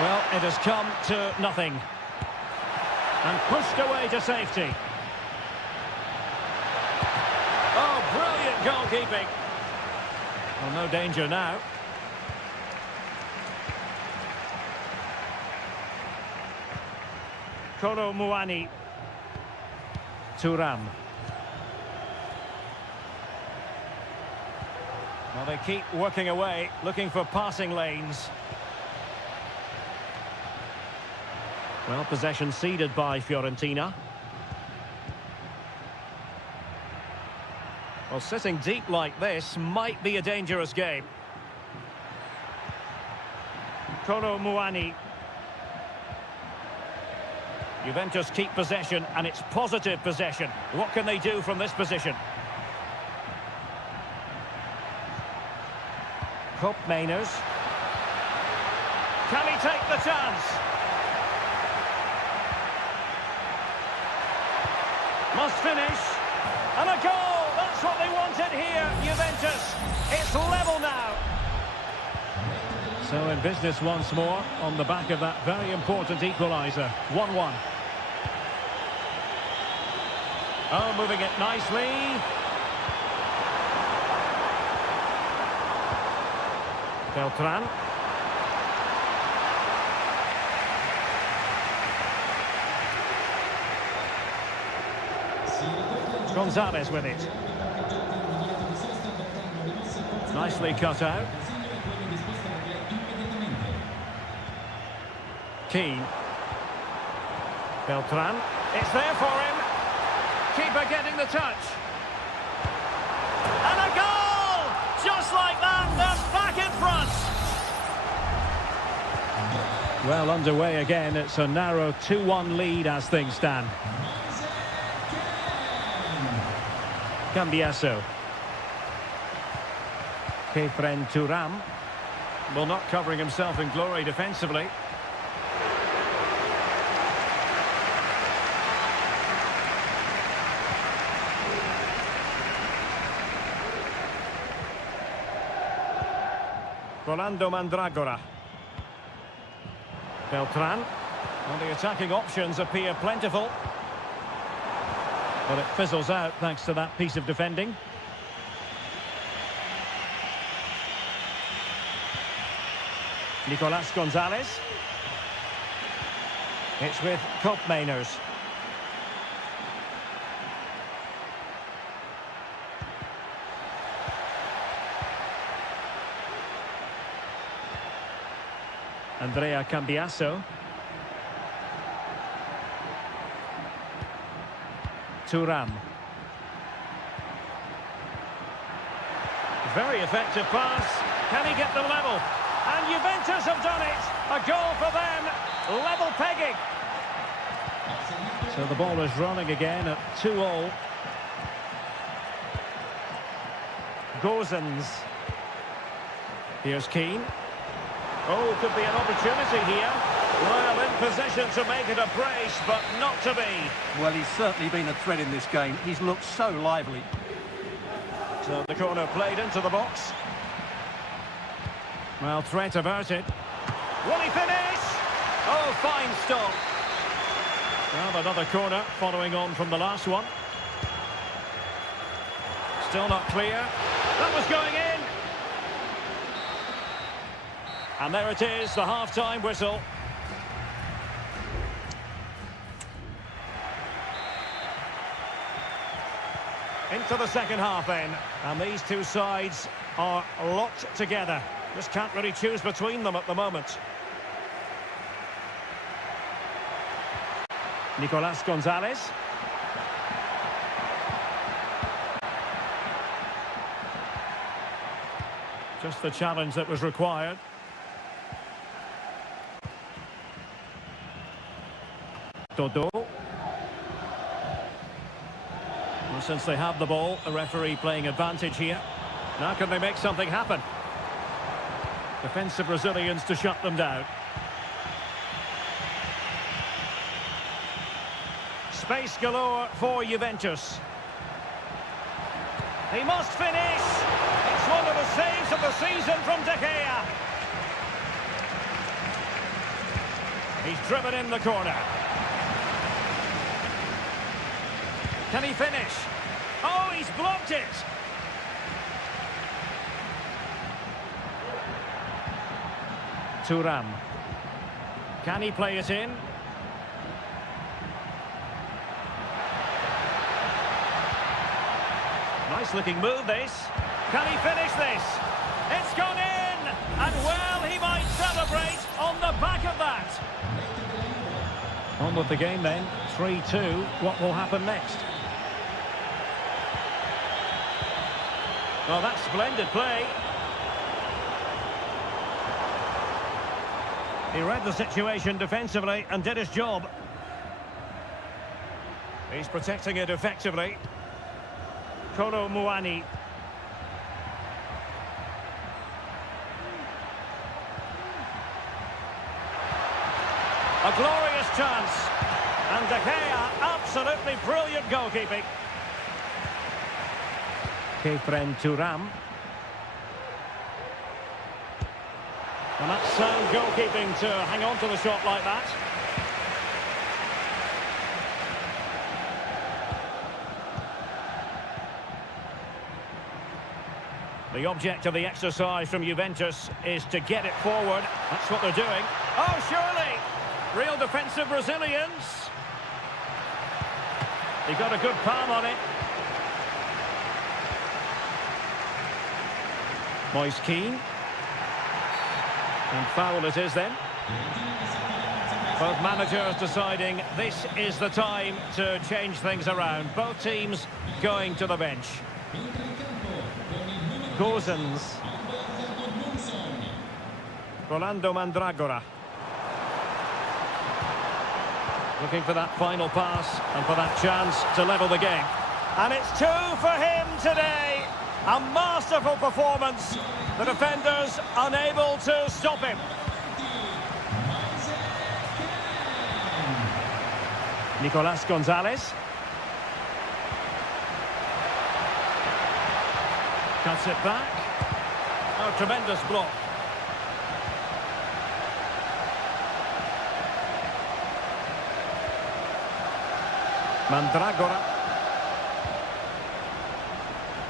Well, it has come to nothing. And pushed away to safety. goalkeeping. Well, no danger now. Koro Muani. Thuram. Well, they keep working away, looking for passing lanes. Well, possession ceded by Fiorentina. Well, sitting deep like this might be a dangerous game. Koro Muani. Juventus keep possession, and it's positive possession. What can they do from this position? Cup Mainers. Can he take the chance? Must finish. And a goal! That's what they wanted here, Juventus. It's level now. So in business once more, on the back of that very important equaliser. 1-1. Oh, moving it nicely. Beltran. Gonzalez with it. Nicely cut out. Keane. Beltran. It's there for him. Keeper getting the touch. And a goal! Just like that, they're back in front. Well, underway again. It's a narrow 2-1 lead as things stand. Cambiasso. Kefren Thuram. Well, not covering himself in glory defensively. Rolando Mandragora. Beltran. Well, the attacking options appear plentiful. But it fizzles out thanks to that piece of defending. Nicolas Gonzalez. It's with Cup Mainers. Andrea Cambiasso. Thuram. Very effective pass. Can he get them level? And Juventus have done it. A goal for them. Level pegging. So the ball is rolling again at 2-2. Gozens. Here's Keane. Oh, could be an opportunity here. Well, in position to make it a brace, but not to be. Well, he's certainly been a threat in this game. He's looked so lively. So the corner played into the box. Well, threat averted. Will he finish? Oh, fine stop. Well, another corner following on from the last one. Still not clear. That was going in. And there it is, the half-time whistle. Into the second half then. And these two sides are locked together. Just can't really choose between them at the moment. Nicolas Gonzalez. Just the challenge that was required. Dodo. Well, since they have the ball, the referee playing advantage here. Now can they make something happen? Defensive Brazilians to shut them down. Space galore for Juventus. He must finish. It's one of the saves of the season from De Gea. He's driven in the corner. Can he finish? Oh, he's blocked it. Thuram. Can he play it in? Nice looking move this. Can he finish this? It's gone in! And well, he might celebrate on the back of that. On with the game then. 3-2. What will happen next? Oh, that's splendid play. He read the situation defensively and did his job. He's protecting it effectively. Kolo Muani. A glorious chance. And De Gea, absolutely brilliant goalkeeping. Kefren Thuram. And that's sound goalkeeping to hang on to the shot like that. The object of the exercise from Juventus is to get it forward. That's what they're doing. Oh, surely! Real defensive Brazilians. He got a good palm on it. Moise Keane. And foul it is then. Both managers deciding this is the time to change things around. Both teams going to the bench. Gozens. Rolando Mandragora. Looking for that final pass and for that chance to level the game. And it's 2 for him today. A masterful performance. The defenders unable to stop him. Nicolas Gonzalez. Cuts it back. Oh, tremendous block. Mandragora.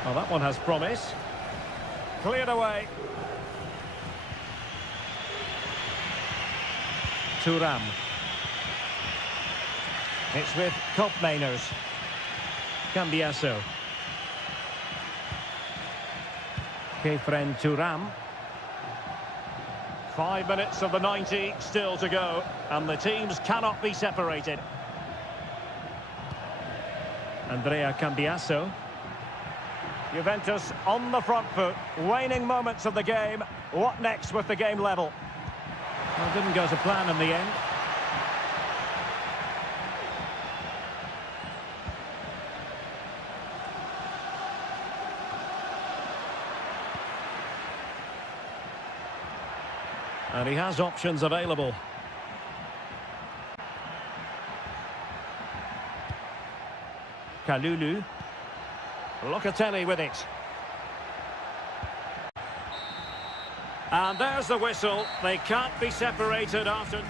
Oh, that one has promise. Cleared away. Thuram. It's with Kopmeiners. Cambiasso. Kefren Thuram. 5 minutes of the 90 still to go, and the teams cannot be separated. Andrea Cambiasso. Juventus on the front foot, waning moments of the game. What next with the game level? Well, it didn't go to plan in the end. And he has options available. Kalulu. Locatelli with it. And there's the whistle. They can't be separated after...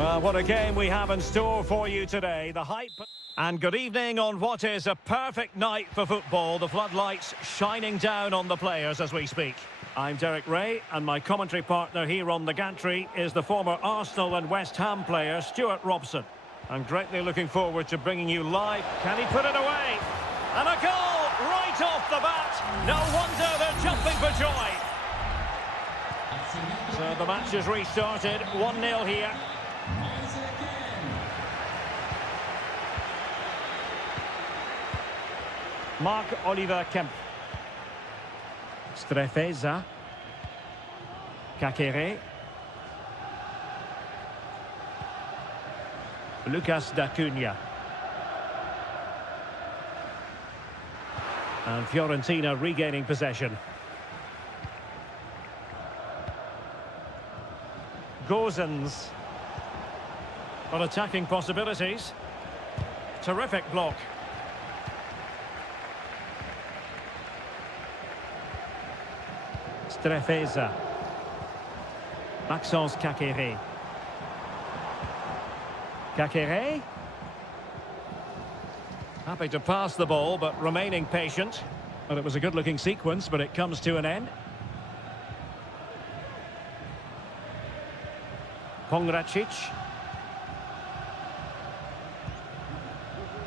Well, what a game we have in store for you today. The hype. And good evening on what is a perfect night for football. The floodlights shining down on the players as we speak. I'm Derek Ray, and my commentary partner here on the gantry is the former Arsenal and West Ham player, Stuart Robson. I'm greatly looking forward to bringing you live. Can he put it away? And a goal right off the bat. No wonder they're jumping for joy. So the match has restarted. 1-0 here. Marc-Oliver Kemp. Strefeza. Kakere. Lucas D'Acunha. And Fiorentina regaining possession. Gozens. Got attacking possibilities. Terrific block. Strefeza. Maxence Kakere. Kakere. Happy to pass the ball, but remaining patient. Well, it was a good-looking sequence, but it comes to an end. Pongracic.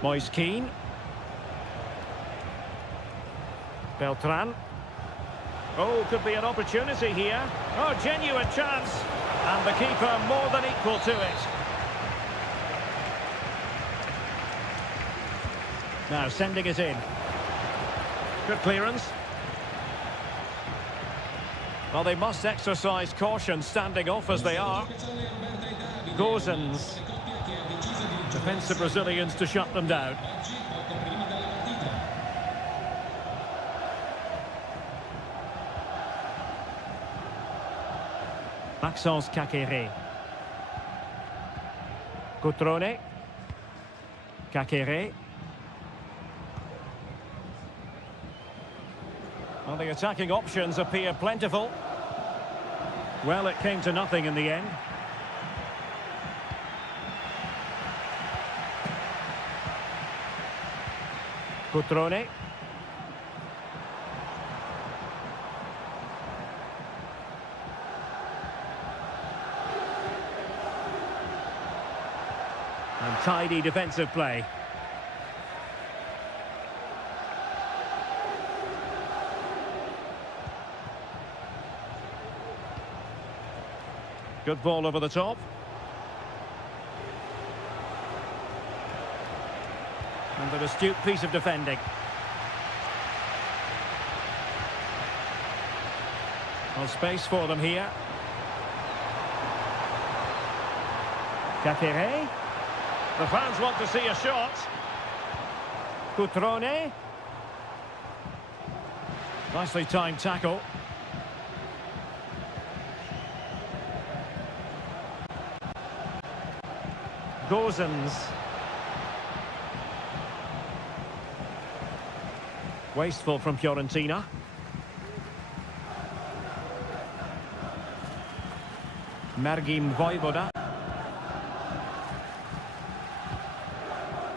Moise Kean. Beltran. Oh, could be an opportunity here. Oh, genuine chance. And the keeper more than equal to it. Now sending it in. Good clearance. Well, they must exercise caution standing off as they are. Gozens. Defensive Brazilians to shut them down. Maxence Kakere. Cotrone. Kakere. Well, the attacking options appear plentiful. Well, it came to nothing in the end. Cotrone. And tidy defensive play. Good ball over the top. And an astute piece of defending. Well, space for them here. Kakere. The fans want to see a shot. Cotrone. Nicely timed tackle. Gozens. Wasteful from Fiorentina. Mergim Vojvoda.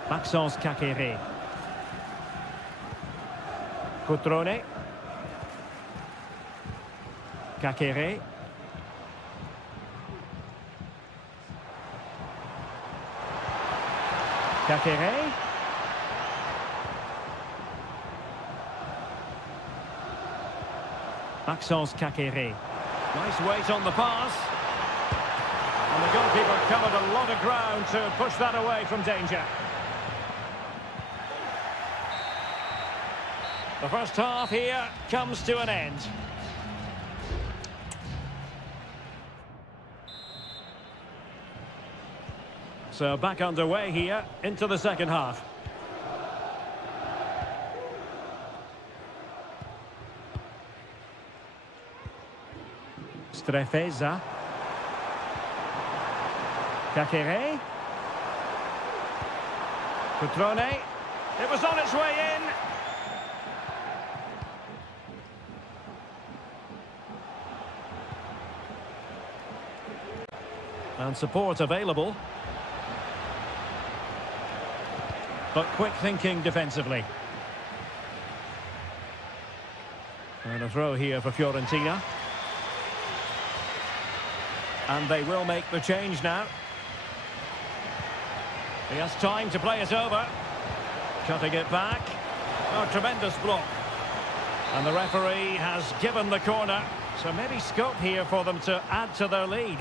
Maxence Kakere. Cotrone. Kakere. Kakere. Maxence Kakere. Nice weight on the pass. And the goalkeeper covered a lot of ground to push that away from danger. The first half here comes to an end. So back underway here into the second half. Strefeza. Kakere. Cotrone. It was on its way in. And support available. But quick thinking defensively. And a throw here for Fiorentina. And they will make the change now. He has time to play it over. Cutting it back. Oh, tremendous block. And the referee has given the corner. So maybe scope here for them to add to their lead.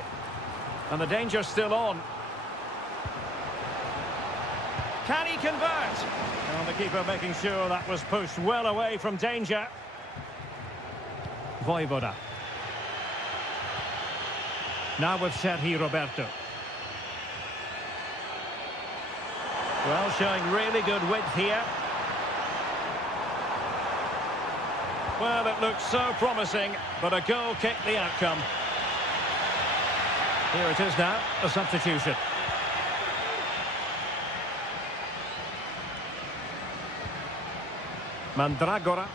And the danger's still on. Can he convert? Well, the keeper making sure that was pushed well away from danger. Voivoda. Now with Sergi Roberto. Well, showing really good width here. Well, it looks so promising, but a goal kicked the outcome. Here it is now, a substitution. Mandragora.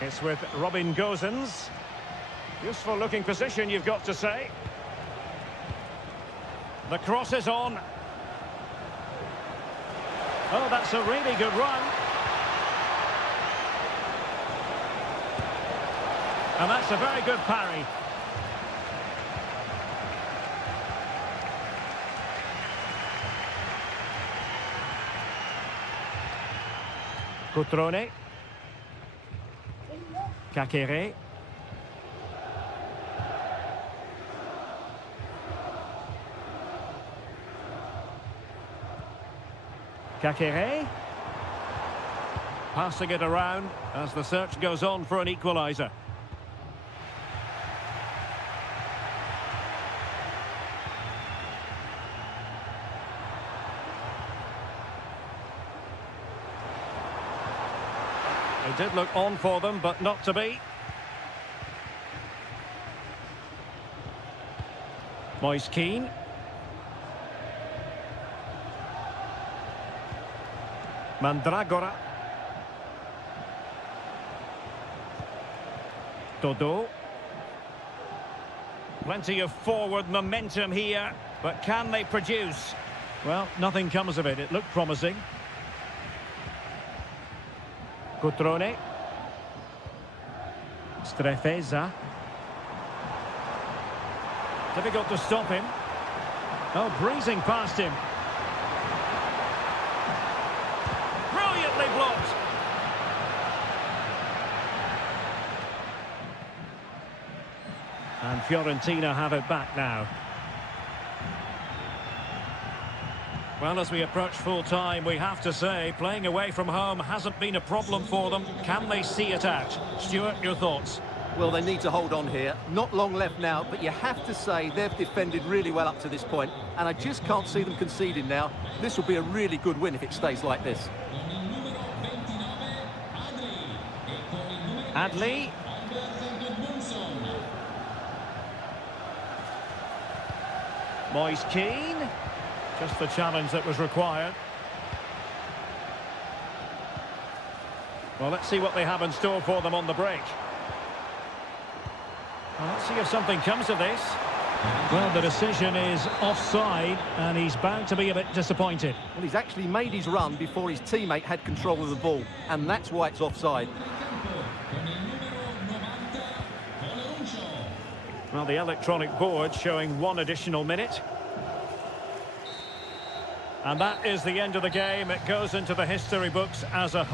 It's with Robin Gosens. Useful looking position, you've got to say. The cross is on. Oh, that's a really good run. And that's a very good parry. Cutrone. Kakere. Kakere. Passing it around as the search goes on for an equaliser. It did look on for them, but not to be. Moise Keane. Mandragora. Dodo. Plenty of forward momentum here, but can they produce? Well, nothing comes of it. It looked promising. Cutrone. Strefeza. Difficult to stop him. Oh, breezing past him. Brilliantly blocked. And Fiorentina have it back now. Well, as we approach full time, we have to say, playing away from home hasn't been a problem for them. Can they see it out? Stuart, your thoughts? Well, they need to hold on here. Not long left now, but you have to say they've defended really well up to this point, and I just can't see them conceding now. This will be a really good win if it stays like this. Adli. Moise Keane. Just the challenge that was required. Well, let's see what they have in store for them on the break. Well, let's see if something comes of this. Well, the decision is offside, and he's bound to be a bit disappointed. Well, he's actually made his run before his teammate had control of the ball, and that's why it's offside. Well, the electronic board showing 1 additional minute. And that is the end of the game. It goes into the history books as a...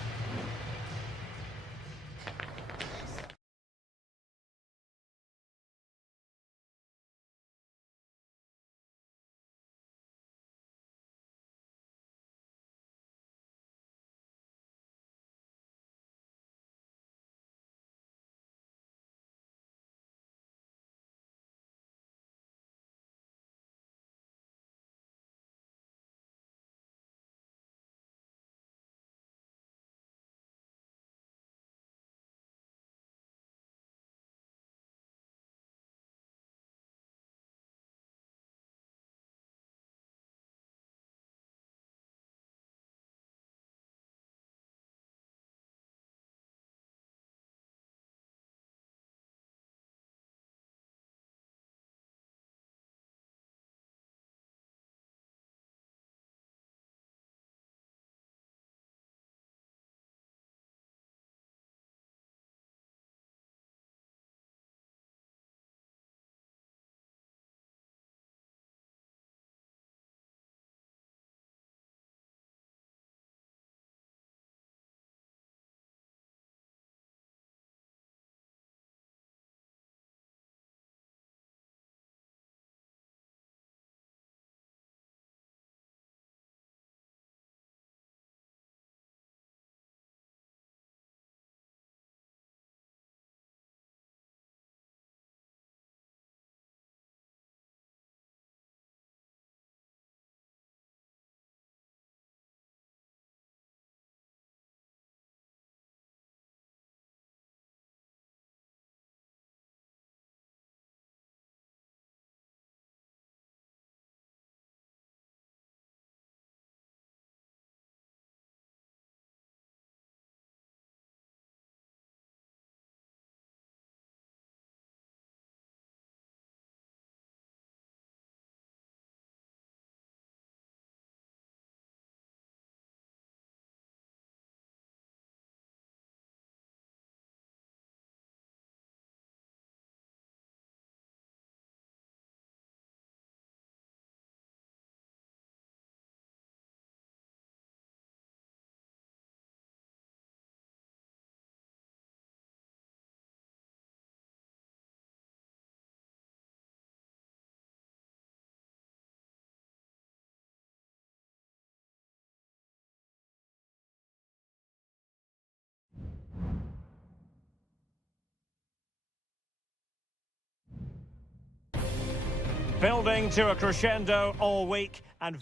Building to a crescendo all week and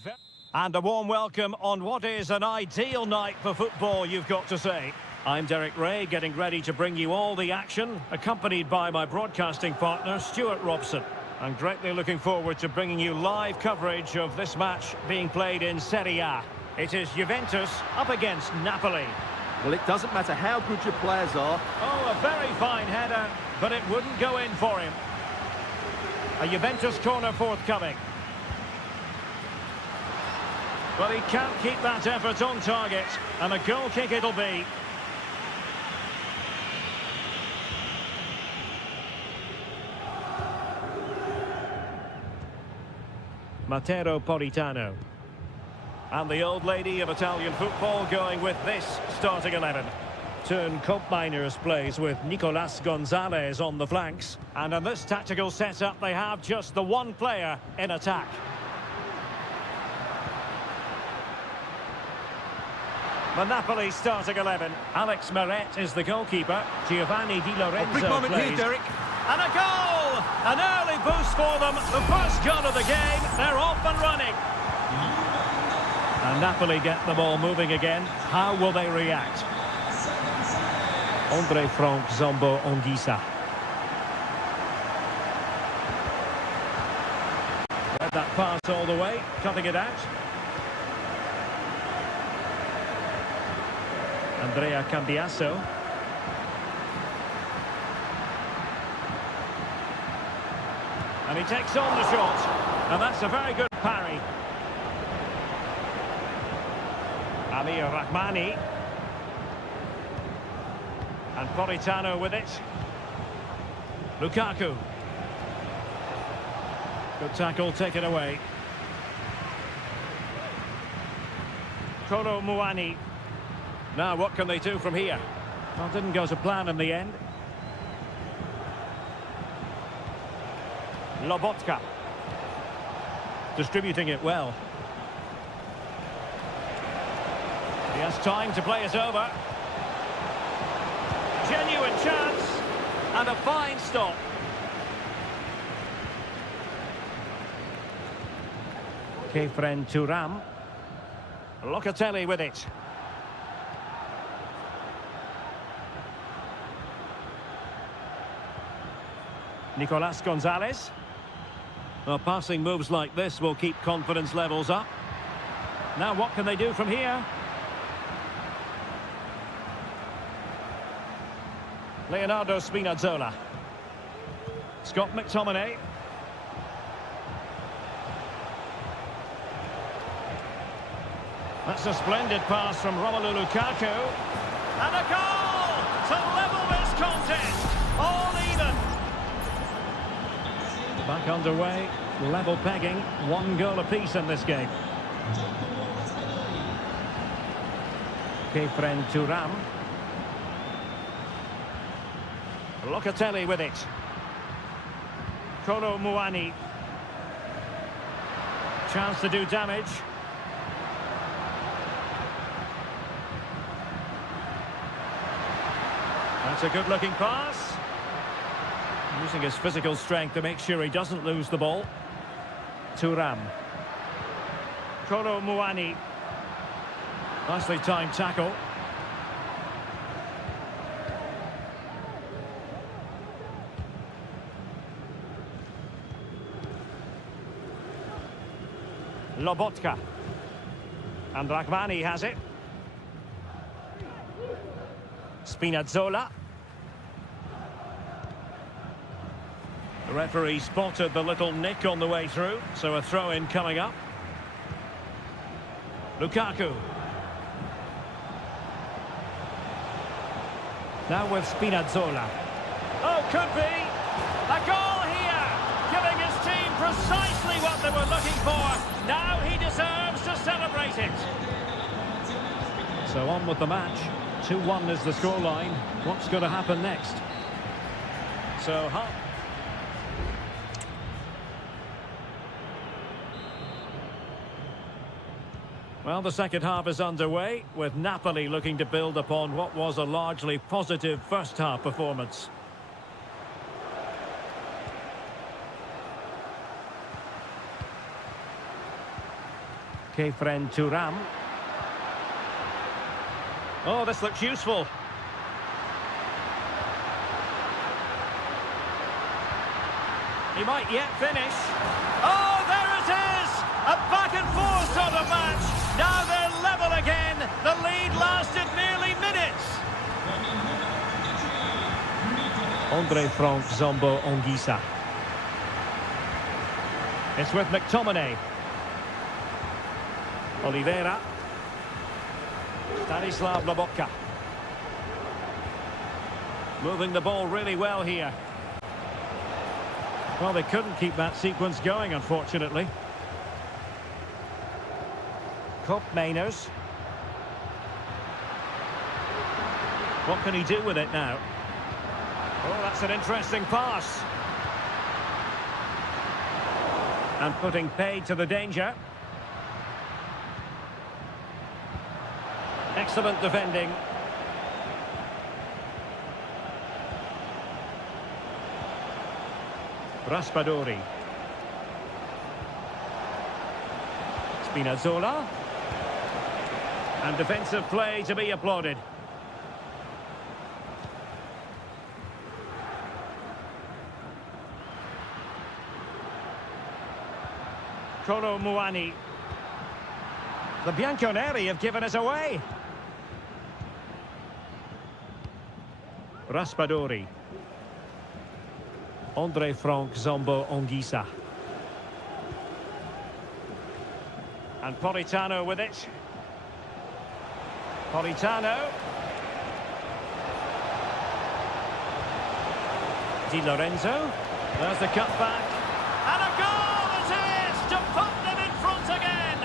a warm welcome on what is an ideal night for football, you've got to say. I'm Derek Ray, getting ready to bring you all the action, accompanied by my broadcasting partner, Stuart Robson. I'm greatly looking forward to bringing you live coverage of this match being played in Seria. It is Juventus up against Napoli. Well, it doesn't matter how good your players are. Oh, a very fine header, but it wouldn't go in for him. A Juventus corner forthcoming. But he can't keep that effort on target, and a goal kick it'll be. Matteo Politano. And the old lady of Italian football going with this starting 11. Turn Miners plays with Nicolas Gonzalez on the flanks. And in this tactical setup, they have just the one player in attack. The Napoli starting 11. Alex Meret is the goalkeeper. Giovanni Di Lorenzo big moment plays. here, Derek. And a goal! An early boost for them. The first goal of the game. They're off and running. And Napoli get the ball moving again. How will they react? Andre Frank Zombo Onguisa. Read that pass all the way, cutting it out. Andrea Cambiasso. And he takes on the shot. And that's a very good parry. Amir Rahmani. And Politano with it. Lukaku. Good tackle taken away. Kolo Muani. Now what can they do from here? Well, didn't go to plan in the end. Lobotka. Distributing it well. He has time to play it over. Genuine chance. And a fine stop. Kefren Turam. Locatelli with it. Nicolas Gonzalez. Well, passing moves like this will keep confidence levels up. Now what can they do from here? Leonardo Spinazzola. Scott McTominay. That's a splendid pass from Romelu Lukaku. And a goal to level this contest. All even. Back underway, level pegging, one goal apiece in this game. Kefren Turam. Locatelli with it. Kolo Muani. Chance to do damage. That's a good-looking pass. Using his physical strength to make sure he doesn't lose the ball. Turam. Kolo Muani. Nicely timed tackle. Lobotka. And Rahmani has it. Spinazzola. The referee spotted the little nick on the way through, so a throw-in coming up. Lukaku. Now with Spinazzola. Oh, could be! A goal here! Giving his team precisely what they were looking for. Now he deserves to celebrate it. So on with the match. 2-1 is the scoreline. What's going to happen next? So, well, the second half is underway, with Napoli looking to build upon what was a largely positive first-half performance. Kefren Turam. Oh, this looks useful. He might yet finish. Oh, there it is! A back and forth sort of match. Now they're level again. The lead lasted nearly minutes. Andre Frank Zombo Ongisa. It's with McTominay. Oliveira. Stanislav Lobotka. Moving the ball really well here. Well, they couldn't keep that sequence going, unfortunately. Kop Mainers. What can he do with it now? Oh, that's an interesting pass. And putting paid to the danger. Excellent defending. Raspadori. Spinazzola. And defensive play to be applauded. Kolo Muani. The Bianconeri have given us away. Raspadori. Andre Frank Zombo Ongisa. And Politano with it. Politano. Di Lorenzo. There's the cutback. And a goal it is to put them in front again.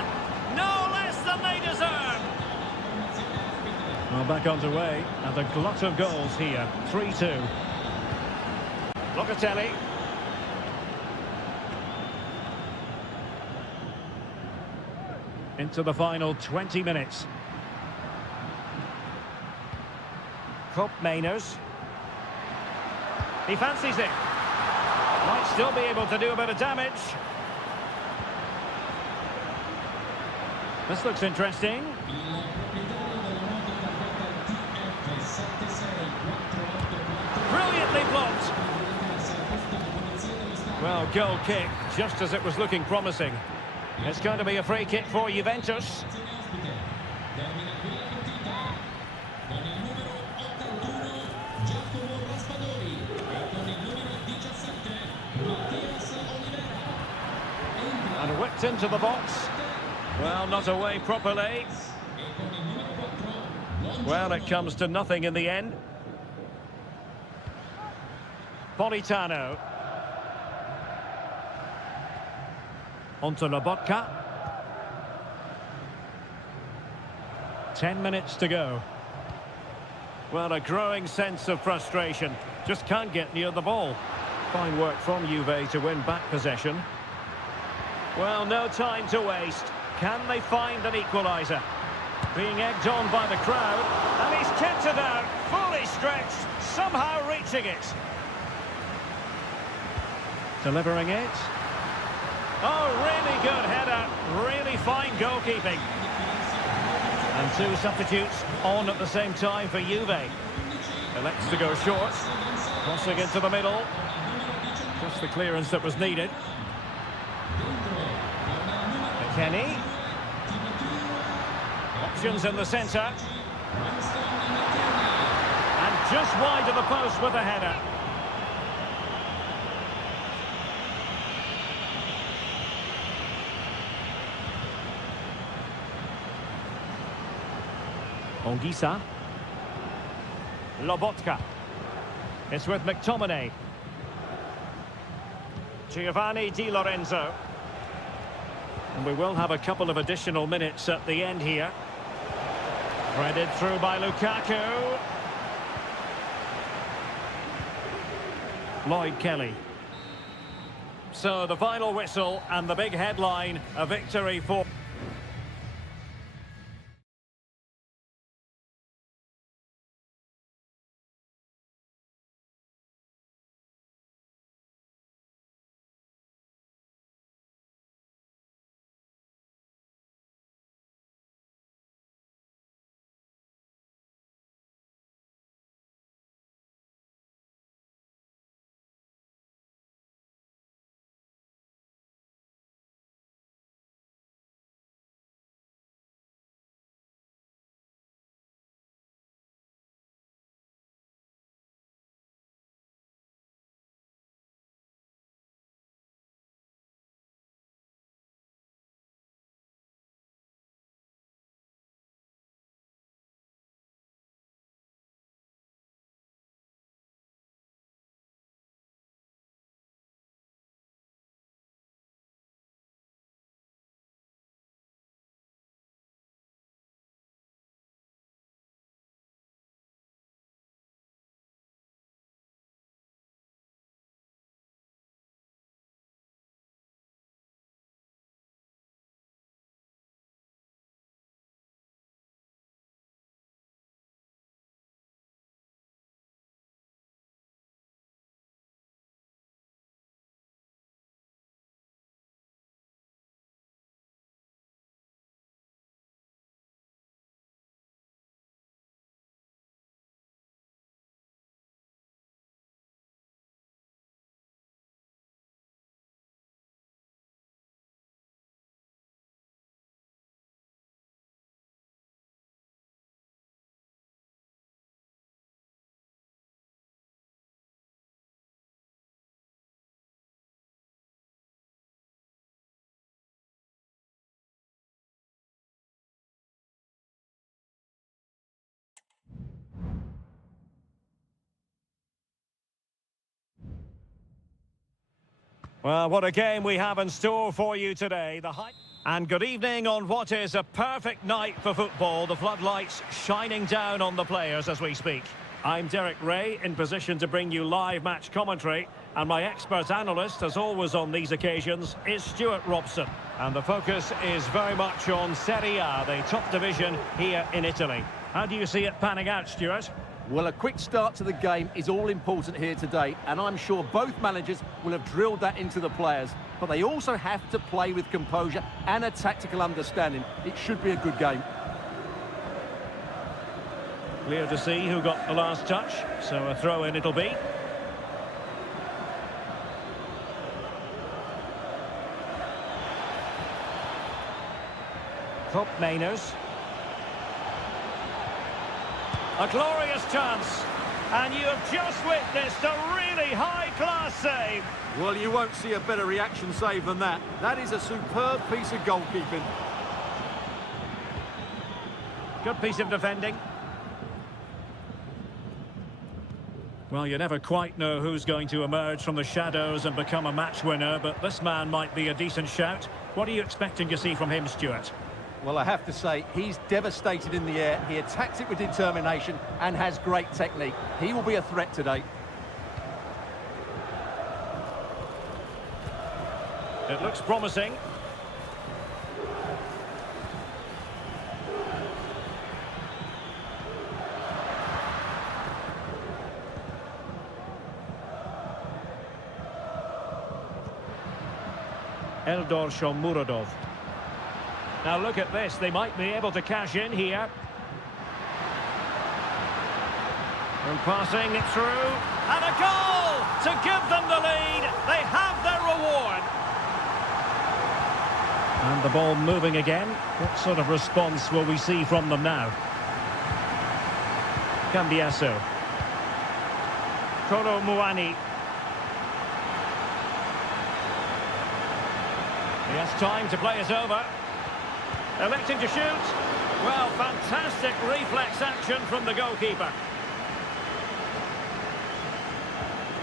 No less than they deserve. Well, back underway. And a glut of goals here. 3-2. Locatelli. Into the final 20 minutes. Kop Mainers. He fancies it. Might still be able to do a bit of damage. This looks interesting. Brilliantly blocked. Well, goal kick, just as it was looking promising. It's going to be a free kick for Juventus. And whipped into the box. Well, not away properly. Well, it comes to nothing in the end. Politano. Onto Lobotka. 10 minutes to go. Well, a growing sense of frustration. Just can't get near the ball. Fine work from Juve to win back possession. Well, no time to waste. Can they find an equaliser? Being egged on by the crowd. And he's kept it out. Fully stretched. Somehow reaching it. Delivering it. Oh, really good header. Really fine goalkeeping. And two substitutes on at the same time for Juve. Elects to go short. Crossing into the middle. Just the clearance that was needed. McKennie. Options in the centre. And just wide of the post with a header. Ongisa. Lobotka. It's with McTominay. Giovanni Di Lorenzo. And we will have a couple of additional minutes at the end here. Threaded through by Lukaku. Lloyd Kelly. So the final whistle and the big headline, a victory for... Well, what a game we have in store for you today. And good evening on what is a perfect night for football. The floodlights shining down on the players as we speak. I'm Derek Ray, in position to bring you live match commentary. And my expert analyst, as always on these occasions, is Stuart Robson. And the focus is very much on Seria, the top division here in Italy. How do you see it panning out, Stuart? Well, a quick start to the game is all important here today, and I'm sure both managers will have drilled that into the players. But they also have to play with composure and a tactical understanding. It should be a good game. Clear to see who got the last touch, so a throw-in it'll be. Top Mainers. A glorious chance, and you have just witnessed a really high-class save. Well, you won't see a better reaction save than that. That is a superb piece of goalkeeping. Good piece of defending. Well, you never quite know who's going to emerge from the shadows and become a match winner, but this man might be a decent shout. What are you expecting to see from him, Stuart? Well, I have to say, he's devastated in the air. He attacks it with determination and has great technique. He will be a threat today. It looks promising. Eldor Shomurodov. Now look at this, they might be able to cash in here. And passing it through, and a goal to give them the lead. They have their reward. And the ball moving again. What sort of response will we see from them now? Cambiasso. Kolo Muani. He has time to play it over. Electing to shoot. Well, fantastic reflex action from the goalkeeper.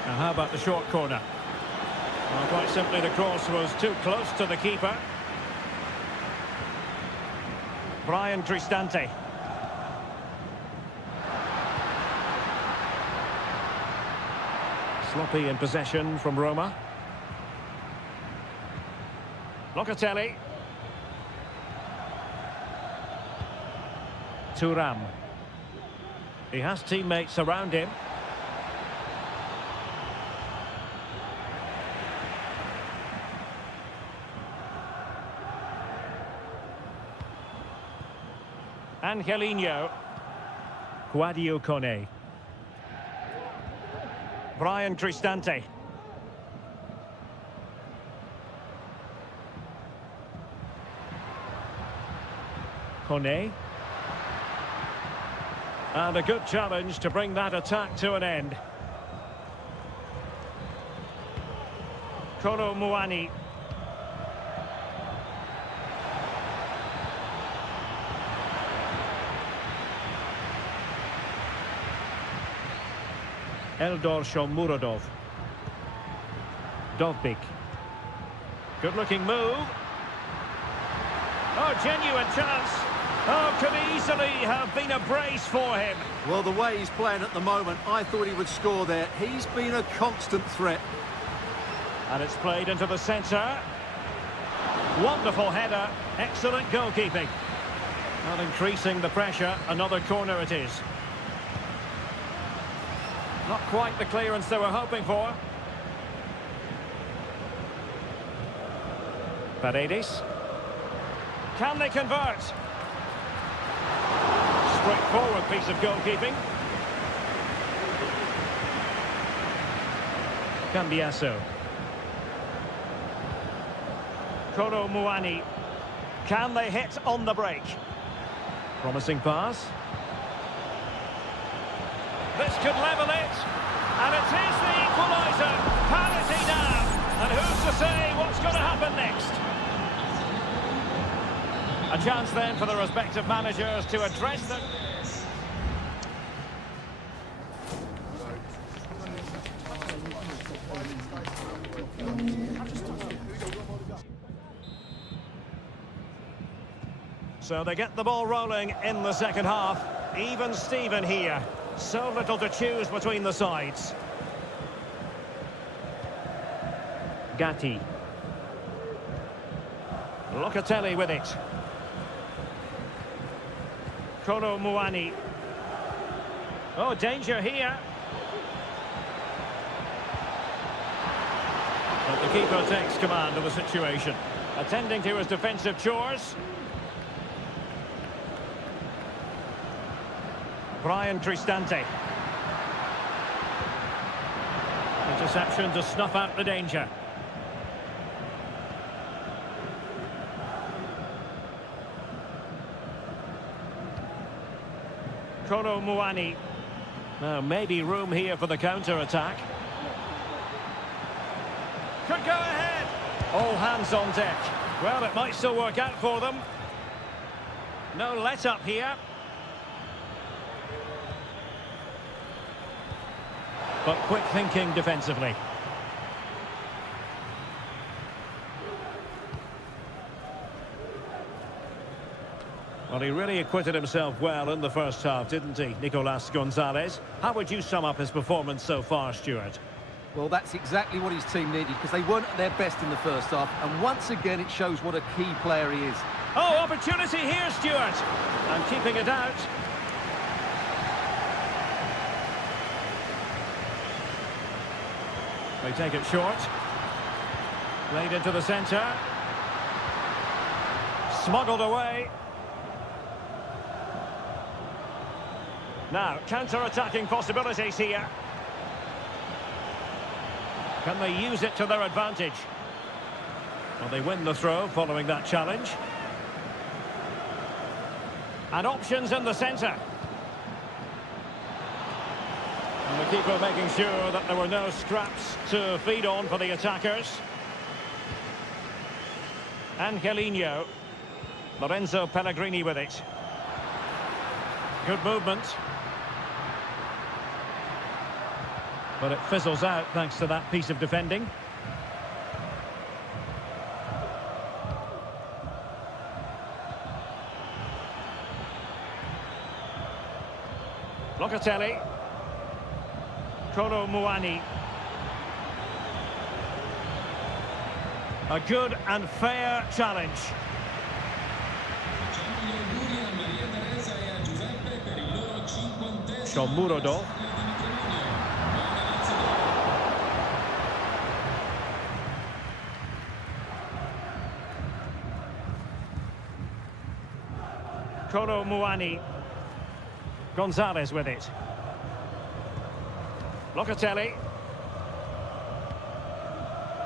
Now, how about the short corner? Well, quite simply, the cross was too close to the keeper. Brian Cristante. Sloppy in possession from Roma. Locatelli. Thuram. He has teammates around him. Angelino. Guadio Kone. Brian Cristante. Kone. And a good challenge to bring that attack to an end. Kolo Muani. Eldor Shomurodov. Dovbik. Good looking move. Oh, genuine chance. Oh, could easily have been a brace for him. Well, the way he's playing at the moment, I thought he would score there. He's been a constant threat. And it's played into the centre. Wonderful header. Excellent goalkeeping. Not increasing the pressure. Another corner it is. Not quite the clearance they were hoping for. Paredes. Can they convert? Straightforward piece of goalkeeping. Cambiasso. Kolo Muani. Can they hit on the break? Promising pass. This could level it. And it is the equaliser. Parity now. And who's to say what's going to happen next? A chance then for the respective managers to address them. So they get the ball rolling in the second half. Even Steven here. So little to choose between the sides. Gatti. Locatelli with it. Kolo Muani. Oh, danger here. But the keeper takes command of the situation, attending to his defensive chores. Brian Cristante. Interception to snuff out the danger. Kolo Muani. Now maybe room here for the counter-attack. Could go ahead. All hands on deck. Well, it might still work out for them. No let-up here. But quick thinking defensively. Well, he really acquitted himself well in the first half, didn't he, Nicolas Gonzalez? How would you sum up his performance so far, Stuart? Well, that's exactly what his team needed, because they weren't at their best in the first half, and once again it shows what a key player he is. Oh, opportunity here, Stuart! And keeping it out. They take it short. Played into the centre. Smuggled away. Now, counter-attacking possibilities here. Can they use it to their advantage? Well, they win the throw following that challenge. And options in the centre. And the keeper making sure that there were no scraps to feed on for the attackers. Angelino. Lorenzo Pellegrini with it. Good movement. But it fizzles out thanks to that piece of defending. Locatelli. Kolo Muani. A good and fair challenge. Shomurodov. Kolo Muani. Gonzalez with it. Locatelli.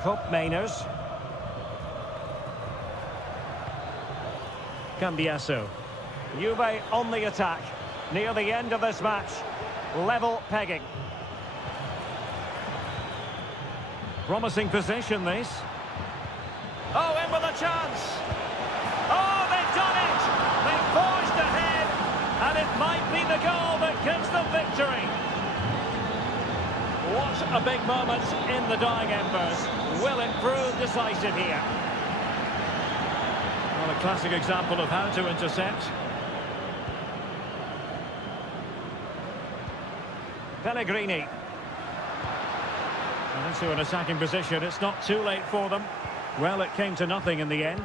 Cup Mainers. Cambiasso. Juve on the attack. Near the end of this match. Level pegging. Promising position, this. Oh, in with a chance. Oh, they've done it! They've forged ahead, and it might be the goal that gives them victory. What a big moment in the dying embers. Will it prove decisive here? Well, a classic example of how to intercept. Pellegrini. And into an attacking position. It's not too late for them. Well, it came to nothing in the end.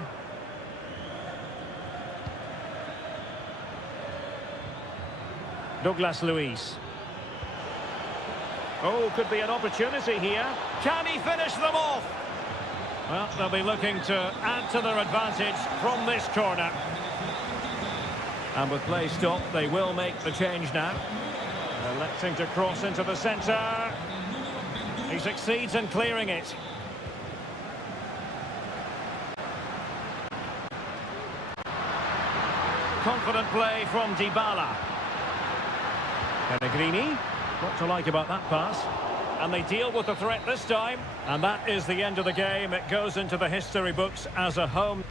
Douglas Luiz. Oh, could be an opportunity here. Can he finish them off? Well, they'll be looking to add to their advantage from this corner. And with play stopped, they will make the change now. Electing to cross into the centre. He succeeds in clearing it. Confident play from Dybala. Pellegrini. What to like about that pass. And they deal with the threat this time. And that is the end of the game. It goes into the history books as a home.